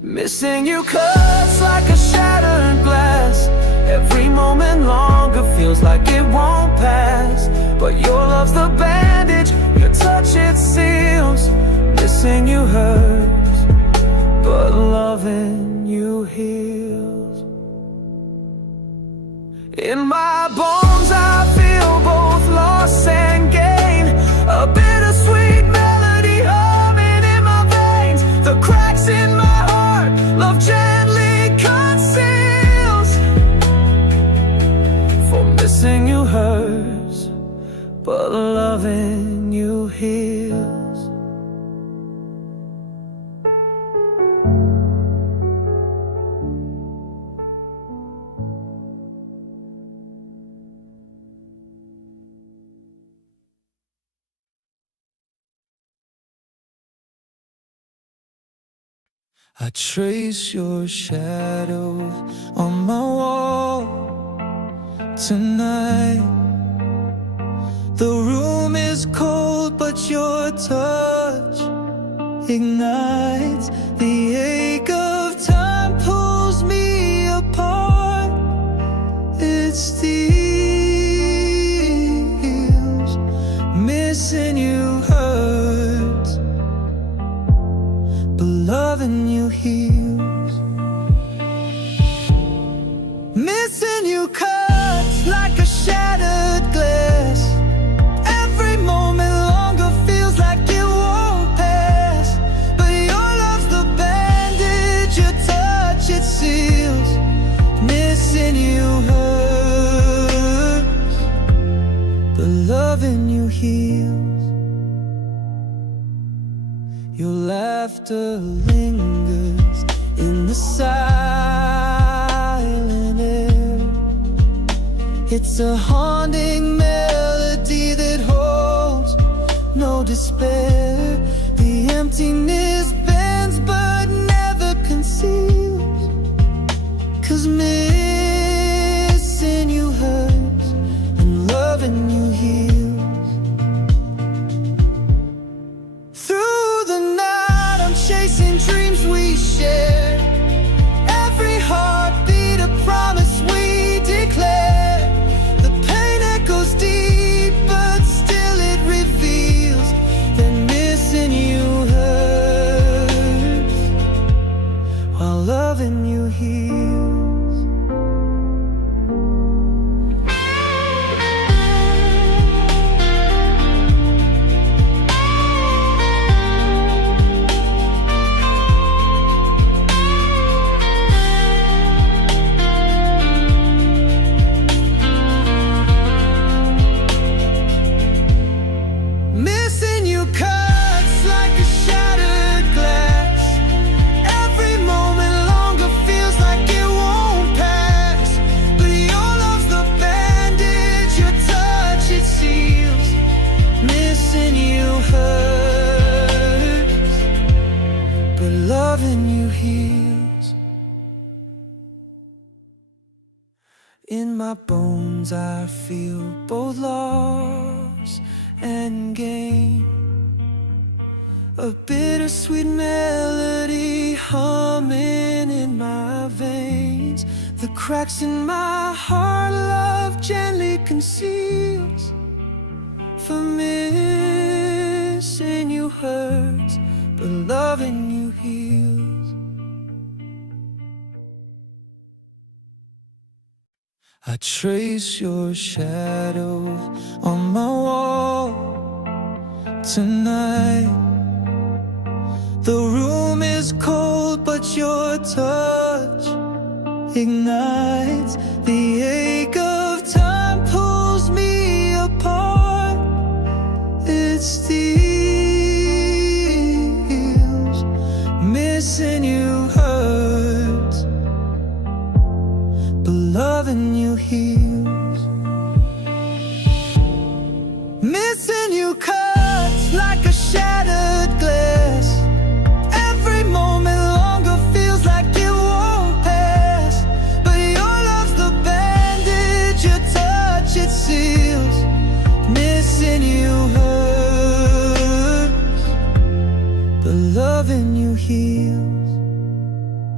Missing you cuts like a shattered glass. Every moment longer feels like it won't pass. But your love's the bandage, your touch it seals. Missing you hurts, but loving you heals. In my bones I feel both loss and gain. A bittersweet melody humming in my veins. The cracks in my heart, love gently conceals. For missing you hurts, but loving you heals. I trace your shadow on my wall tonight. The room is cold, but your touch ignites. The ache of time pulls me apart. It steals. Missing you hurts, but loving you heals. Missing you cuts like a shattered glass. Every moment longer feels like it won't pass. But your love's the bandage, your touch it seals. Missing you hurts, but loving you heals. Your laughter lingers in the silent air. It's a haunting melody that holds no despair. The emptiness bends but never conceals. 'Cause missing you hurts and loving you heals. Chasing dreams we share. Every heartbeat a promise we declare. The pain echoes deep, but still it reveals that missing you hurts, while loving you heals. Loving you heals. In my bones I feel both loss and gain. A bittersweet melody humming in my veins. The cracks in my heart love gently conceals. For missing you hurts, but loving you heals. I trace your shadow on my wall tonight. The room is cold, but your touch ignites. The ache of time pulls me apart. It steals. Missing you hurts, but loving you heals. Missing you cuts like a shattered glass. Every moment longer feels like it won't pass. But your love's the bandage, your touch it seals. Missing you hurts, but loving you heals.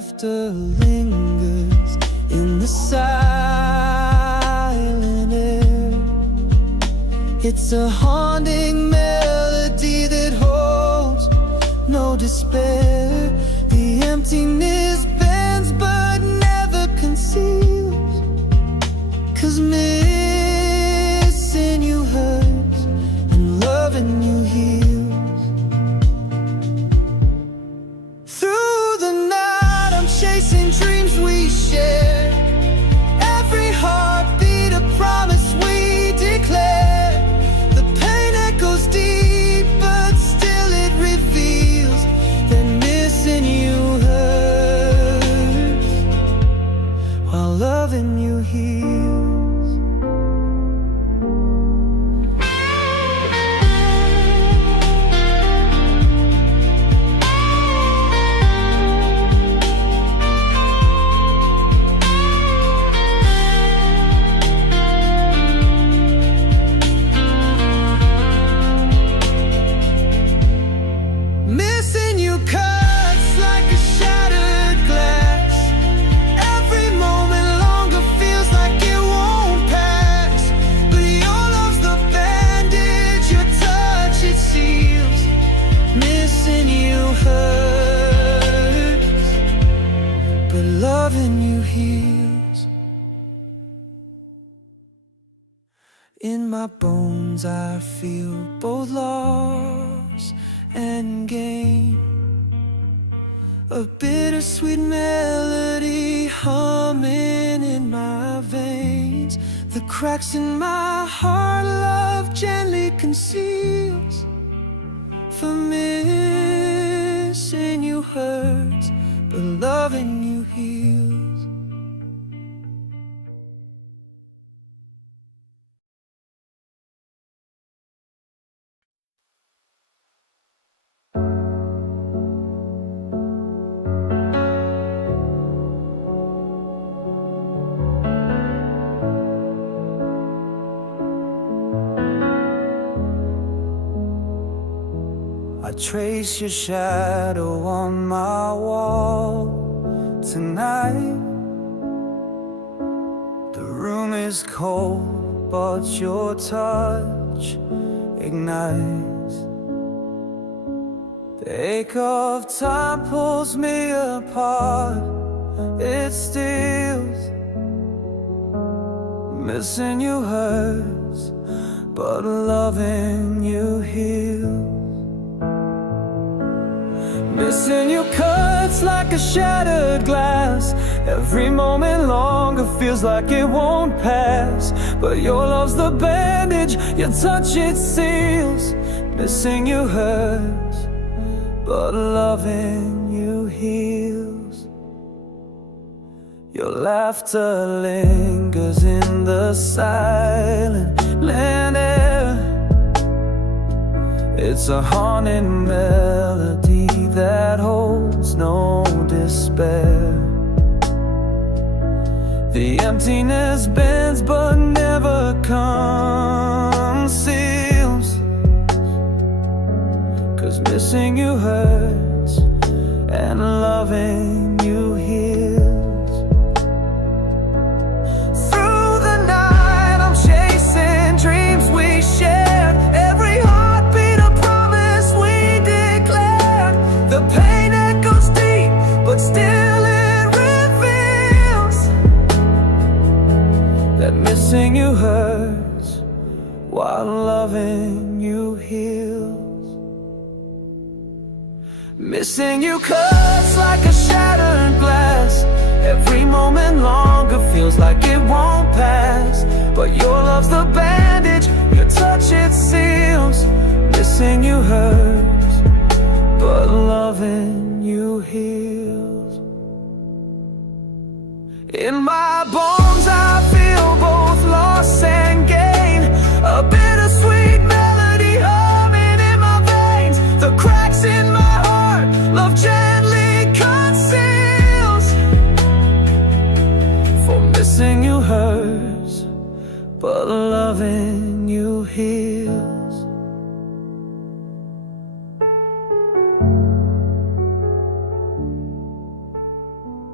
laughter lingers in the silent air. It's a haunting melody that holds no despair. The emptiness bends but never conceals, 'cause missing you hurts and loving you heals. Through the night I'm chasing dreams we share. Every heartbeat a promise we declare. The pain echoes deep but still it reveals that missing you hurts while loving you heals. Missing you cuts like a shattered glass. Every moment longer feels like it won't pass. But your love's the bandage, your touch it seals. Missing you hurts, but loving you heals. In my bones I feel both loss and gain. A bittersweet melody humming in my veins. The cracks in my heart love gently conceals. For missing you hurts, but loving you heals. I trace your shadow on my wall tonight. The room is cold, but your touch ignites. The ache of time pulls me apart. It steals. Missing you hurts, but loving you heals. Missing you cuts like a shattered glass. Every moment longer feels like it won't pass. But your love's the bandage, your touch it seals. Missing you hurts, but loving you heals. Your laughter lingers in the silent air. It's a haunting melody that holds no despair. The emptiness bends but never conceals, 'cause missing you hurts and loving you heals. Through the night I'm chasing dreams we shared. Every heartbeat a promise we declared. The pain echoes deep, but still it reveals that missing you hurts while loving you heals. Missing you cuts like a shattered glass. Every moment longer feels like it won't pass. But your love's the bandage, your touch it seals. Missing you hurts, but loving you heals. In my bones I feel both loss and gain. A bittersweet melody humming in my veins. The cracks in my heart love gently conceals. For missing you hurts, but loving you heals.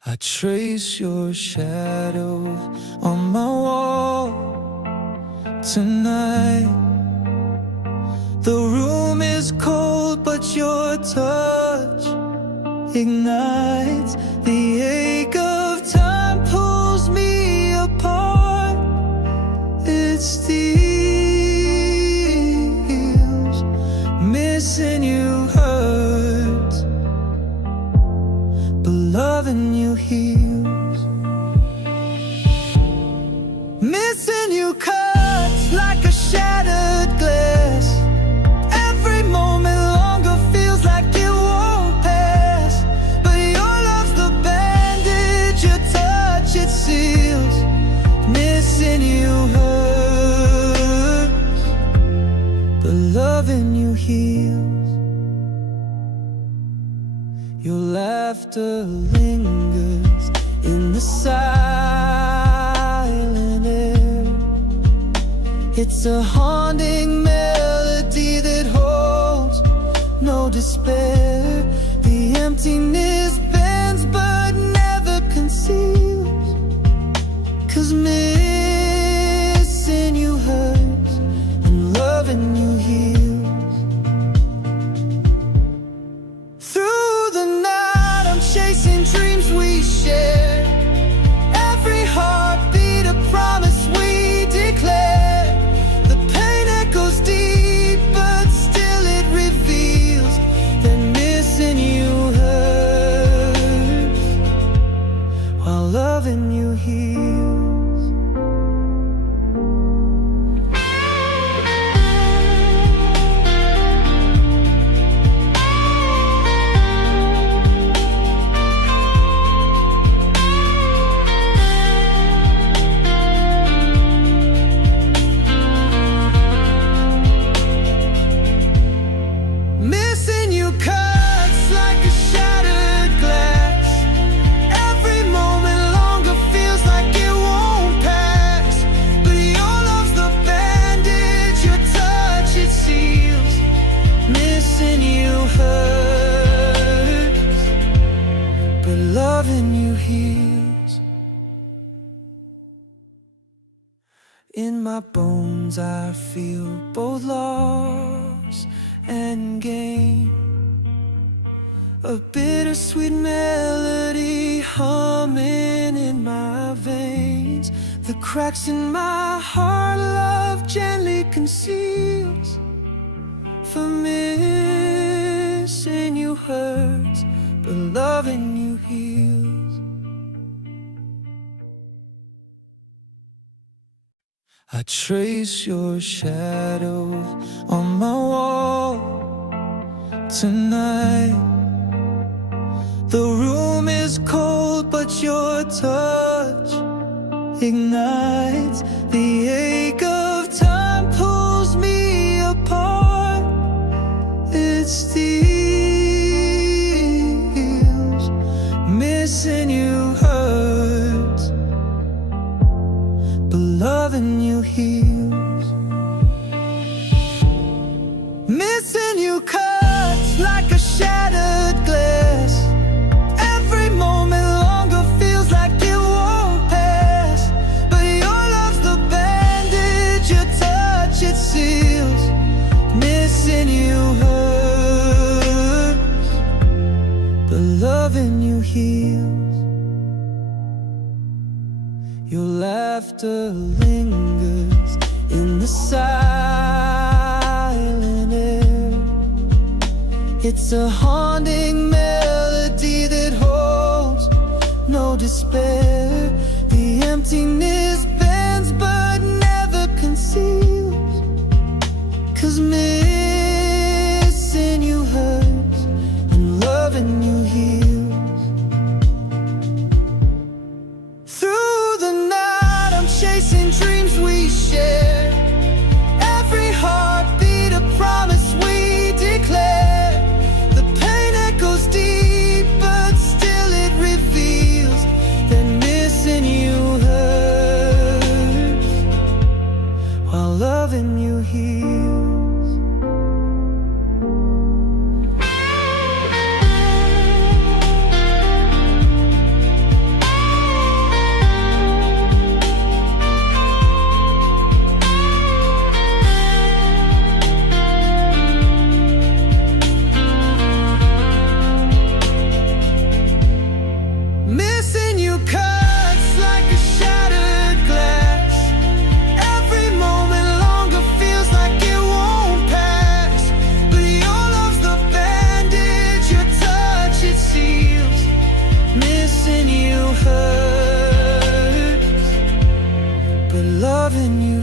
I trace your shadow on my wall tonight. The room is cold, but your touch ignites. The ache of time pulls me apart. It steals. Missing you hurts, but loving you heals. Missing you cuts like a shattered glass. Every moment longer feels like it won't pass. But your love's the bandage, your touch it seals. Missing you hurts, but loving you heals. Your laughter lingers in the silent air. It's a haunting melody that holds no despair. The emptiness bends but never conceals. 'Cause missing you hurts and loving you heals. Through the night I'm chasing dreams we share. Every heartbeat a promise we declare. The pain echoes deep but still it reveals that missing you hurts while loving you heals. Missing you cuts like a shattered glass. Every moment longer feels like it won't pass. But your love's the bandage, your touch it seals. Missing you hurts, but loving you heals. In my bones I feel both loss and gain. A bittersweet melody humming in my veins. The cracks in my heart love gently conceals. For missing you hurts, but loving you heals. I trace your shadow on my wall tonight. The room is cold, but your touch ignites. The ache of time pulls me apart. It steals. Missing you hurts, but loving you heals. Missing you cuts like a shattered glass. Every moment longer feels like it won't pass. But your love's the bandage, your touch it seals. Missing you hurts, but loving you heals. Your laughter lingers in the silent air. It's a haunting melody that holds no despair. The emptiness bends but never conceals. 'Cause missing you hurts and loving you heals. Through the night I'm chasing dreams we share. Every heartbeat a promise we declare. The pain echoes deep but still it reveals that missing you hurts while loving you heals.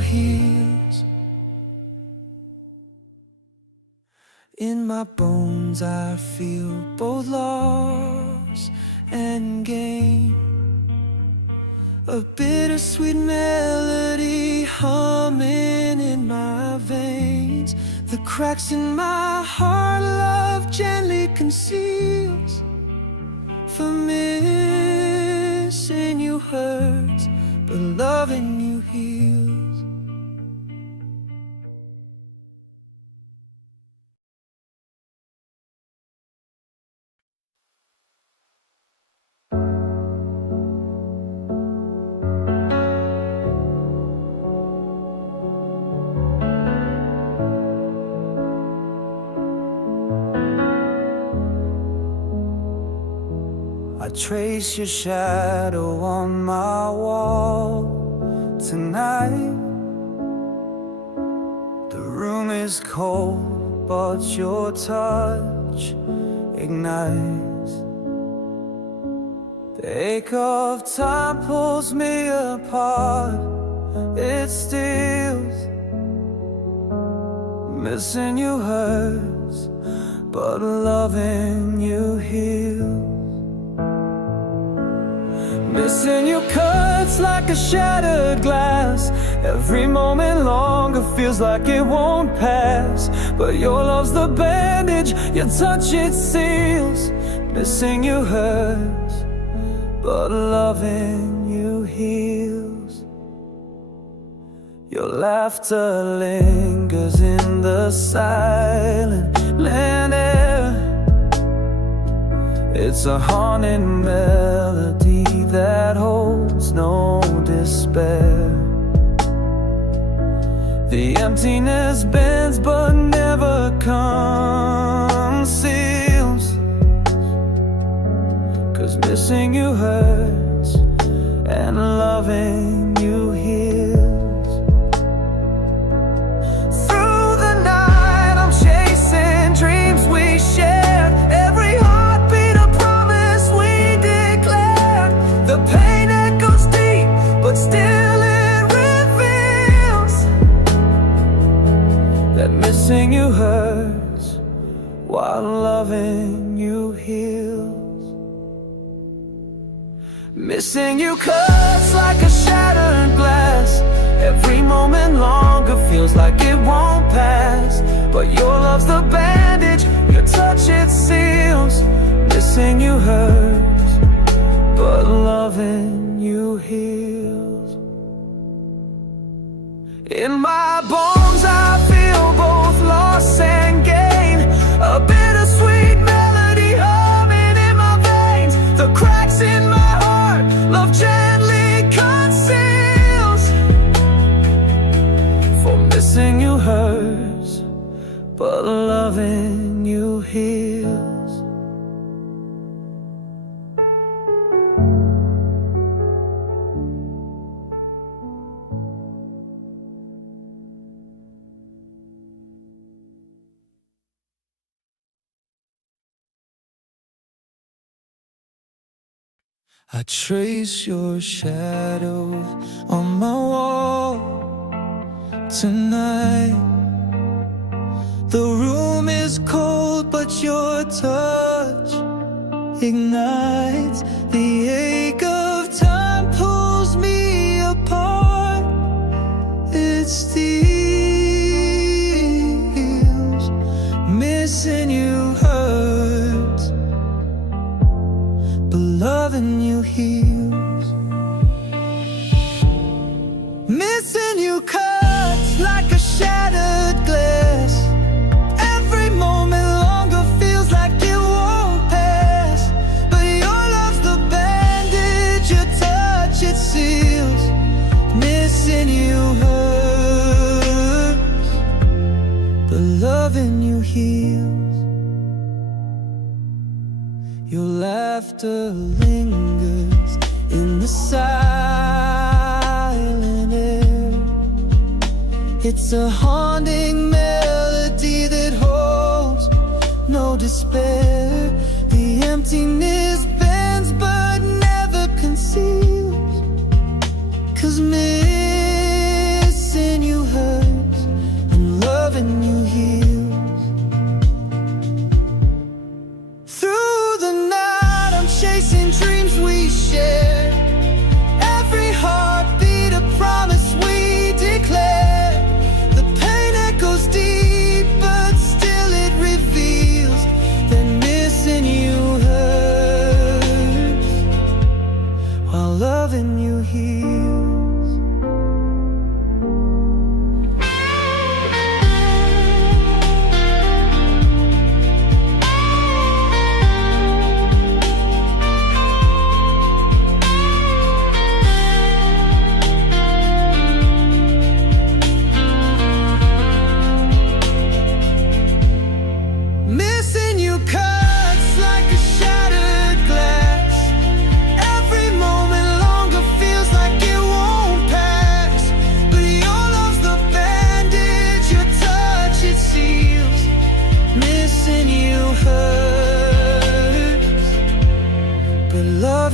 heals. In my bones I feel both loss and gain, a bittersweet melody humming in my veins. The cracks in my heart love gently conceals. For missing you hurts, but loving you heals. I trace your shadow on my wall tonight. The room is cold, but your touch ignites. The ache of time pulls me apart. It steals. Missing you hurts, but loving you heals. Missing you cuts like a shattered glass. Every moment longer feels like it won't pass. But your love's the bandage, your touch it seals. Missing you hurts, but loving you heals. Your laughter lingers in the silent land air. It's a haunting melody that holds no despair. The emptiness bends but never conceals. 'Cause missing you hurts and loving you heals. Through the night I'm chasing dreams we shared. Every heartbeat a promise we declared. The pain echoes deep, but still it reveals that missing you hurts while loving you heals. Missing you cuts like a shattered glass. Every moment longer feels like it won't pass. But your love's the bandage, your touch it seals. Missing you hurts, but loving you heals. In my bones I feel both loss and gain. A bittersweet melody humming in my veins. The cracks in my heart love gently conceals. For missing you hurts, but loving you heals. I trace your shadow on my wall tonight. The room is cold, but your touch ignites. The ache of time pulls me apart. It steals. Missing you hurts, but loving you heals. Missing you cuts like a shattered glass. Every moment longer feels like it won't pass. But your love's the bandage, your touch it seals. Missing you hurts, but loving you heals. Your laughter lingers in the silent air. It's a haunting melody that holds no despair. The emptiness bends but never conceals. 'Cause missing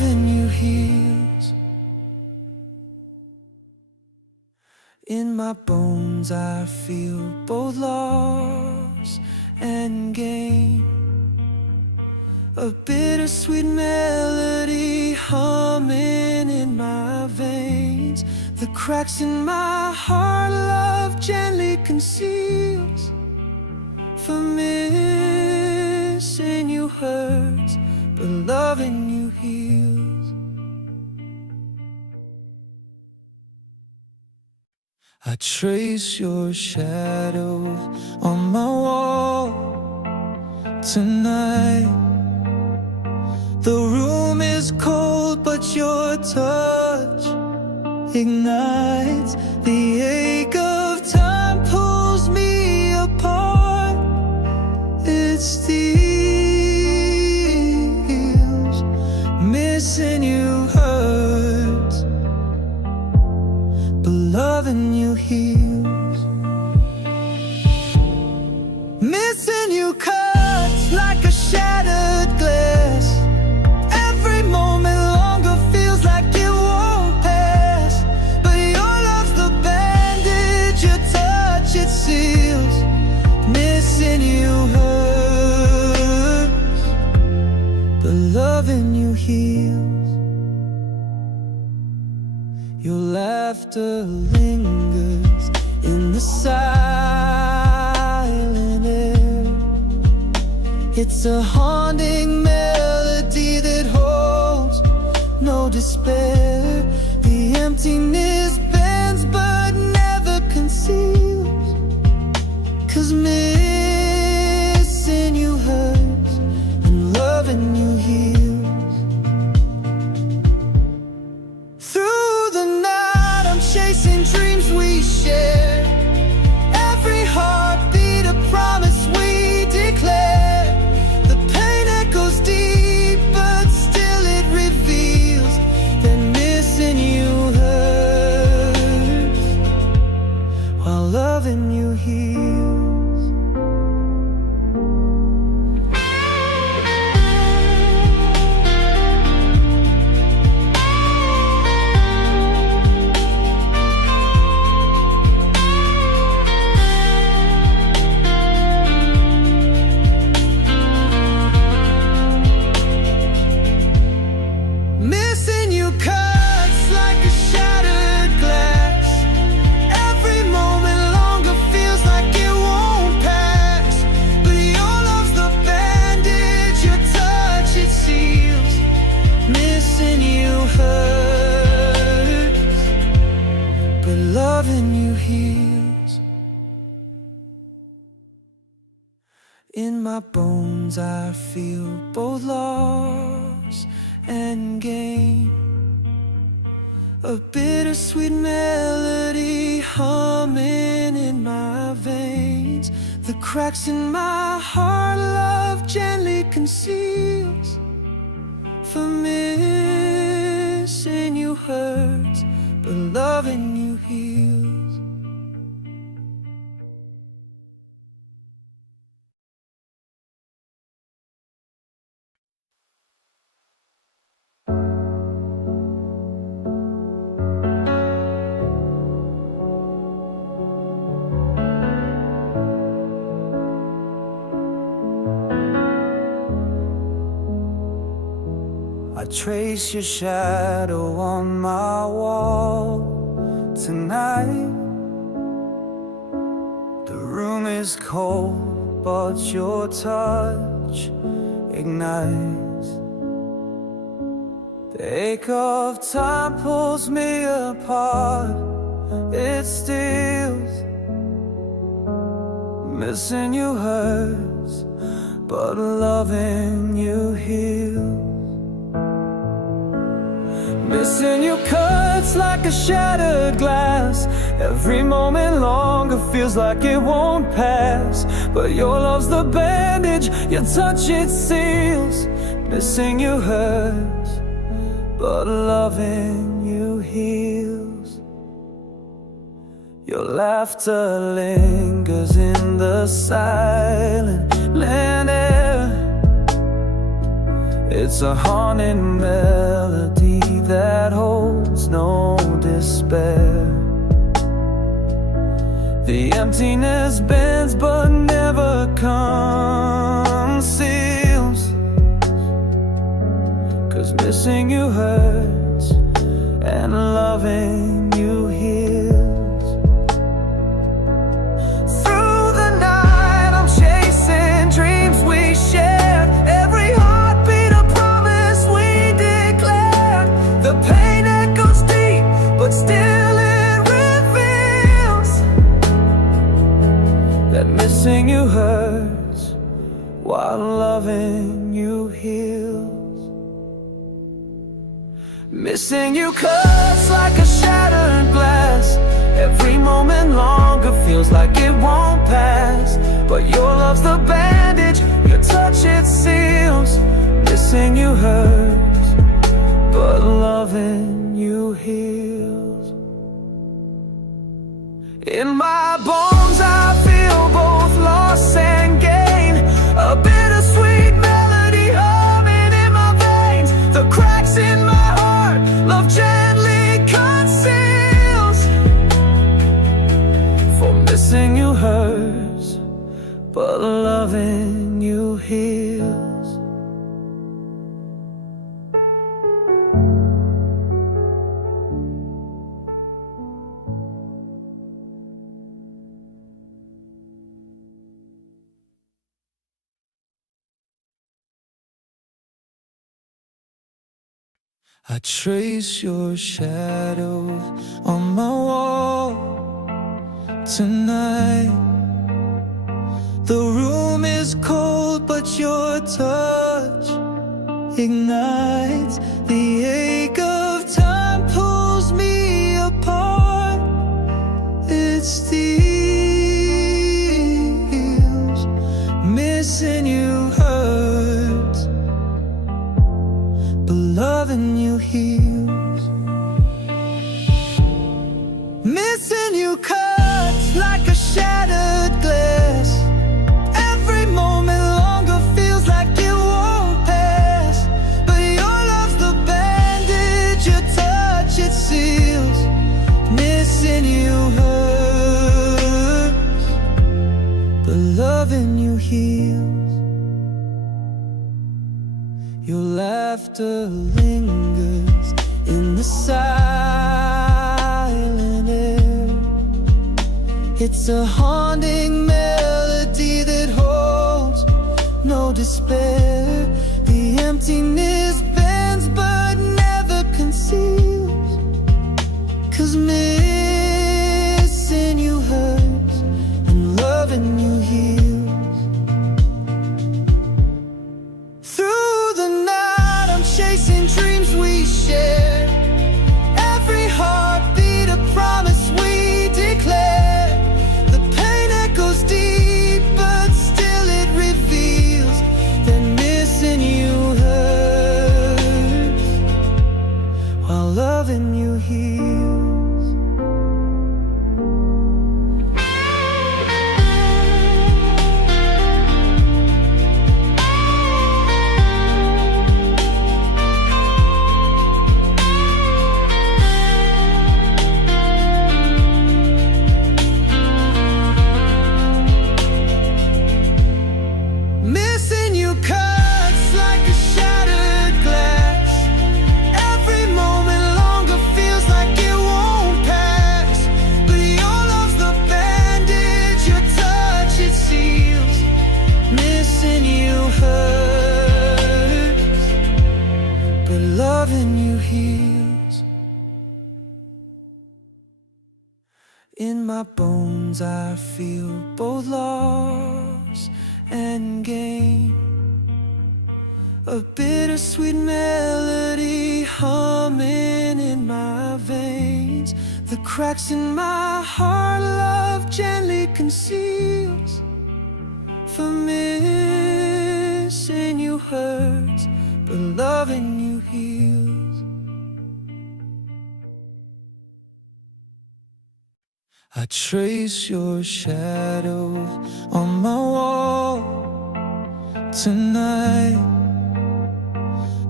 loving you heals. In my bones I feel both loss and gain, a bittersweet melody humming in my veins. The cracks in my heart love gently conceals, for missing you hurts, but loving you heals. I trace your shadow on my wall tonight. The room is cold, but your touch ignites. The ache of time pulls me apart. It steals. Missing you hurts, but loving you heals. Missing you cuts like a shattered glass. Every moment longer feels like it won't pass, but your love's the bandage, your touch it seals. Missing you hurts, but loving you heals. Your laughter lingers in the silent air. It's a haunting melody that holds no despair. The emptiness bends but never conceals, 'cause missing you hurts and loving you heals. Through the night I'm chasing dreams we share. Every heartbeat a promise we declare. The pain echoes deep, but still it reveals that missing you hurts, while loving you heals. Missing you cuts like a shattered glass. Every moment longer feels like it won't pass, but your love's the bandage, your touch it seals. Missing you hurts, but loving you heals. In my bones I feel both loss and gain, a bittersweet melody humming in my veins. The cracks in my heart love gently conceals, for missing you hurts, but loving you heals. I trace your shadow on my wall tonight. The room is cold, but your touch ignites. The ache of time pulls me apart. It steals. Missing you hurts, but loving you heals. Missing you cuts like a shattered glass. Every moment longer feels like it won't pass, but your love's the bandage, your touch it seals. Missing you hurts, but loving you heals. Your laughter lingers in the silent air. It's a haunting melody that holds no despair. The emptiness bends but never conceals, 'cause missing you hurts and loving you heals. Through the night I'm chasing dreams we shared. Every heartbeat a promise we declared. The pain echoes deep, but still it reveals that missing you hurts while loving you heals. Missing you cuts like a shattered glass. Every moment longer feels like it won't pass. But your love's the bandage, your touch it seals. Missing you hurts, but loving you heals. In my bones I feel both loss and gain. A bittersweet melody humming in my veins. The cracks in my heart love gently conceals. For missing you hurts, but loving you heals. I trace your shadow on my wall tonight. The room is cold, but your touch ignites. The ache of time pulls me apart. It steals. Missing you hurts, but loving you heals. Missing you cuts like a shattered glass. Every moment longer feels like it won't pass. But your love's the bandage, your touch it seals. Missing you hurts, but loving you heals. Your laughter lingers in the silent air. It's a haunting melody that holds no despair. The emptiness bends but never conceals, 'cause missing you hurts and loving you heals. Through the night I'm chasing dreams we shared. Every heartbeat a promise we declare. The pain echoes deep, but still it reveals that missing you hurts while loving you heals. Missing you cuts like a shattered glass. Every moment longer feels like it won't pass. But your love's the bandage, your touch it seals. Missing you hurts, but loving you heals. In my bones I feel both loss and gain. A bittersweet melody humming in my veins. The cracks in my heart love gently conceals. For missing you hurts, but loving you heals. I trace your shadow on my wall tonight.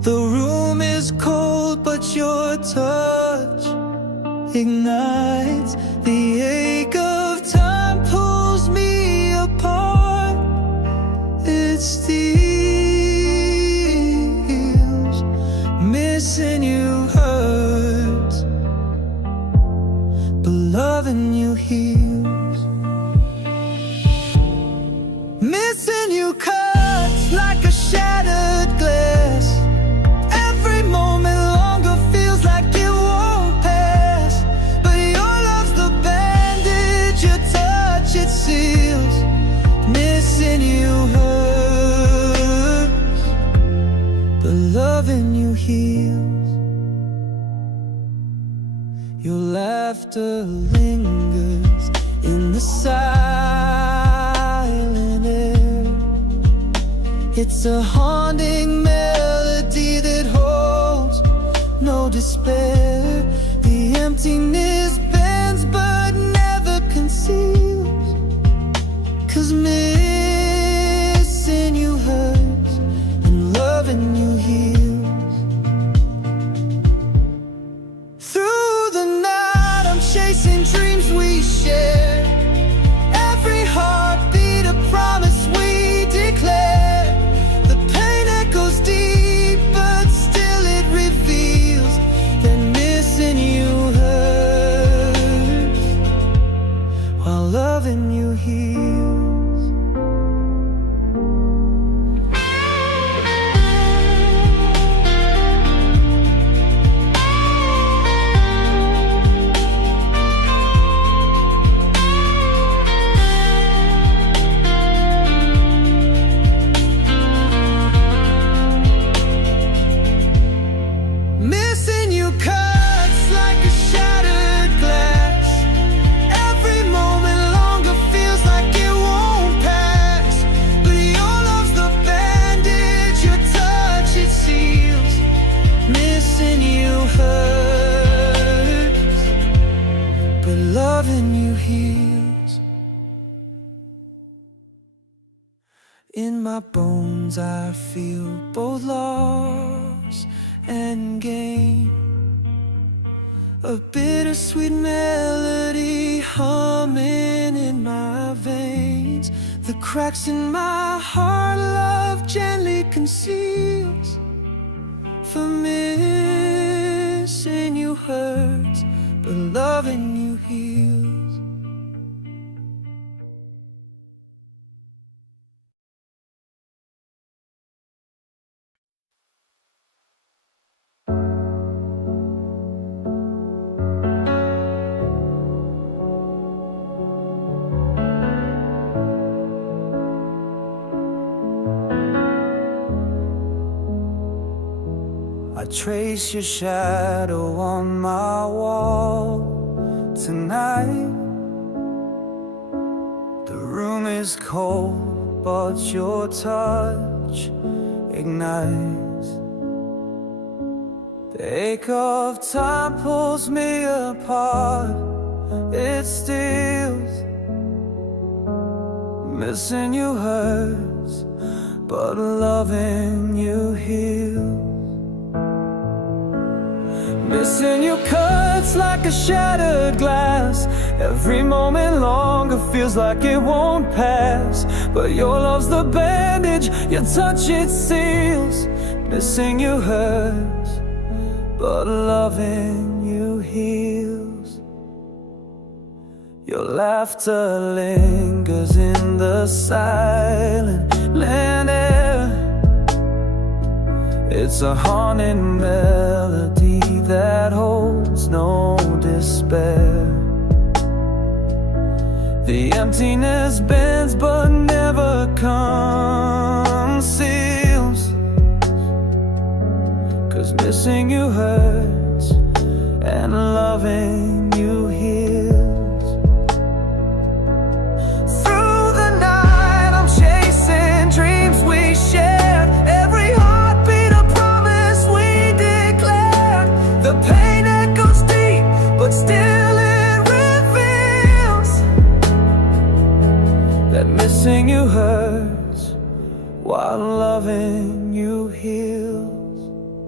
The room is cold, but your touch ignites. The ache of time pulls me apart. It steals. Missing you hurts, but loving you heals. Missing you cuts like a shattered glass. Every moment longer feels like it won't pass. But your love's the bandage, your touch it seals. Missing you hurts, but loving you heals. Your laughter lingers in the silent air. It's a haunting melody that holds no despair. The emptiness bends but never conceals. 'Cause missing you hurts and loving you heals. Through the night I'm chasing dreams we share. Every heartbeat a promise we declare. The pain echoes deep, but still it reveals that missing you hurts while loving you heals. Missing you cuts like a shattered glass. Every moment longer feels like it won't pass. But your love's the bandage, your touch it seals. Missing you hurts, but loving you heals. In my bones I feel both loss and gain. A bittersweet melody humming in my veins. The cracks in my heart love gently conceals. For missing you hurts, but loving you heals. I trace your shadow on my wall tonight. The room is cold, but your touch ignites. The ache of time pulls me apart. It steals. Missing you hurts, but loving you heals. Missing you cuts like a shattered glass. Every moment longer feels like it won't pass. But your love's the bandage, your touch it seals. Missing you hurts, but loving you heals. Your laughter lingers in the silent air. It's a haunting melody that holds no despair. The emptiness bends but never conceals. 'Cause missing you hurts and loving you heals. Through the night I'm chasing dreams we shared. Every heartbeat a promise we declared. The pain echoes deep, but still it reveals that missing you hurts while loving you heals.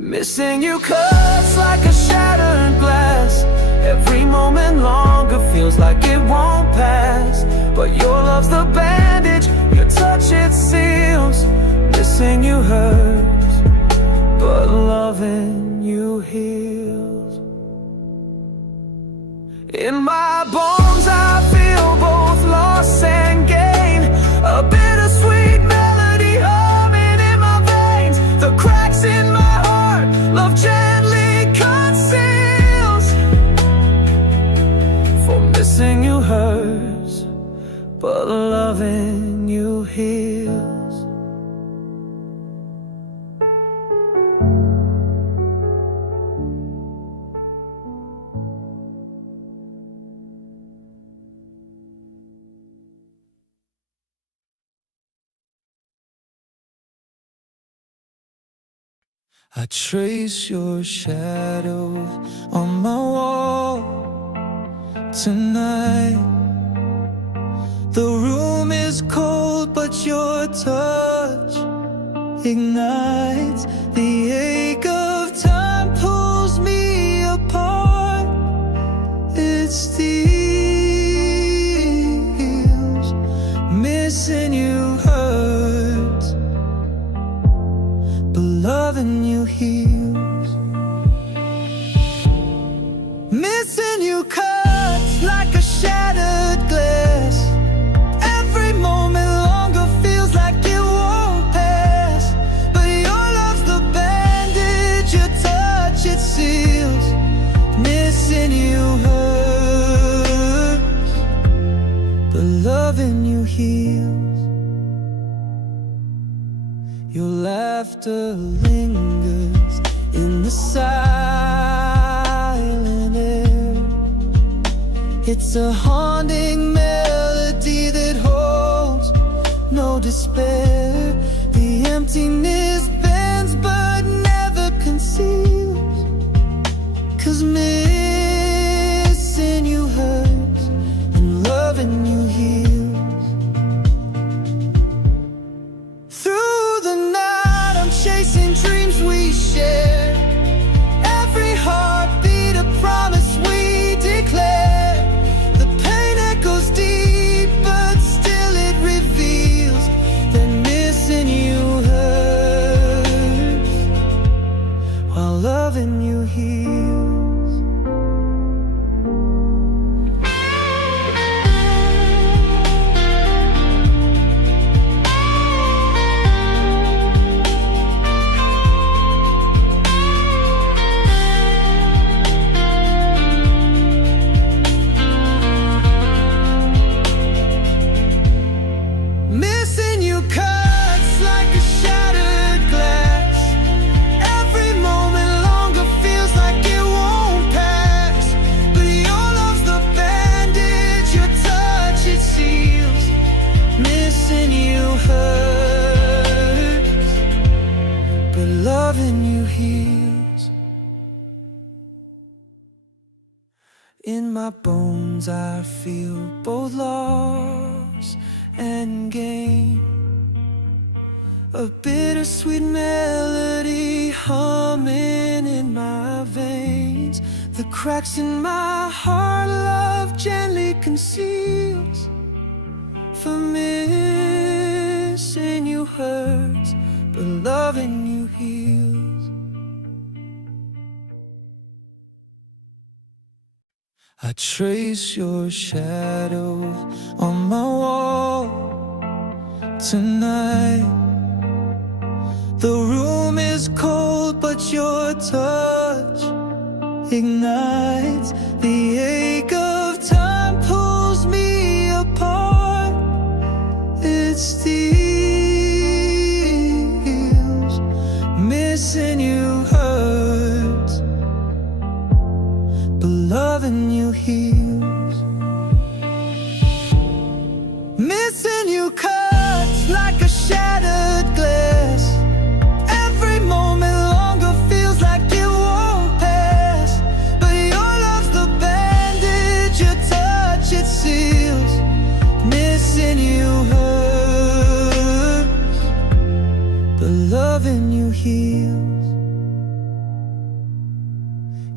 Missing you cuts like a shattered glass. Every moment longer feels like it won't pass. But your love's the bandage, your touch it seals. Missing you hurts, but loving you heals. In my bones I feel both loss and gain. A bittersweet melody humming in my veins. The cracks in my heart, love gently conceals. For missing you hurts, but loving you heals. I trace your shadow on my wall tonight. The room is cold, but your touch ignites. The ache of time pulls me apart. It steals. Missing you hurts, but loving you heals. Missing you cuts like a shattered glass. Every moment longer feels like it won't pass. But your love's the bandage, your touch it seals. Missing you hurts, but loving you heals. Your laughter lingers in the silent air. It's a haunting melody that holds no despair. The emptiness bends but never conceals. 'Cause missing you hurts and loving you heals. Chasing dreams we share. Every heartbeat a promise we declare. The pain echoes deep, but still it reveals that missing you hurts, while loving you heals. Loving you heals. In my bones I feel both loss and gain. A bittersweet melody humming in my veins. The cracks in my heart love gently conceals. For missing you hurts, but loving you heals. I trace your shadow on my wall tonight. The room is cold, but your touch ignites. The ache of time pulls me apart. It steals. Missing you hurts, but loving you heals. Missing you cuts like a shattered glass. Every moment longer feels like it won't pass. But your love's the bandage, your touch it seals. Missing you hurts, but loving you heals.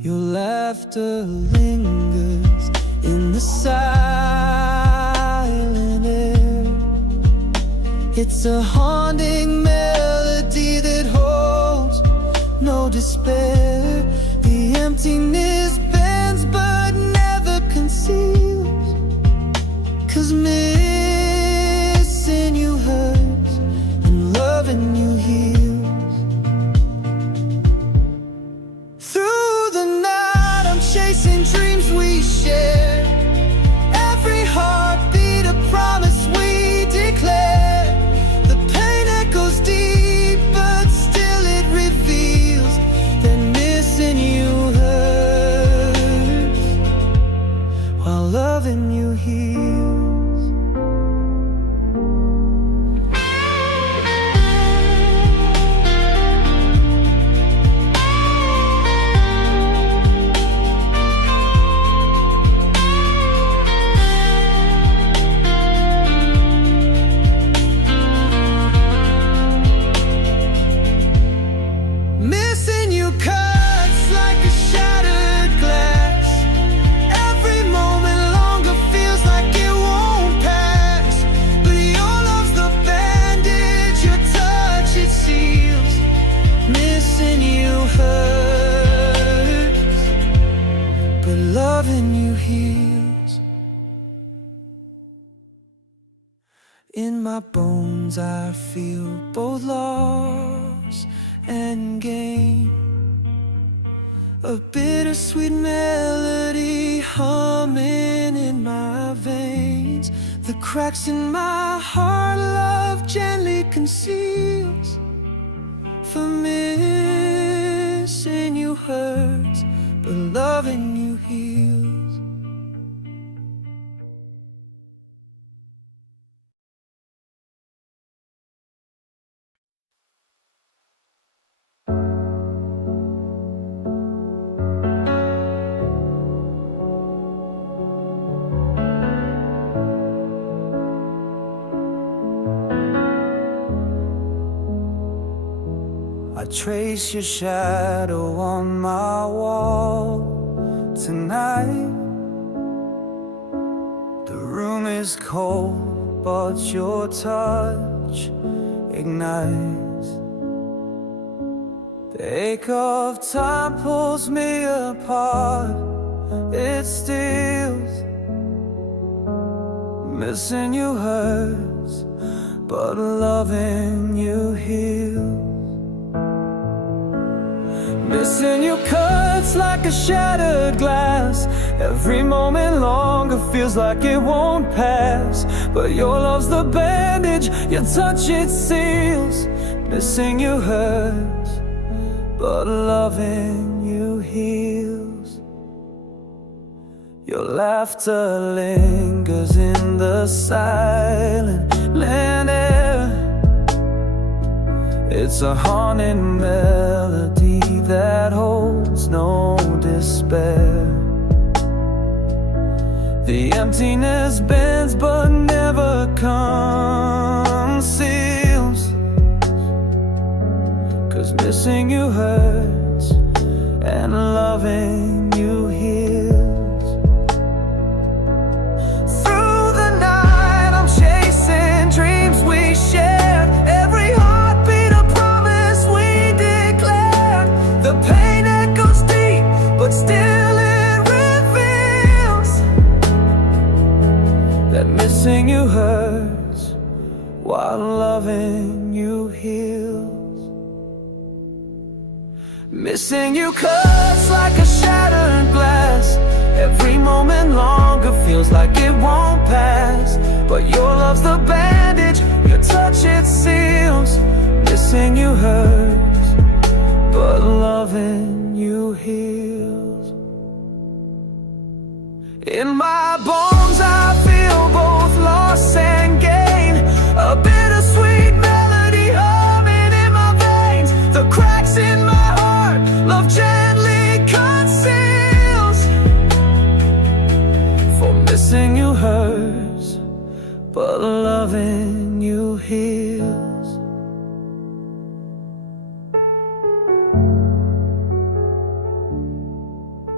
Your laughter lingers in the silent air. It's a haunting melody that holds no despair. The emptiness bends but never conceals, 'cause missing you hurts and loving you heals. Through the night I'm chasing dreams we share. Every heartbeat a promise we declare. The pain echoes deep but still it reveals that missing you hurts while loving you heals. Missing you cuts like a shattered glass. Every moment longer feels like it won't pass. But your love's the bandage, your touch it seals. Missing you hurts, but loving you heals. In my bones I feel both loss and gain. A bittersweet melody humming in my veins. The cracks in my heart love gently conceals. For missing you hurts, but loving you heals. I trace your shadow on my wall tonight. The room is cold, but your touch ignites. The ache of time pulls me apart. It steals. Missing you hurts, but loving you heals. Missing you cuts like a shattered glass. Every moment longer feels like it won't pass. But your love's the bandage, your touch it seals. Missing you hurts, but loving you heals. Your laughter lingers in the silent air. It's a haunting melody that holds no despair. The emptiness bends but never conceals, 'cause missing you hurts and loving you heals. Through the night I'm chasing dreams we shared. Every heartbeat a promise we declared. The pain echoes deep, but still it reveals that missing you hurts while loving you heals. Missing you cuts like a shattered glass. Every moment longer feels like it won't pass. But your love's the bandage, your touch it seals. Missing you hurts, but loving you heals. In my bones I feel both loss and gain. A bittersweet melody humming in my veins. The cracks in my heart love gently conceals. For missing you hurts, but loving you heals.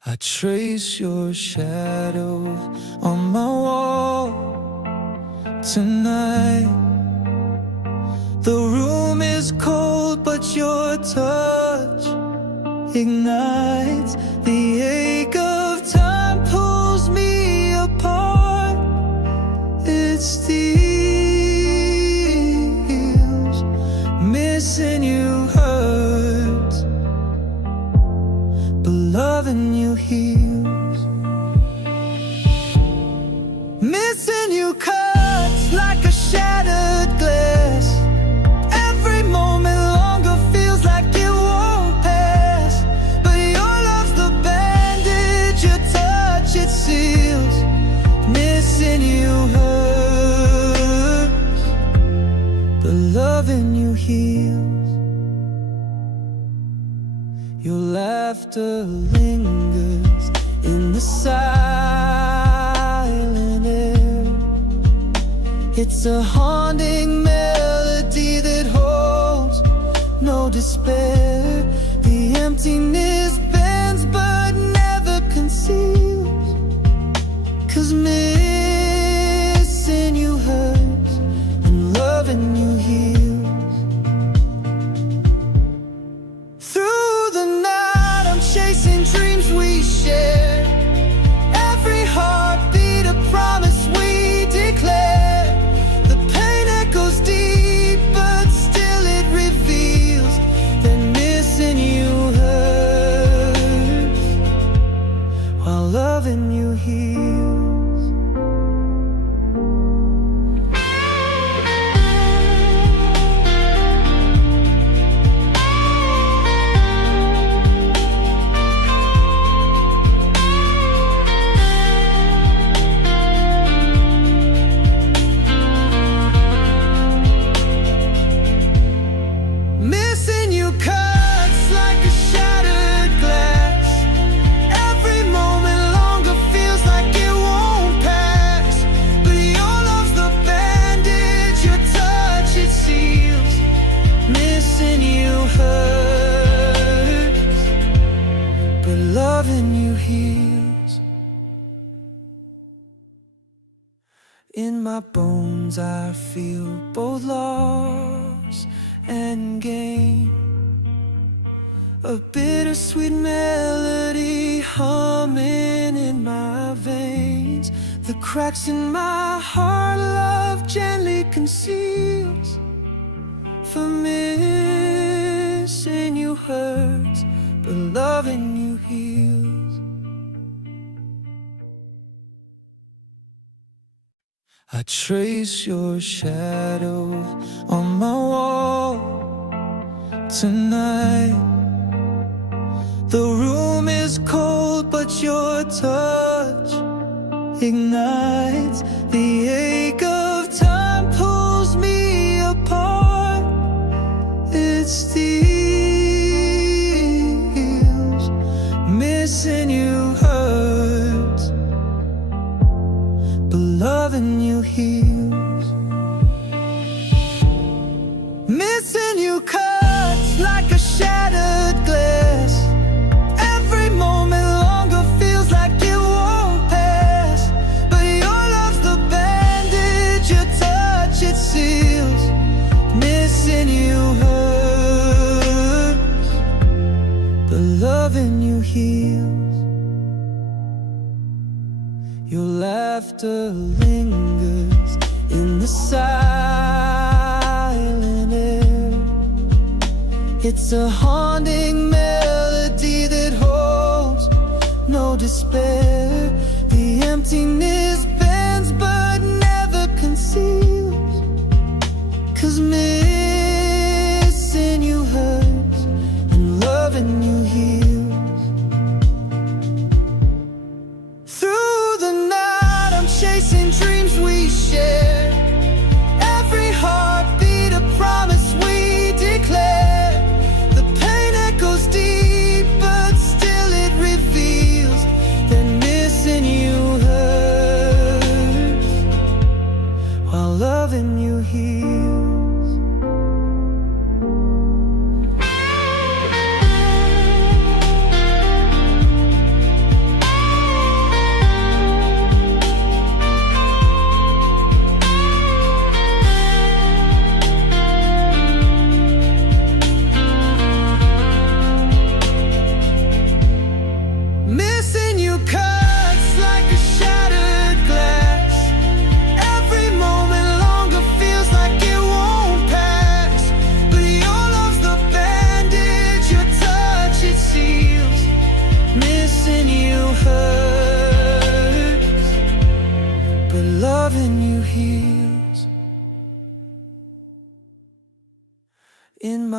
I trace your shadow on my wall tonight. The room is cold, but your touch ignites. The ache of time pulls me apart. It steals. Missing you hurts, but loving you heals. Missing you cuts like a shattered glass. Every moment longer feels like it won't pass. But your love's the bandage, your touch it seals. Missing you hurts, but loving you heals. Your laughter lingers in the silent air. It's a haunting melody that holds no despair. The emptiness bends but never conceals. 'Cause missing you hurts and loving you heals. Through the night I'm chasing dreams we share. Every heartbeat a promise we declare. The pain echoes deep but still it reveals that missing you hurts while loving you heals. Missing you cuts like a shattered glass. Every moment longer feels like it won't pass. But your love's the bandage, your touch it seals. Missing you hurts, but loving you heals. In my bones I feel both loss and gain. A bittersweet melody humming in my veins. The cracks in my heart love gently conceals. For missing you hurts, but loving you heals. I trace your shadow on my wall tonight. The room is cold, but your touch ignites. The ache of time pulls me apart. It steals. Missing you hurts, but loving you heals. Missing you cuts like a shattered glass. Every moment longer feels like it won't pass. But your love's the bandage, your touch it seals. Missing you hurts, but loving you heals. Your laughter lingers in the silent air. It's a haunting melody that holds no despair. The emptiness bends but never conceals. 'Cause missing you hurts and loving you heals. Through the night I'm chasing dreams we share. Every heartbeat a promise we declare. The pain echoes deep but still it reveals that missing you hurts.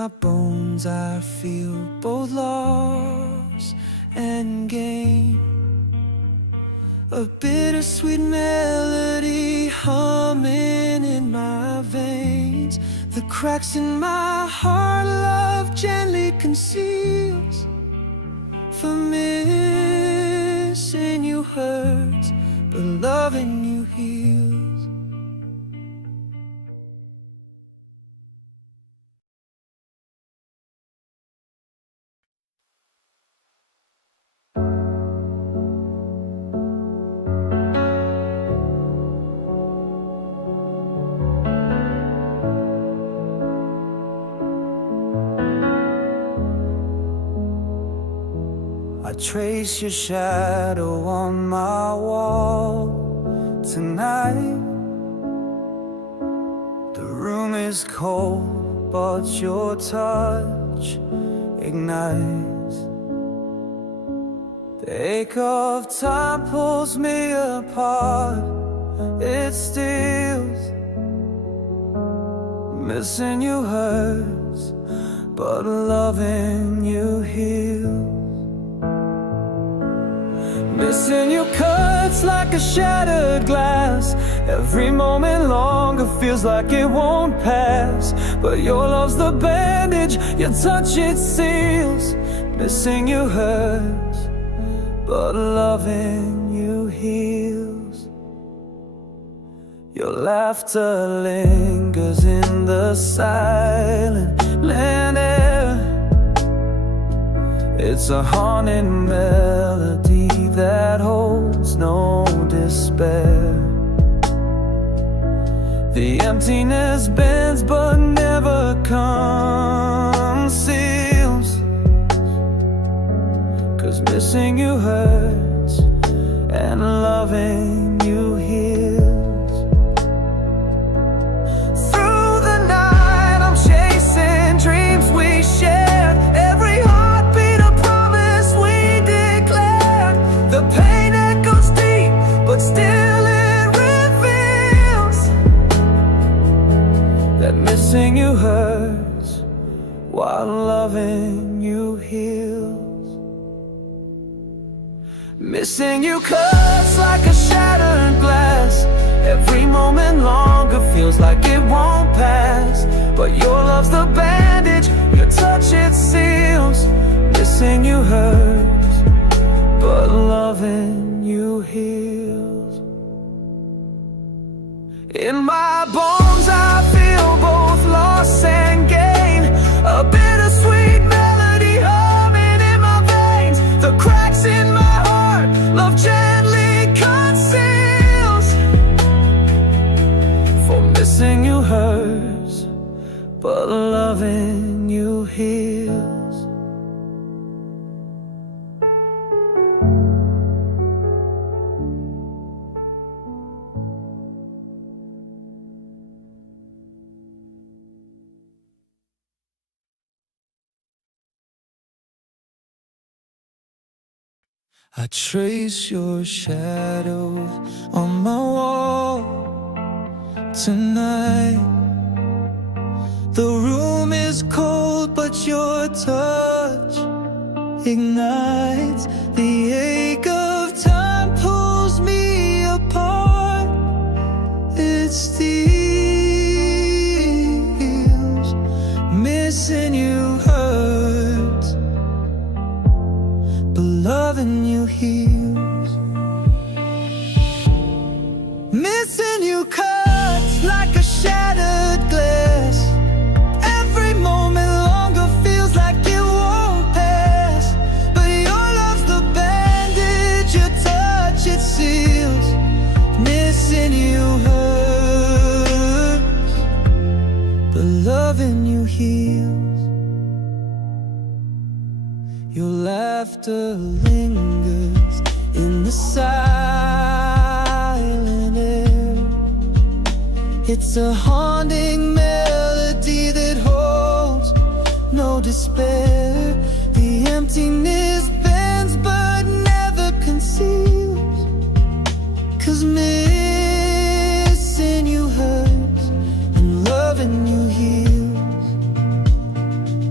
my bones I feel both loss and gain. A bittersweet melody humming in my veins. The cracks in my heart love gently conceals. For missing you hurts, but loving you heals. I trace your shadow on my wall tonight. The room is cold, but your touch ignites. The ache of time pulls me apart. It steals. Missing you hurts, but loving you heals. Missing you cuts like a shattered glass. Every moment longer feels like it won't pass. But your love's the bandage, your touch it seals. Missing you hurts, but loving you heals. Your laughter lingers in the silent land air. It's a haunting melody that holds no despair. The emptiness bends but never conceals. 'Cause missing you hurts and loving you heals. Through the night I'm chasing dreams we shared. Every heartbeat a promise we declared. The pain echoes deep, but still it reveals that missing you hurts while loving you heals. Missing you cuts like a shattered glass. Every moment longer feels like it won't pass. But your love's the bandage, your touch it seals. Missing you hurts, but loving you heals. In my bones I feel both loss and gain. A bittersweet melody humming in my veins. The cracks in my heart love gently conceals. For missing you hurts, but loving you heals. I trace your shadow on my wall tonight. The room is cold, but your touch ignites. The ache of time pulls me apart. It steals. Missing you hurts, but loving you heals. Missing you cuts like a shattered glass. Every moment longer feels like it won't pass. But your love's the bandage, your touch it seals. Missing you hurts, but loving you heals. Your laughter lingers in the silent air. It's a haunting melody that holds no despair. The emptiness bends but never conceals. 'Cause missing you hurts and loving you heals.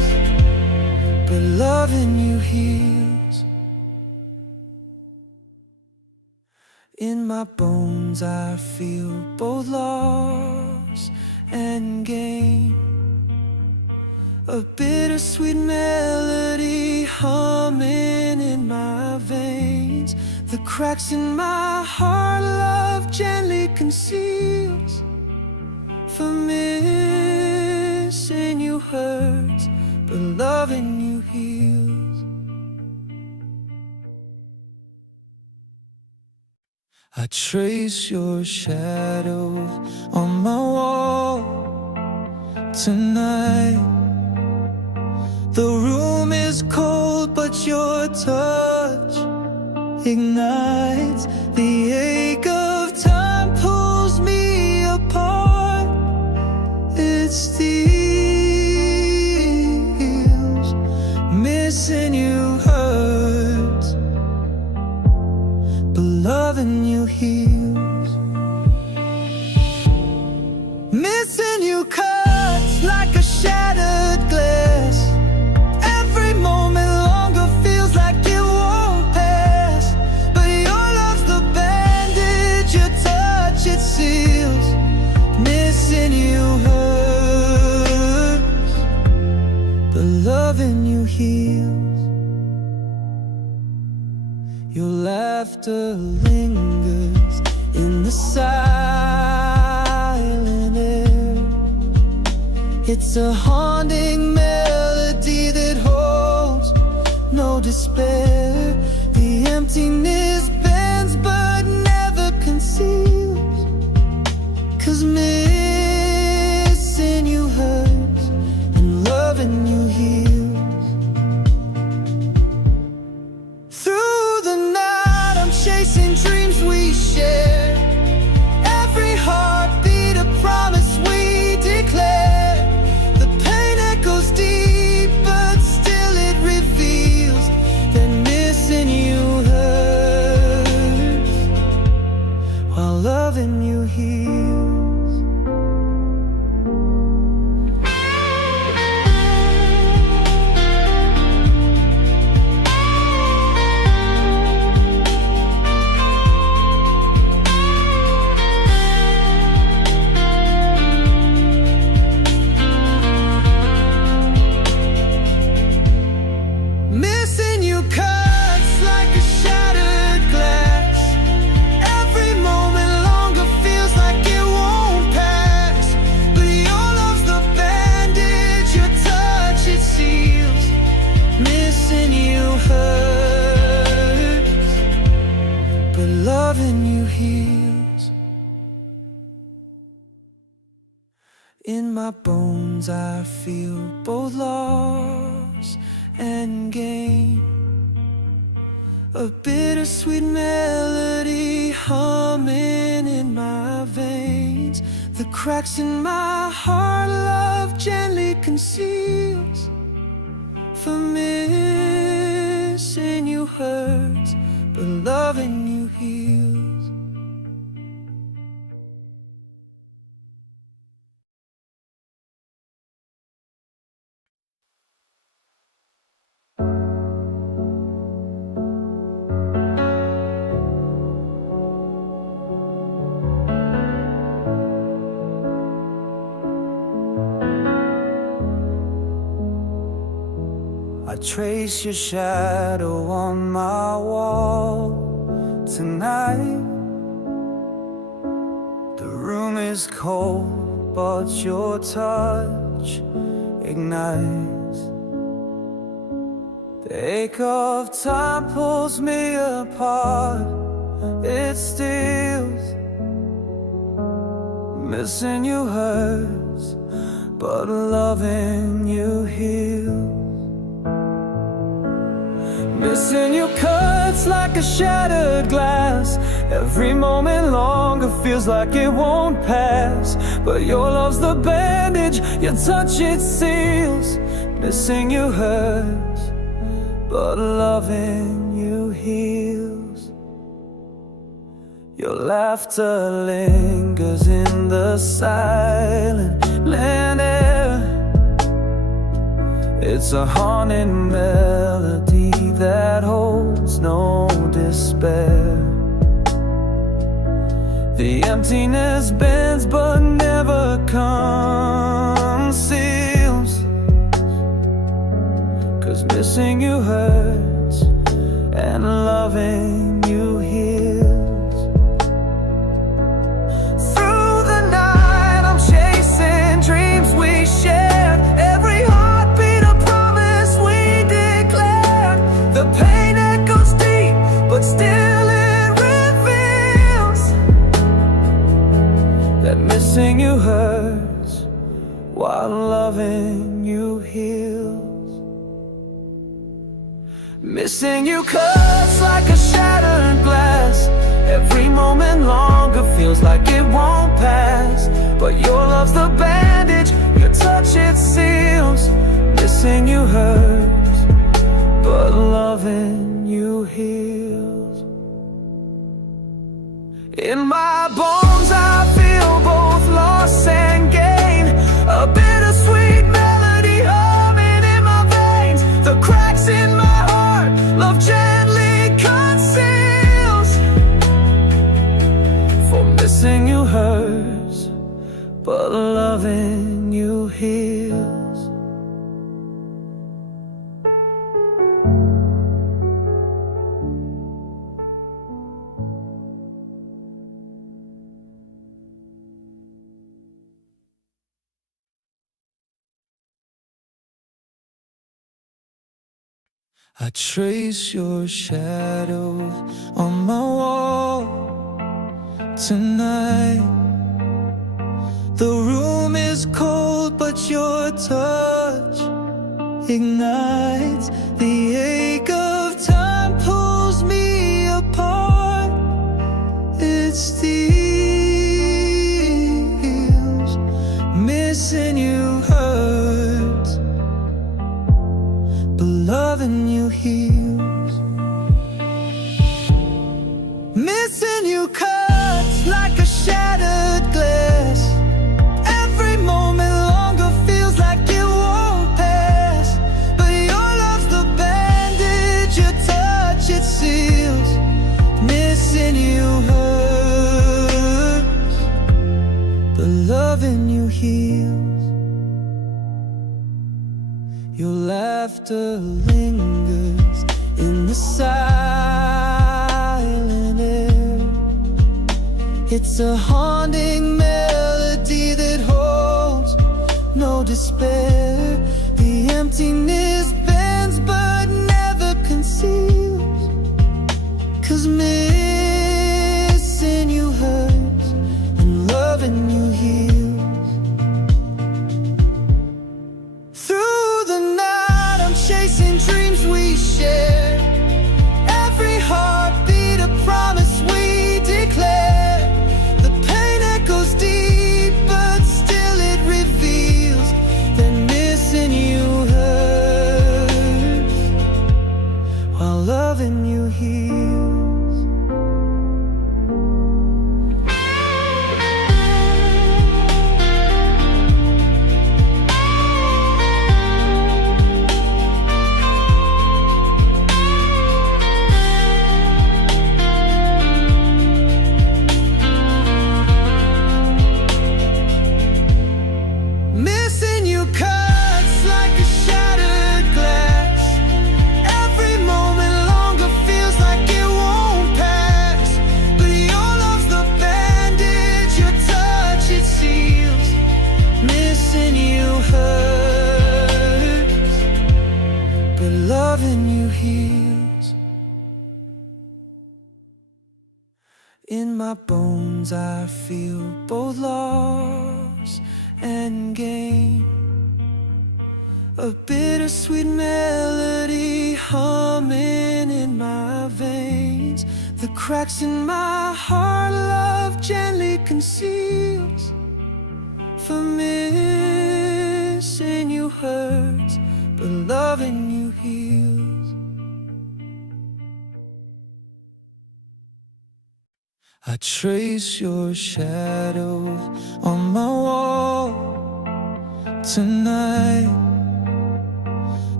you heals. In my bones I feel both loss and gain, a bittersweet melody humming in my veins. The cracks in my heart love gently conceals. For missing you hurts, but loving you heals. I trace your shadow on my wall tonight. The room is cold, but your touch ignites. The ache of time pulls me apart. It steals. Missing you hurts, but loving you heals. Missing you cuts like a shattered glass. Every moment longer feels like it won't pass. But your love's the bandage, your touch it seals. Missing you hurts, but loving you heals. Your laughter lingers in the silent air. It's a haunting melody that holds no despair. The emptiness bends but never conceals. 'Cause missing you hurts and loving you heals. Through the night I'm chasing dreams we share. Every heartbeat a promise we declare. The pain echoes deep, but still it reveals that missing you hurts, while loving you heals. Missing you cuts like a shattered glass. Every moment longer feels like it won't pass. But your love's the bandage, your touch it seals. Missing you hurts, but loving you heals. In my bones I feel both loss and gain, a bittersweet melody humming in my veins. The cracks in my heart love gently conceals. For missing you hurts, but loving you heals. I trace your shadow on my wall tonight. The room is cold, but your touch ignites. The ache of time pulls me apart. It steals. Missing you hurts, but loving you heals. Missing you cuts like a shattered glass. Every moment longer feels like it won't pass. But your love's the bandage, your touch it seals. Missing you hurts, but loving you heals. Your laughter lingers in the silent air. It's a haunting melody that holds no despair. The emptiness bends but never conceals, 'cause missing you hurts and loving you heals. Through the night I'm chasing dreams we shared. Every heartbeat a promise we declared. The pain echoes deep, but still it reveals that missing you hurts while loving you heals. Missing you cuts like a shattered glass. Every moment longer feels like it won't pass. But your love's the bandage, your touch it seals. Missing you hurts, but loving you heals. In my bones I feel both loss and gain. A bittersweet melody humming in my veins. The cracks in my heart love gently conceals. For missing you hurts, but loving you heals. I trace your shadow on my wall tonight. The room is cold, but your touch ignites. The ache of time pulls me apart. It steals. Missing you hurts, but loving you heals. Missing you cuts like a shattered glass. Every moment longer feels like it won't pass. But your love's the bandage, your touch it seals. Missing you hurts, but loving you heals. Your laughter lingers in the silent air. It's a haunting melody that holds no despair. The emptiness bends but never conceals, 'cause missing you hurts and loving you heals. Through the night I'm chasing dreams we share. Every heartbeat a promise we declare. The pain echoes deep, but still it reveals that missing you hurts while loving you heals. Missing you cuts like a shattered glass. Every moment longer feels like it won't pass. But your love's the bandage, your touch it seals. Missing you hurts, but loving you heals. In my bones I feel both loss and gain. A bittersweet melody humming in my veins. The cracks in my heart love gently conceals. For missing you hurts, but loving you heals. I trace your shadow on my wall tonight.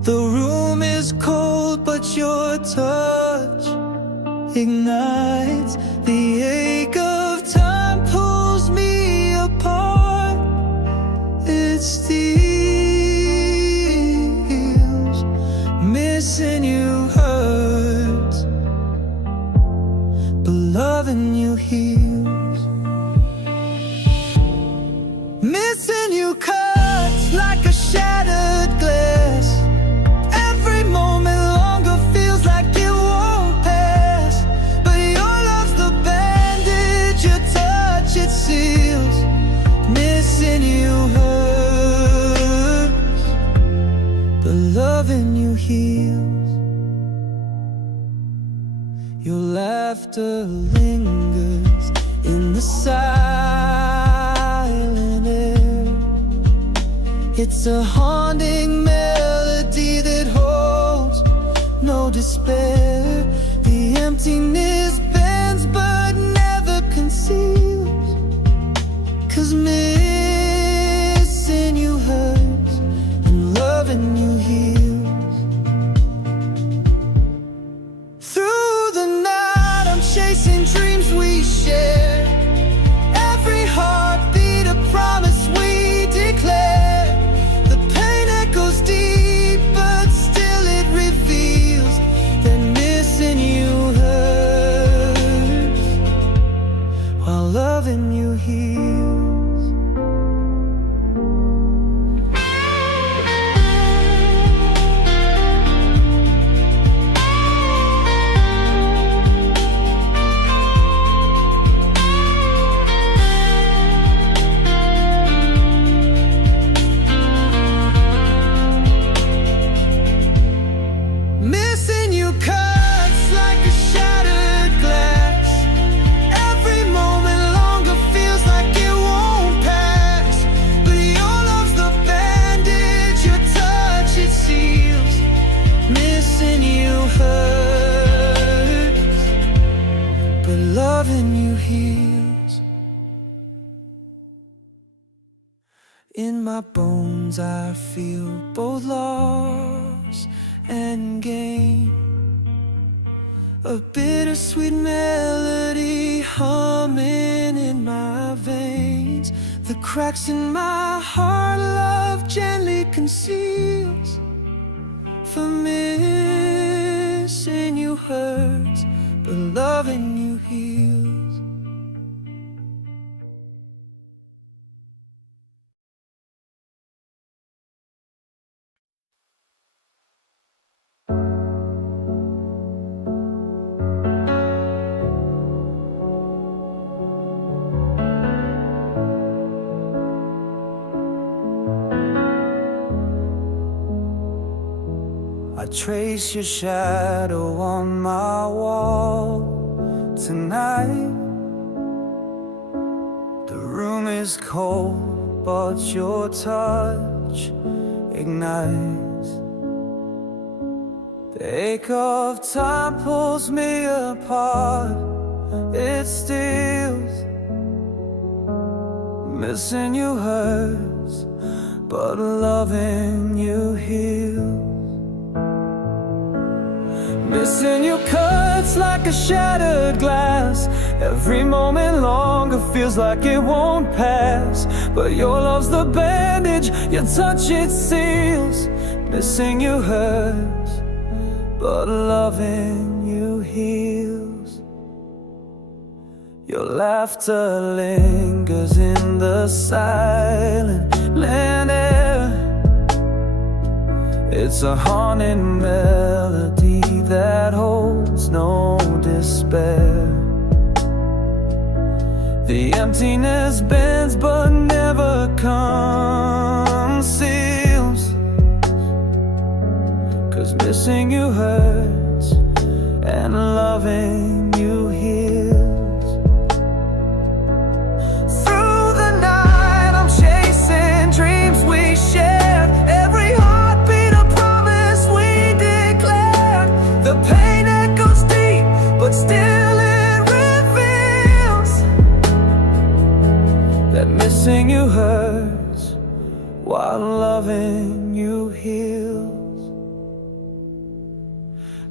The room is cold, but your touch ignites. The ache of time pulls me apart. It steals. Missing you hurts, but loving you heals. Missing you cuts like a shattered glass. Every moment longer feels like it won't pass. But your love's the bandage, your touch it seals. Missing you hurts, but loving you heals. Your laughter lingers in the silent air. It's a haunting melody that holds no despair. The emptiness bends but never conceals. 'Cause missing you hurts and loving you heals. Through the night I'm chasing dreams we share. Every heartbeat a promise we declare. The pain echoes deep, but still it reveals that missing you hurts, while loving you heals. Missing you cuts like a shattered glass. Every moment longer feels like it won't pass. But your love's the bandage, your touch it seals. Missing you hurts, but loving you heals. In my bones I feel both loss and gain. A bittersweet melody humming in my veins. The cracks in my heart love gently conceals. For missing you hurts, but loving you heals. I trace your shadow on my wall tonight. The room is cold, but your touch ignites. The ache of time pulls me apart. It steals. Missing you hurts, but loving you heals. Missing you cuts like a shattered glass. Every moment longer feels like it won't pass. But your love's the bandage, your touch it seals. Missing you hurts, but loving you heals. Your laughter lingers in the silent air. It's a haunting melody that holds no despair. The emptiness bends but never conceals. 'Cause missing you hurts and loving you heals. Through the night I'm chasing dreams we shared. Every heartbeat a promise we declared. The pain echoes deep, but still it reveals that missing you hurts while loving you heals.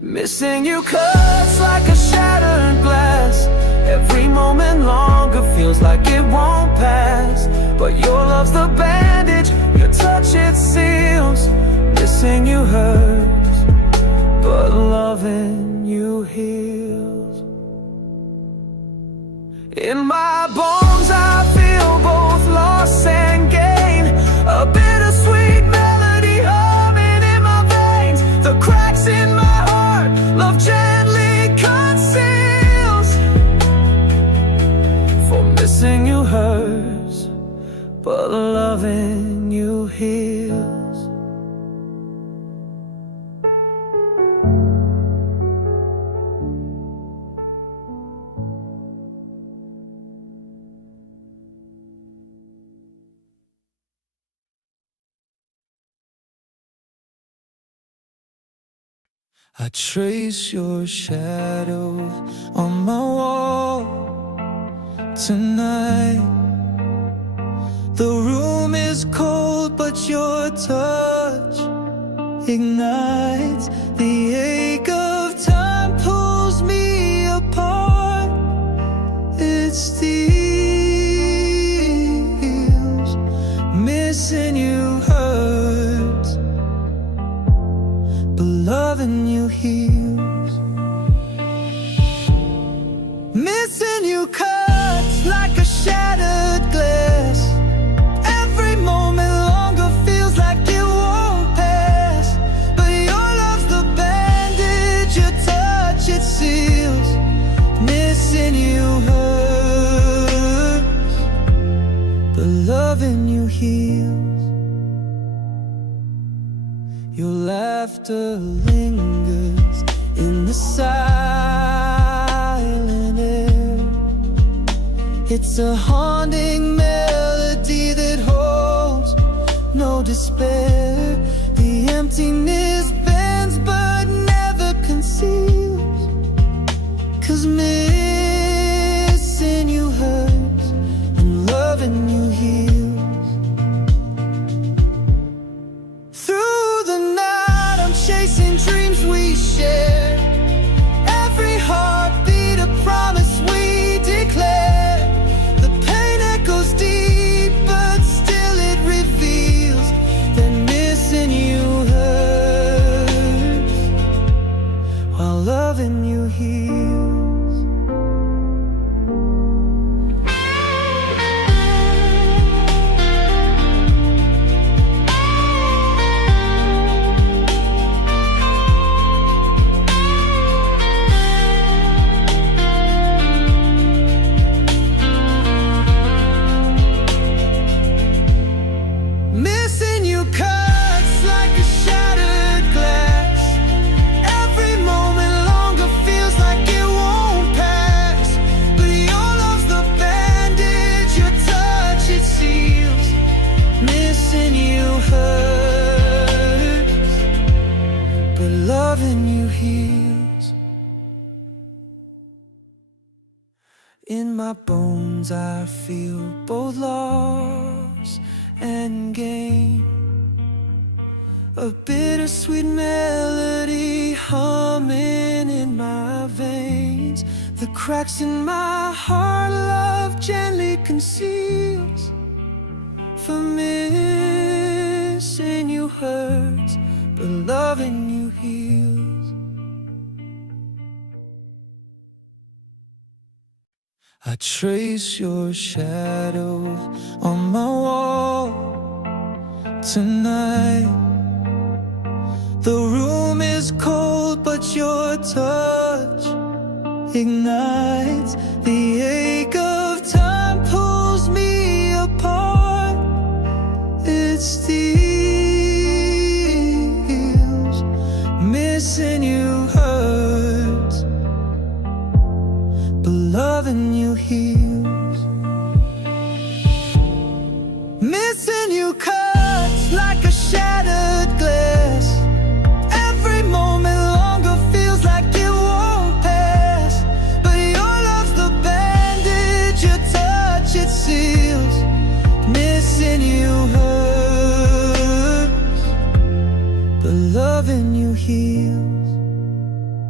Missing you cuts like a shattered glass. Every moment longer feels like it won't pass. But your love's the bandage, your touch it seals. Missing you hurts, but loving you heals. In my bones I feel both loss and gain. A bittersweet melody humming in my veins. The cracks in my heart, love gently conceals. For missing you hurts, but loving you heals. I trace your shadow on my wall tonight. The room is cold, but your touch ignites. The ache of time pulls me apart. It steals. Missing you hurts, but loving you heals. Missing you cuts like a shattered glass. Every moment longer feels like it won't pass. But your love's the bandage, your touch it seals. Missing you hurts, but loving you heals. Your laughter lingers in the silent air. It's a haunting melody that holds no despair. The emptiness bends but never conceals. 'Cause missing you hurts and loving you heals. Chasing dreams we share. Every heartbeat a promise we declare. The pain echoes deep, but still it reveals that missing you hurts, while loving you heals. Loving you heals. In my bones I feel both loss and gain. A bittersweet melody humming in my veins. The cracks in my heart love gently conceals. For missing you hurts, but loving you heals. I trace your shadow on my wall tonight. The room is cold, but your touch ignites. The ache of time pulls me apart. It steals. Missing you hurts, but loving you heals. Missing you cuts like a shattered glass. Every moment longer feels like it won't pass. But your love's the bandage, your touch it seals. Missing you hurts, but loving you heals.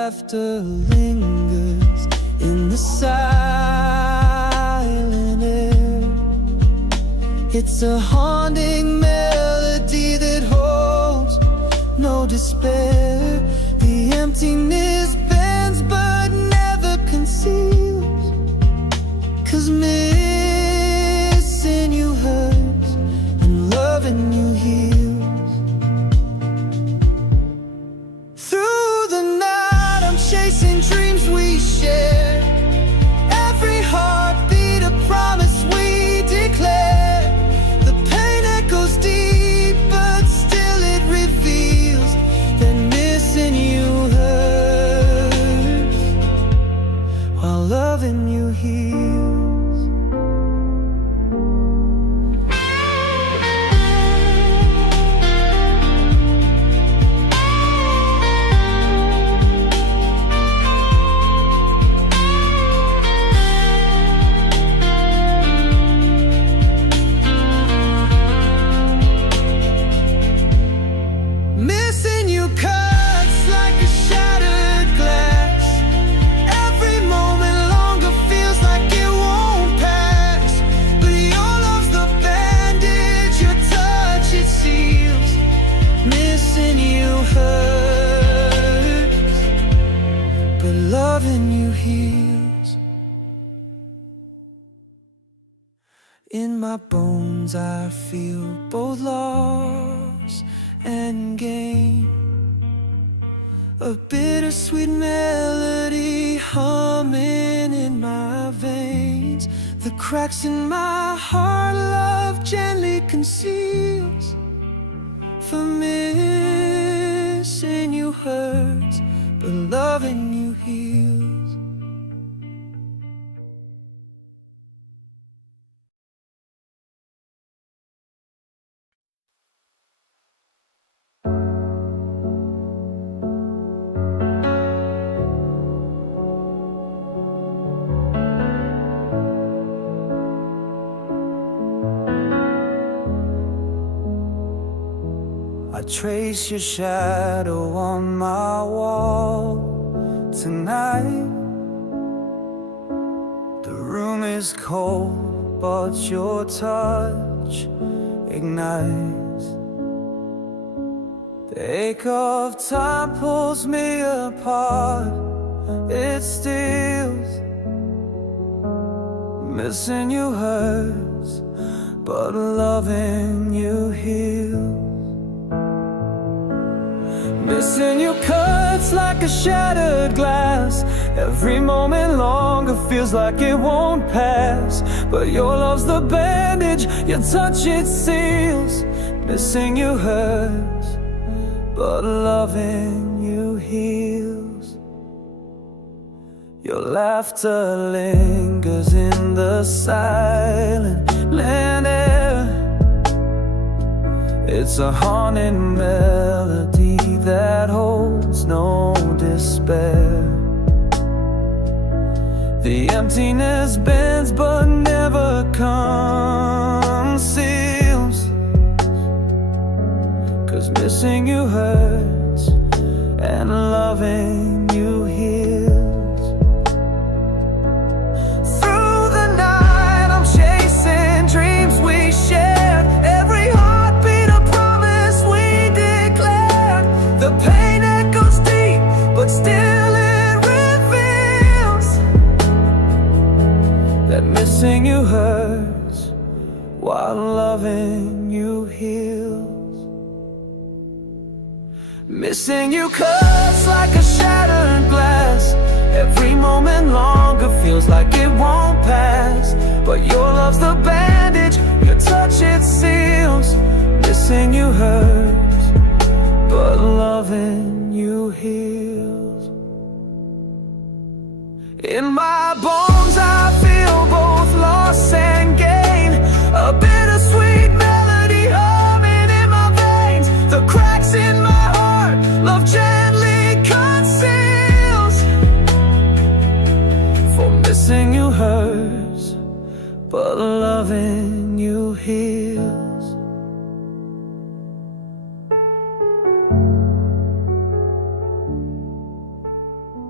laughter lingers in the silent air. It's a haunting melody that holds no despair. The emptiness bends but never conceals, 'cause missing you hurts and loving you heals. Through the night I'm chasing dreams we share. Every heartbeat a promise we declare. The pain echoes deep but still it reveals that missing you hurts while loving you heals. Missing you cuts like a shattered glass. Every moment longer feels like it won't pass. But your love's the bandage, your touch it seals. Missing you hurts, but loving you heals. In my bones I feel both loss and gain. A bittersweet melody humming in my veins. The cracks in my heart love gently conceals. For missing you hurts, but loving you heals. I trace your shadow on my wall tonight. The room is cold, but your touch ignites. The ache of time pulls me apart. It steals. Missing you hurts, but loving you heals. Missing you cuts like a shattered glass. Every moment longer feels like it won't pass. But your love's the bandage, your touch it seals. Missing you hurts, but loving you heals. Your laughter lingers in the silent air. It's a haunting melody that holds no despair. The emptiness bends but never conceals, 'cause missing you hurts and loving you heals. Through the night I'm chasing dreams we shared. Every heartbeat a promise we declared. The pain echoes deep, but still it reveals that missing you hurts while loving you heals. Missing you cuts like a shattered glass. Every moment longer feels like it won't pass. But your love's the bandage, your touch it seals. Missing you hurts, but loving you heals. In my bones I feel both loss and gain. A bittersweet melody humming in my veins. The cracks in my heart love gently conceals. For missing you hurts, but loving you heals.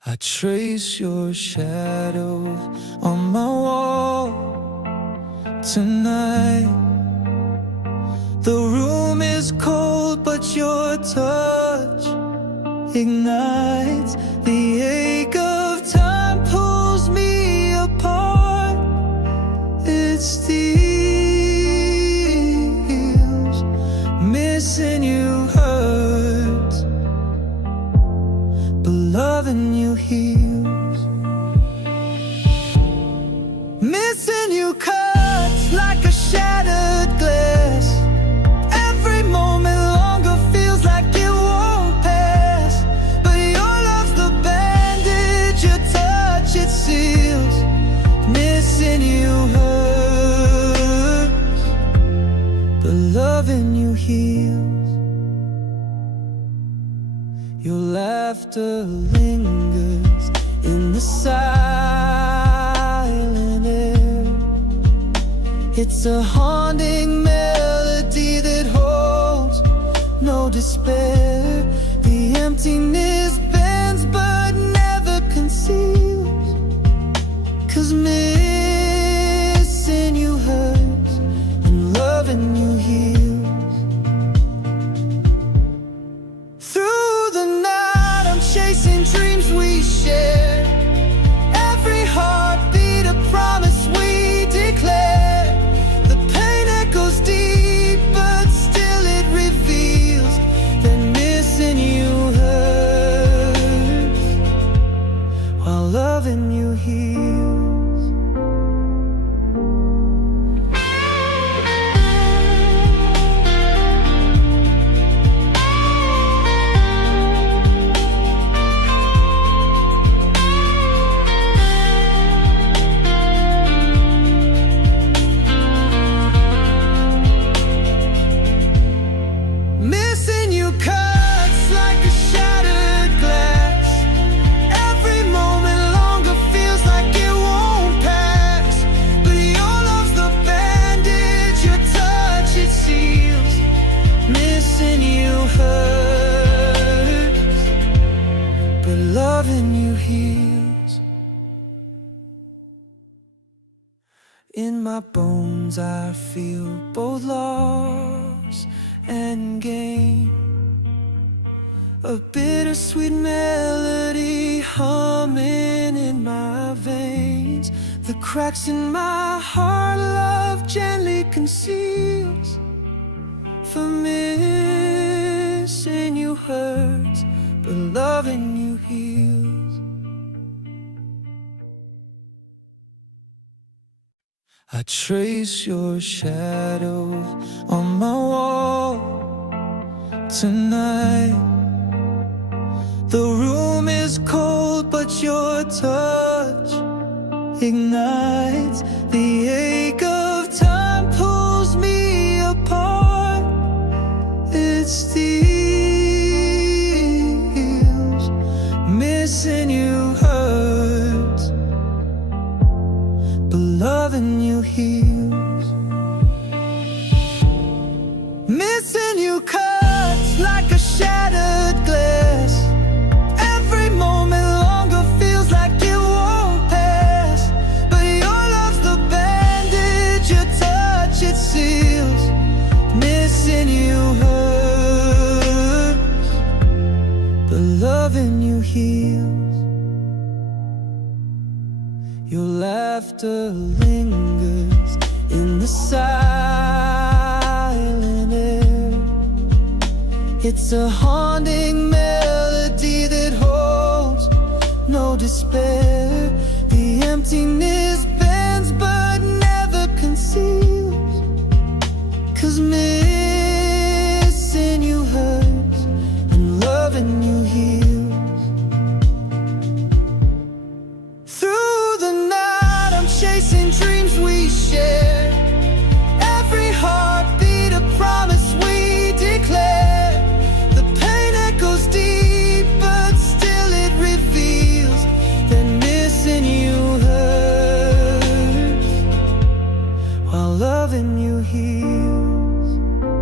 I trace your shadow on my wall tonight. The room is cold, but your touch ignites. The ache of time pulls me apart. It steals. Missing you hurts, but loving you heals. Missing you cuts like a shattered glass. Every moment longer feels like it won't pass. But your love's the bandage, your touch it seals. Missing you hurts, but loving you heals. Your laughter lingers in the silent air. It's a haunting melody that holds no despair. The emptiness bends but never conceals. 'Cause missing you hurts and loving you heals. Through the night I'm chasing dreams we share. Every heartbeat a promise we declare. The pain echoes deep, but still it reveals that missing you hurts while loving you heals. Missing you cuts like a shattered glass. Every moment longer feels like it won't pass. But your love's the bandage, your touch it seals. Missing you hurts, but loving you heals. In my bones I feel both loss and gain. A bittersweet melody humming in my veins. The cracks in my heart love gently conceals. For missing you hurts, but loving you heals. I trace your shadow on my wall tonight. The room is cold, but your touch ignites. The ache of time pulls me apart. It steals. Missing you hurts, but loving you heals. Missing you cuts like a shattered glass. Every moment longer feels like it won't pass. But your love's the bandage, your touch it seals. Missing you hurts, but loving you heals. Your laughter lingers in the silent air. It's a haunting melody that holds no despair. The emptiness bends but never conceals. 'Cause missing you hurts and loving you heals. Through the night I'm chasing dreams we share. Every heartbeat a promise we declare. The pain echoes deep, but still it reveals that missing you hurts while loving you heals.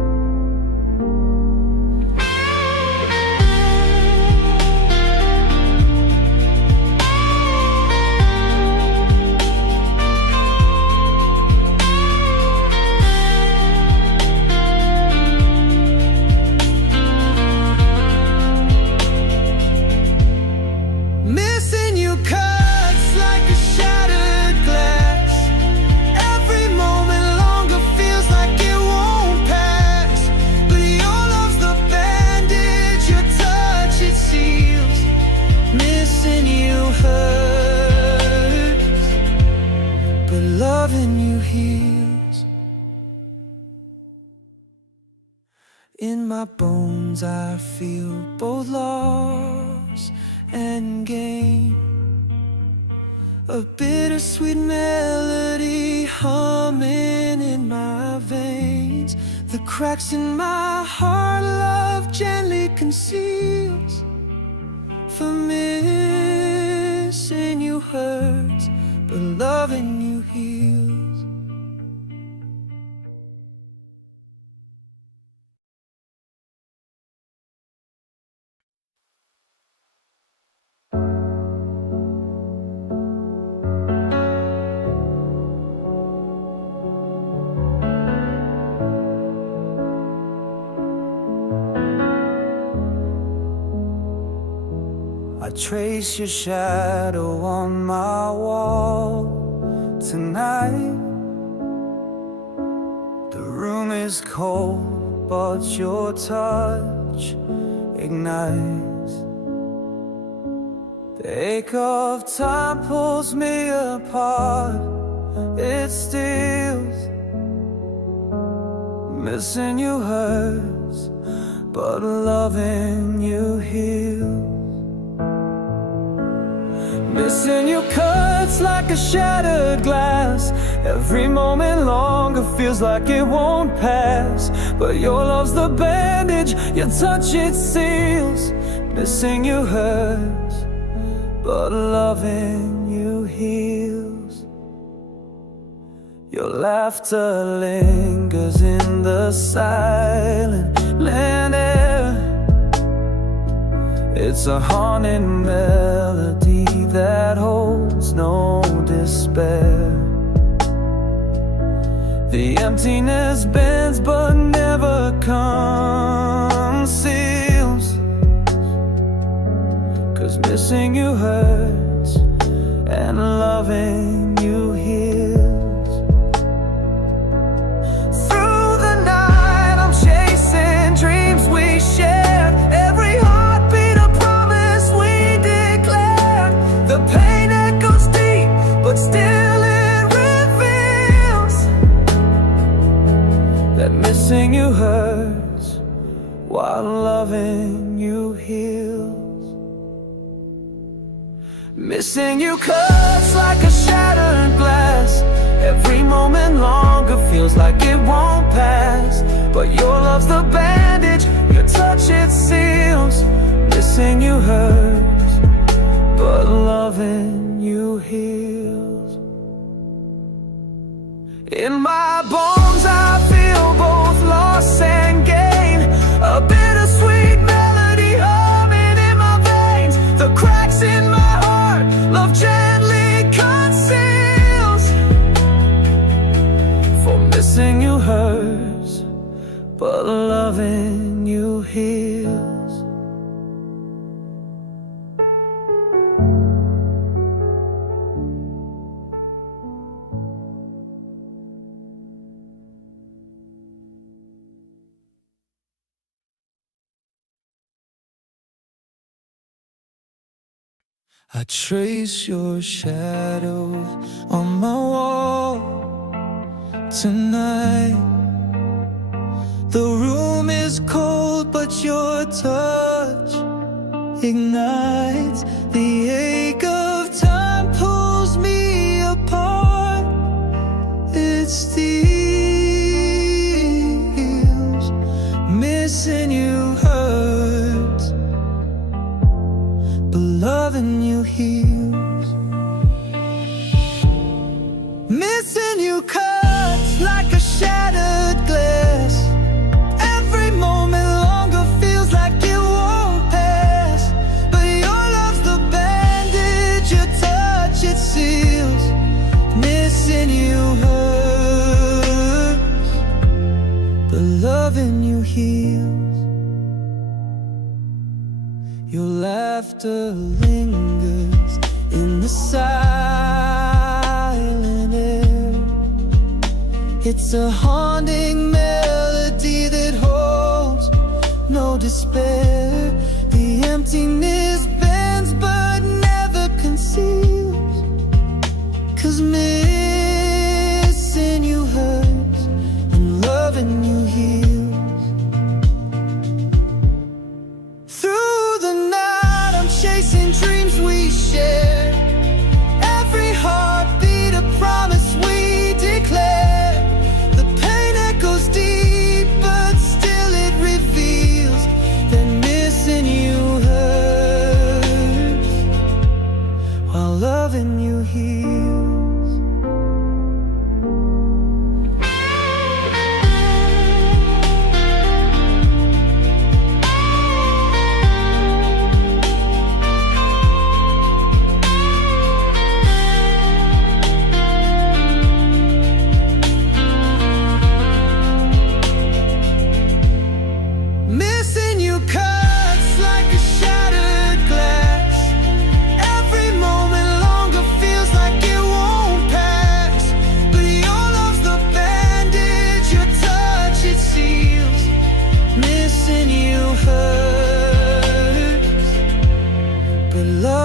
loving you heals. In my bones I feel both loss and gain, a bittersweet melody humming in my veins. The cracks in my heart love gently conceals, for missing you hurts, but loving you heals. I trace your shadow on my wall tonight. The room is cold, but your touch ignites. The ache of time pulls me apart. It steals. Missing you hurts, but loving you heals. Missing you cuts like a shattered glass. Every moment longer feels like it won't pass, but your love's the bandage, your touch it seals. Missing you hurts, but loving you heals. Your laughter lingers in the silent land air. It's a haunting melody that holds no despair. The emptiness bends but never conceals, 'cause missing you hurts and loving you heals. Through the night I'm chasing dreams we shared. Every heartbeat a promise we declared. The pain echoes deep, but still it reveals that missing you hurts while loving you heals. Missing you cuts like a shattered glass. Every moment longer feels like it won't pass, but your love's the bandage, your touch it seals. Missing you hurts, but loving you heals. In my bones I feel both loss and gain, a bittersweet melody humming in my veins. The cracks in my heart love gently conceals, for missing you hurts, but loving you heals. I trace your shadow on my wall tonight. The room is cold, but your touch ignites. The ache of time pulls me apart. It steals. Missing you hurts, but loving you heals. Missing you cuts like a shattered glass. Every moment longer feels like it won't pass, but your love's the bandage, your touch it seals. Missing you hurts, but loving you heals. Your laughter lingers in the silent air. It's a haunting melody that holds no despair. The emptiness bends but never conceals, 'cause missing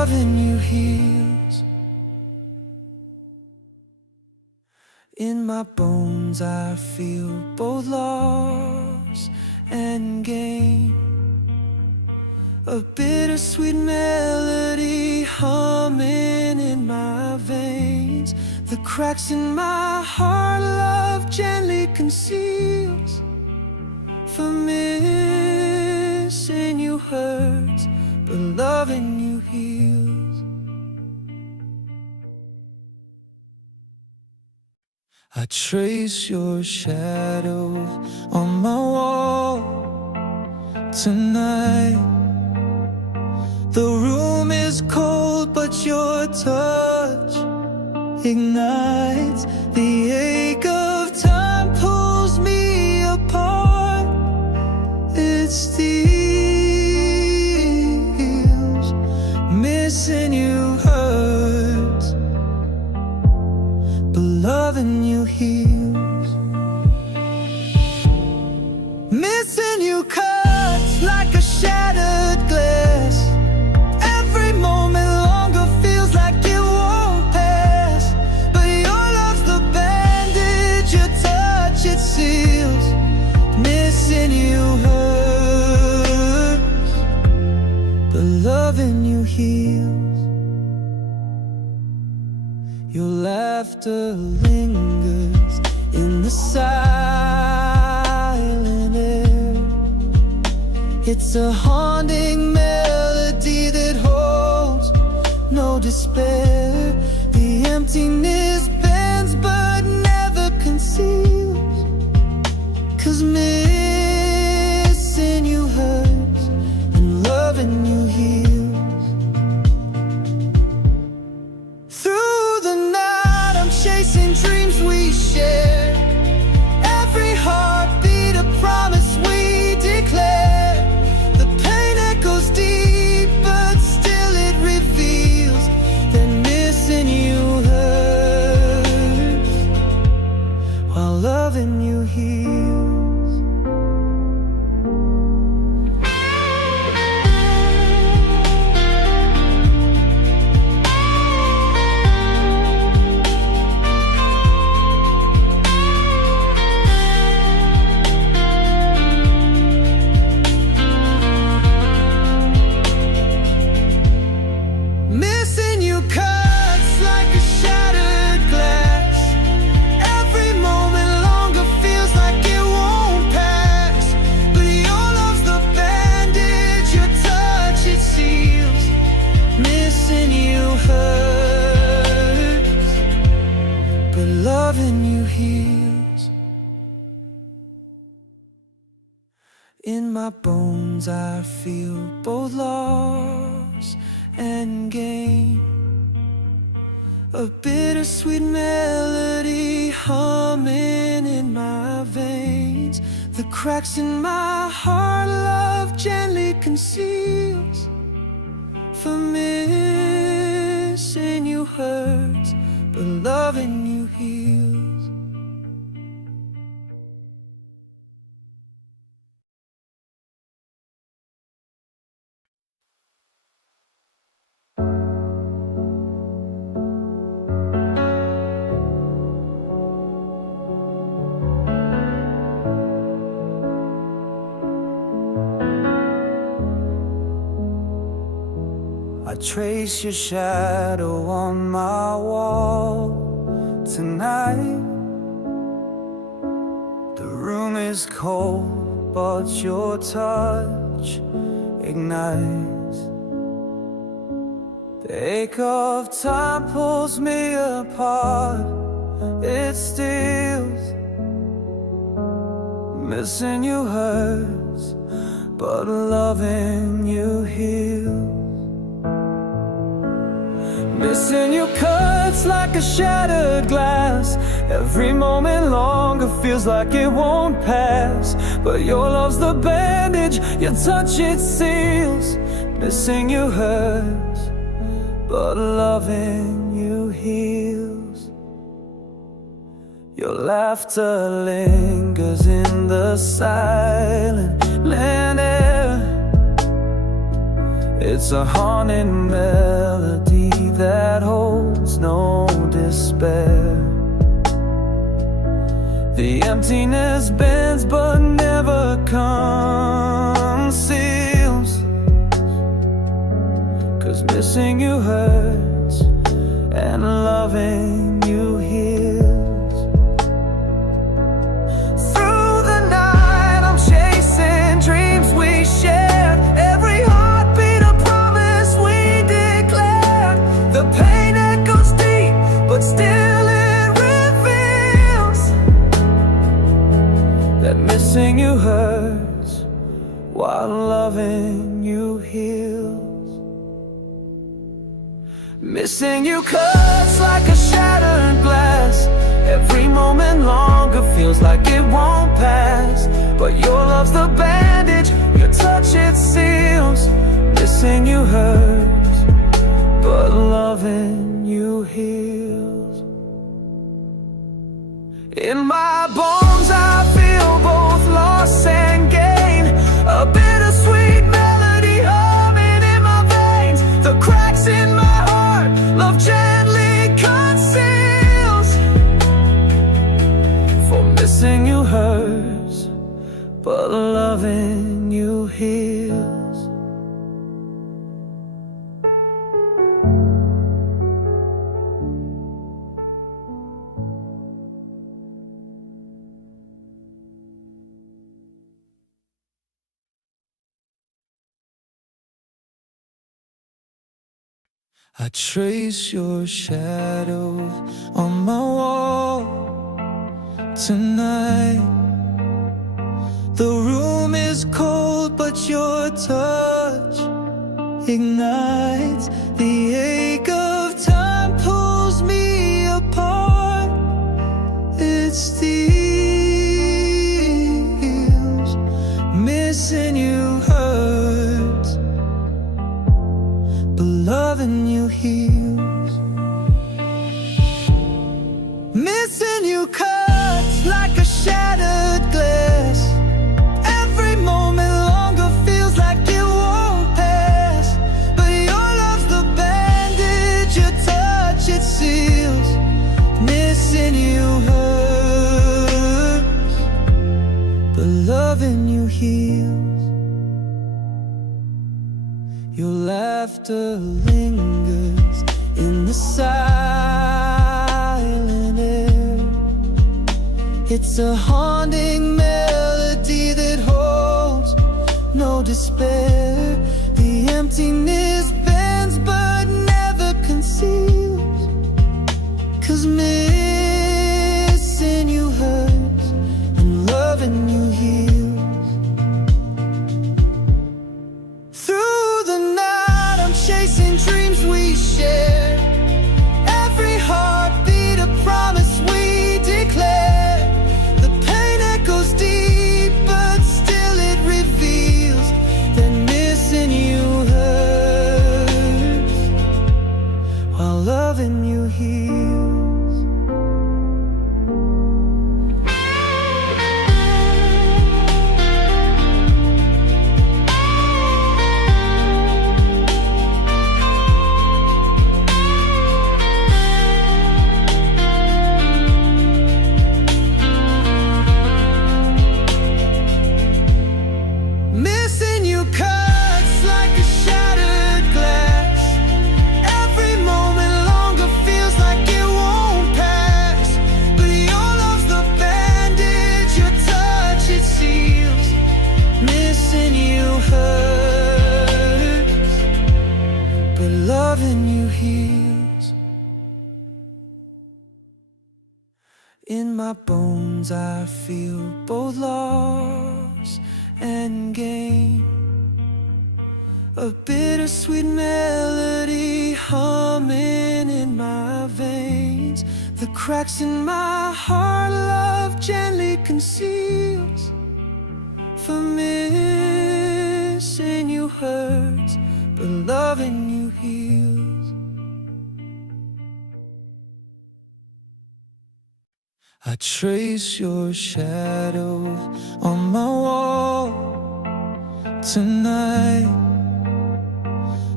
loving you heals. In my bones I feel both loss and gain, a bittersweet melody humming in my veins. The cracks in my heart love gently conceals, for missing you hurts, but loving you heals. I trace your shadow on my wall tonight. The room is cold, but your touch ignites. The ache of time pulls me apart. It steals. Missing you hurts, but loving you heals. Missing you cuts like a shattered glass. Every moment longer feels like it won't pass, but your love's the bandage, your touch it seals. Missing you hurts, but loving you heals. Your laughter lingers in the silent air. It's a haunting melody that holds no despair. The emptiness bends but never conceals, 'cause missing you hurts and loving you heals. Through the night I'm chasing dreams we share. Every heartbeat a promise we declare. The pain echoes deep, but still it reveals that missing you hurts, while loving you heals. Missing you cuts like a shattered glass. Every moment longer feels like it won't pass, but your love's the bandage, your touch it seals. Missing you hurts, but loving you heals. In my bones I feel both loss and gain, a bittersweet melody humming in my veins. The cracks in my heart love gently conceals, for missing you hurts, but loving you heals. I trace your shadow on my wall tonight. The room is cold, but your touch ignites. The ache of time pulls me apart. It steals. Missing you hurts, but loving you heals. Missing you cuts like a shattered glass. Every moment longer feels like it won't pass, but your love's the bandage, your touch it seals. Missing you hurts, but loving you heals. Your laughter lingers in the silent air. It's a haunting melody that holds no despair. The emptiness bends but never conceals, 'cause missing you hurts and loving you heals. Through the night I'm chasing dreams we shared. Every heartbeat a promise we declared. The pain echoes deep, but still it reveals that missing you hurts while loving you heals. Missing you cuts like a shattered glass. Every moment longer feels like it won't pass. But your love's the bandage, your touch it seals. Missing you hurts, but loving you heals. In my bones I feel both loss and gain. A bittersweet melody humming in my veins. The cracks in my heart love gently conceals. For missing you hurts, but loving you heals. I trace your shadow on my wall tonight. The room is cold, but your touch ignites. The ache of time pulls me apart. It steals. Missing you hurts, but loving you heals. Missing you cuts like a shattered glass. Every moment longer feels like it won't pass. But your love's the bandage, your touch it seals. Missing you hurts, but loving you heals. Your laughter lingers in the silent air. It's a haunting melody that holds no despair. The emptiness bends but never conceals, 'cause missing you hurts and loving you heals. Through the night I'm chasing dreams we shared. Every heartbeat a promise we declare. The pain echoes deep, but still it reveals that missing you hurts while loving you heals. Missing you cuts like a shattered glass. Every moment longer feels like it won't pass. But your love's the bandage, your touch it seals. Missing you hurts, but loving you heals. In my bones I feel both loss and gain. A bittersweet melody humming in my veins. The cracks in my heart love gently conceals. For missing you hurts, but loving you heals. I trace your shadow on my wall tonight.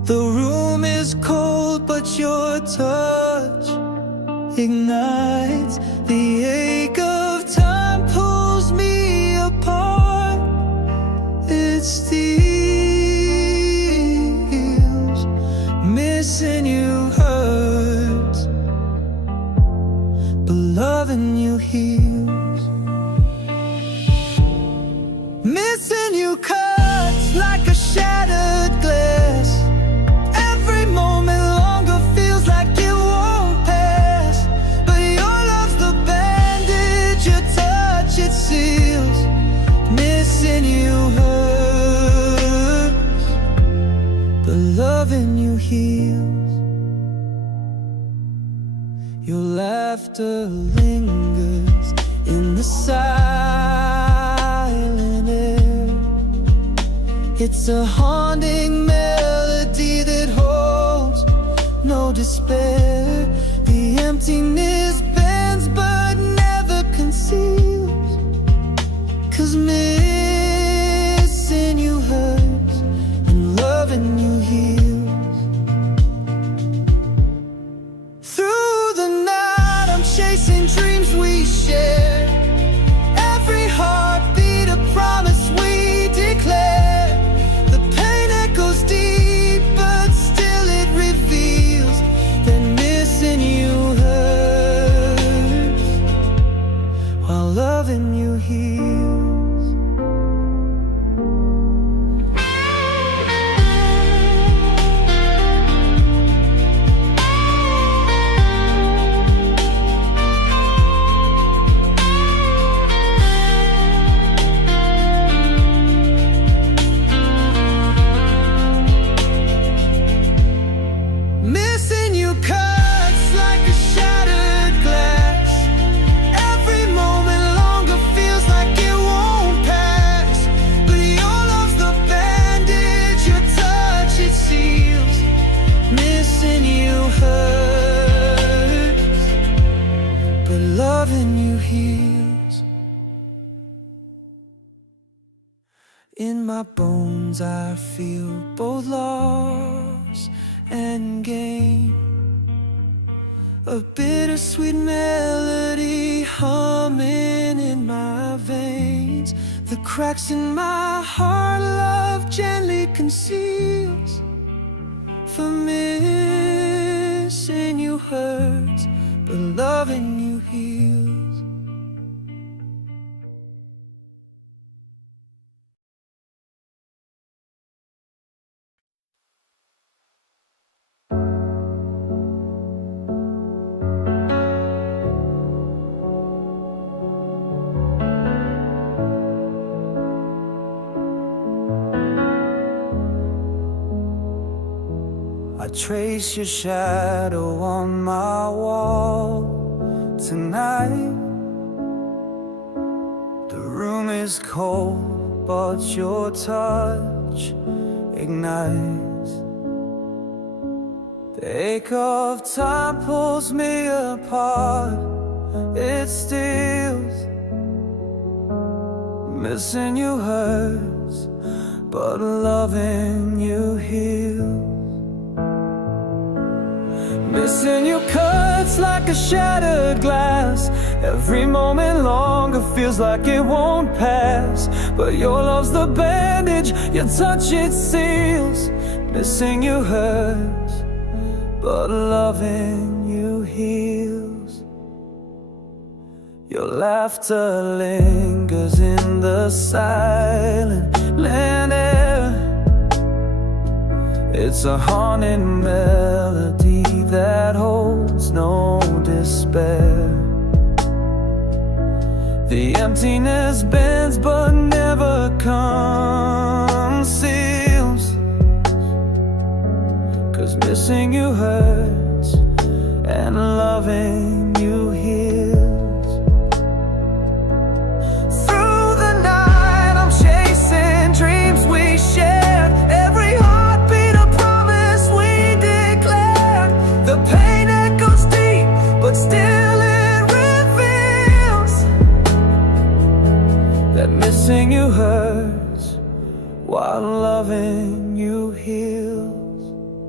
The room is cold, but your touch ignites. The ache of time pulls me apart. It steals. Missing you hurts, but loving you heals. Missing you cuts like a shattered glass. Every moment longer feels like it won't pass. But your love's the bandage, your touch it seals. Missing you hurts, but loving you heals. Your laughter lingers in the silent air. It's a haunting melody that holds no despair. The emptiness bends but never conceals. 'Cause missing you hurts and loving you heals. Through the night I'm chasing dreams we share. Every heartbeat a promise we declare. The pain echoes deep, but still it reveals that missing you hurts while loving you heals. Missing you cuts like a shattered glass. Every moment longer feels like it won't pass. But your love's the bandage, your touch it seals. Missing you hurts, but loving you heals. In my bones I feel both loss and gain. A bittersweet melody humming in my veins. The cracks in my heart love gently conceals. For missing you hurts, but loving you heals. I trace your shadow on my wall tonight. The room is cold, but your touch ignites. The ache of time pulls me apart. It steals. Missing you hurts, but loving you heals. Missing you cuts like a shattered glass. Every moment longer feels like it won't pass. But your love's the bandage, your touch it seals. Missing you hurts, but loving you heals. Your laughter lingers in the silent air. It's a haunting melody that holds no despair. The emptiness bends but never conceals. 'Cause missing you hurts and loving you heals. Through the night I'm chasing dreams we shared. Every heartbeat a promise we declared. The pain echoes deep, but still it reveals that missing you hurts while loving you heals.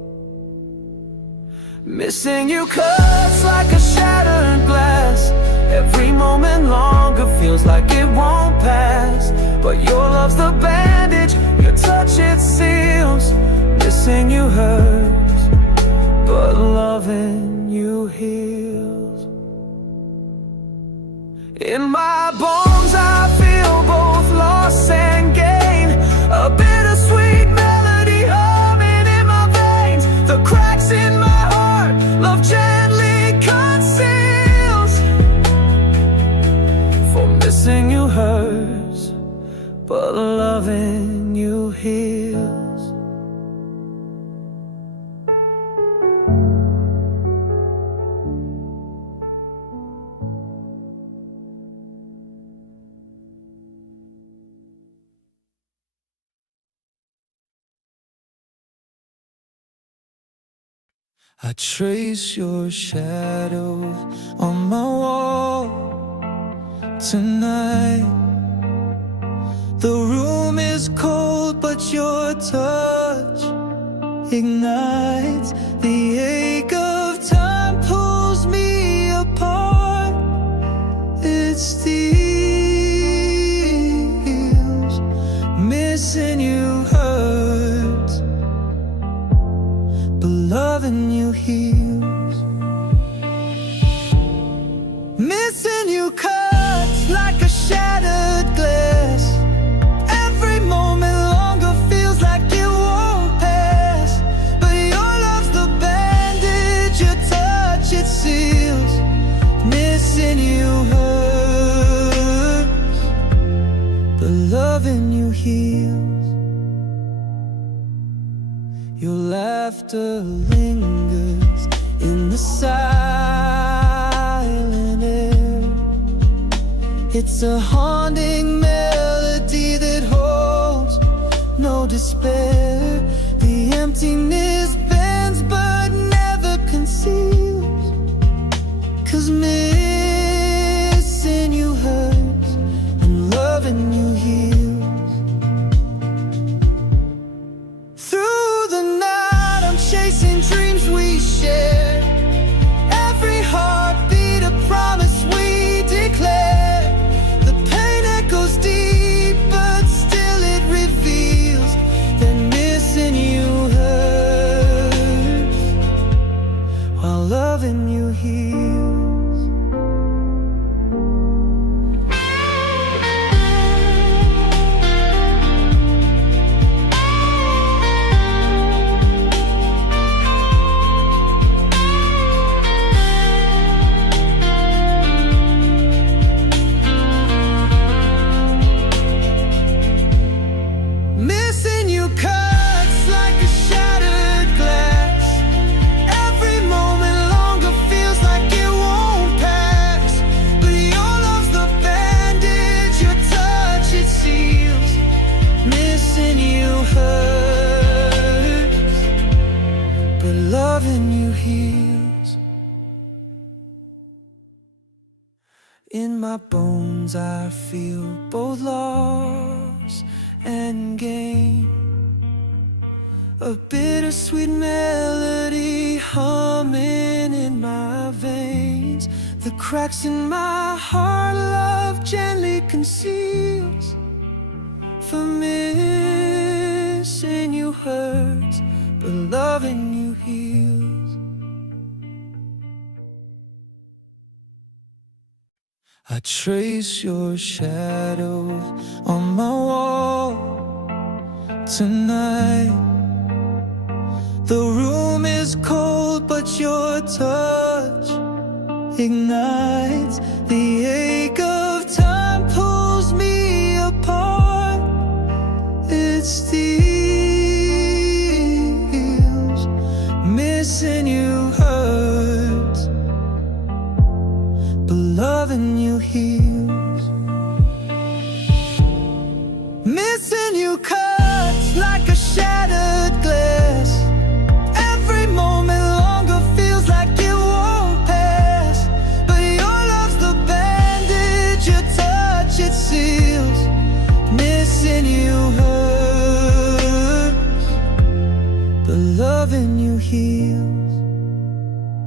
Missing you cuts like a shattered glass. Every moment longer feels like it won't pass. But your love's the bandage, your touch it seals. Missing you hurts, but loving you heals. In my bones I feel both loss and gain. A bittersweet melody humming in my veins. The cracks in my heart, love gently conceals. For missing you hurts, but loving you heals. I trace your shadow on my wall tonight. The room is cold, but your touch ignites. The ache of time pulls me apart. It steals. Missing you hurts, but loving you heals. Missing you cuts like a shattered glass. Every moment longer feels like it won't pass. But your love's the bandage, your touch it seals. Missing you hurts, but loving you heals. Your laughter lingers in the silent air. It's a haunting melody that holds no despair. The emptiness bends but never conceals. 'Cause missing you hurts and loving you heals. Chasing dreams we share. Every heartbeat a promise we declare. The pain echoes deep, but still it reveals that missing you hurts, while loving you heals. Loving you heals. In my bones I feel both loss and gain. A bittersweet melody humming in my veins. The cracks in my heart love gently conceals. For missing you hurts, but loving you heals. I trace your shadow on my wall tonight. The room is cold, but your touch ignites. The ache of time pulls me apart. It's missing you hurts, but loving you heals. Missing you cuts like a shattered glass. Every moment longer feels like it won't pass. But your love's the bandage, your touch it seals. Missing you hurts, but loving you heals.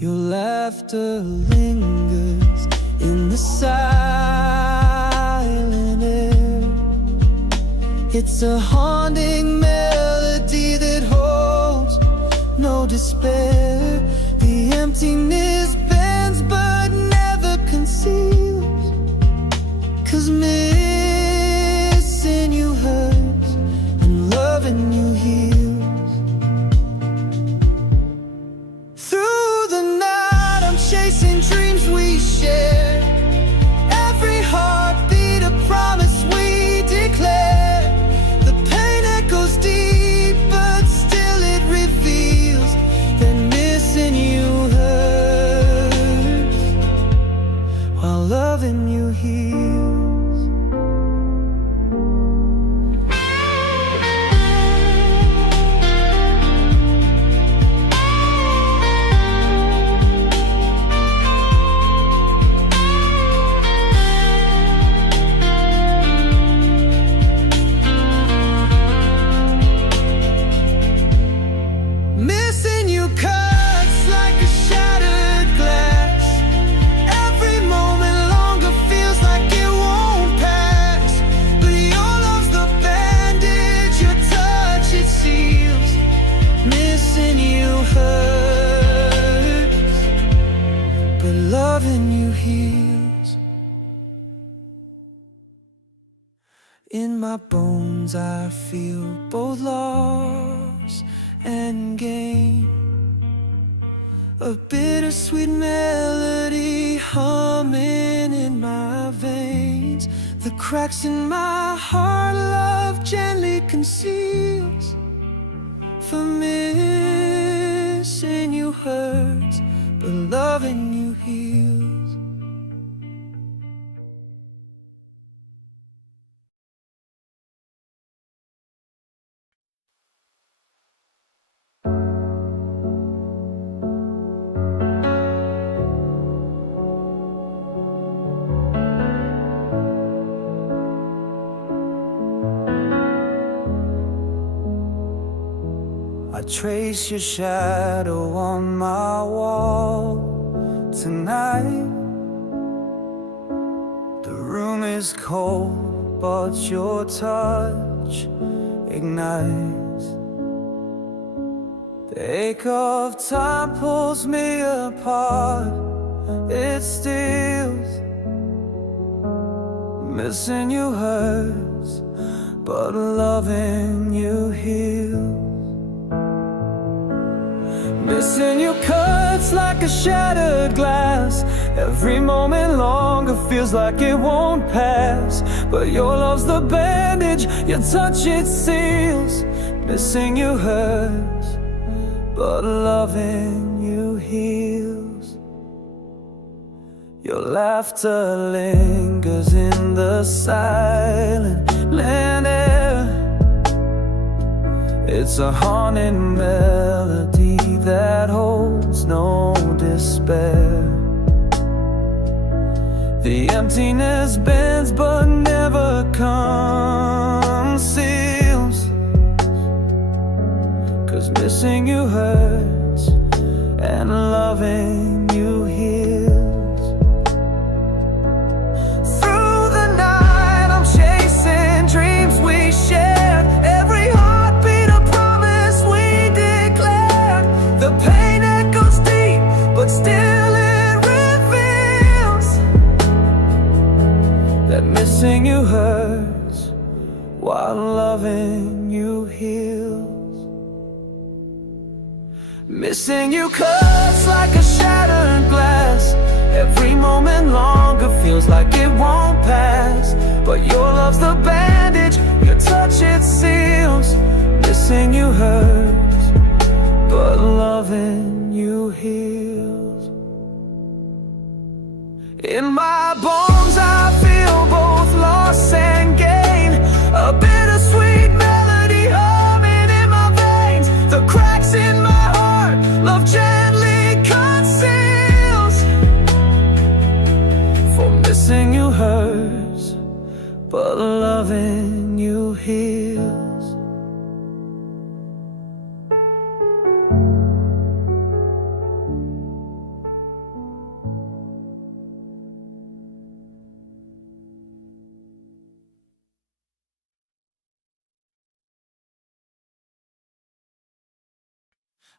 Your laughter lingers in the silent air. It's a haunting melody that holds no despair. The emptiness bends but never conceals, 'cause missing you hurts and loving you heals. Through the night I'm chasing dreams we share. Every heartbeat a promise we declare. The pain echoes deep but still it reveals that missing you hurts while loving you heals. Missing you cuts like a shattered glass. Every moment longer feels like it won't pass. But your love's the bandage, your touch it seals. Missing you hurts, but loving you heals. In my bones I feel both loss and gain. A bittersweet melody humming in my veins. The cracks in my heart love gently conceals. For missing you hurts, but loving you heals. I trace your shadow on my wall tonight. The room is cold, but your touch ignites. The ache of time pulls me apart. It steals. Missing you hurts, but loving you heals. Missing you cuts like a shattered glass. Every moment longer feels like it won't pass. But your love's the bandage, your touch it seals. Missing you hurts, but loving you heals. Your laughter lingers in the silent air. It's a haunting melody that holds no despair. The emptiness bends but never conceals, 'cause missing you hurts and loving you heals. Through the night I'm chasing dreams we shared. Every heartbeat a promise we declared. The pain echoes deep, but still it reveals that missing you hurts while loving you heals. Missing you cuts like a shattered glass. Every moment longer feels like it won't pass. But your love's the bandage, your touch it seals. Missing you hurts, but loving you heals. In my bones I feel both loss and gain. A bittersweet melody humming in my veins. The cracks in my heart love gently conceals. For missing you hurts, but loving you heals.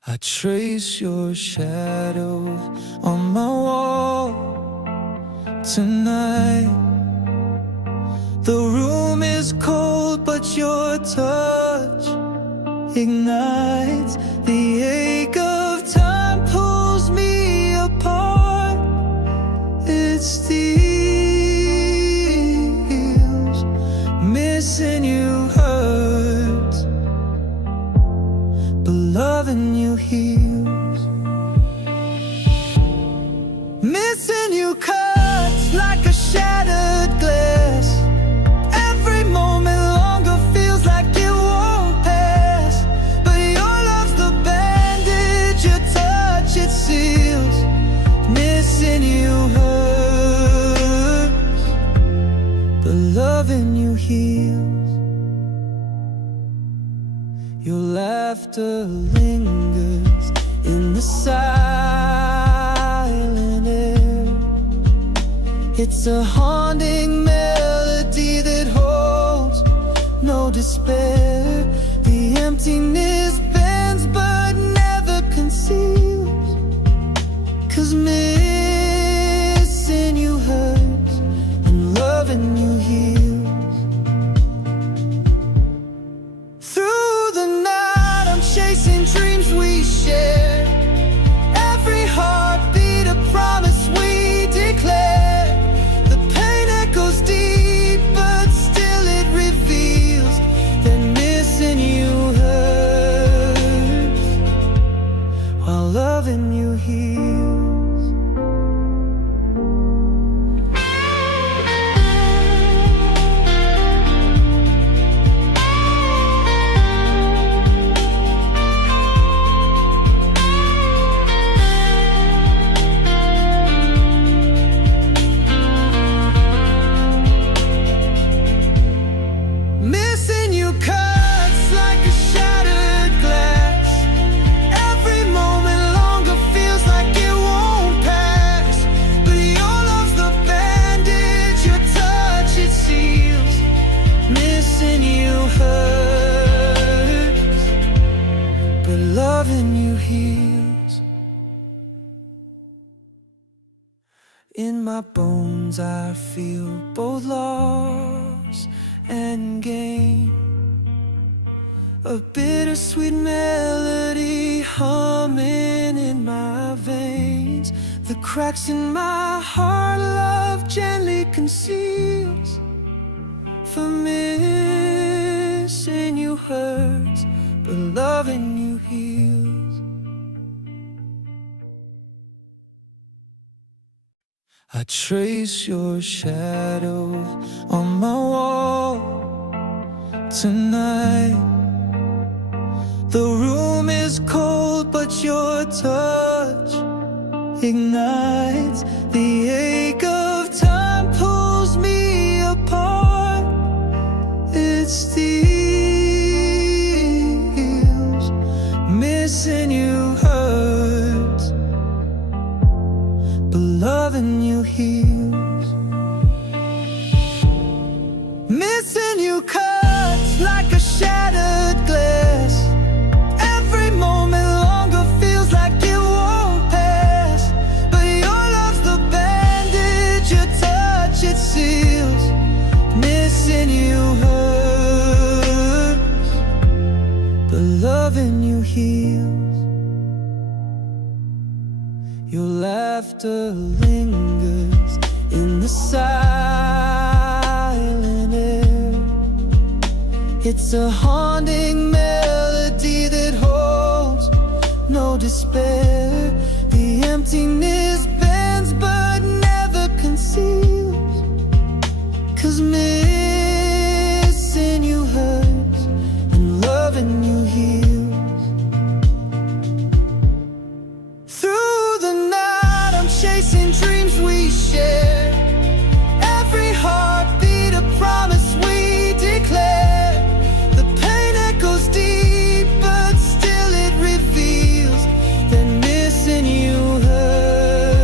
I trace your shadow on my wall tonight. The room is cold, but your touch ignites. The ache of time pulls me apart. It steals. Missing you hurts, but loving you heals. Missing you cuts like a shattered glass. Every moment longer feels like it won't pass. But your love's the bandage, your touch it seals. Missing you hurts, but loving you heals. Your laughter lingers in the silent air. It's a haunting melody that holds no despair. The emptiness bends but never conceals. 'Cause missing you hurts and loving you heals. Through the night I'm chasing dreams we share. Every heartbeat a promise we declare. The pain echoes deep but still it reveals that missing you hurts while loving you heals. Missing you cuts like a shattered glass. Every moment longer feels like it won't pass. But your love's the bandage, your touch it seals. Missing you hurts, but loving you heals. In my bones I feel both loss and gain. A bittersweet melody humming in my veins. The cracks in my heart love gently conceals. For missing you hurts, but loving you heals. I trace your shadow on my wall tonight. The room is cold, but your touch ignites. The ache of time pulls me apart. It steals. Missing you hurts, but loving you heals. Missing you cuts like a shattered glass. Every moment longer feels like it won't pass. But your love's the bandage, your touch it seals. Missing you hurts, but loving you heals. Your laughter lingers in the silent air. It's a haunting melody that holds no despair. The emptiness bends but never conceals. 'Cause missing you hurts and loving you heals. Through the night I'm chasing dreams we share. Every heartbeat a promise we declare. The pain echoes deep but still it reveals that missing you hurts.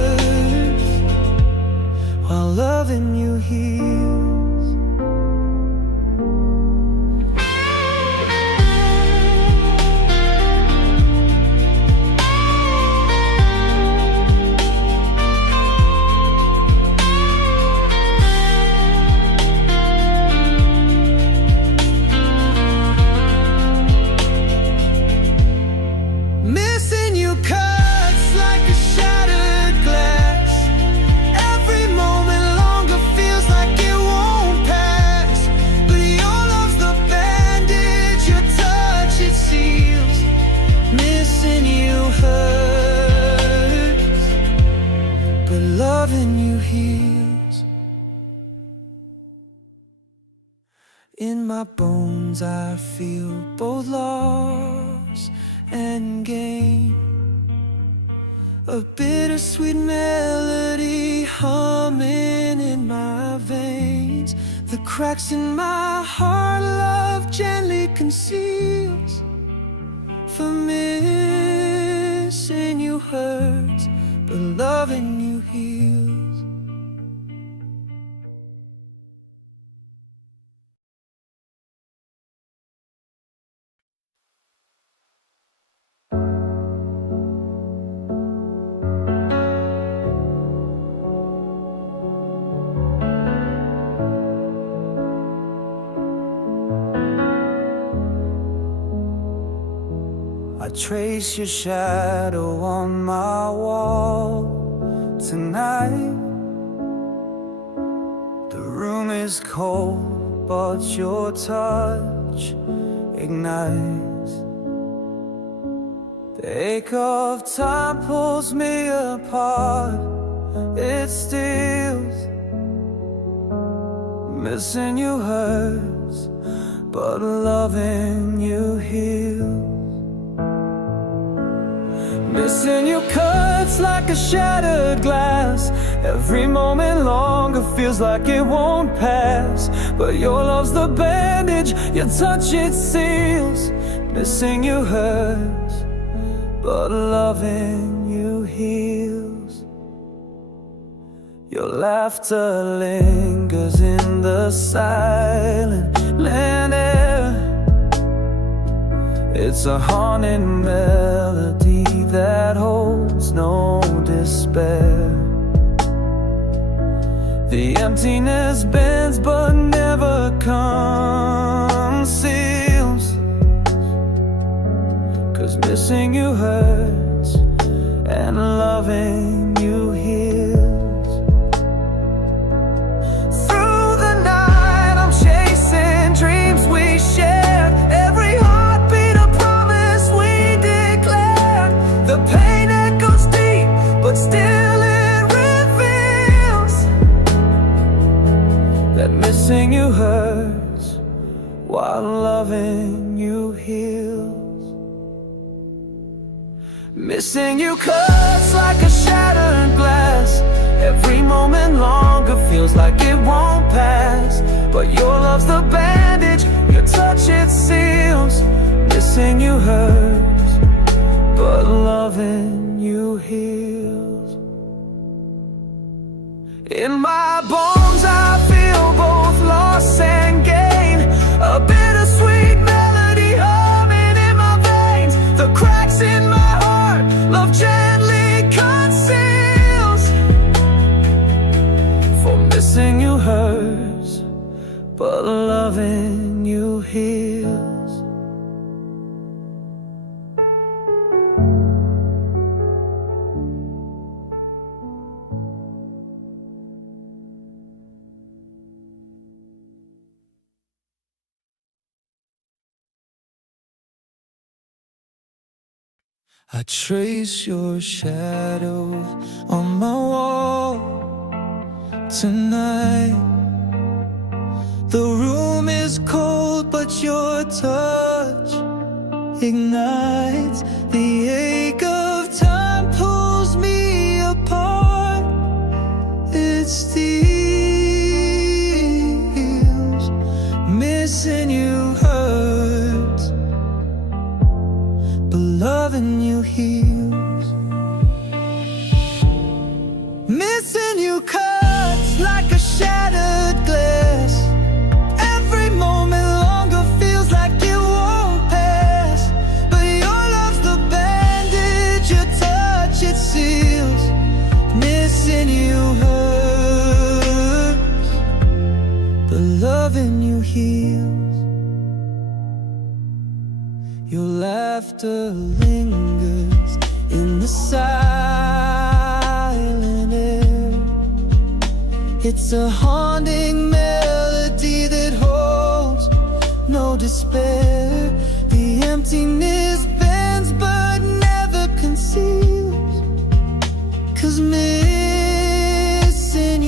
you heals. In my bones I feel both loss and gain, a bittersweet melody humming in my veins. The cracks in my heart love gently conceals. For missing you hurts, but loving you heals. I trace your shadow on my wall tonight. The room is cold, but your touch ignites. The ache of time pulls me apart. It steals. Missing you hurts, but loving you heals. Missing you cuts like a shattered glass. Every moment longer feels like it won't pass. But your love's the bandage, your touch it seals. Missing you hurts, but loving you heals. Your laughter lingers in the silent land air. It's a haunting melody that holds no despair. The emptiness bends but never conceals. 'Cause missing you hurts and loving you heals. Through the night I'm chasing dreams we shared. Every heartbeat a promise we declared. The pain echoes deep, but still it reveals that missing you hurts while loving you heals. Missing you cuts like a shattered glass. Every moment longer feels like it won't pass. But your love's the bandage, your touch it seals. Missing you hurts, but loving you heals. In my bones I feel both loss and gain. A bittersweet melody humming in my veins. The cracks in my heart love gently conceals. For missing you hurts, but loving you heals. I trace your shadow on my wall tonight. The room is cold, but your touch ignites. The ache of time pulls me apart. It steals. Missing you hurts, but loving you heals. Missing you cuts like a shattered glass. Every moment longer feels like it won't pass. But your love's the bandage, your touch it seals. Missing you hurts, but loving you heals. Your laughter lingers in the silent air. It's a haunting melody that holds no despair. The emptiness bends but never conceals. 'Cause missing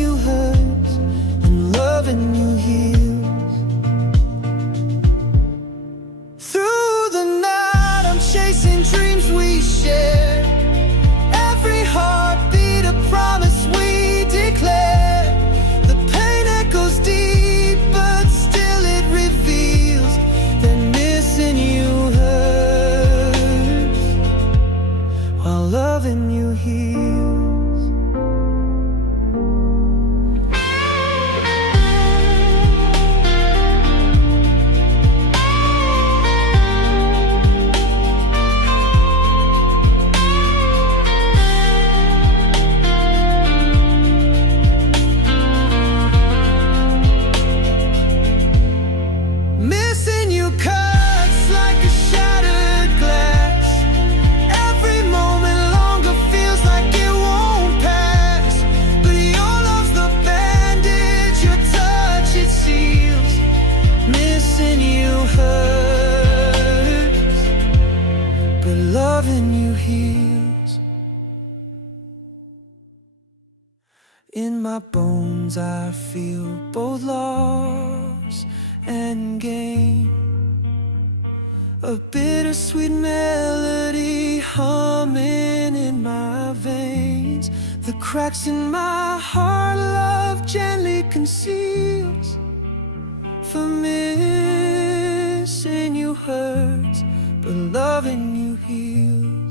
dreams we share, every heartbeat a promise we declare. The pain echoes deep, but still it reveals that missing you hurts, while loving you heals. Missing you cuts like a shattered glass. Every moment longer feels like it won't pass. But your love's the bandage, your touch it seals. Missing you hurts, but loving you heals. In my bones I feel both loss and gain, a bittersweet melody humming in my veins. The cracks in my heart love gently conceals, for missing you hurts, but loving you heals.